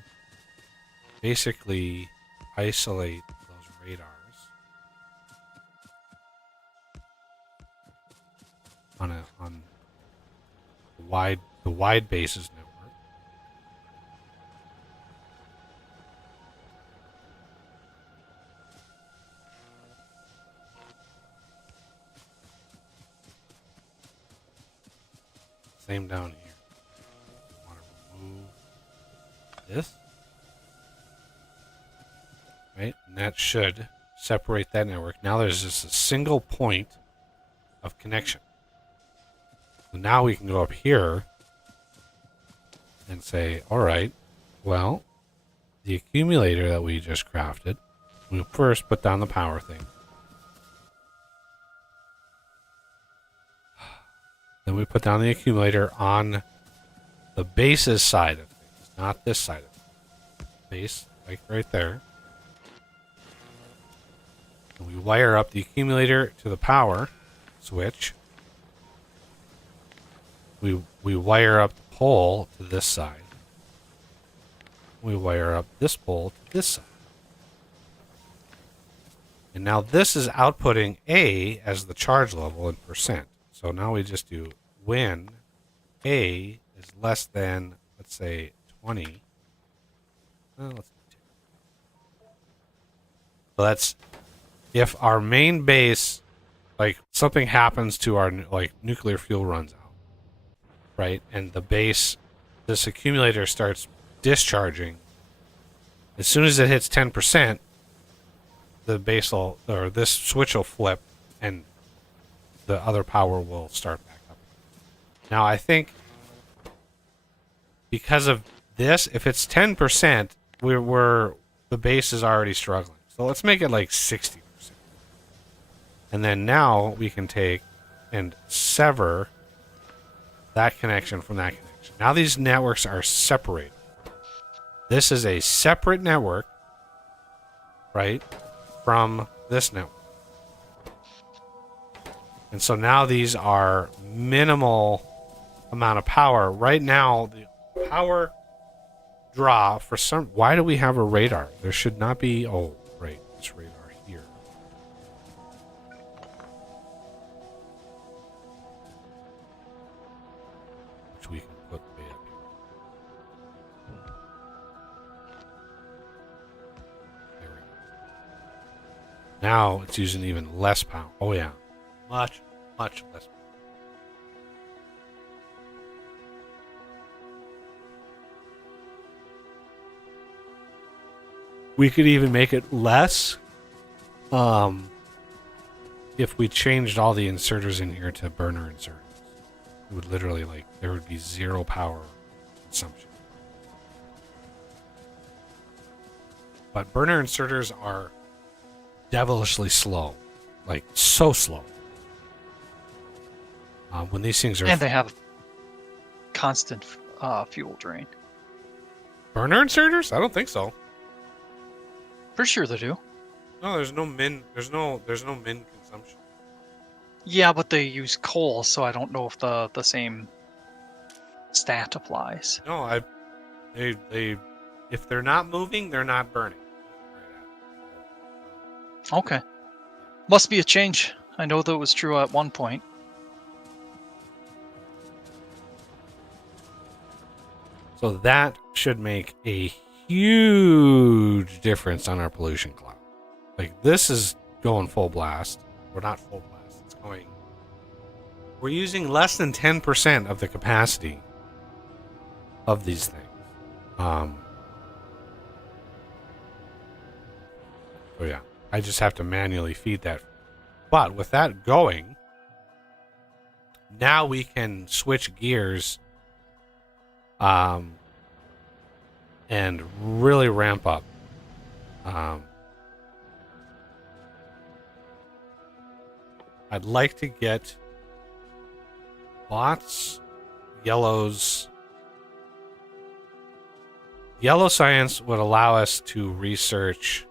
basically isolate those radars on the wide bases network. Same down here. Want to remove this, right? And that should separate that network. Now there's just a single point of connection. So now we can go up here and say, all right, well, the accumulator that we just crafted, we'll first put down the power thing. Then we put down the accumulator on the bases side of things, not this side of things. Base, like right there. And we wire up the accumulator to the power switch. We wire up the pole to this side. We wire up this pole to this side. And now this is outputting A as the charge level in percent. So now we just do when A is less than, let's say, 20. Let's do 10. So that's if our main base, like something happens to our like nuclear fuel runs out, right? And the base, this accumulator starts discharging. As soon as it hits 10%, the base will, or this switch will flip and the other power will start back up. Now, I think because of this, if it's 10%, the base is already struggling. So let's make it like 60%. And then now we can take and sever that connection from that connection. Now these networks are separated. This is a separate network, right, from this network. And so now these are minimal amount of power. Right now, the power draw for some... Why do we have a radar? There should not be... Oh, right. This radar here. Which we can put way up here. There we go. Now it's using even less power. Oh, yeah. Much less. We could even make it less if we changed all the inserters in here to burner inserters. It would literally, like, there would be zero power consumption. But burner inserters are devilishly slow. Like, so slow. When these things are... And they have constant fuel drain. Burner inserters? I don't think so. For sure they do. No, there's no min consumption. Yeah, but they use coal, so I don't know if the same stat applies. No, they if they're not moving, they're not burning. Okay. Must be a change. I know that was true at one point. So that should make a huge difference on our pollution cloud. Like, this is going full blast. We're not full blast. It's going... We're using less than 10% of the capacity of these things. So yeah, I just have to manually feed that. But with that going, now we can switch gears and really ramp up. I'd like to get bots, yellows. Yellow science would allow us to research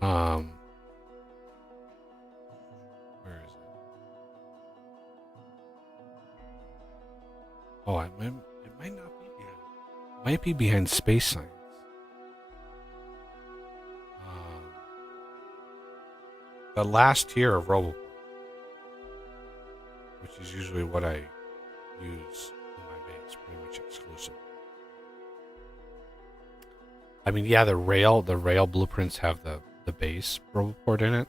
where is it? Oh, it might not be behind. It might be behind space science. The last tier of Roboport, which is usually what I use in my base, pretty much exclusively. I mean, yeah, the rail blueprints have the base Roboport in it.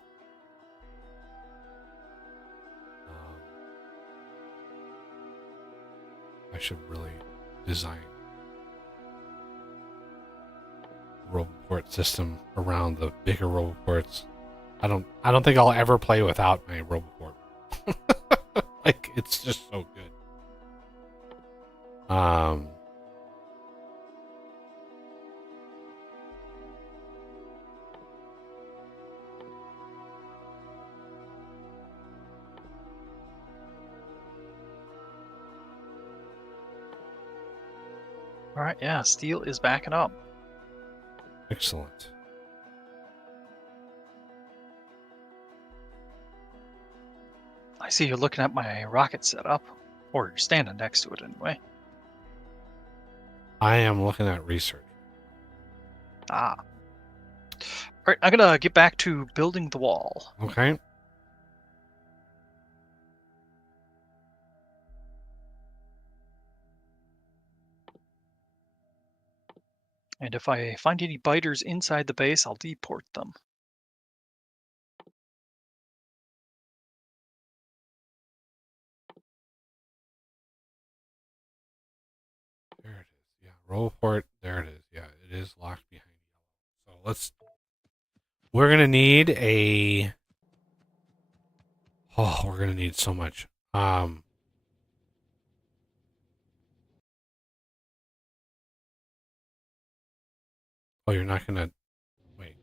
I should really design a Roboport system around the bigger Roboports. I don't think I'll ever play without my Roboport. Like, it's just so good. All right, yeah, steel is backing up. Excellent. I see you're looking at my rocket setup, or you're standing next to it anyway. I am looking at research. Ah. All right, I'm gonna get back to building the wall. Okay. And if I find any biters inside the base, I'll deport them. There it is. Yeah, Roboport. There it is. Yeah, it is locked behind yellow. So we're gonna need a. Oh, we're gonna need so much. Oh, you're not gonna wait.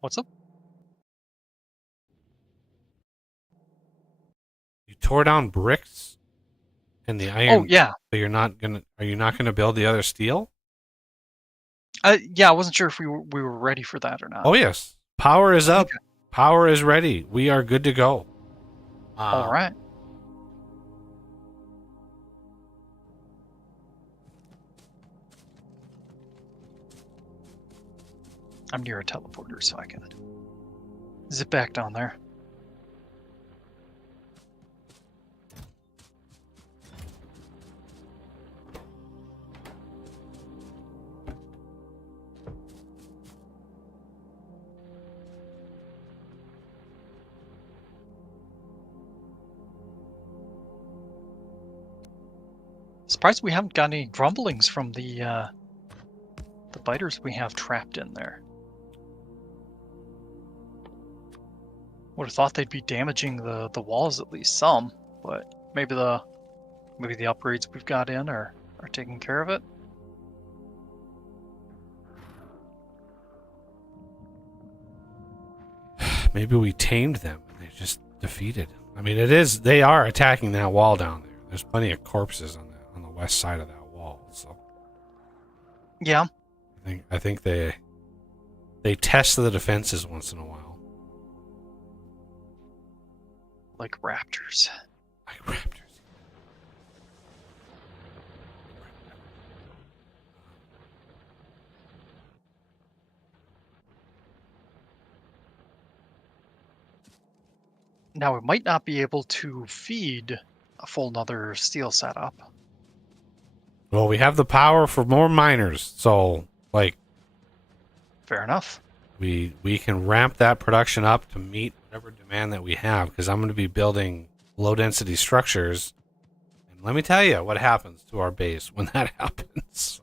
What's up? You tore down bricks and the iron. Oh, yeah. But you're not gonna. Are you not gonna build the other steel? Yeah, I wasn't sure if we were ready for that or not. Oh yes, power is up. Okay. Power is ready. We are good to go. All right. I'm near a teleporter, so I can zip back down there. Surprised we haven't got any grumblings from the biters we have trapped in there. Would have thought they'd be damaging the walls at least some, but maybe the upgrades we've got in are taking care of it. Maybe we tamed them and they just defeated. I mean, they are attacking that wall down there. There's plenty of corpses on the west side of that wall. So Yeah. I think they test the defenses once in a while. Like raptors. Like raptors. Now we might not be able to feed a full another steel setup. Well, we have the power for more miners, so like Fair enough. we can ramp that production up to meet whatever demand that we have. Because I'm going to be building low density structures, and let me tell you what happens to our base when that happens.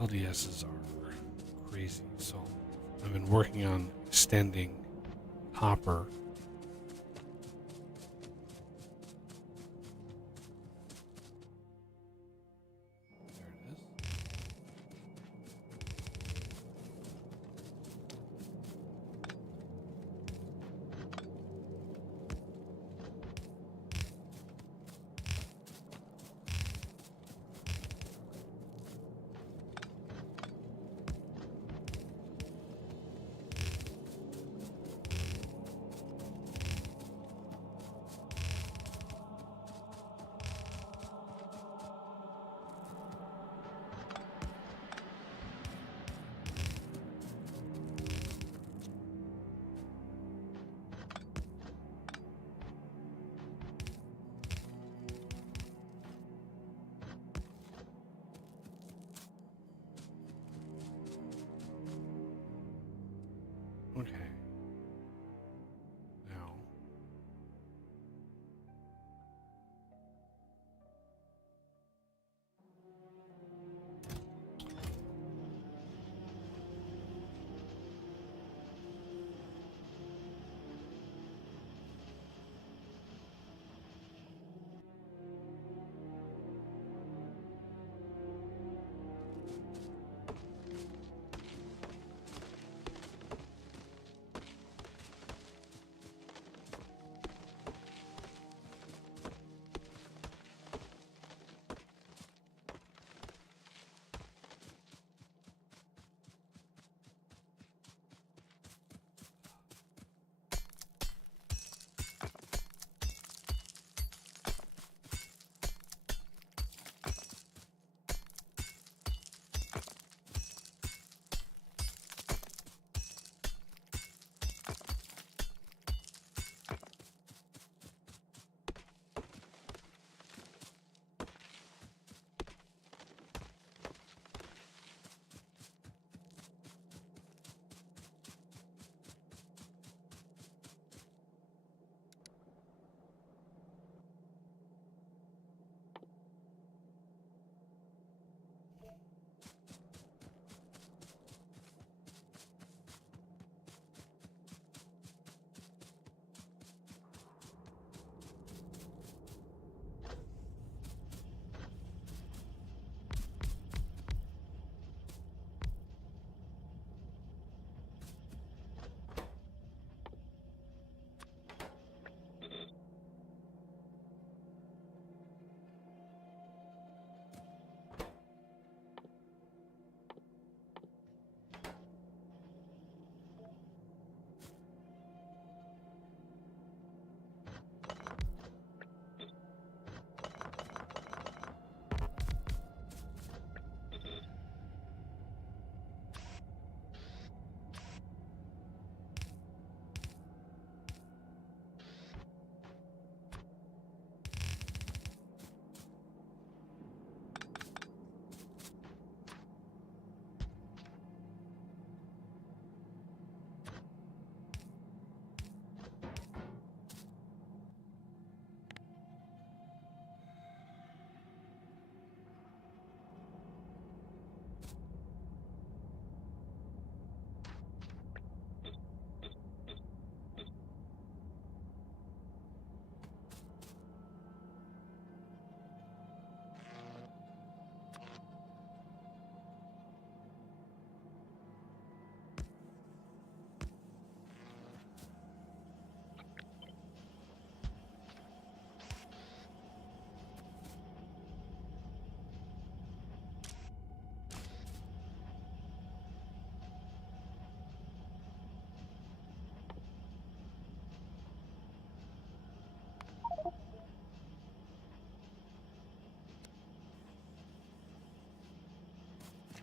LDSs are crazy, so I've been working on extending copper. There it is. Okay. Now.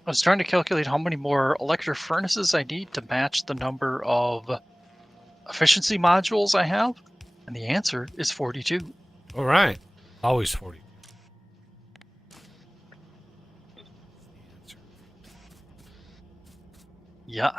I was trying to calculate how many more electric furnaces I need to match the number of efficiency modules I have, and the answer is 42. All right. Always 40. That's the answer. Yeah.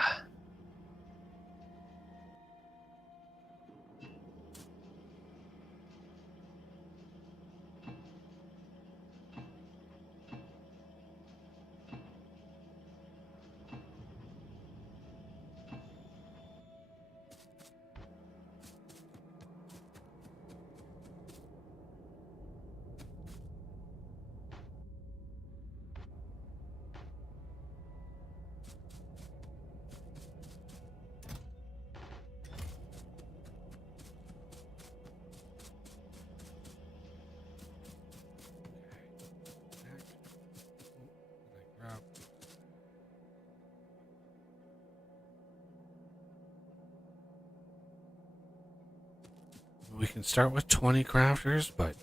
We can start with 20 crafters, but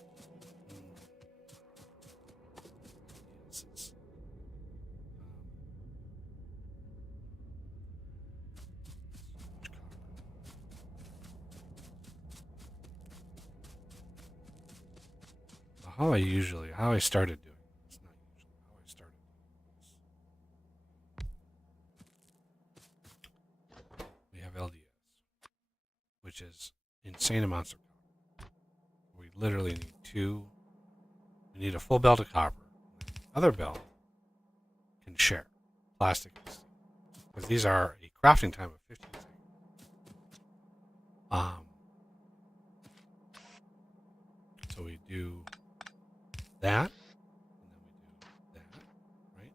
how I started doing this, not usually, how I started doing this. We have LDS, which is insane amounts of copper. We literally need we need a full belt of copper. The other belt can share plastic and steel, because these are a crafting time of 15 seconds. So we do that, and then we do that, right?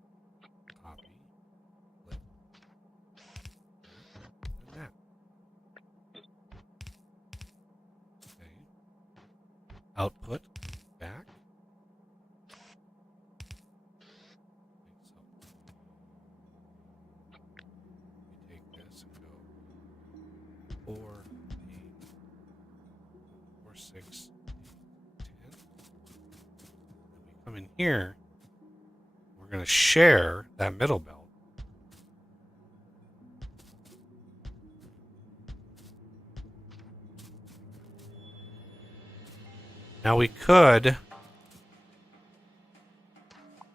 Copy, flip, and that. Okay. Output, back. So we take this and go 4, 8, 4, 6, 8, 10. And we come in here. We're going to share that middle belt. Now we could.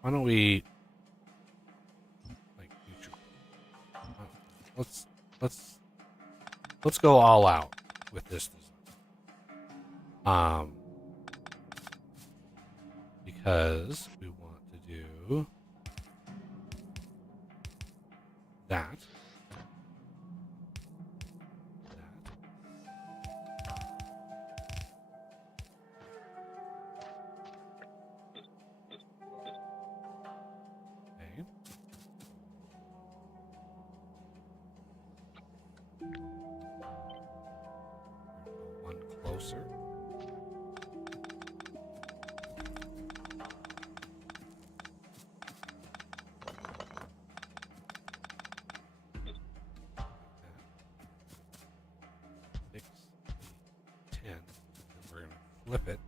Why don't we like future? Let's go all out with this design. Because we want to do that. Okay. One closer. Like that. 6, 8, 10. And we're gonna flip it.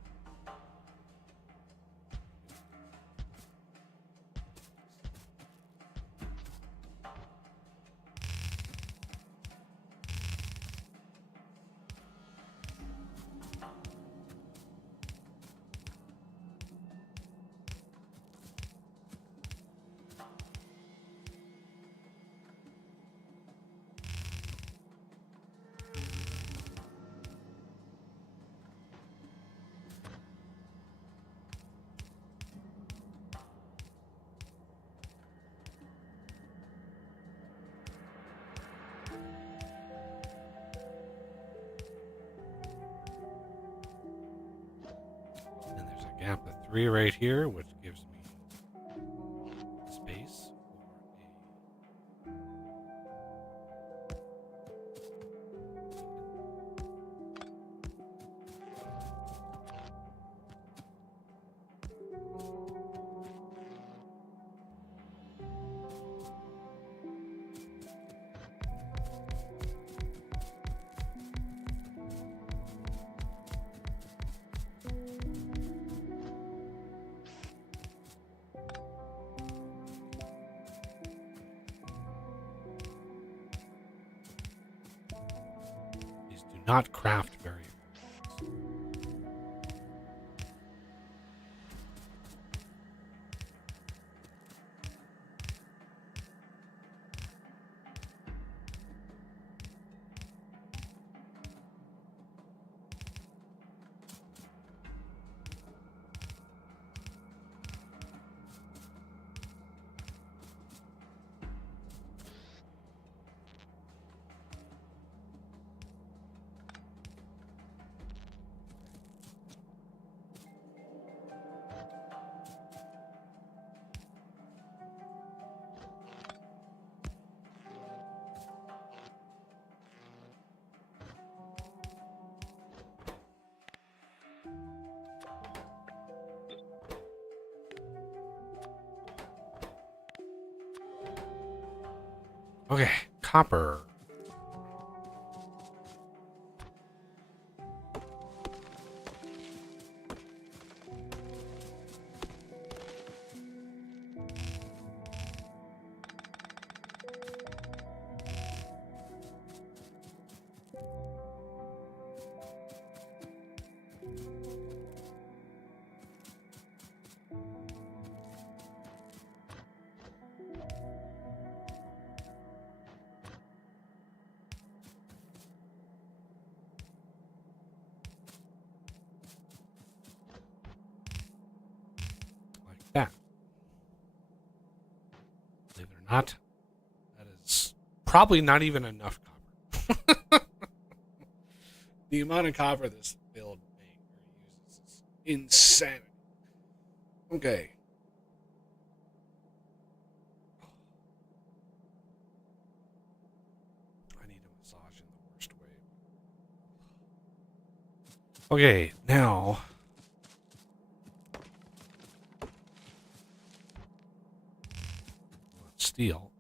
And there's a gap of 3 right here, which gives me space for a These do not craft very well. Okay, copper. not. That is probably not even enough copper. The amount of copper this build uses is insanity. Okay. I need a massage in the worst way. Okay, now. Steel.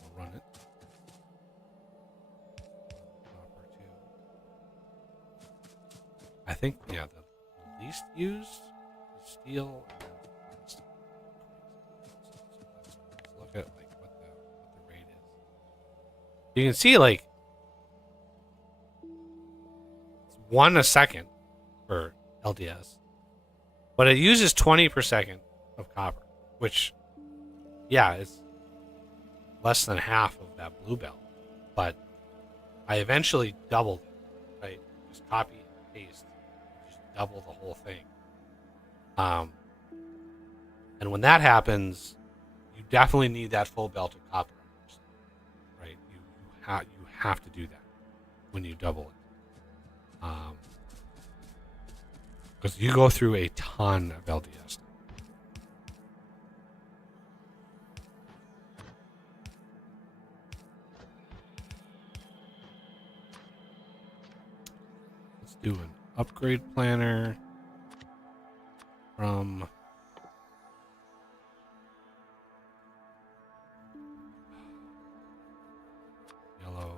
We'll run it. Copper too. I think, yeah, the least used is steel. And then let's look at like what the rate is. You can see like it's 1 a second for LDS, but it uses 20 per second of copper, which, yeah, it's less than half of that blue belt. But I eventually doubled it, right? Just copy and paste, just double the whole thing. And when that happens, you definitely need that full belt of copper, right? You have to do that when you double it, because you go through a ton of LDS. Let's do an upgrade planner from yellow, red.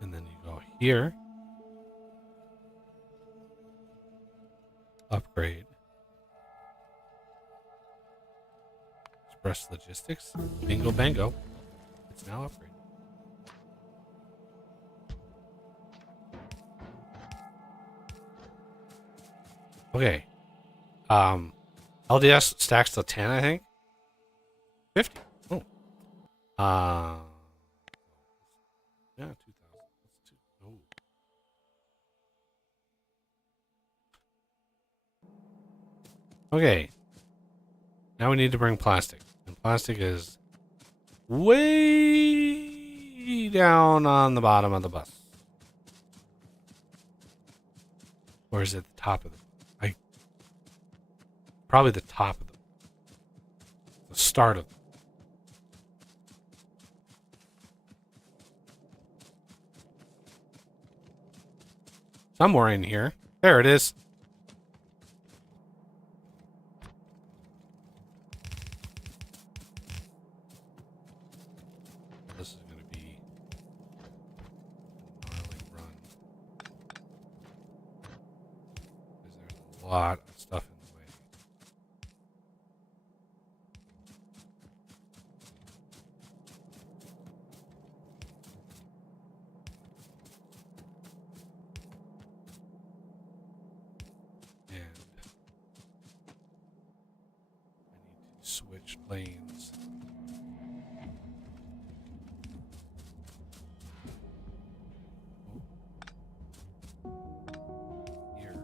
And then you go here, upgrade, express logistics, bingo bango, it's now upgraded. Okay, LDS stacks to 10, I think. 50. Oh, yeah, 2,000. Oh. Okay. Now we need to bring plastic. And plastic is way down on the bottom of the bus. Or is it the top of the... Probably the top of the start of... Somewhere in here. There it is. This is going to be a gnarly run. Because there's a lot of stuff in the way. And I need to switch lanes. Here.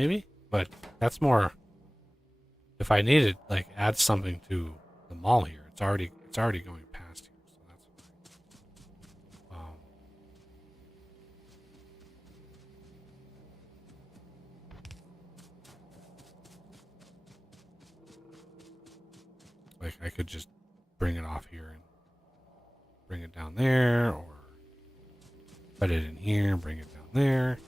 maybe. But that's more. If I needed like add something to the mall here, it's already going past here, so that's fine. Like I could just bring it off here and bring it down there, or put it in here and bring it down there.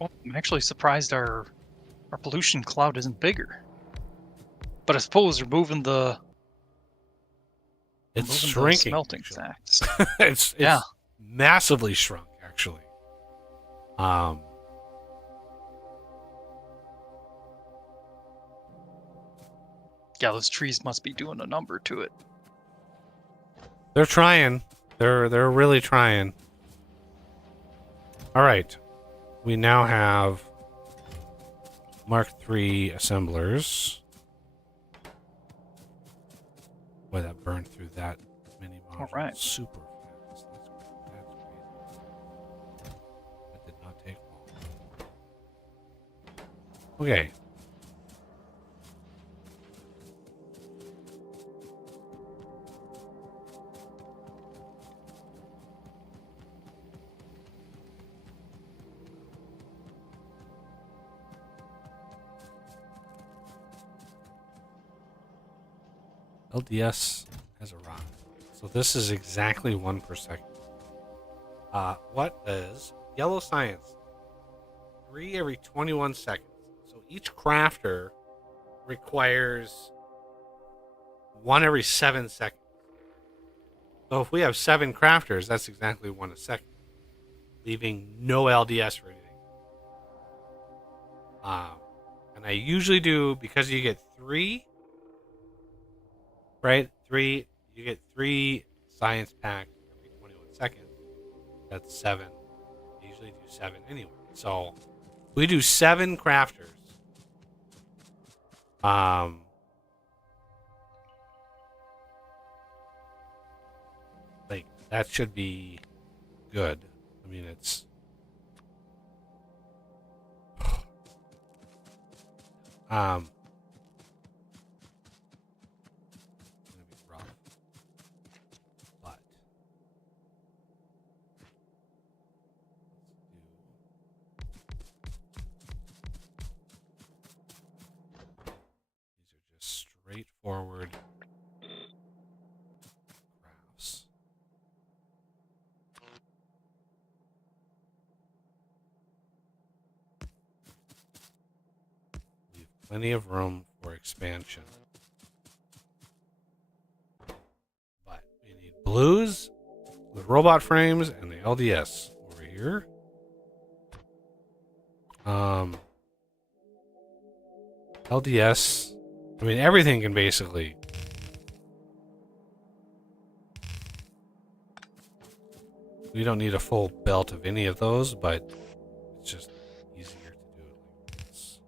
Well, I'm actually surprised our pollution cloud isn't bigger. But I suppose we're moving the It's moving the shrinking. smelting Actually. stacks. it's Yeah. massively shrunk actually. Yeah, those trees must be doing a number to it. They're trying. They're really trying. All right. We now have Mark III assemblers. Boy, that burned through that many modules All right. super fast. That's great. That did not take long. Okay. LDS has arrived. So this is exactly 1 per second. What is yellow science? 3 every 21 seconds. So each crafter requires 1 every 7 seconds. So if we have 7 crafters, that's exactly 1 a second, leaving no LDS for anything. And I usually do, because you get 3, right? You get 3 science packs every 21 seconds. That's 7. I usually do 7 anyway. So we do 7 crafters. Like that should be good. I mean, it's gonna be rough, but these are just straightforward graphs. Leave plenty of room for expansion. But we need blues, the robot frames, and the LDS over here. LDS. I mean, everything can basically. We don't need a full belt of any of those, but it's just easier to do it like this.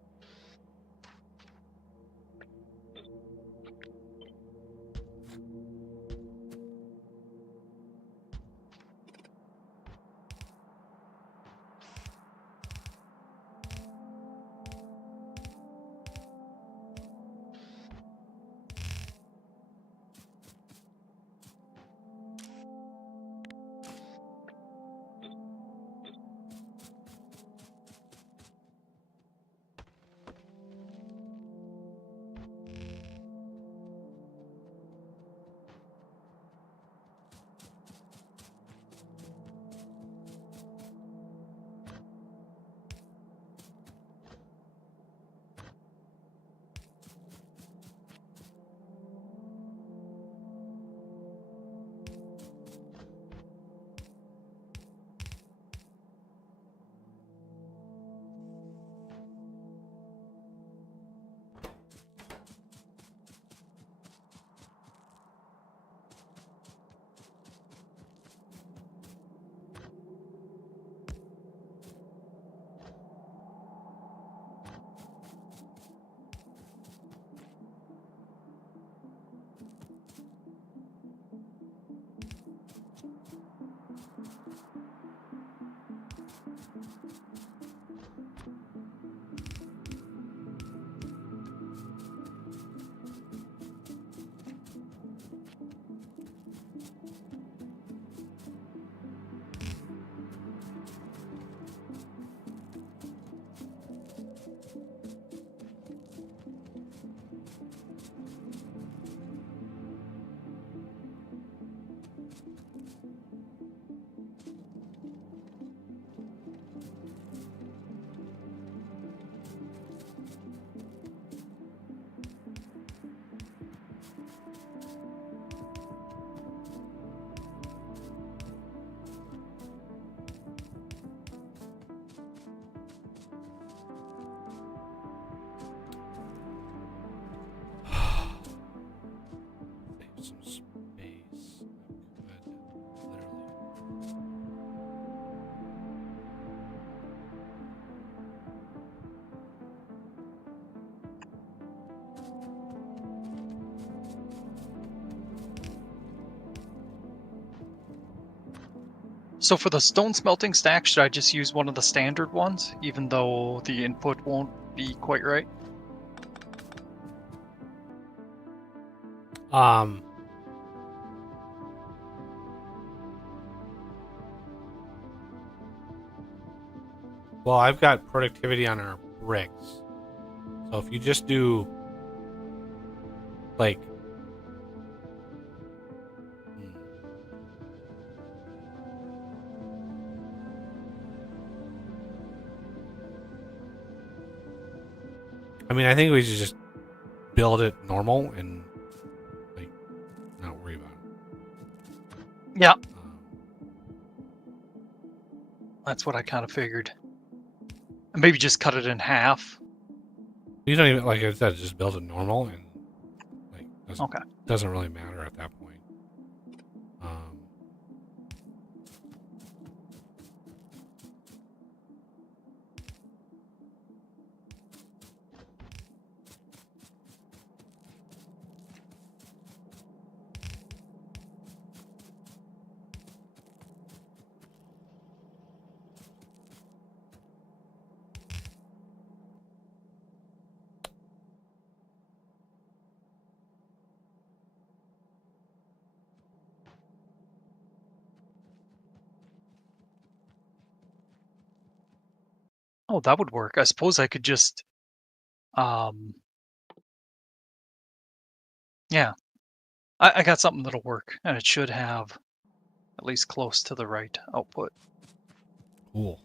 So for the stone smelting stack, should I just use one of the standard ones, even though the input won't be quite right? Well, I've got productivity on our bricks. So if you just do like I mean, I think we should just build it normal and like not worry about it. Yeah, Um, that's what I kind of figured. And maybe just cut it in half. you don't even, like I said, just build it normal and like Okay. doesn't really matter at that point. Oh, that would work. I suppose I could just, yeah, I got something that'll work, and it should have at least close to the right output. Cool.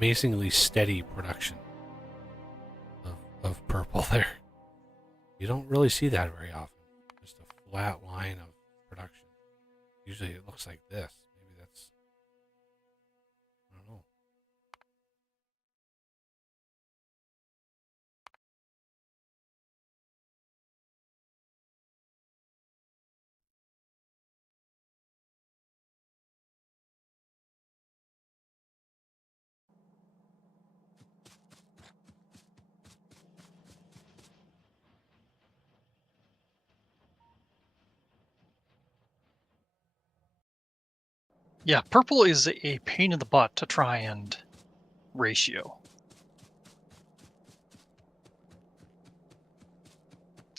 amazingly steady production of purple there. You don't really see that very often. Just a flat line of production. Usually it looks like this. Maybe that's, I don't know. Yeah, purple is a pain in the butt to try and ratio.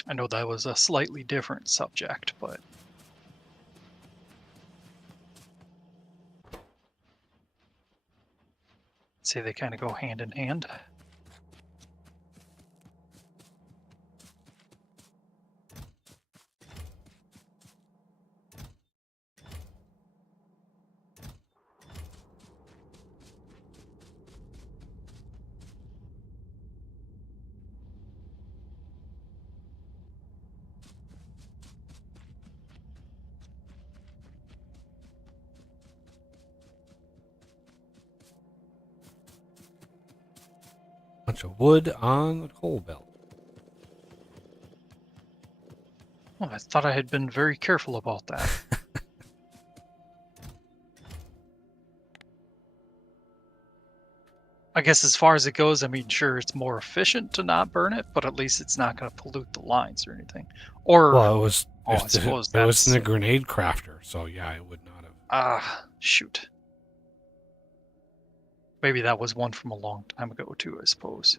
I know that was a slightly different subject, but I'd say they kind of go hand in hand. Bunch of wood on the coal belt. Oh, I thought I had been very careful about that. I guess as far as it goes, I mean, sure, it's more efficient to not burn it, but at least it's not going to pollute the lines or anything. Or, Well, it was I suppose it was in that's... the grenade crafter, so yeah, it would not have. Ah, shoot. Maybe that was one from a long time ago, too, I suppose.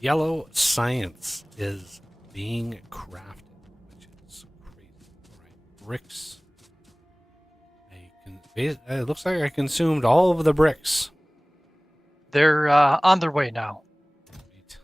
Yellow science is being crafted, which is crazy. All right, bricks. It looks like I consumed all of the bricks. They're on their way now. Sweet.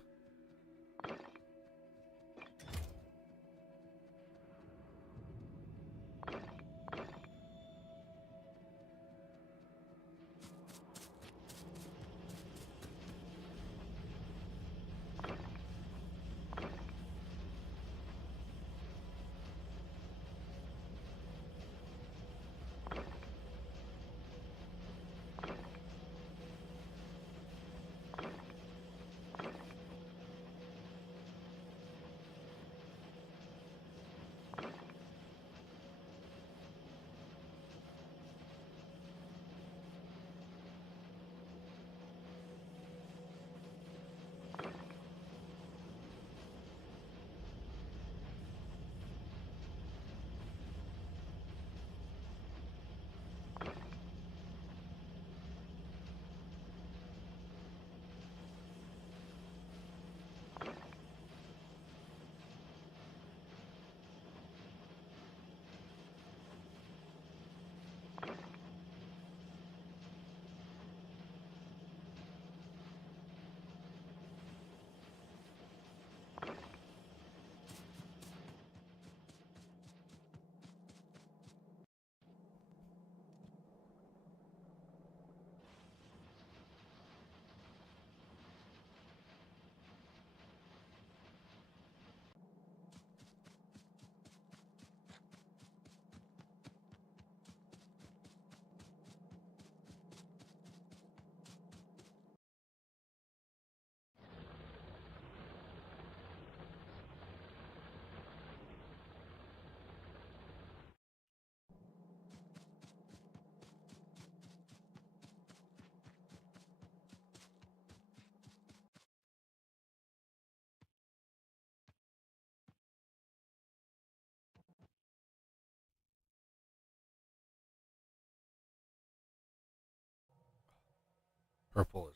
Purple is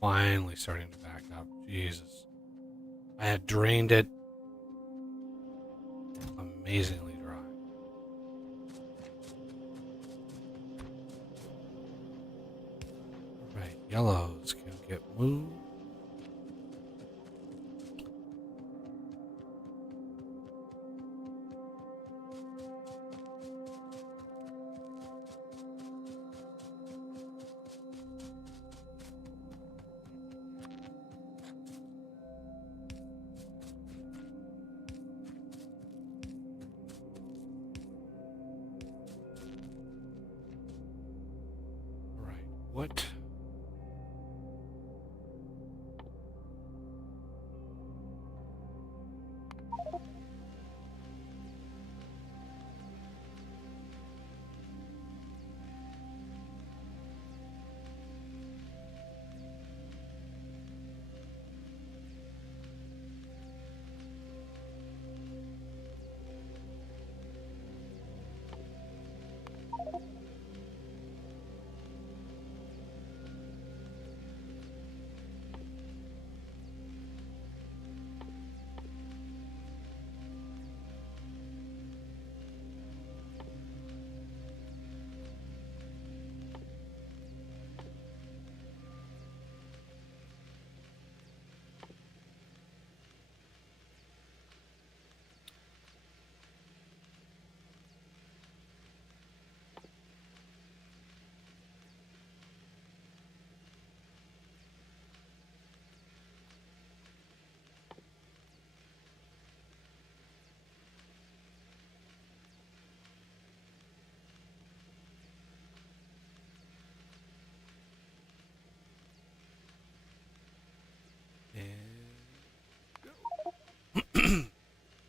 finally starting to back up. Jesus. I had drained it amazingly dry. Right, yellows can get moved. All right, what?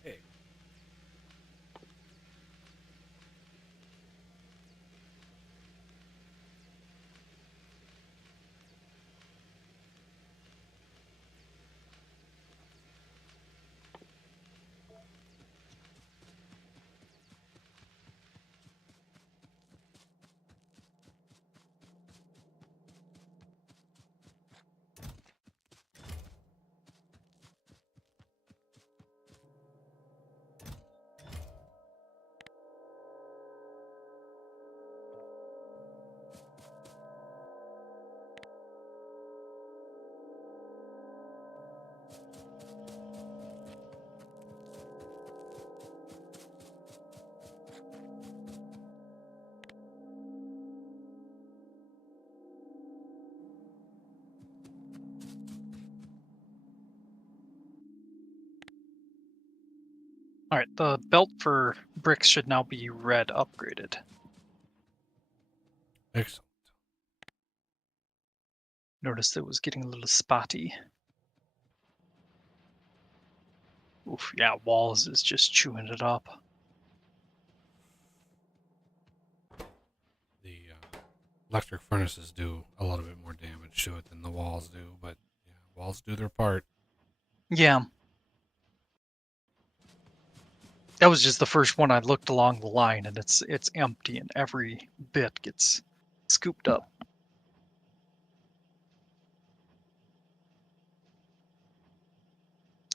Hey. All right, the belt for bricks should now be red upgraded. Excellent. Noticed it was getting a little spotty. Oof, yeah, walls is just chewing it up. The electric furnaces do a little bit more damage to it than the walls do, but yeah, walls do their part. Yeah. That was just the first one I looked along the line, and it's empty, and every bit gets scooped up.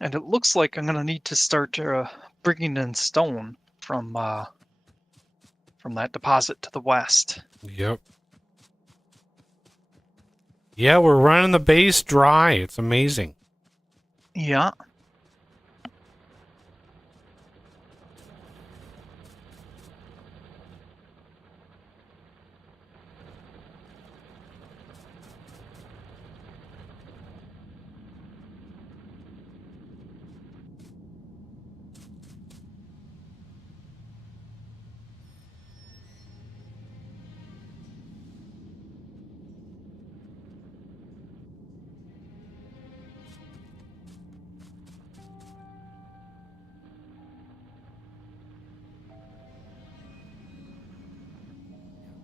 And it looks like I'm gonna need to start bringing in stone from that deposit to the west. Yep. Yeah, we're running the base dry. It's amazing. Yeah.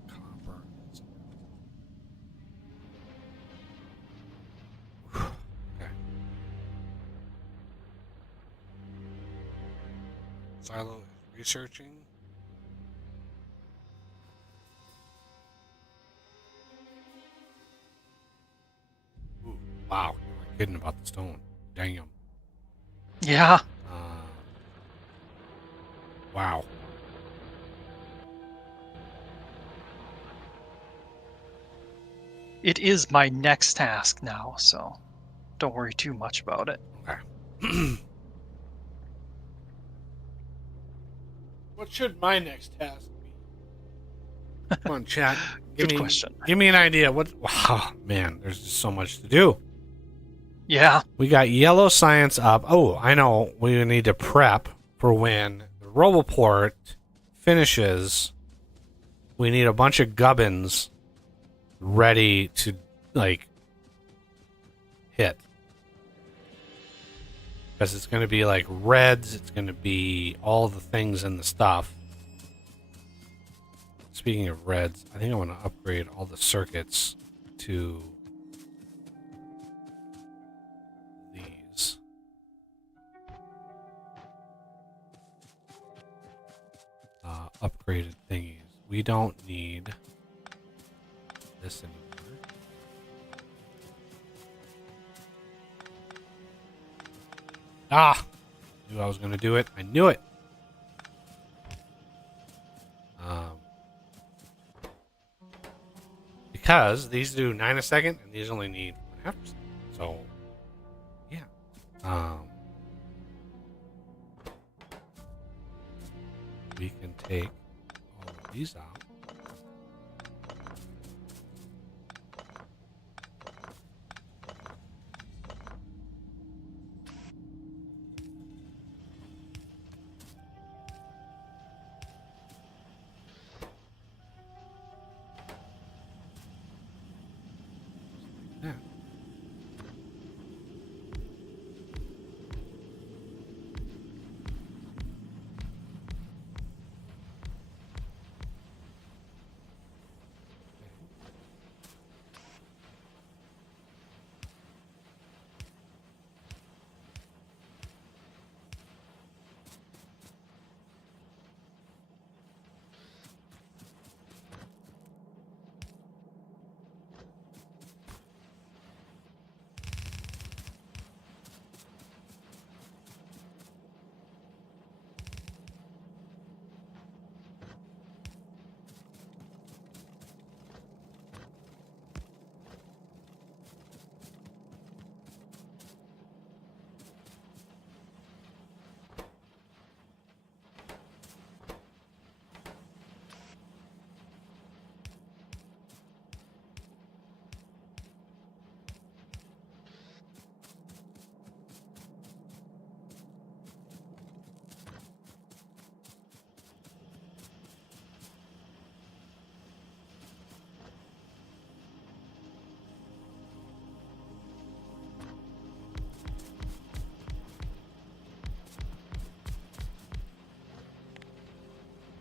Copper. Okay. Silo is researching. forgetting about the stone. Dang 'em. Yeah. Wow. It is my next task now, so don't worry too much about it. Okay. What should my next task be? Come on, chat. Good question. Give me an idea. What? Wow, man, there's just so much to do. Yeah. We got yellow science up. Oh, I know. We need to prep for when the Roboport finishes. We need a bunch of gubbins ready to, like, hit. Because it's going to be, like, reds. It's going to be all the things in the stuff. Speaking of reds, I think I want to upgrade all the circuits to these. Upgraded thingies. We don't need this anymore. Ah! Knew I was going to do it. I knew it! Because these do 9 a second, and these only need 1.5%. So, yeah. We can take all of these out. Yeah.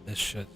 This should.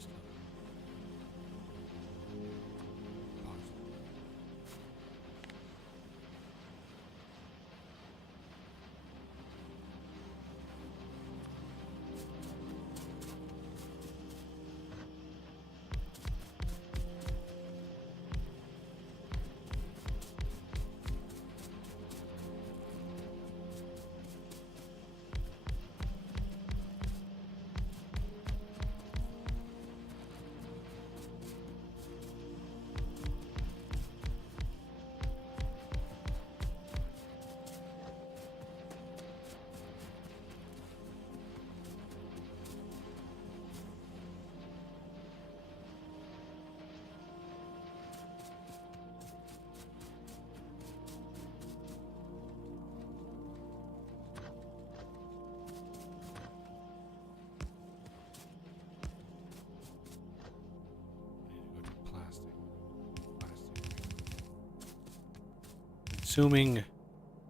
Consuming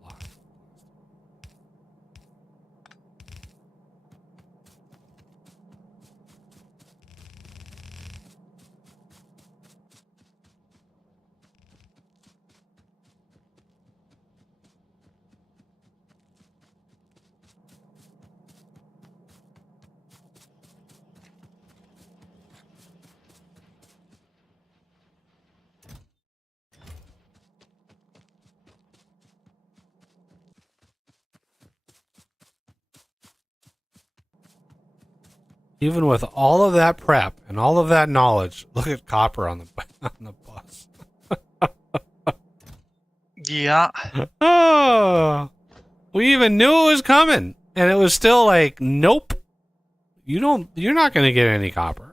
block. Even with all of that prep and all of that knowledge, look at copper on the on the bus. Yeah. Oh, we even knew it was coming, and it was still like, nope. You're not going to get any copper.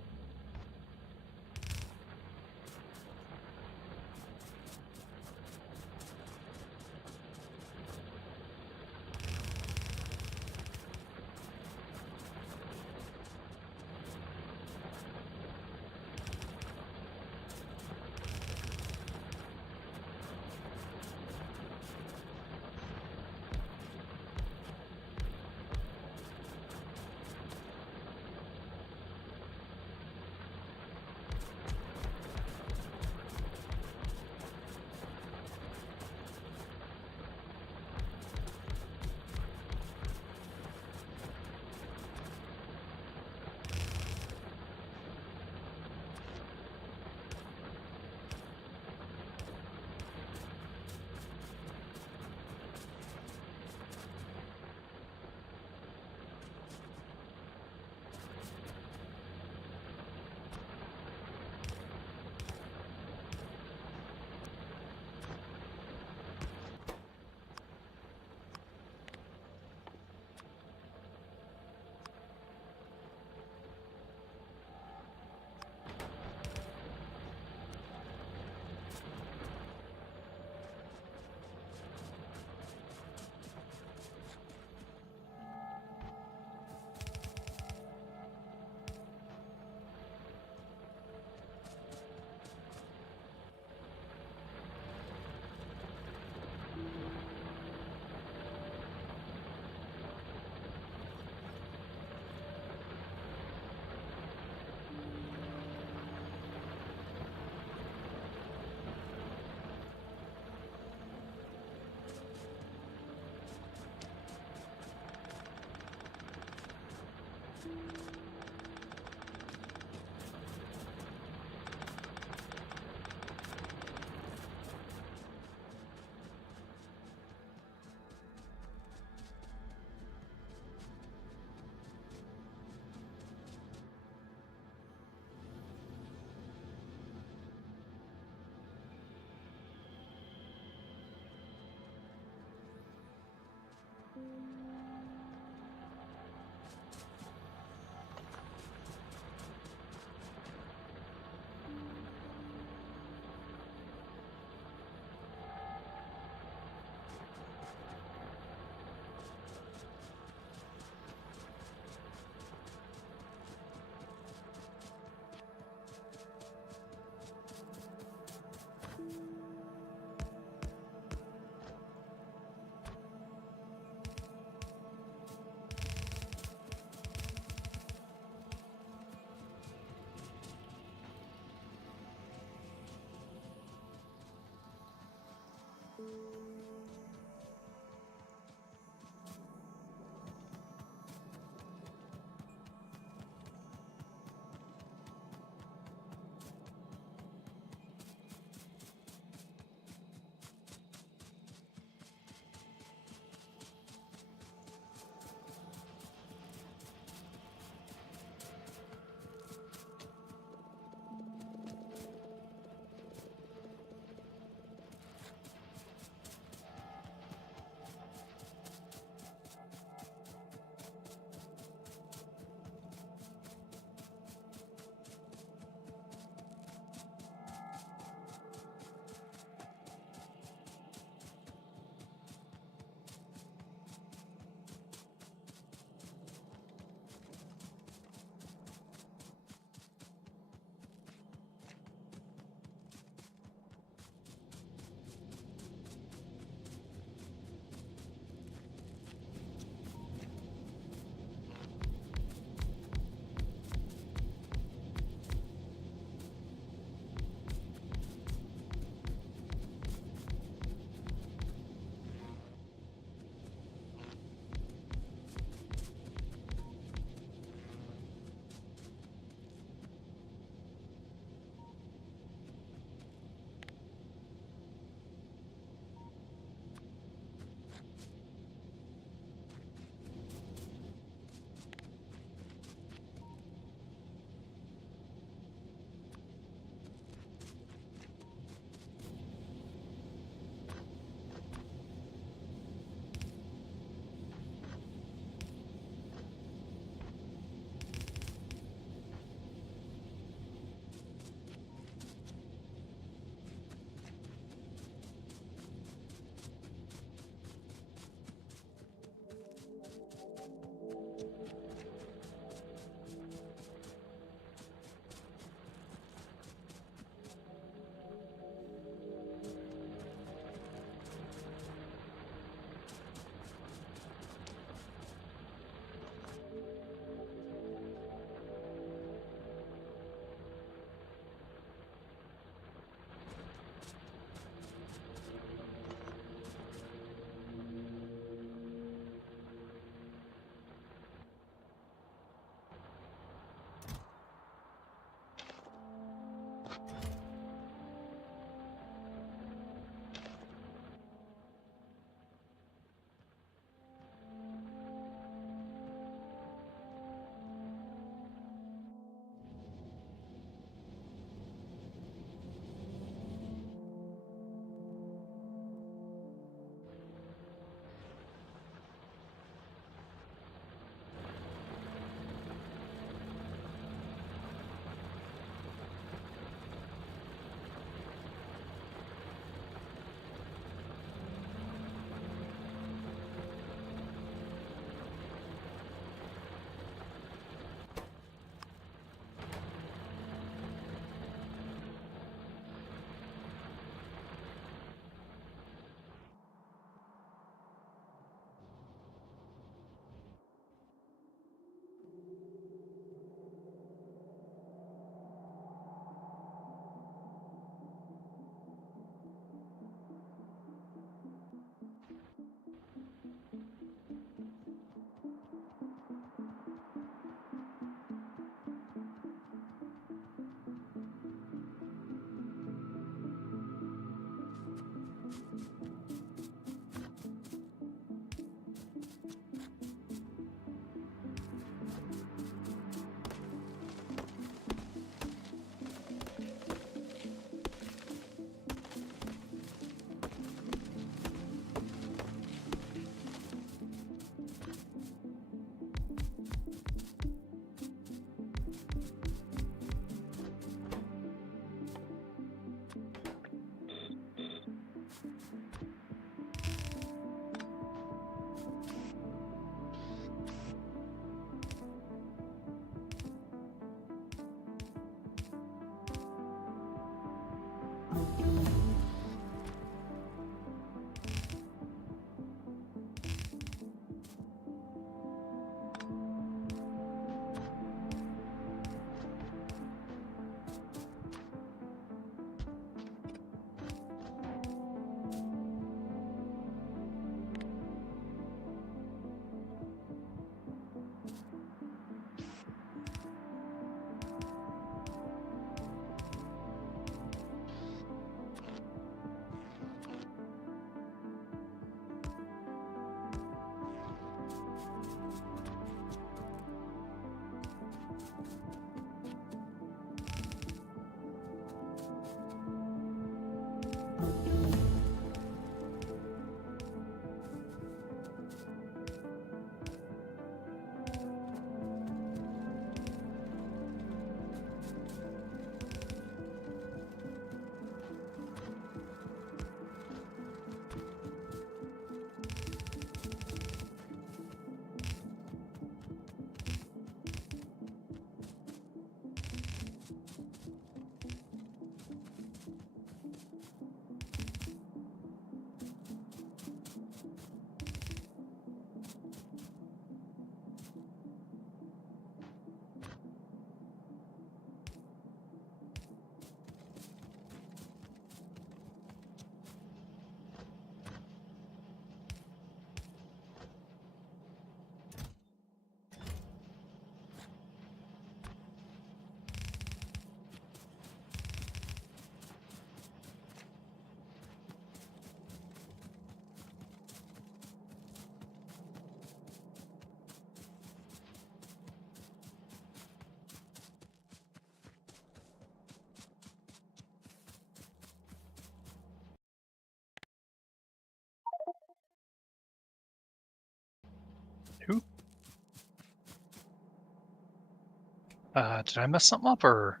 Did I mess something up, or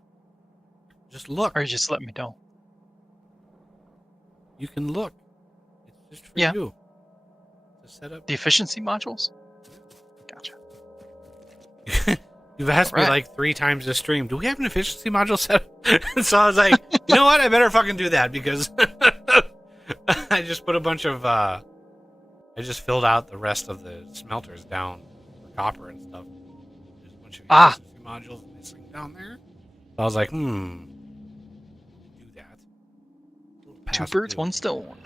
Just look. you just let me know? You can look. It's just for Yeah. you. To set up. The efficiency modules? Gotcha. You've asked me Alright. like 3 times this stream, do we have an efficiency module set up? So I was like, you know what? I better fucking do that because I just put a bunch of, I just filled out the rest of the smelters down for copper and stuff. There's a bunch of efficiency modules missing down there. So I was like, do that. Two birds, one stone.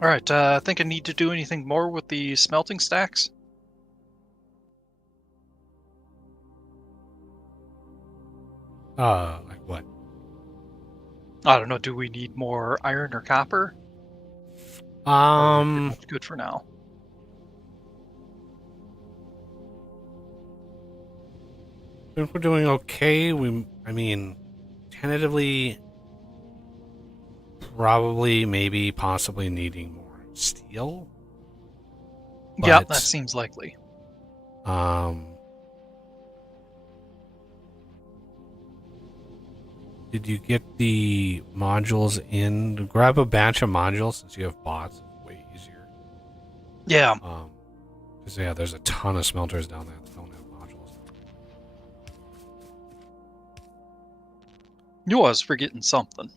All right. I think I need to do anything more with the smelting stacks. Like what? I don't know. Do we need more iron or copper? Or are we pretty much good for now? I think we're doing okay. I mean, tentatively, probably, maybe, possibly needing more steel. Yeah, But, that seems likely. Did you get the modules in? Grab a batch of modules since you have bots. It's way easier. Yeah. Because yeah, there's a ton of smelters down there that don't have modules. Knew I was forgetting something.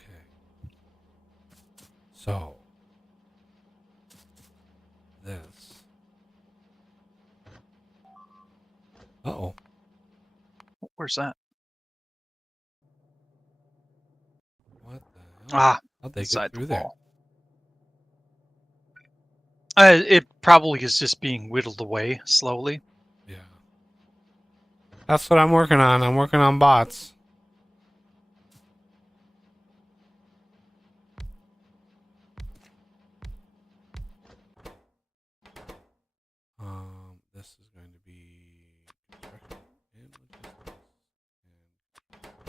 Okay. So this. Uh-oh. Where's that? What the hell? Ah, How'd they get inside through the there? wall. It probably is just being whittled away slowly. Yeah. That's what I'm working on. I'm working on bots. This is going to be construction and logistics and logistics.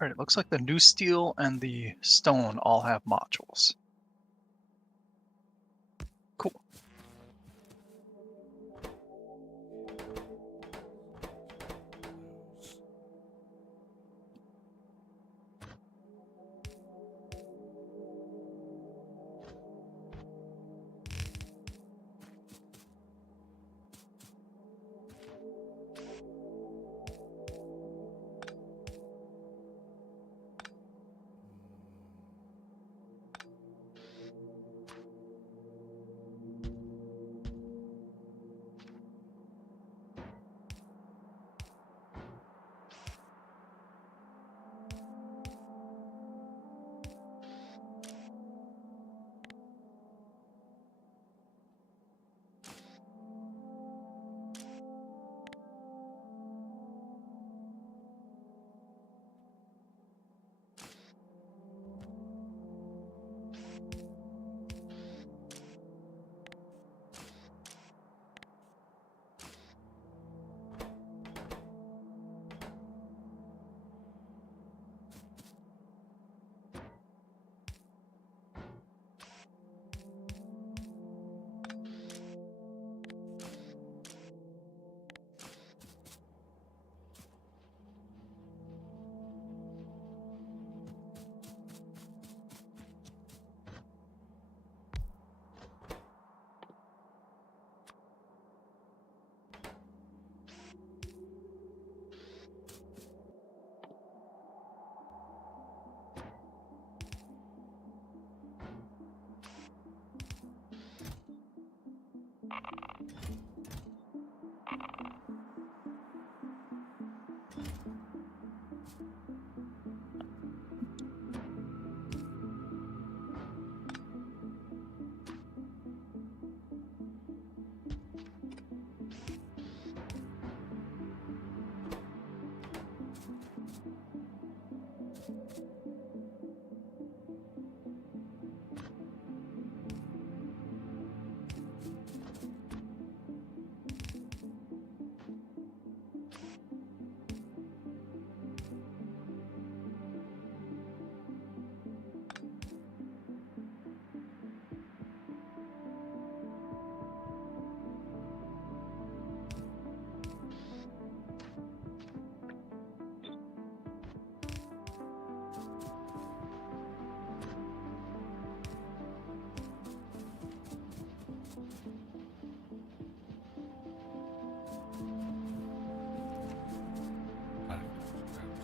All right, it looks like the new steel and the stone all have modules. Cool.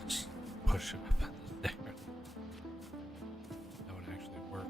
Just push it up there. That would actually work.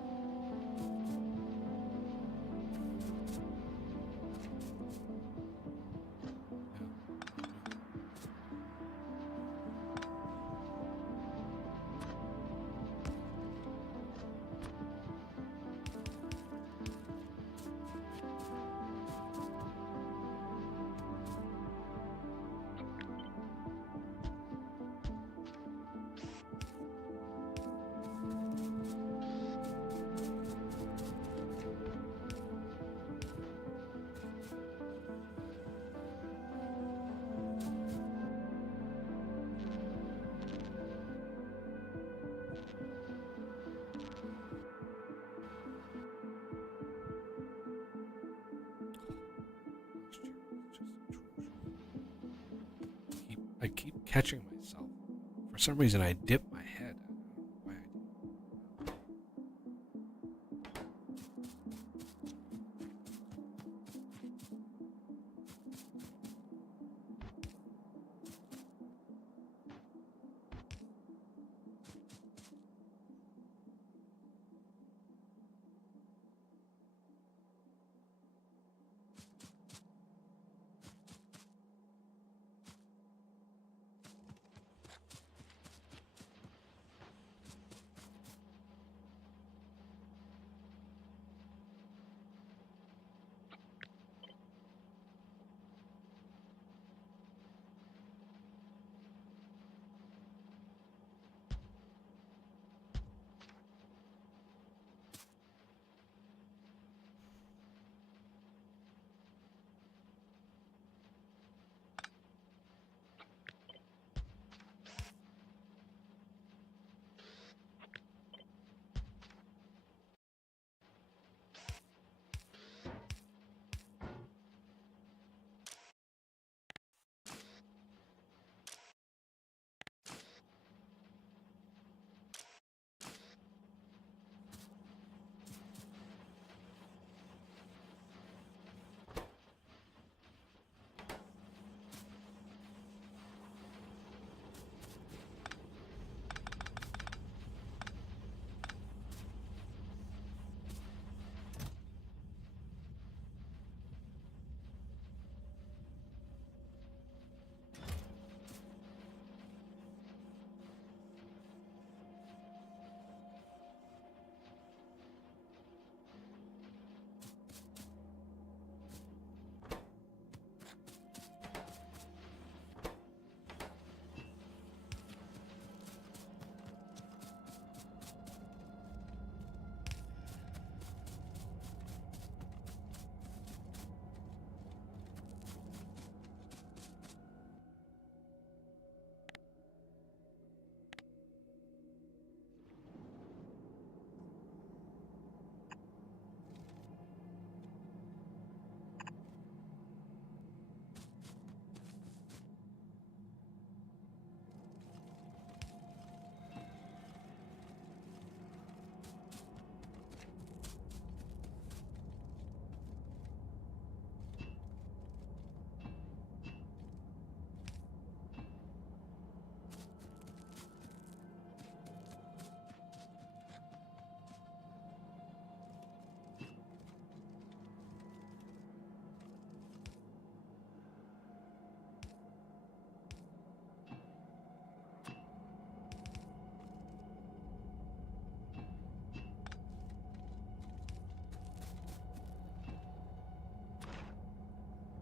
I keep catching myself. For some reason, I dip my head. Why I do.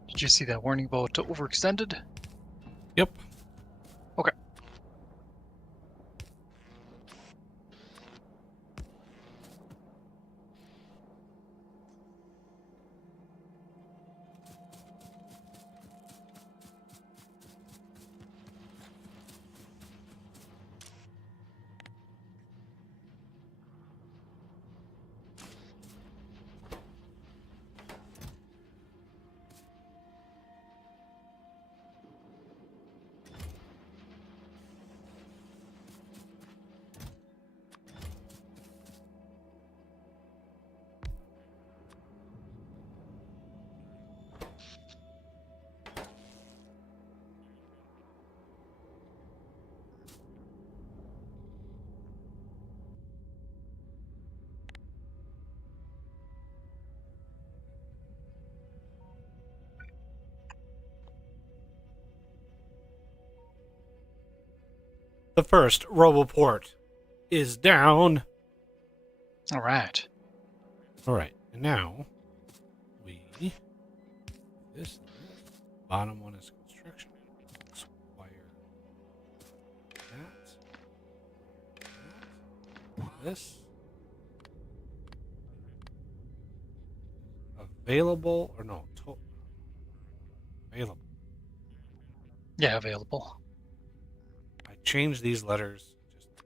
Did you see that warning about overextended? Yep. Okay. The first Roboport is down. All right. All right, and now we this. Bottom one is construction. Let's wire that. This available or no? Available. Yeah, available. I changed these letters just to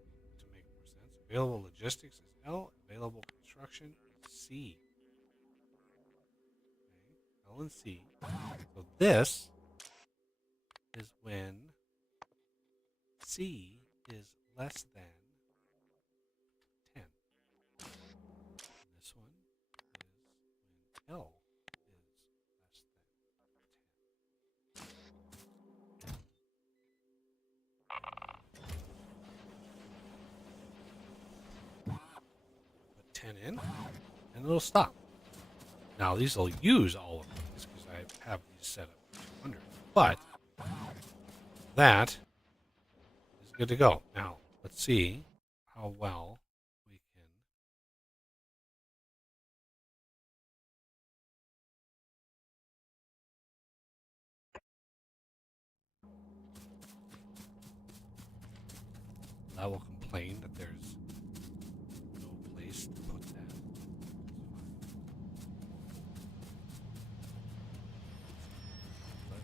make more sense. Available logistics is L. Available construction is C. Okay. L and C. So this is when C is less than 10. This one is when L is less than 10. Put 10 in, and it'll stop. Now, these will use all of these because I have these set up for 200. But that is good to go. Now, let's see how well we can. That will complain that there's no place to put that. But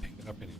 pick it up anyway.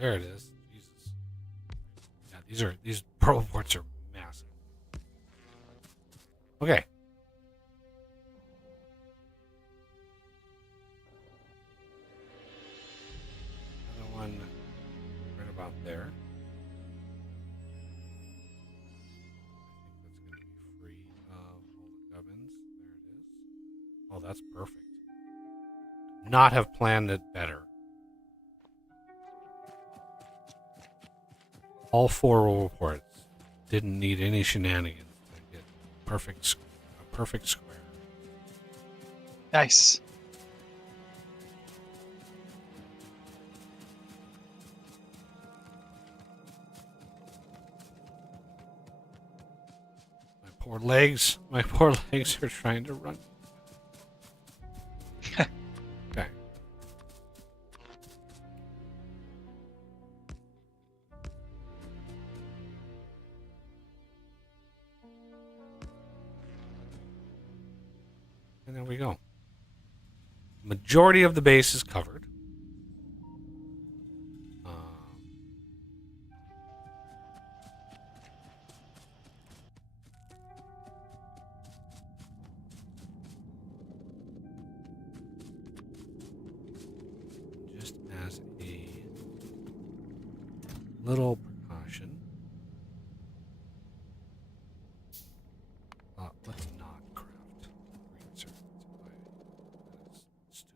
There it is. Jesus. Yeah, these pearl ports are massive. Okay. Another one right about there. I think that's going to be free of all the gubbins. There it is. Oh, that's perfect. Not have planned it better. All 4 reports didn't need any shenanigans to get a perfect square. Nice. My poor legs are trying to run. Okay. And there we go. Majority of the base is covered. Just as a little precaution, let's not craft green circuits. That is stupid.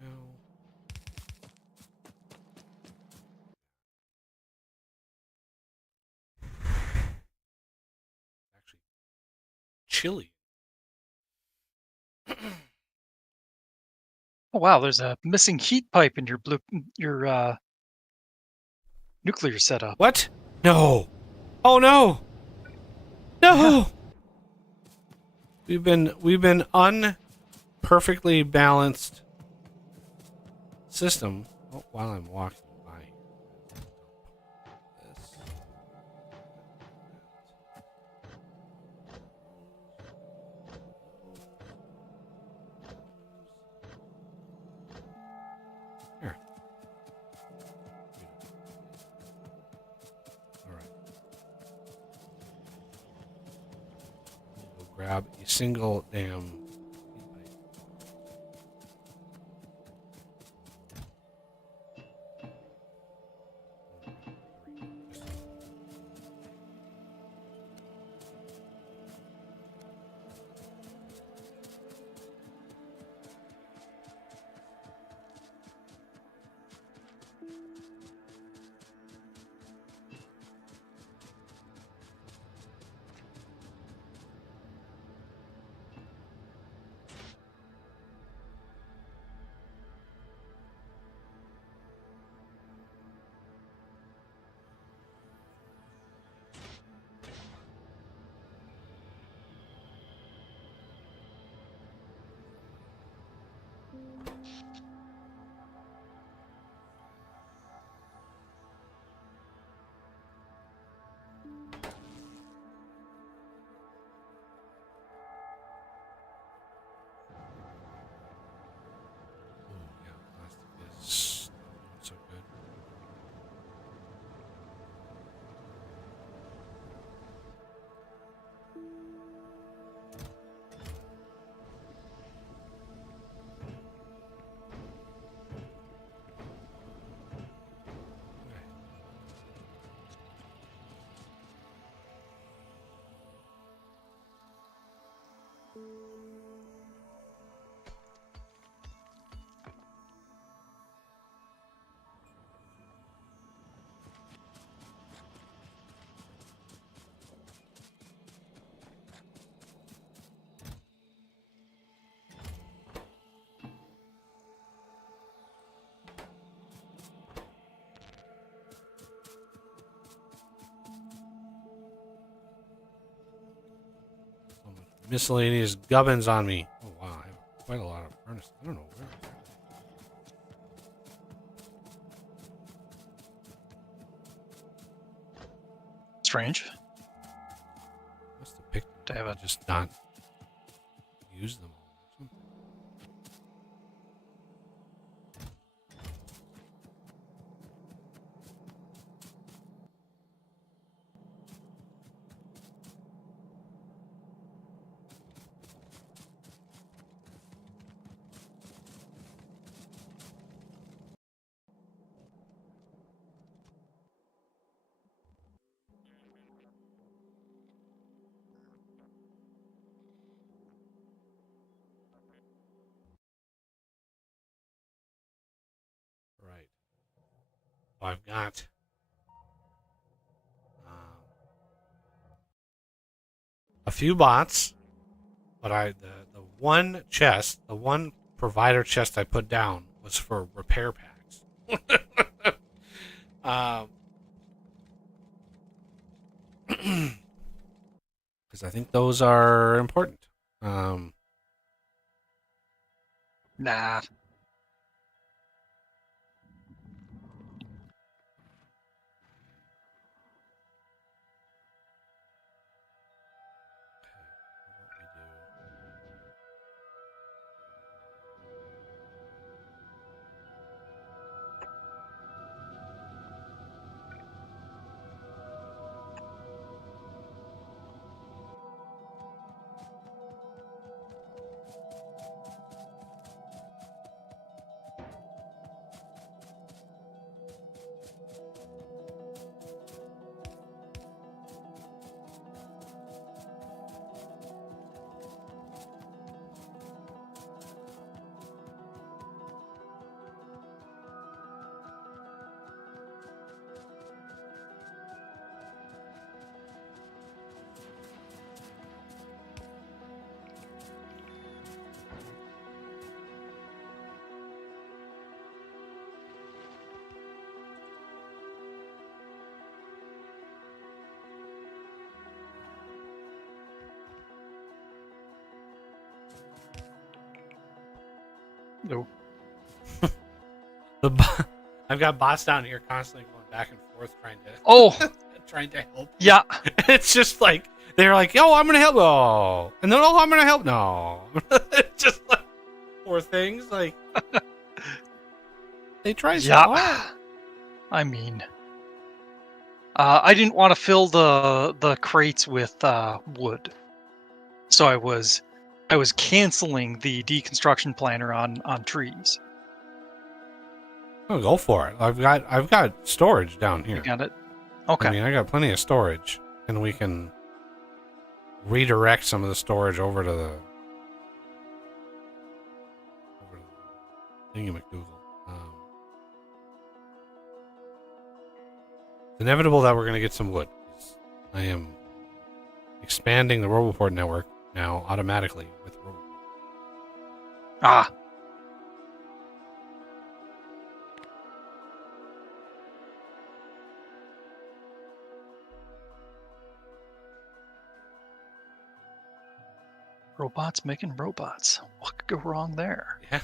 No. Actually, chilly. Oh wow, there's a missing heat pipe in your nuclear setup. What? No. Oh no. No. Yeah. We've been unperfectly balanced system. Oh, while I'm walking by this. grab a single damn. Is not so good. So much miscellaneous gubbins on me. Oh wow, I have quite a lot of furnace. I don't know where. Strange. Must have picked To them. have I just not use them all. or something. Right. So I've got a few bots, but the one chest, the one provider chest I put down was for repair packs. Because I think those are important. Nah. No. I've got bots down here constantly going back and forth Oh, trying to help. yeah. It's just like they're like, "Yo, I'm gonna help." No, and then, "Oh, I'm gonna help." No, it's just like poor things. Like they try so hard. Yeah. I mean, I didn't want to fill the crates with wood. So I was canceling the deconstruction planner on trees. Oh, go for it. I've got storage down You here. got it? I Okay. mean, I got plenty of storage, and we can redirect some of the storage over to the thingy-McDougal. It's inevitable that we're going to get some wood. I am expanding the Roboport network now automatically with Roboport. Ah. Robots making robots. What could go wrong there? Yeah.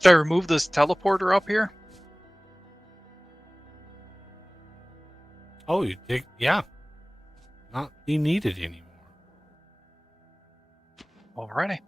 Should I remove this teleporter up here? Oh, you dig? Yeah. Not be needed anymore. Alrighty.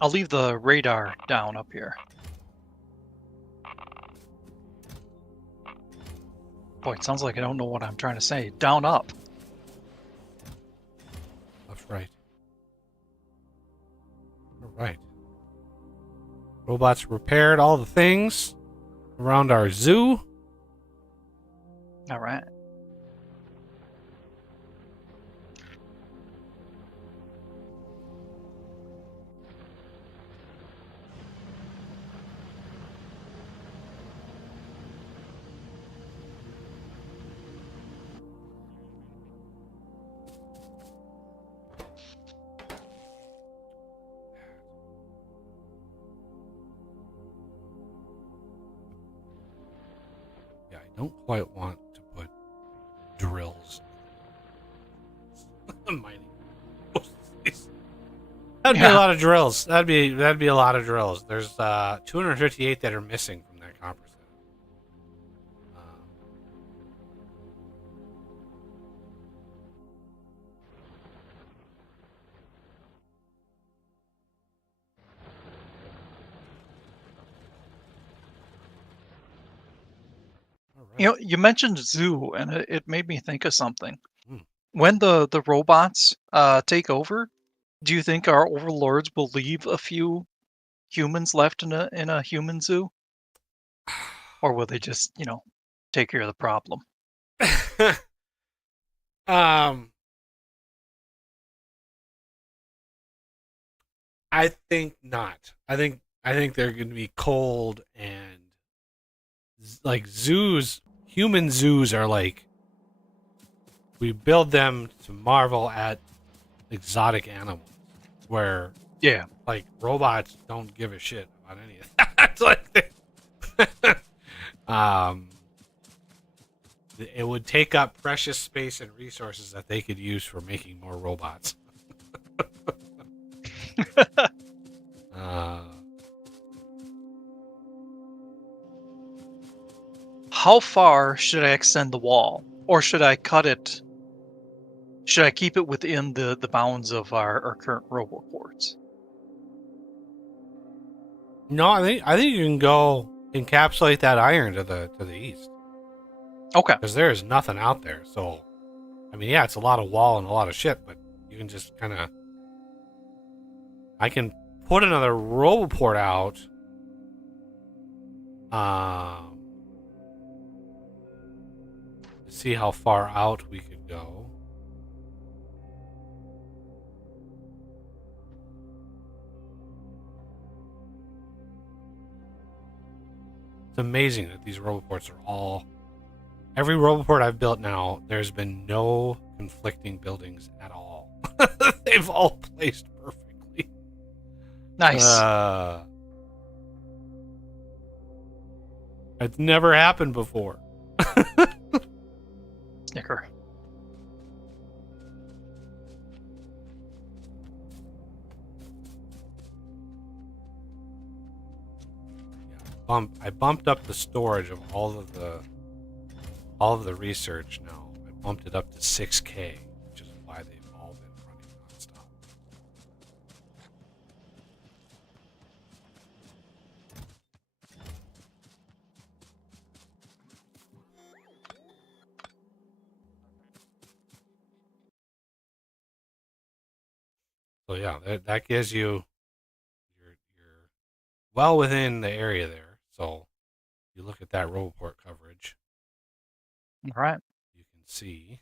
I'll leave the radar down up here. Boy, it sounds like I don't know what I'm trying to say. Down, up. That's right. All right. Robots repaired all the things around our zoo. All right. Yeah, I don't quite want to put drills. Mining. That'd be a lot of drills. That'd be a lot of drills. There's 258 that are missing from that copper set. You right. know, you mentioned zoo, and it made me think of something. Hmm. When the robots take over, do you think our overlords will leave a few humans left in a human zoo, or will they just take care of the problem? um, I think not. I think they're going to be cold and like zoos. Human zoos are like we build them to marvel at exotic animals, where Yeah. like robots don't give a shit about any of that. Like, um, it would take up precious space and resources that they could use for making more robots. Uh, How far should I extend the wall, or should I cut it? Should I keep it within the bounds of our current roboports? no, I think you can go encapsulate that iron to the east Okay. because there is nothing out there. So I mean, yeah, it's a lot of wall and a lot of shit, but you can just kind of. I can put another roboport out. Um, to see how far out we could go. It's amazing that these roboports are all. Every roboport I've built now, there's been no conflicting buildings at all. They've all placed perfectly. Nice. Uh, it's never happened before. Snicker. I bumped up the storage of all of the research now. I bumped it up to 6K, which is why they've all been running nonstop. So yeah, that gives you you're well within the area there. So you look at that roboport coverage, All right. you can see.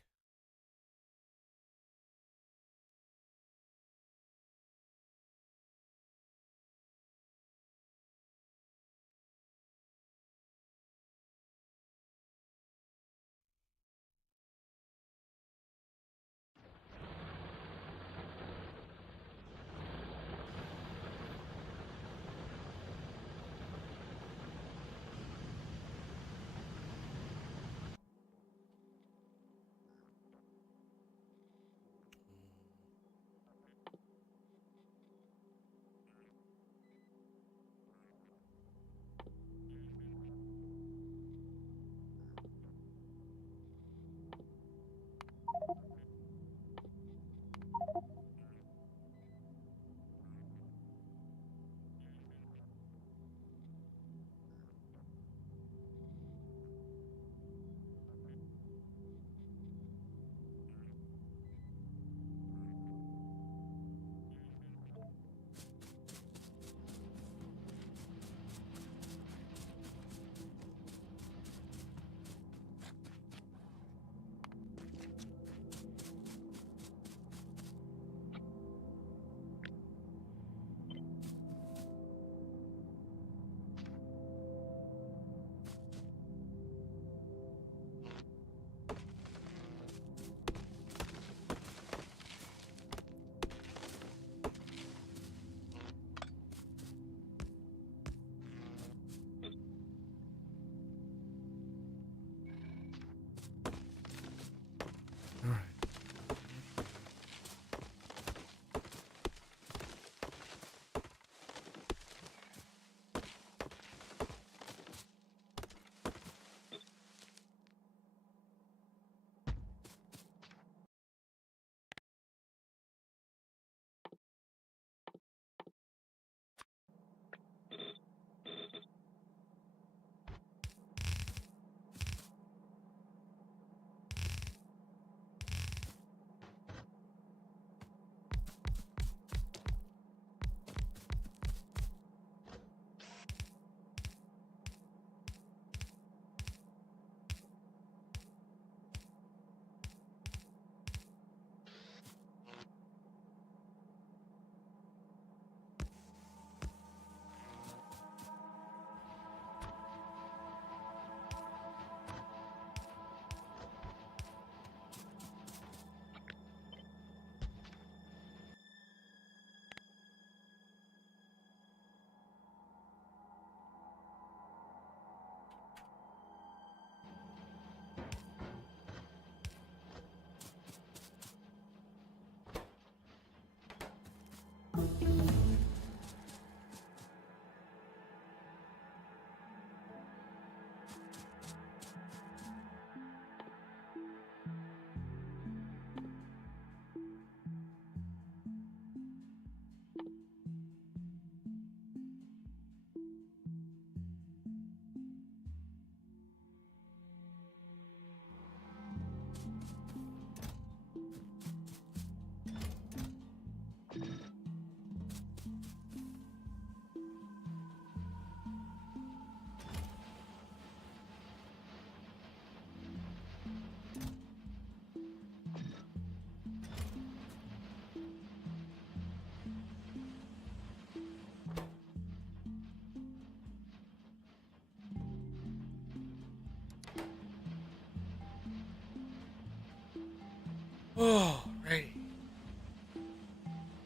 Oh, right.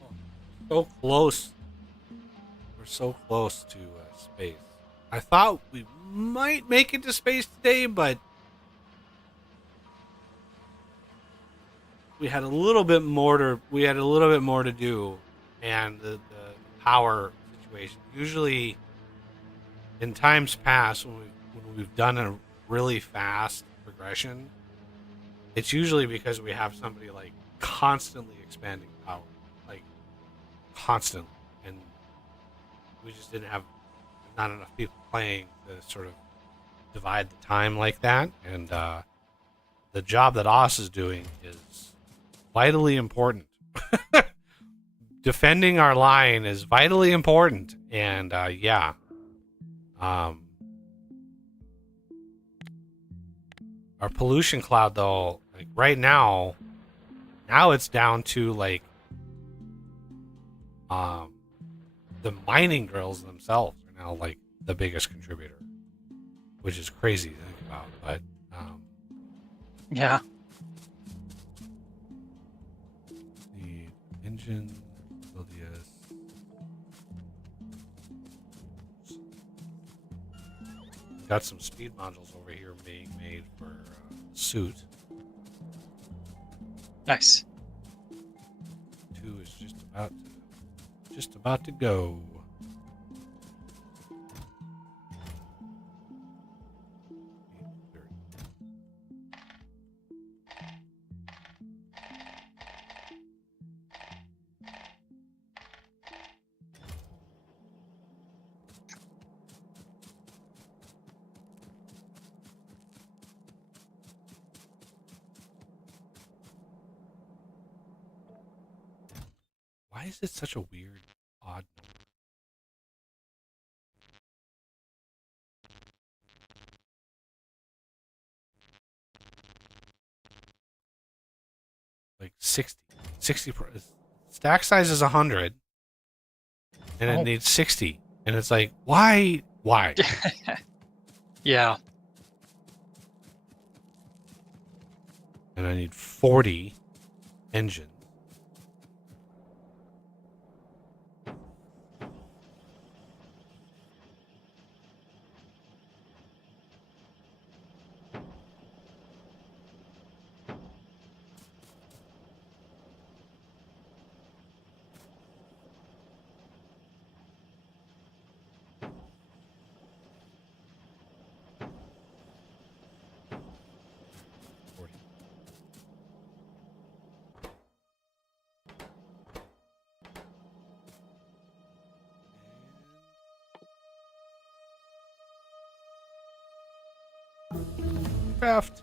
Oh, so close. We're so close to space. I thought we might make it to space today, but we had a little bit more to do, and the power situation. Usually, in times past, when we've done a really fast progression, it's usually because we have somebody like constantly expanding power, like constantly, and we just didn't have not enough people playing to sort of divide the time like that. And the job that Oz is doing is vitally important. Defending our line is vitally important, and yeah, um, our pollution cloud though, like right now it's down to like um, the mining drills themselves are now like the biggest contributor, which is crazy to think about. But Yeah. the engine, LDS. Got some speed modules over here being made for suit. Nice. 2 is just about to go. Why is it such a weird, odd number? Like 60. Stack size is 100, and it Oh. needs 60. And it's like, why? Why? Yeah. And I need 40 engines. Craft.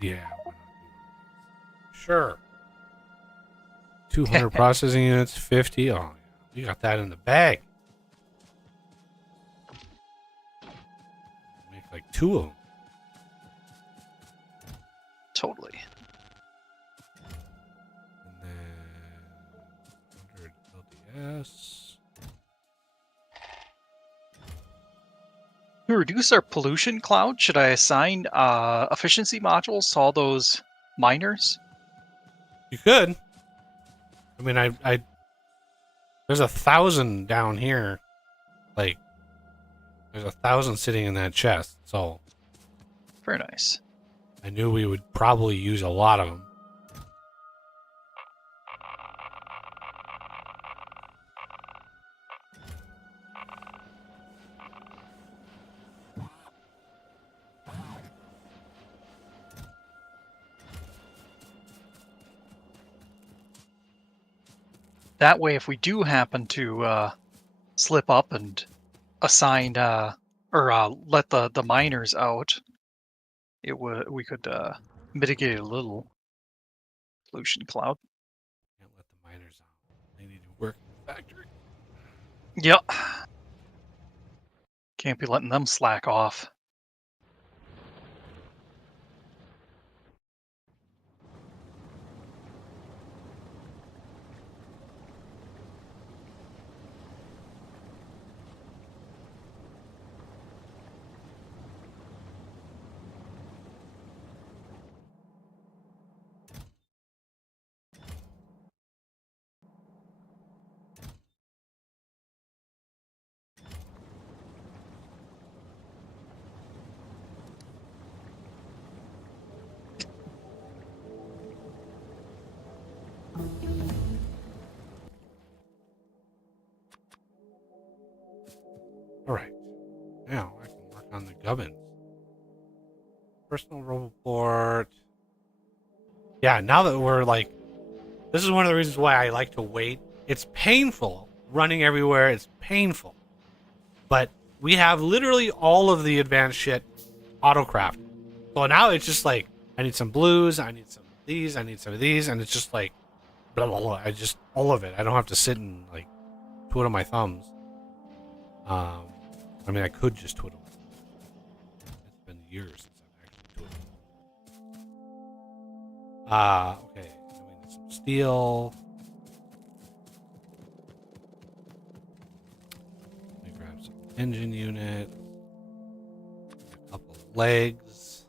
Yeah. Why not do one of these? Sure. 200 processing units, 50. Oh, yeah. You got that in the bag. Make like 2 of them. Totally. And then 100 LDS. To reduce our pollution cloud, should I assign efficiency modules to all those miners? You could. I mean, I there's 1,000 down here. Like, there's 1,000 sitting in that chest. So Very nice. I knew we would probably use a lot of them. That way, if we do happen to slip up and assign let the miners out, we could mitigate a little pollution cloud. Can't let the miners out. They need to work in the factory. Yep. Can't be letting them slack off. All right. Now I can work on the gubbins. Personal report. Yeah, now that we're like, this is one of the reasons why I like to wait. It's painful running everywhere. It's painful. But we have literally all of the advanced shit auto-crafted. So now it's just like, I need some blues, I need some of these, I need some of these, and it's just like, blah, blah, blah. All of it. I don't have to sit and like twiddle my thumbs. I mean, I could just twiddle. It's been years since I've actually twiddled. Okay. So we need some steel. Let me grab some engine unit. A couple of legs.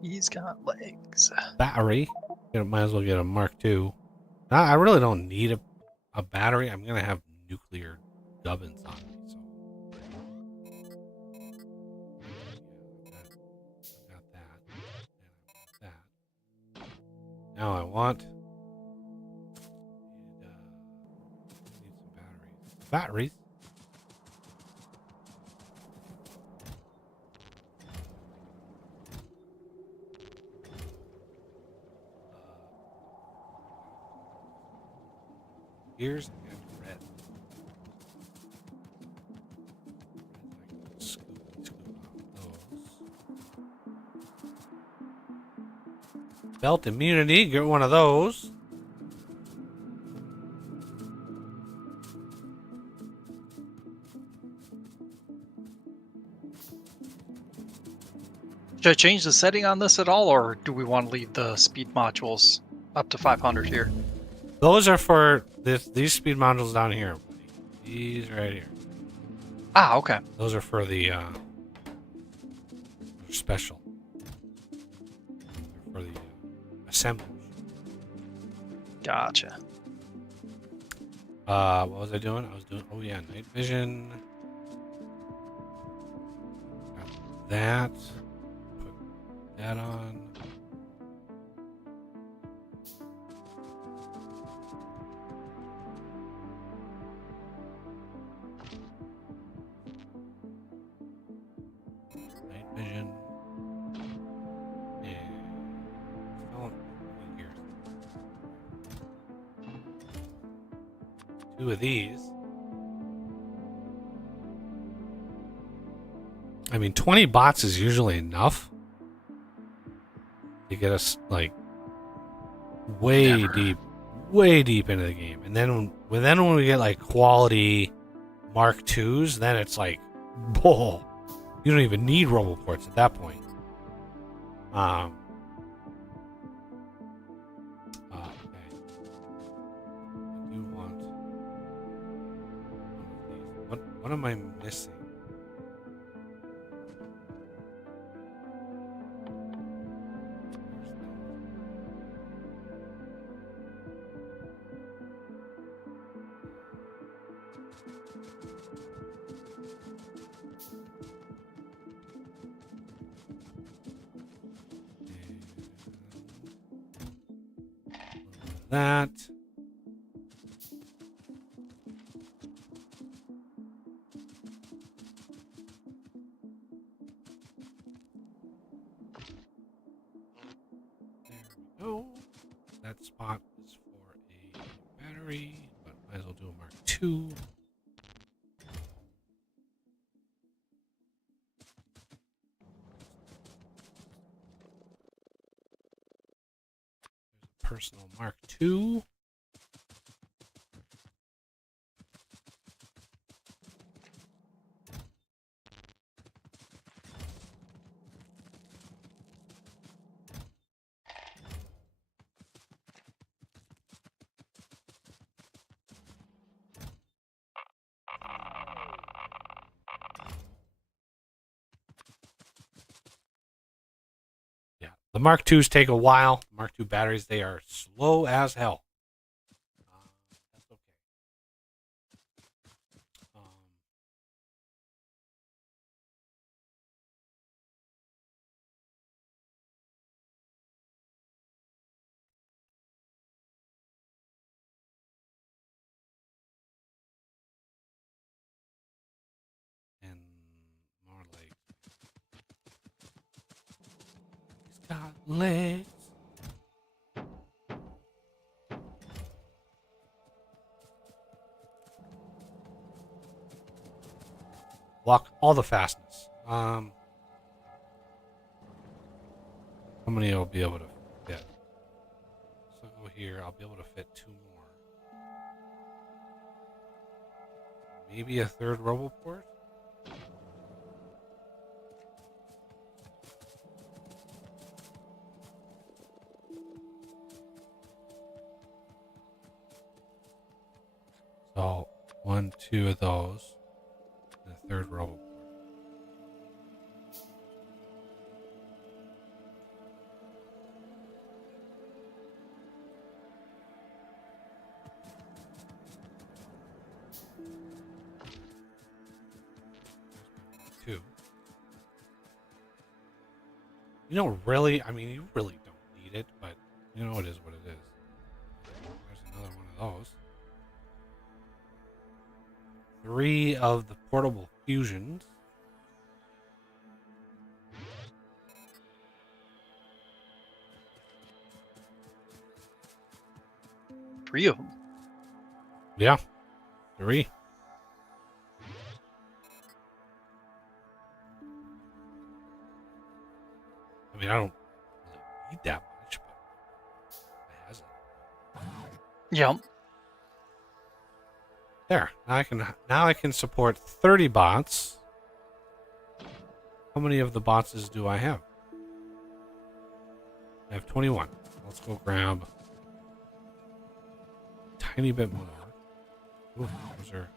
He's got legs. Battery. Might as well get a Mark II. I really don't need a battery. I'm gonna have nuclear gubbins on me, so I've got that. And I've got that. Now I want need some batteries. Batteries. Gears and red. Scoop off those. Belt immunity, get one of those. Should I change the setting on this at all, or do we want to leave the speed modules up to 500 here? Those are for these speed modules down here. These right here. Ah, okay. Those are for the they're special. They're for the assemblage. Gotcha. What was I doing? I was doing, oh yeah, night vision. Got that. Put that on. Night vision. And still gears. Two of these. I mean, 20 bots is usually enough to get us like way deep into the game. And then when we get like quality Mark IIs, then it's like, whoa, you don't even need roboports at that point. Okay. I do want one of these. What am I missing? That. There we go. that spot is for a battery, but might as well do a Mark II. There's a personal Mark II. Yeah, the Mark IIs take a while. Mark II batteries, they are slow as hell. That's okay. Um, and more like he's got legs. Lock all the fastness. How many I'll be able to fit? So go here. I'll be able to fit 2 more. Maybe a third Roboport. So 1, 2 of those. And a third Roboport. Two. You know, really, I mean, you really don't need it, but you know, it is what it is. There's another one of those. 3 of the portable fusions. Three of them. Yeah, 3. I mean, I don't really need that much, but it has it. Yeah. There. Now I can support 30 bots. How many of the bots do I have? I have 21. Let's go grab a tiny bit more. Ooh, those are...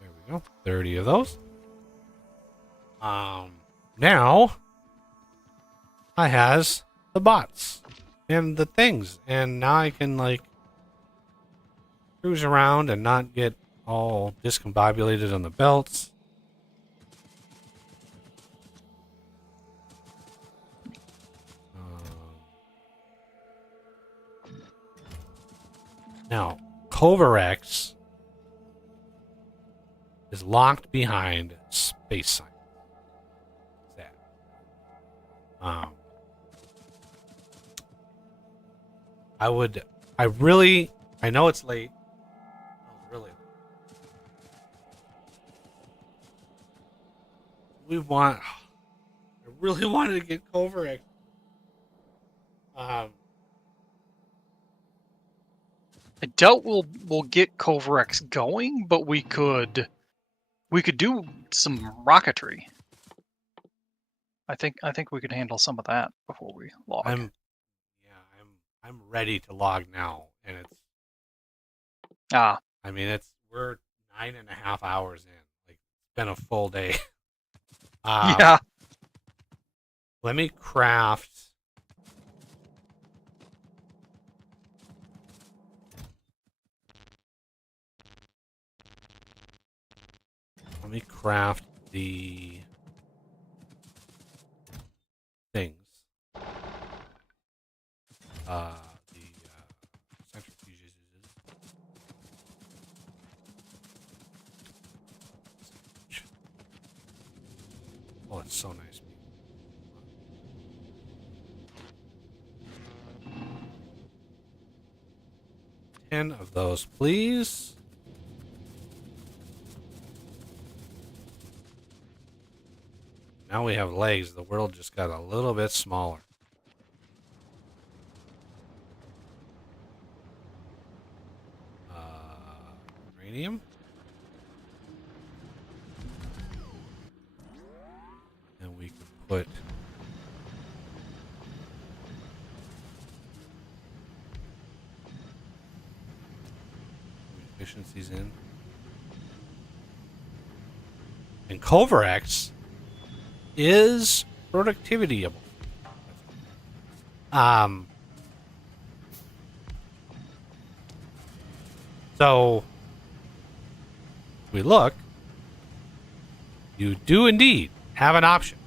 There we go. 30 of those. Now I has the bots and the things, and now I can like cruise around and not get all discombobulated on the belts. Now, Kovarex is locked behind space science. That. I know it's late. Oh, really? I really wanted to get Kovarex. I doubt we'll get Kovarex going, but we could do some rocketry. I think we could handle some of that before we log. I'm ready to log now, and Ah, I mean we're 9.5 hours in. Like it's been a full day. yeah. Let me craft. Let me craft the things. The centrifuges. Oh, it's so nice. 10 of those, please. Now we have legs. The world just got a little bit smaller. Uranium. And we can put efficiencies in. And Culverex is productivityable. So we look, you do indeed have an option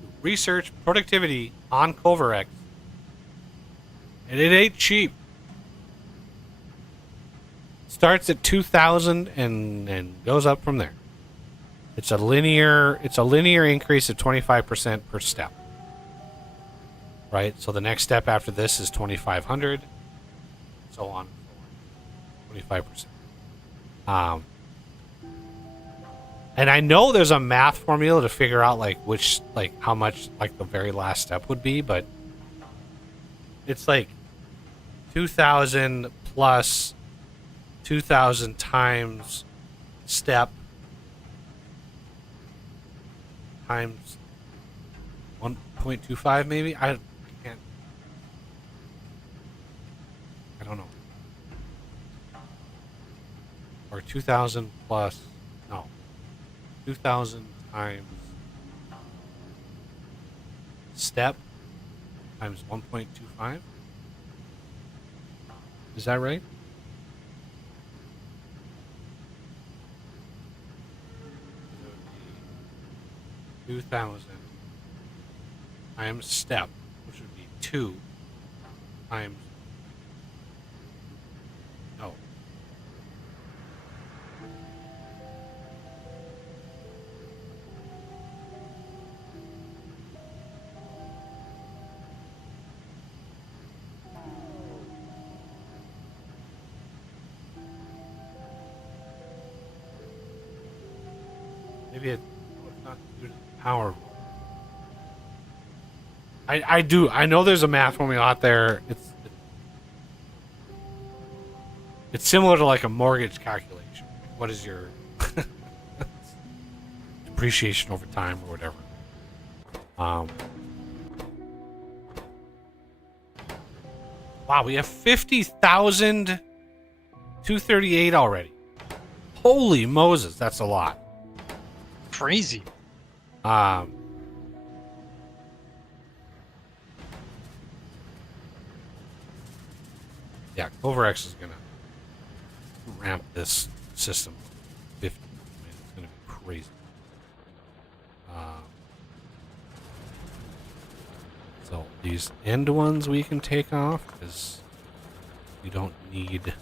to research productivity on Culverex, and it ain't cheap. Starts at 2,000 and goes up from there. It's a linear increase of 25% per step. Right? So the next step after this is 2,500, so on. 25%. And I know there's a math formula to figure out how much the very last step would be, but it's 2,000 plus 2,000 times step times 1.25 maybe. I can't. I don't know. Or 2,000 plus, no, 2,000 times step times 1.25. Is that right? 2,000 times step, which would be 2 times. No. Maybe it's not due to the power rule. I know there's a math formula out there. It's similar to a mortgage calculation. What is your depreciation over time or whatever? Wow, we have 50,238 already. Holy Moses, that's a lot. Crazy. Yeah, Culverex is gonna ramp this system 50. Man, it's gonna be crazy. So these end ones we can take off because we don't need.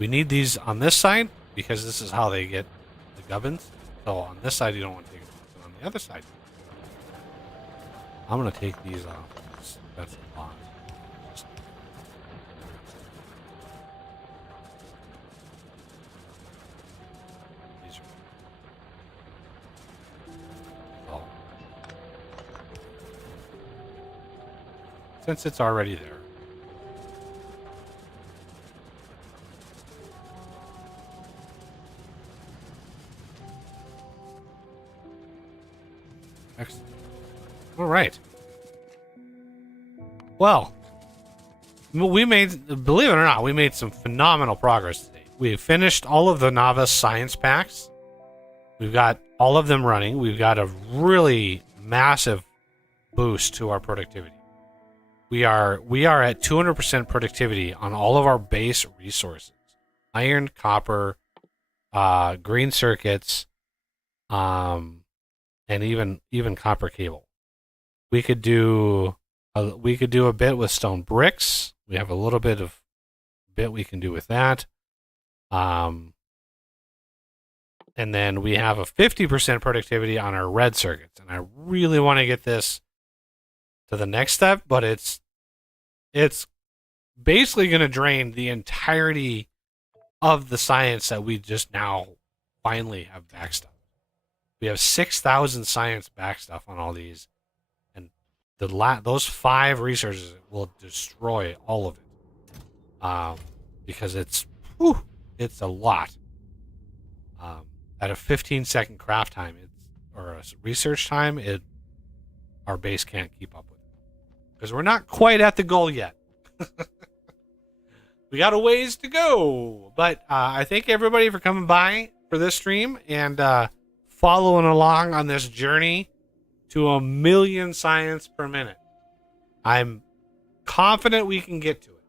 We need these on this side because this is how they get the gubbins. So on this side you don't want to take them off, but on the other side, I'm gonna take these off. That's a lot. Since it's already there. Excellent. All right. Well, believe it or not, we made some phenomenal progress today. We finished all of the novice science packs. We've got all of them running. We've got a really massive boost to our productivity. We are at 200% productivity on all of our base resources: iron, copper, green circuits, and even copper cable. We could do a bit with stone bricks. We have a little bit we can do with that. And then we have a 50% productivity on our red circuits. And I really want to get this to the next step, but it's basically going to drain the entirety of the science that we just now finally have backstuff. We have 6,000 science backstuff on all these, and those 5 researches will destroy all of it, because it's a lot. At a 15-second craft time, or a research time, our base can't keep up with it because we're not quite at the goal yet. We got a ways to go, but I thank everybody for coming by for this stream and following along on this journey to 1,000,000 science per minute. I'm confident we can get to it.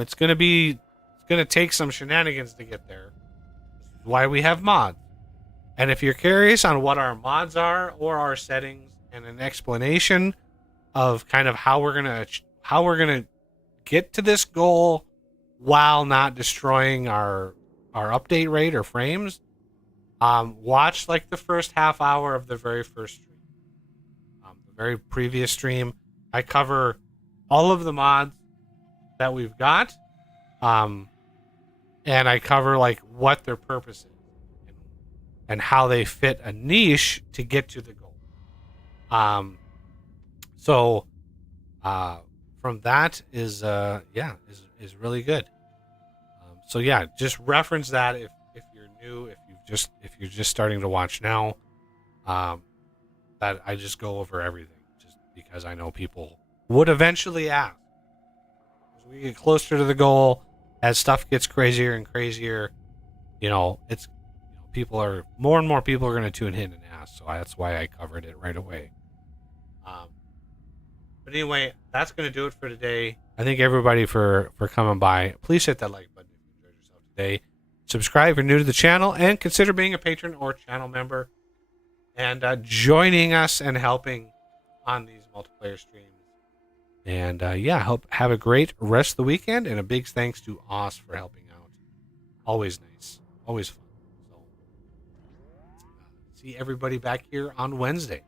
It's gonna take some shenanigans to get there. This is why we have mods. And if you're curious on what our mods are or our settings and an explanation of kind of how we're gonna get to this goal while not destroying our update rate or frames, watch like the first half hour of the very first stream. The very previous stream, I cover all of the mods that we've got, and I cover like what their purpose is and how they fit a niche to get to the goal. From that is really good. So yeah, just reference that if you're new, if you're just starting to watch now, that I just go over everything just because I know people would eventually ask. As we get closer to the goal, as stuff gets crazier and crazier, more and more people are going to tune in and ask. So that's why I covered it right away. But anyway, that's going to do it for today. I thank everybody for coming by. Please hit that like button if you enjoyed yourself today. Subscribe if you're new to the channel, and consider being a patron or channel member and joining us and helping on these multiplayer streams. And have a great rest of the weekend, and a big thanks to Oz for helping out. Always nice. Always fun. So, see everybody back here on Wednesday.